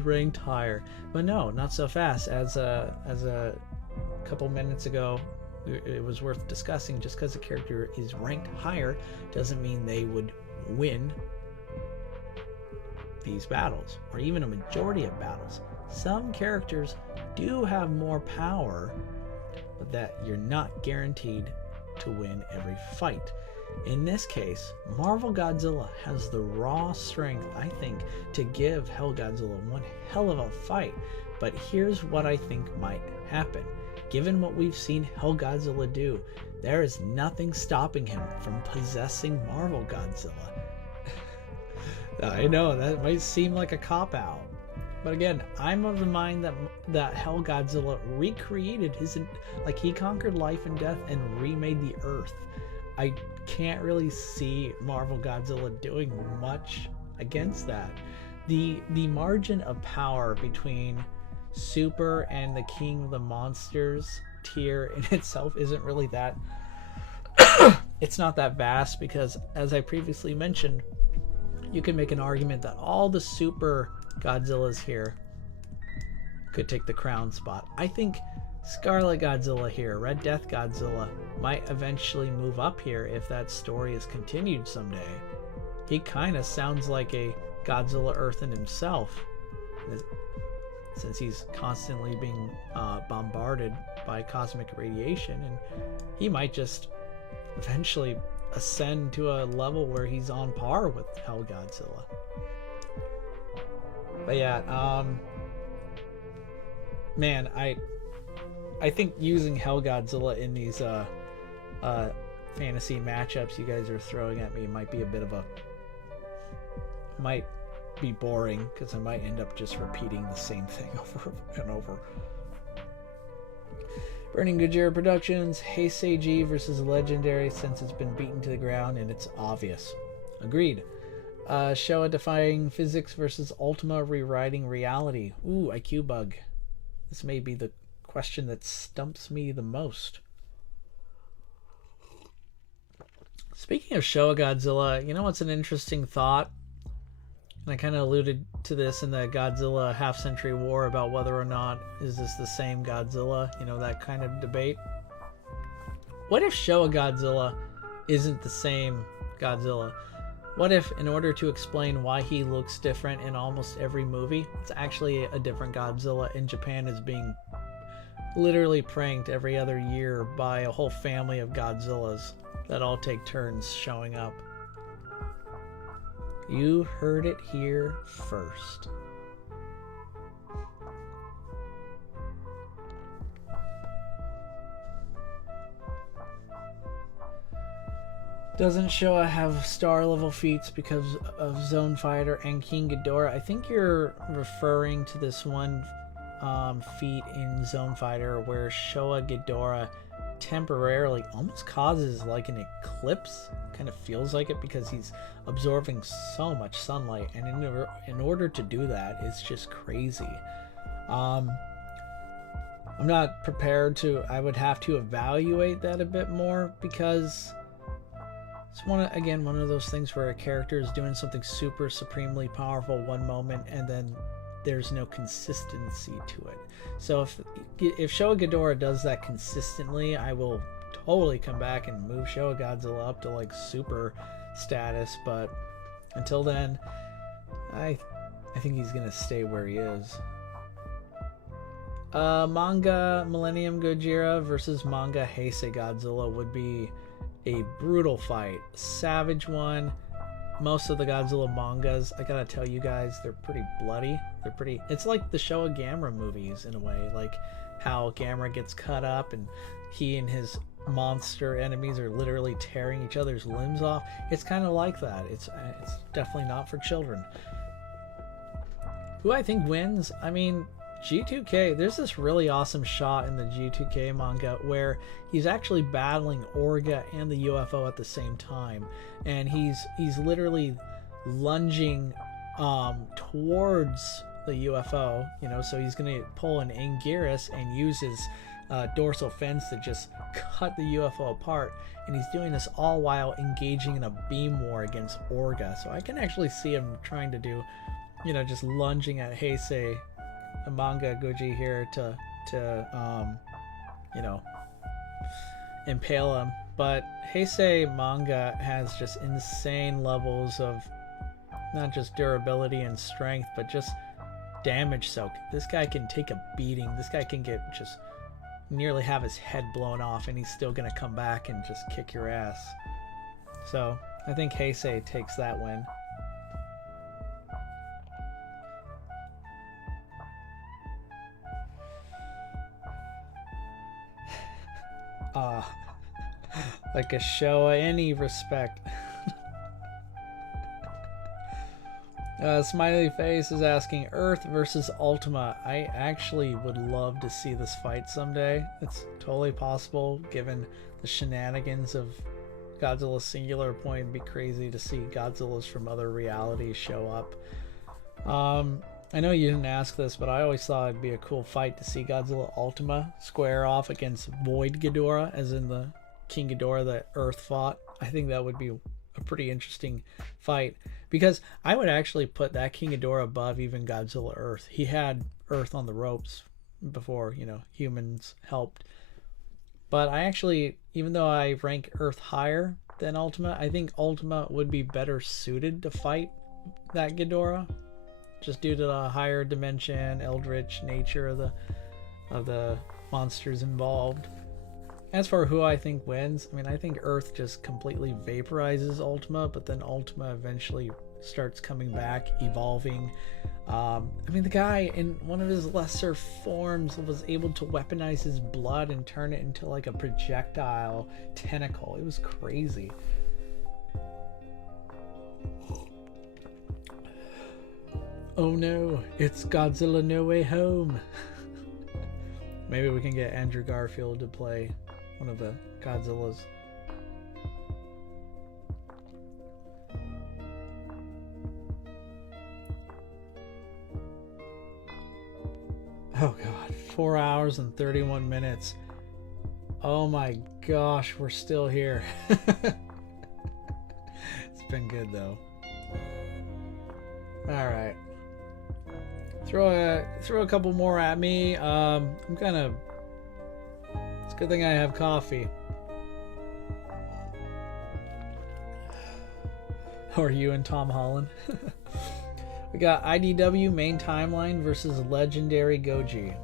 ranked higher. But no, not so fast. As a couple minutes ago, it was worth discussing. Just because a character is ranked higher doesn't mean they would win these battles, or even a majority of battles. Some characters do have more power, but that you're not guaranteed to win every fight. In this case, Marvel Godzilla has the raw strength, I think, to give Hell Godzilla one hell of a fight. But here's what I think might happen. Given what we've seen Hell Godzilla do, there is nothing stopping him from possessing Marvel Godzilla. I know, that might seem like a cop-out. But again, I'm of the mind that Hell Godzilla recreated he conquered life and death and remade the Earth. I can't really see Marvel Godzilla doing much against that. the margin of power between Super and the King of the Monsters tier in itself isn't really that it's not that vast, because as I previously mentioned, you can make an argument that all the Super Godzillas here could take the crown spot. I think Scarlet Godzilla here, Red Death Godzilla, might eventually move up here if that story is continued someday. He kind of sounds like a Godzilla Earthen himself, since he's constantly being bombarded by cosmic radiation, and he might just eventually ascend to a level where he's on par with Hell Godzilla. But yeah, man, I think using Hell Godzilla in these fantasy matchups you guys are throwing at me might be a bit of a might be boring, because I might end up just repeating the same thing over and over. Burning Gojira Productions, Heisei G versus Legendary, since it's been beaten to the ground and it's obvious. Agreed. Showa defying physics versus Ultima rewriting reality. Ooh, IQ bug. This may be the question that stumps me the most. Speaking of Showa Godzilla, you know what's an interesting thought? And I kind of alluded to this in the Godzilla half-century war about whether or not is this the same Godzilla, you know, that kind of debate. What if Showa Godzilla isn't the same Godzilla? What if, in order to explain why he looks different in almost every movie, it's actually a different Godzilla, and Japan is being literally pranked every other year by a whole family of Godzillas that all take turns showing up? You heard it here first. Doesn't Showa have star level feats because of Zone Fighter and King Ghidorah? I think you're referring to this one feat in Zone Fighter where Showa Ghidorah temporarily almost causes like an eclipse. Kind of feels like it because he's absorbing so much sunlight, and in order to do that, it's just crazy. I'm not prepared to. I would have to evaluate that a bit more, because it's one of those things where a character is doing something super supremely powerful one moment and then there's no consistency to it. So if Showa Ghidorah does that consistently, I will totally come back and move Showa Godzilla up to like super status, but until then, I think he's gonna stay where he is. Manga Millennium Gojira versus Manga Heisei Godzilla would be a brutal fight, savage one. Most of the Godzilla mangas, I gotta tell you guys, they're pretty bloody. It's like the Showa Gamera movies in a way, like how Gamera gets cut up and he and his monster enemies are literally tearing each other's limbs off. It's kind of like that. It's definitely not for children. Who I think wins? I mean, G2K, there's this really awesome shot in the G2K manga where he's actually battling Orga and the UFO at the same time, and he's literally lunging towards the UFO, you know, so he's gonna pull an Anguirus and use his dorsal fins to just cut the UFO apart, and he's doing this all while engaging in a beam war against Orga. So I can actually see him trying to do, you know, just lunging at Heisei, the Manga Goji here to you know, impale him. But Heisei manga has just insane levels of not just durability and strength, but just damage soak. This guy can take a beating. This guy can get just nearly have his head blown off, and he's still gonna come back and just kick your ass. So I think Heisei takes that win. Like a Showa, any respect. Smiley Face is asking Earth versus Ultima. I actually would love to see this fight someday. It's totally possible given the shenanigans of Godzilla Singular Point. It'd be crazy to see Godzillas from other realities show up. I know you didn't ask this, but I always thought it'd be a cool fight to see Godzilla Ultima square off against Void Ghidorah, as in the King Ghidorah that Earth fought. I think that would be a pretty interesting fight, because I would actually put that King Ghidorah above even Godzilla Earth. He had Earth on the ropes before, you know, humans helped. But I actually, even though I rank Earth higher than Ultima, I think Ultima would be better suited to fight that Ghidorah, just due to the higher dimension, eldritch nature of the monsters involved. As for who I think wins, I mean, I think Earth just completely vaporizes Ultima, but then Ultima eventually starts coming back, evolving. I mean, the guy in one of his lesser forms was able to weaponize his blood and turn it into like a projectile tentacle. It was crazy. Oh no, it's Godzilla No Way Home. Maybe we can get Andrew Garfield to play one of the Godzillas. Oh god, 4 hours and 31 minutes. Oh my gosh, we're still here. It's been good though. All right. Throw a couple more at me. I'm kind of. It's a good thing I have coffee. How are you and Tom Holland? We got IDW main timeline versus legendary Goji.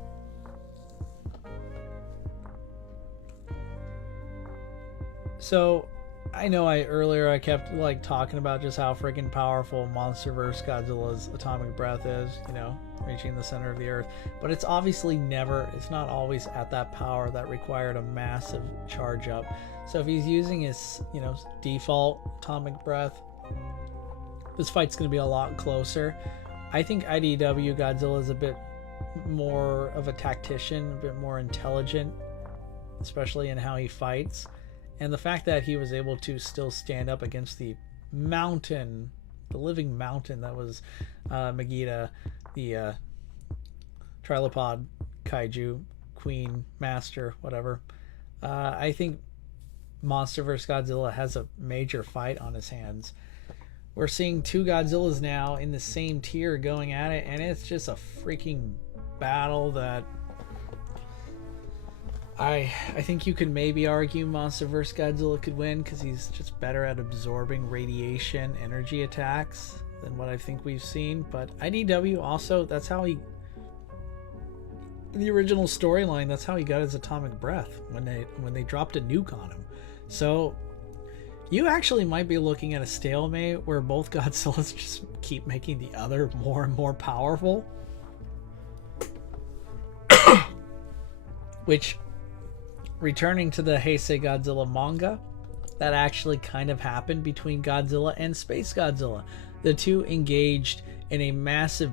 So, I know earlier I kept like talking about just how freaking powerful Monsterverse Godzilla's atomic breath is, you know, reaching the center of the earth, but it's obviously it's not always at that power that required a massive charge up. So if he's using his, you know, default atomic breath, this fight's going to be a lot closer. I think IDW Godzilla is a bit more of a tactician, a bit more intelligent, especially in how he fights. And the fact that he was able to still stand up against the mountain, the living mountain that was Megiddo, the trilopod kaiju, queen, master, whatever. I think Monsterverse Godzilla has a major fight on his hands. We're seeing two Godzillas now in the same tier going at it, and it's just a freaking battle that I think you could maybe argue Monsterverse Godzilla could win because he's just better at absorbing radiation energy attacks than what I think we've seen. But IDW also, that's how he, in the original storyline, that's how he got his atomic breath, when they dropped a nuke on him. So you actually might be looking at a stalemate where both Godzillas just keep making the other more and more powerful. Which, returning to the Heisei Godzilla manga, that actually kind of happened between Godzilla and Space Godzilla. The two engaged in a massive,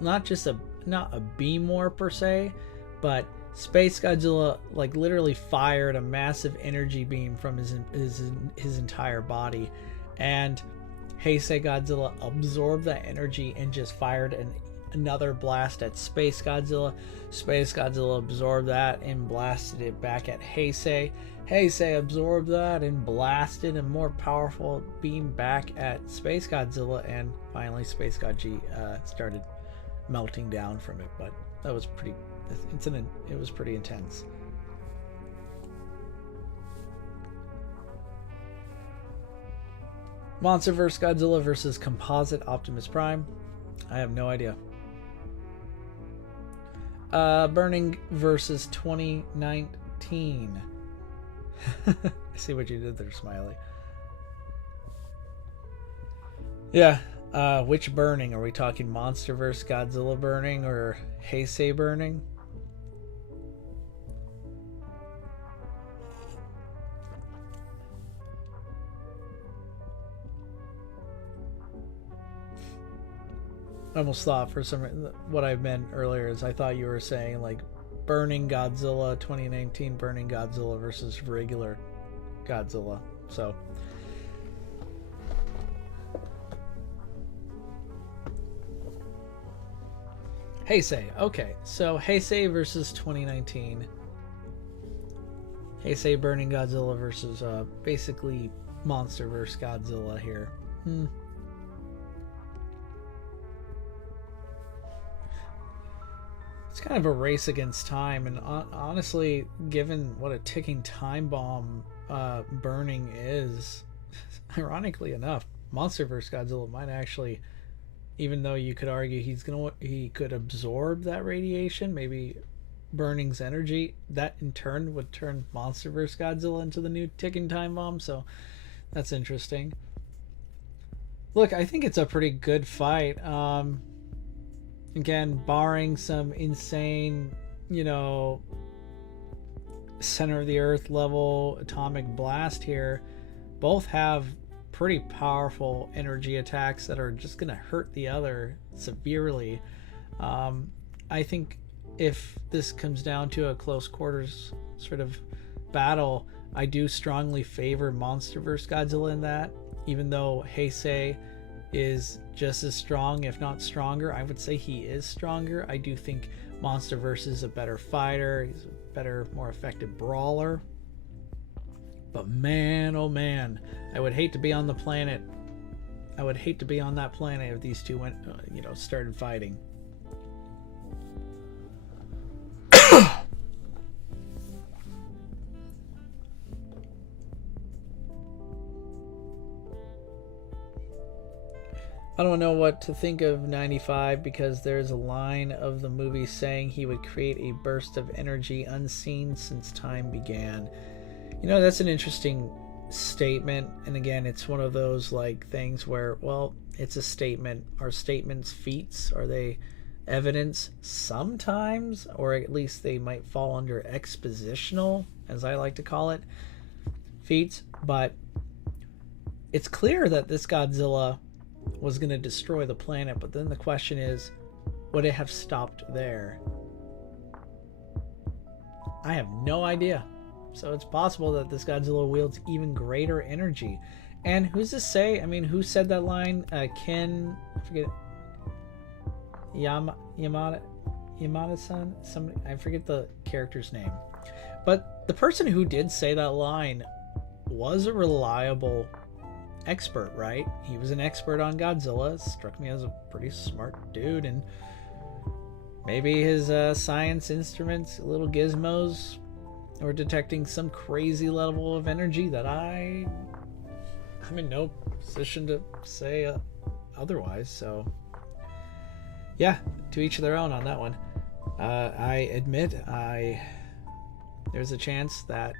not a beam war per se, but Space Godzilla like literally fired a massive energy beam from his entire body, and Heisei Godzilla absorbed that energy and just fired another blast at Space Godzilla. Space Godzilla absorbed that and blasted it back at Heisei. Heisei absorbed that and blasted a more powerful beam back at Space Godzilla, and finally Space Godzilla started melting down from it. But that was pretty. It was pretty intense. Monsterverse Godzilla versus Composite Optimus Prime. I have no idea. Burning versus 2019. I see what you did there, Smiley. Yeah. Which burning? Are we talking Monsterverse Godzilla burning or Heisei burning? I almost thought for some what I meant earlier is I thought you were saying like burning Godzilla 2019 burning Godzilla versus regular Godzilla. So Heisei. Okay, so Heisei versus 2019. Heisei Burning Godzilla versus basically Monsterverse Godzilla here. It's kind of a race against time, and honestly, given what a ticking time bomb Burning is, ironically enough, Monsterverse Godzilla might actually, even though you could argue he could absorb that radiation, maybe Burning's energy, that in turn would turn Monsterverse Godzilla into the new ticking time bomb. So that's interesting. Look, I think it's a pretty good fight. Again, barring some insane, center of the earth level atomic blast here, both have pretty powerful energy attacks that are just going to hurt the other severely. I think if this comes down to a close quarters sort of battle, I do strongly favor Monsterverse Godzilla in that, even though Heisei is just as strong, if not stronger. I would say he is stronger. I do think Monsterverse is a better fighter. He's a better, more effective brawler. But man, oh man, I would hate to be on the planet. I would hate to be on that planet if these two went, started fighting. I don't know what to think of 95 because there's a line of the movie saying he would create a burst of energy unseen since time began. That's an interesting statement, and again, it's one of those things where, well, it's a statement. Are statements feats? Are they evidence? Sometimes, or at least they might fall under expositional, as I like to call it, feats. But it's clear that this Godzilla was going to destroy the planet, but then the question is, would it have stopped there? I have no idea. So it's possible that this Godzilla wields even greater energy. And who's to say? I mean, who said that line? Ken, I forget, Yamada-san? Somebody, I forget the character's name. But the person who did say that line was a reliable expert, right? He was an expert on Godzilla. Struck me as a pretty smart dude, and maybe his science instruments, little gizmos, were detecting some crazy level of energy that I'm in no position to say otherwise. So yeah, to each their own on that one. I admit there's a chance that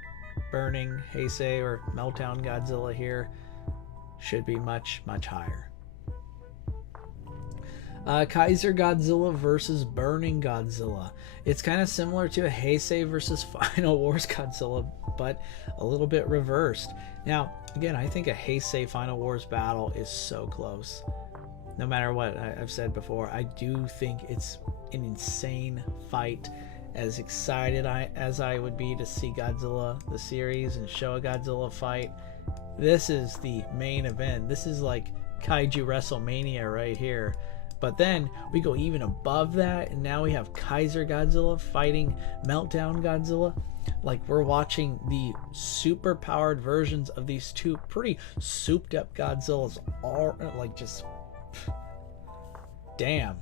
Burning Heisei or Meltdown Godzilla here should be much, much higher. Keizer Godzilla versus Burning Godzilla. It's kind of similar to a Heisei versus Final Wars Godzilla, but a little bit reversed. Now, again, I think a Heisei Final Wars battle is so close. No matter what I've said before, I do think it's an insane fight. As excited as I would be to see Godzilla, the series, and Showa Godzilla fight, this is the main event. This is like Kaiju WrestleMania right here. But then we go even above that, and now we have Keizer Godzilla fighting Meltdown Godzilla. Like, we're watching the super powered versions of these two pretty souped up Godzillas, all like just damn.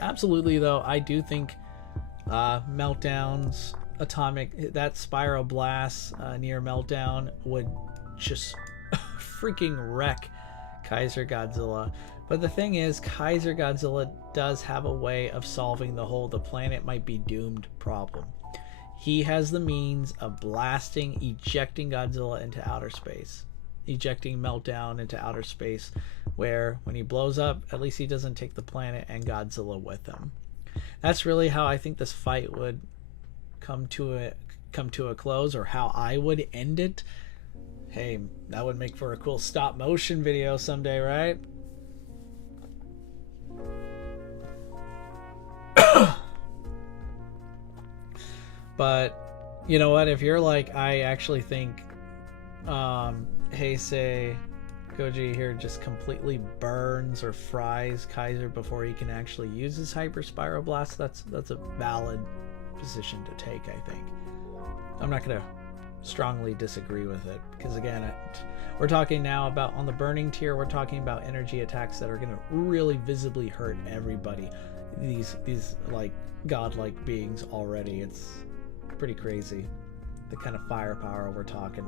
Absolutely, though, I do think Meltdown's atomic, that spiral blast near Meltdown would just freaking wreck Keizer Godzilla. But the thing is, Keizer Godzilla does have a way of solving the whole "the planet might be doomed" problem. He has the means of blasting, ejecting Godzilla into outer space, ejecting Meltdown into outer space, where when he blows up, at least he doesn't take the planet and Godzilla with him. That's really how I think this fight would come to a close, or how I would end it. Hey, that would make for a cool stop motion video someday, right? But you know what, if you're like, I actually think Heisei Goji here just completely burns or fries Keizer before he can actually use his Hyper Spiral Blast. That's a valid position to take, I think. I'm not going to strongly disagree with it, because again, we're talking now about, on the burning tier, we're talking about energy attacks that are going to really visibly hurt everybody. These like godlike beings already. It's pretty crazy the kind of firepower we're talking.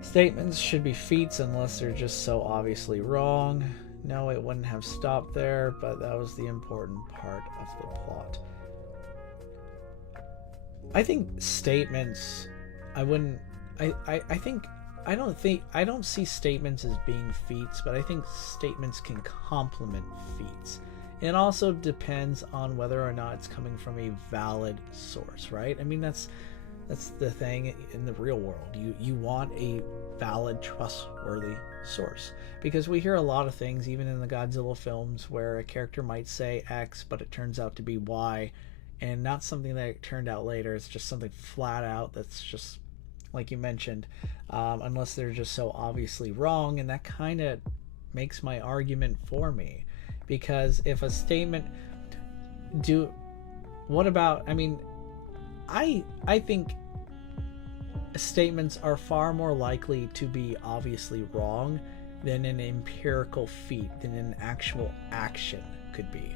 Statements should be feats unless they're just so obviously wrong. No, it wouldn't have stopped there, but that was the important part of the plot. I think statements, I don't see statements as being feats, but I think statements can complement feats. It also depends on whether or not it's coming from a valid source, right? I mean, that's the thing in the real world. You want a valid, trustworthy source, because we hear a lot of things, even in the Godzilla films, where a character might say X, but it turns out to be Y, and not something that turned out later. It's just something flat out that's just, like you mentioned, unless they're just so obviously wrong, and that kind of makes my argument for me. Because if a statement I think statements are far more likely to be obviously wrong than an empirical feat, than an actual action could be.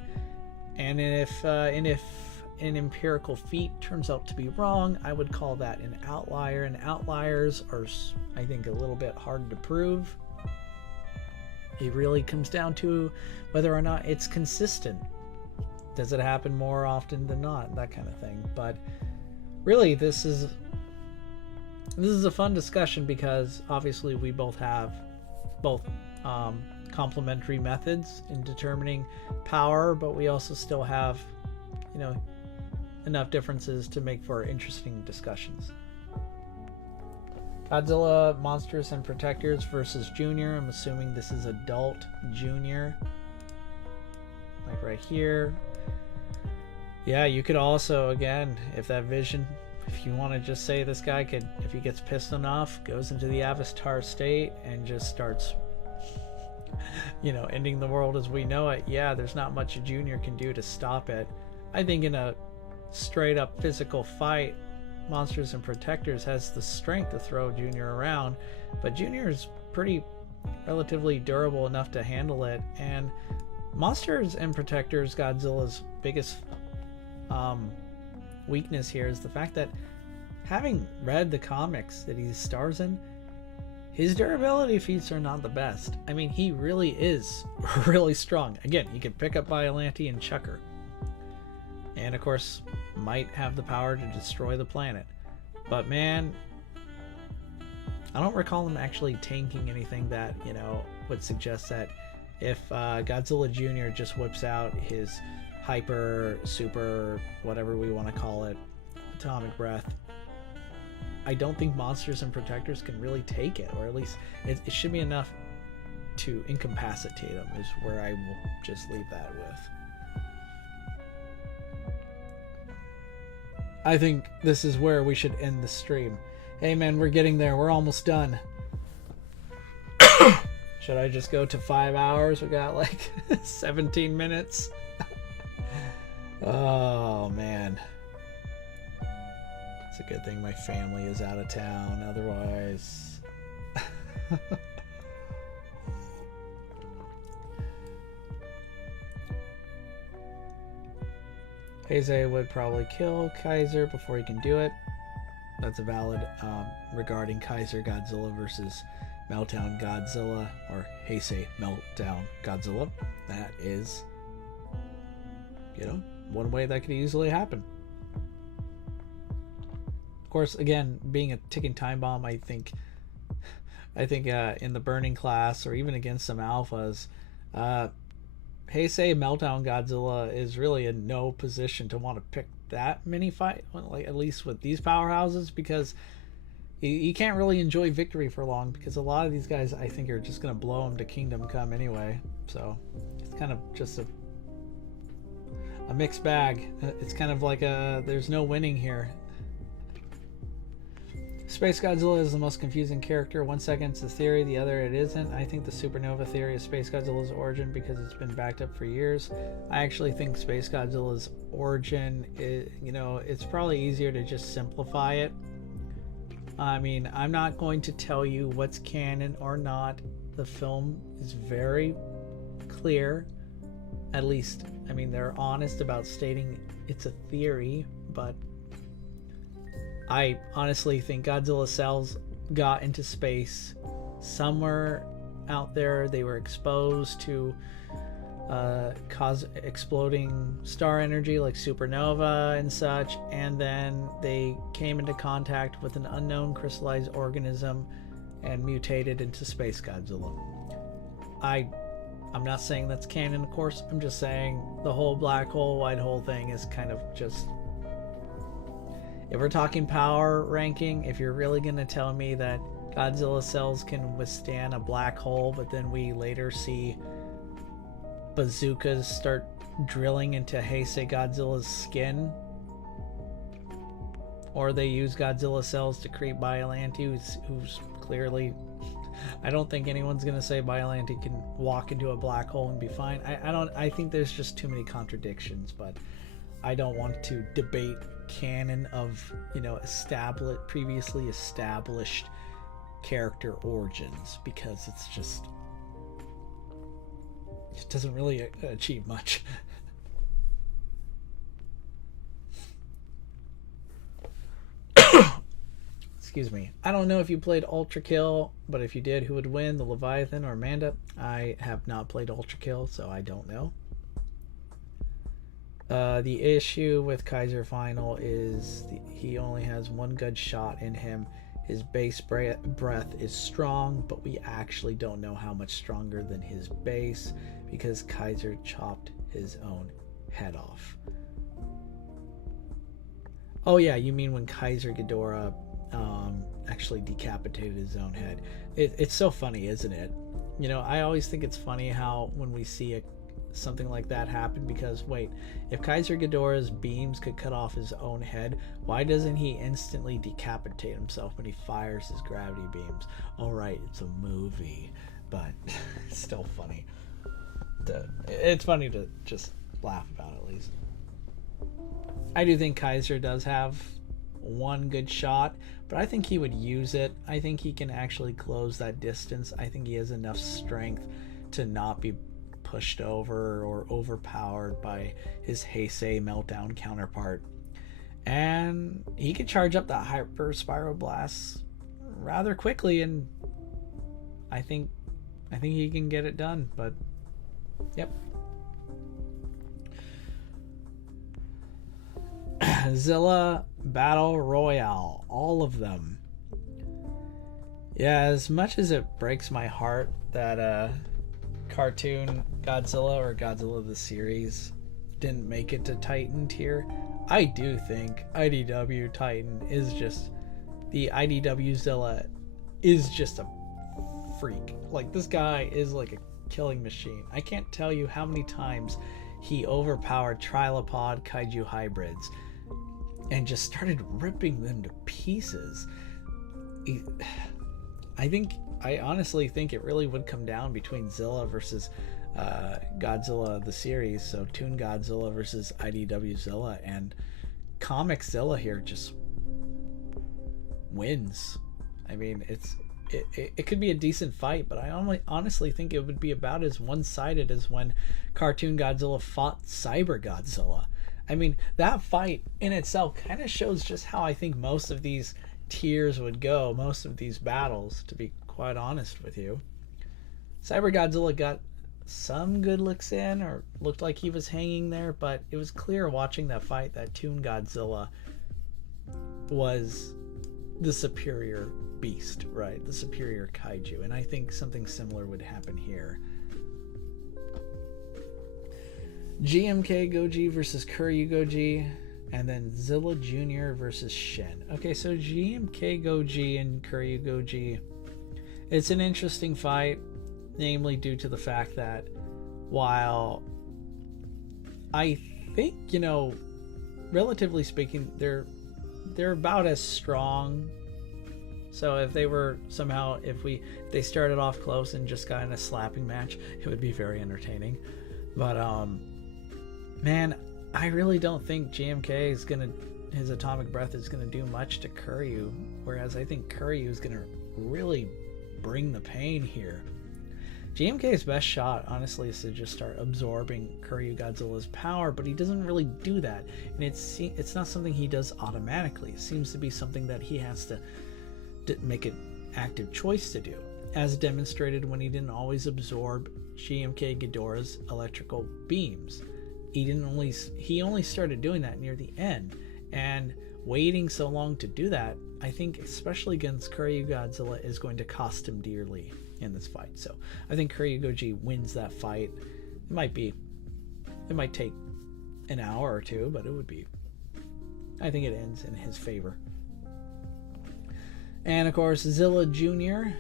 And if an empirical feat turns out to be wrong, I would call that an outlier. And outliers are, I think, a little bit hard to prove. It really comes down to whether or not it's consistent. Does it happen more often than not? That kind of thing. But really, this is a fun discussion, because obviously we both have complementary methods in determining power, but we also still have, enough differences to make for interesting discussions. Godzilla Monsters and Protectors versus Junior. I'm assuming this is adult Junior, like right here. Yeah, you could also, again, if you want to just say this guy could, if he gets pissed enough, goes into the Avatar state and just starts, ending the world as we know it. Yeah, there's not much a Junior can do to stop it. I think in a straight up physical fight, Monsters and Protectors has the strength to throw Junior around, but Junior is relatively durable enough to handle it. And Monsters and Protectors, Godzilla's biggest weakness here is the fact that, having read the comics that he stars in, his durability feats are not the best. I mean, he really is really strong. Again, he can pick up Biollante and chuck her, and of course might have the power to destroy the planet. But man, I don't recall him actually tanking anything that would suggest that if Godzilla Junior just whips out his hyper, super, whatever we want to call it, atomic breath, I don't think Monsters and Protectors can really take it, or at least it should be enough to incapacitate him, is where I will just leave that with. I think this is where we should end the stream. Hey man, we're getting there. We're almost done. Should I just go to 5 hours? We got like 17 minutes. Oh man. It's a good thing my family is out of town. Otherwise... Heisei would probably kill Keizer before he can do it. That's a valid regarding Keizer Godzilla versus Meltdown Godzilla, or Heisei Meltdown Godzilla. That is, one way that could easily happen. Of course, again, being a ticking time bomb, I think in the burning class, or even against some alphas, Heisei Meltdown Godzilla is really in no position to want to pick that many fight, like at least with these powerhouses, because he can't really enjoy victory for long, because a lot of these guys, I think, are just going to blow him to Kingdom Come anyway. So it's kind of just a a mixed bag. It's kind of like there's no winning here. Space Godzilla is the most confusing character. 1 second it's a theory, the other it isn't. I think the supernova theory is Space Godzilla's origin because it's been backed up for years. I actually think Space Godzilla's origin is, it's probably easier to just simplify it. I mean, I'm not going to tell you what's canon or not. The film is very clear. At least, I mean, they're honest about stating it's a theory, but I honestly think Godzilla cells got into space somewhere out there. They were exposed to cause exploding star energy like supernova and such, and then they came into contact with an unknown crystallized organism and mutated into Space Godzilla. I'm not saying that's canon, of course. I'm just saying the whole black hole, white hole thing is kind of just... If we're talking power ranking, if you're really going to tell me that Godzilla cells can withstand a black hole, but then we later see bazookas start drilling into Heisei Godzilla's skin, or they use Godzilla cells to create Biollante, who's clearly... I don't think anyone's going to say Biollante can walk into a black hole and be fine. I think there's just too many contradictions, but I don't want to debate canon of, previously established character origins, because it doesn't really achieve much. Excuse me. I don't know if you played Ultra Kill, but if you did, who would win, the Leviathan or Amanda? I have not played Ultra Kill, so I don't know. The issue with Keizer Final is he only has one good shot in him. His base breath is strong, but we actually don't know how much stronger than his base because Keizer chopped his own head off. Oh yeah, you mean when Keizer Ghidorah actually decapitated his own head. It's so funny, isn't it? I always think it's funny how when we see something like that happen, because wait, if Keizer Ghidorah's beams could cut off his own head, why doesn't he instantly decapitate himself when he fires his gravity beams? All right, it's a movie, but it's still funny. It's funny to just laugh about, at least. I do think Keizer does have one good shot, but I think he would use it. I think he can actually close that distance. I think he has enough strength to not be pushed over or overpowered by his Heisei Meltdown counterpart. And he could charge up that hyper spiral blast rather quickly, and I think he can get it done. But yep. Zilla Battle Royale, all of them. Yeah, as much as it breaks my heart that cartoon Godzilla or Godzilla the series didn't make it to Titan tier, I do think IDW Titan is just... the IDW Zilla is just a freak. Like, this guy is like a killing machine. I can't tell you how many times he overpowered trilopod kaiju hybrids and just started ripping them to pieces. I honestly think it really would come down between Zilla versus Godzilla the series, so Toon Godzilla versus IDW Zilla, and Comic Zilla here just wins. I mean, it could be a decent fight, but I honestly think it would be about as one-sided as when Cartoon Godzilla fought Cyber-Godzilla. I mean, that fight in itself kind of shows just how I think most of these tiers would go, most of these battles, to be quite honest with you. Cyber-Godzilla got some good looks in, or looked like he was hanging there, but it was clear watching that fight that Toon Godzilla was the superior beast, right? The superior kaiju, and I think something similar would happen here. GMK Goji versus Kiryu Goji, and then Zilla Junior versus Shin. Okay, so GMK Goji and Kiryu Goji, it's an interesting fight, namely due to the fact that while I think, you know, relatively speaking, they're about as strong. So if they were somehow, if they started off close and just got in a slapping match, it would be very entertaining. But man, I really don't think GMK is gonna, his atomic breath is gonna do much to Kiryu, whereas I think Kiryu is gonna really bring the pain here. GMK's best shot, honestly, is to just start absorbing Kiryu Godzilla's power, but he doesn't really do that, and it's not something he does automatically. It seems to be something that he has to make an active choice to do, as demonstrated when he didn't always absorb GMK Ghidorah's electrical beams. He only started doing that near the end, and waiting so long to do that, I think especially against Kiryu Godzilla, is going to cost him dearly in this fight. So I think Kiryu Goji wins that fight. It might take an hour or two, but I think it ends in his favor. And of course, Zilla Junior,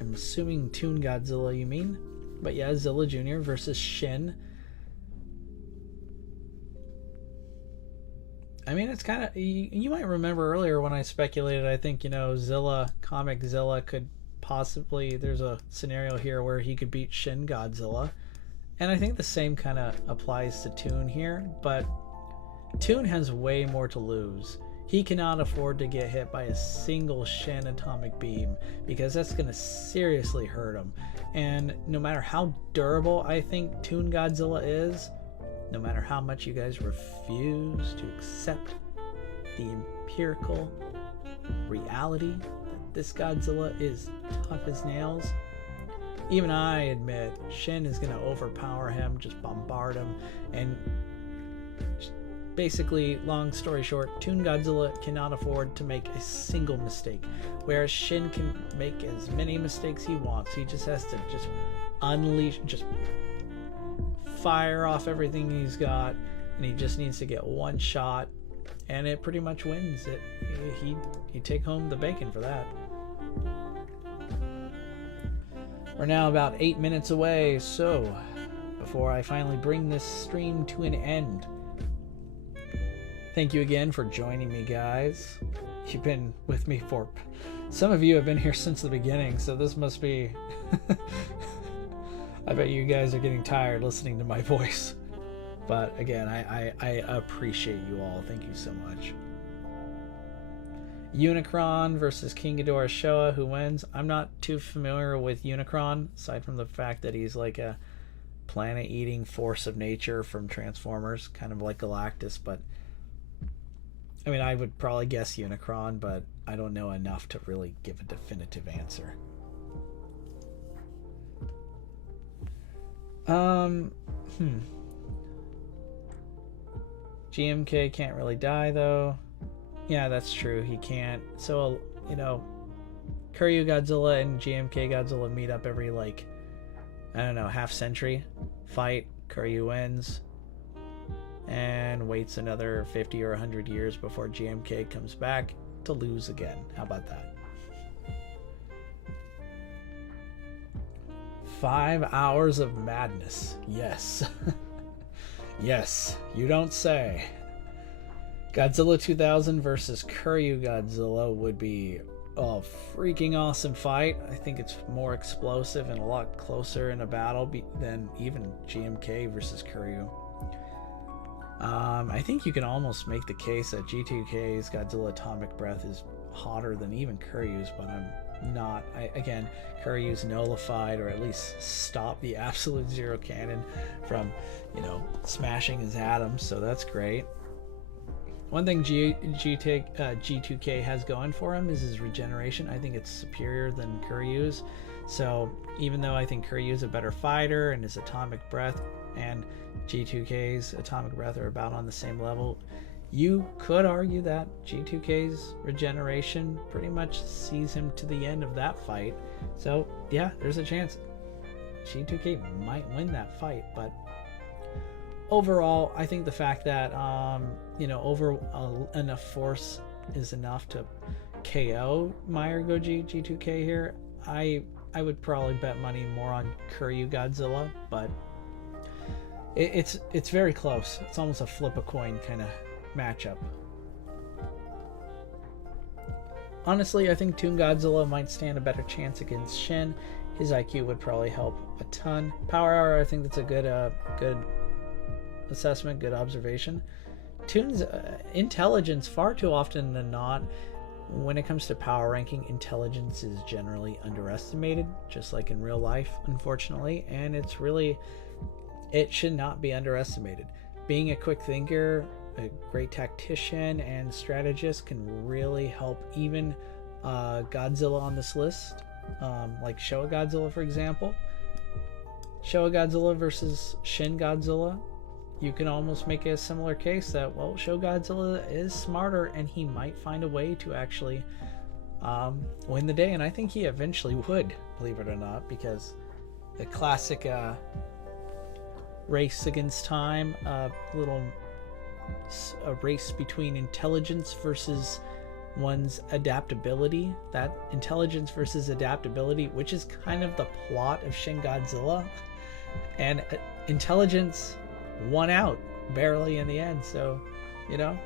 I'm assuming Toon Godzilla you mean, but yeah, Zilla Junior versus Shin. I mean, it's kind of, you might remember earlier when I speculated, I think, you know, comic Zilla could possibly, there's a scenario here where he could beat Shin Godzilla, and I think the same kind of applies to Toon here, but Toon has way more to lose. He cannot afford to get hit by a single Shin atomic beam, because that's going to seriously hurt him. And no matter how durable I think Toon Godzilla is, no matter how much you guys refuse to accept the empirical reality that this Godzilla is tough as nails, even I admit Shin is going to overpower him, just bombard him, and basically, long story short, Toon Godzilla cannot afford to make a single mistake, whereas Shin can make as many mistakes he wants. He just has to just unleash, just fire off everything he's got, and he just needs to get one shot, and it pretty much wins it. He take home the bacon for that. We're now about 8 minutes away, so before I finally bring this stream to an end, thank you again for joining me, guys. You've been with me for, some of you have been here since the beginning, so this must be I bet you guys are getting tired listening to my voice. But again, I appreciate you all. Thank you so much. Unicron versus King Ghidorah Showa. Who wins? I'm not too familiar with Unicron, aside from the fact that he's like a planet-eating force of nature from Transformers, kind of like Galactus. But I mean, I would probably guess Unicron, but I don't know enough to really give a definitive answer. GMK can't really die though. Yeah, that's true, he can't. So, you know, Kiryu Godzilla and GMK Godzilla meet up every, like, I don't know, half century. Fight, Kiryu wins, and waits another 50 or 100 years before GMK comes back to lose again. How about that? 5 hours of madness. Yes. Yes, you don't say. Godzilla 2000 versus Kiryu Godzilla would be a freaking awesome fight. I think it's more explosive and a lot closer in a battle than even GMK versus Kiryu. I think you can almost make the case that G2K's Godzilla Atomic Breath is hotter than even Kiryu's, but I'm not. Again, Kiryu's nullified, or at least stopped the absolute zero cannon from, you know, smashing his atoms, so that's great. One thing G2K has going for him is his regeneration. I think it's superior than Kiryu's. So even though I think Kiryu's a better fighter and his atomic breath and G2K's atomic breath are about on the same level, you could argue that G2K's regeneration pretty much sees him to the end of that fight. So yeah, there's a chance G2K might win that fight. But overall, I think the fact that you know, enough force is enough to KO Meyer Goji G2K here. I would probably bet money more on Kiryu Godzilla, but It's very close. It's almost a flip a coin kind of matchup. Honestly, I think Toon Godzilla might stand a better chance against Shin. His IQ would probably help a ton. Power Hour, I think that's a good assessment, good observation. Toon's intelligence, far too often than not, when it comes to power ranking, intelligence is generally underestimated, just like in real life, unfortunately, and it should not be underestimated. Being a quick thinker, a great tactician, and strategist can really help even Godzilla on this list, like Showa Godzilla, for example. Showa Godzilla versus Shin Godzilla, you can almost make a similar case that, well, Showa Godzilla is smarter and he might find a way to actually win the day, and I think he eventually would, believe it or not, because the classic race against time, a race between intelligence versus one's adaptability, that intelligence versus adaptability, which is kind of the plot of Shin Godzilla, and intelligence won out barely in the end. So, you know,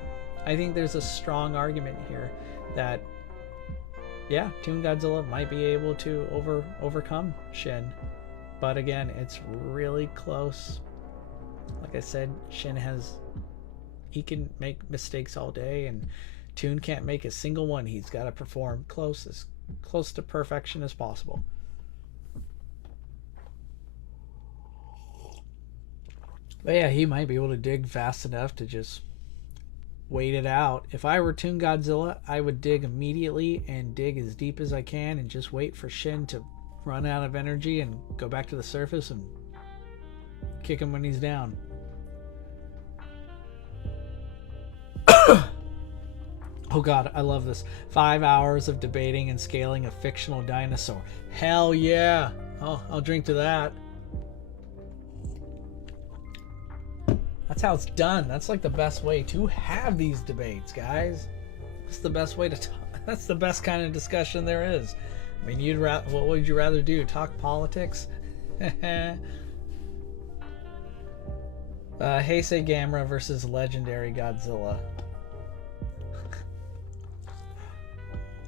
I think there's a strong argument here that, yeah, Toon Godzilla might be able to overcome Shin, but again, it's really close. Like I said, Shin he can make mistakes all day, and Toon can't make a single one. He's got to perform close to perfection as possible. But yeah, he might be able to dig fast enough to just wait it out. If I were Toon Godzilla, I would dig immediately and dig as deep as I can and just wait for Shin to run out of energy and go back to the surface and kick him when he's down. Oh god, I love this. 5 hours of debating and scaling a fictional dinosaur. Hell yeah! I'll drink to that. That's how it's done. That's like the best way to have these debates, guys. That's the best way to talk. That's the best kind of discussion there is. I mean, what would you rather do? Talk politics? Heisei Gamera versus Legendary Godzilla.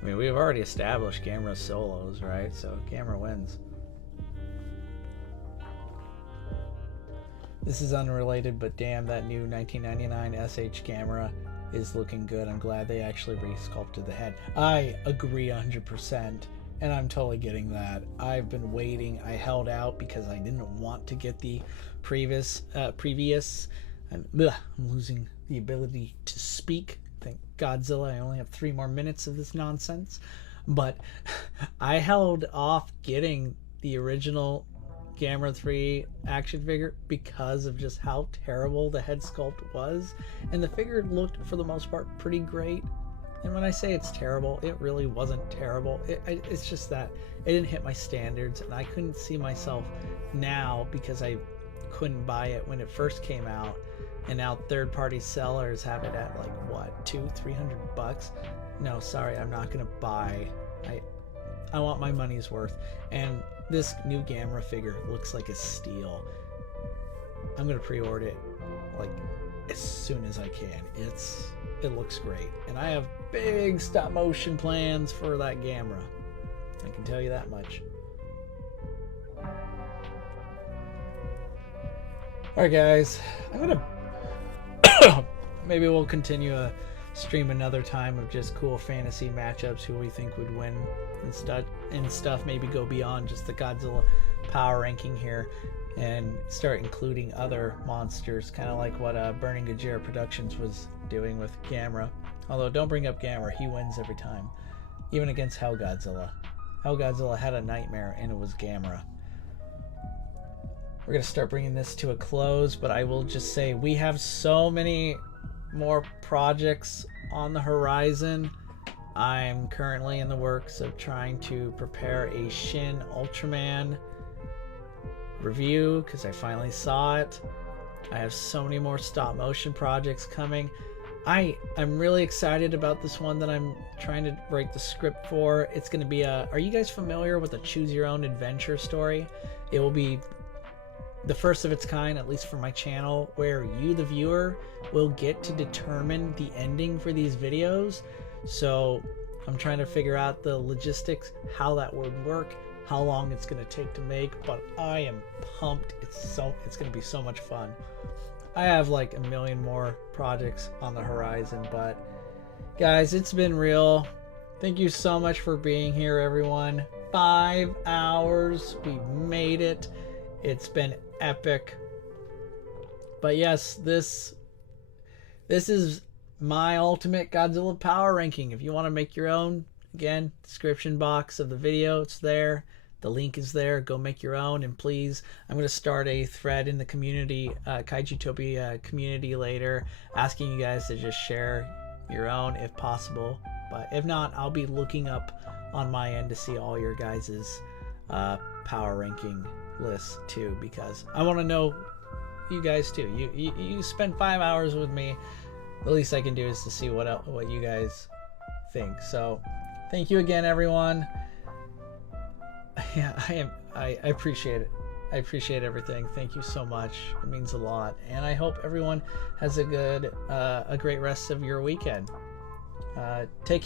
I mean, we've already established Gamera solos, right? So Gamera wins. This is unrelated, but damn, that new 1999 SH Gamera is looking good. I'm glad they actually re-sculpted the head. I agree 100%, and I'm totally getting that. I've been waiting. I held out because I didn't want to get the previous. I'm losing the ability to speak. Thank Godzilla, I only have 3 more minutes of this nonsense. But I held off getting the original Gamera 3 action figure because of just how terrible the head sculpt was, and the figure looked for the most part pretty great. And when I say it's terrible, it really wasn't terrible. It's just that it didn't hit my standards, and I couldn't see myself now because I couldn't buy it when it first came out, and now third-party sellers have it at like what, $200-300. No, sorry, I'm not gonna buy. I want my money's worth, and this new Gamera figure looks like a steal. I'm gonna pre-order it like as soon as I can. It looks great, and I have big stop motion plans for that Gamera. I can tell you that much. Alright guys, I'm gonna maybe we'll continue a stream another time of just cool fantasy matchups, who we think would win and stuff. Maybe go beyond just the Godzilla power ranking here and start including other monsters, kind of like what Burning Gojira Productions was doing with Gamera. Although don't bring up Gamera, he wins every time, even against Hell Godzilla. Hell Godzilla had a nightmare, and it was Gamera. We're gonna start bringing this to a close, but I will just say we have so many more projects on the horizon. I'm currently in the works of trying to prepare a Shin Ultraman review because I finally saw it. I have so many more stop motion projects coming. I'm really excited about this one that I'm trying to write the script for. It's going to be are you guys familiar with the Choose Your Own Adventure story? It will be the first of its kind, at least for my channel, where you, the viewer, will get to determine the ending for these videos. So I'm trying to figure out the logistics, how that would work, how long it's going to take to make, but I am pumped. It's going to be so much fun. I have like a million more projects on the horizon, but guys, it's been real. Thank you so much for being here, everyone. 5 hours, we made it. It's been epic. But yes, this is my ultimate Godzilla power ranking. If you want to make your own, again, description box of the video, it's there. The link is there. Go make your own. And please, I'm going to start a thread in the community, Kaijutopia community later, asking you guys to just share your own if possible. But if not, I'll be looking up on my end to see all your guys' power ranking lists too, because I want to know you guys too. You spend 5 hours with me. The least I can do is to see what you guys think. So thank you again, everyone. Yeah, I appreciate it. I appreciate everything. Thank you so much. It means a lot. And I hope everyone has a great rest of your weekend. Take care.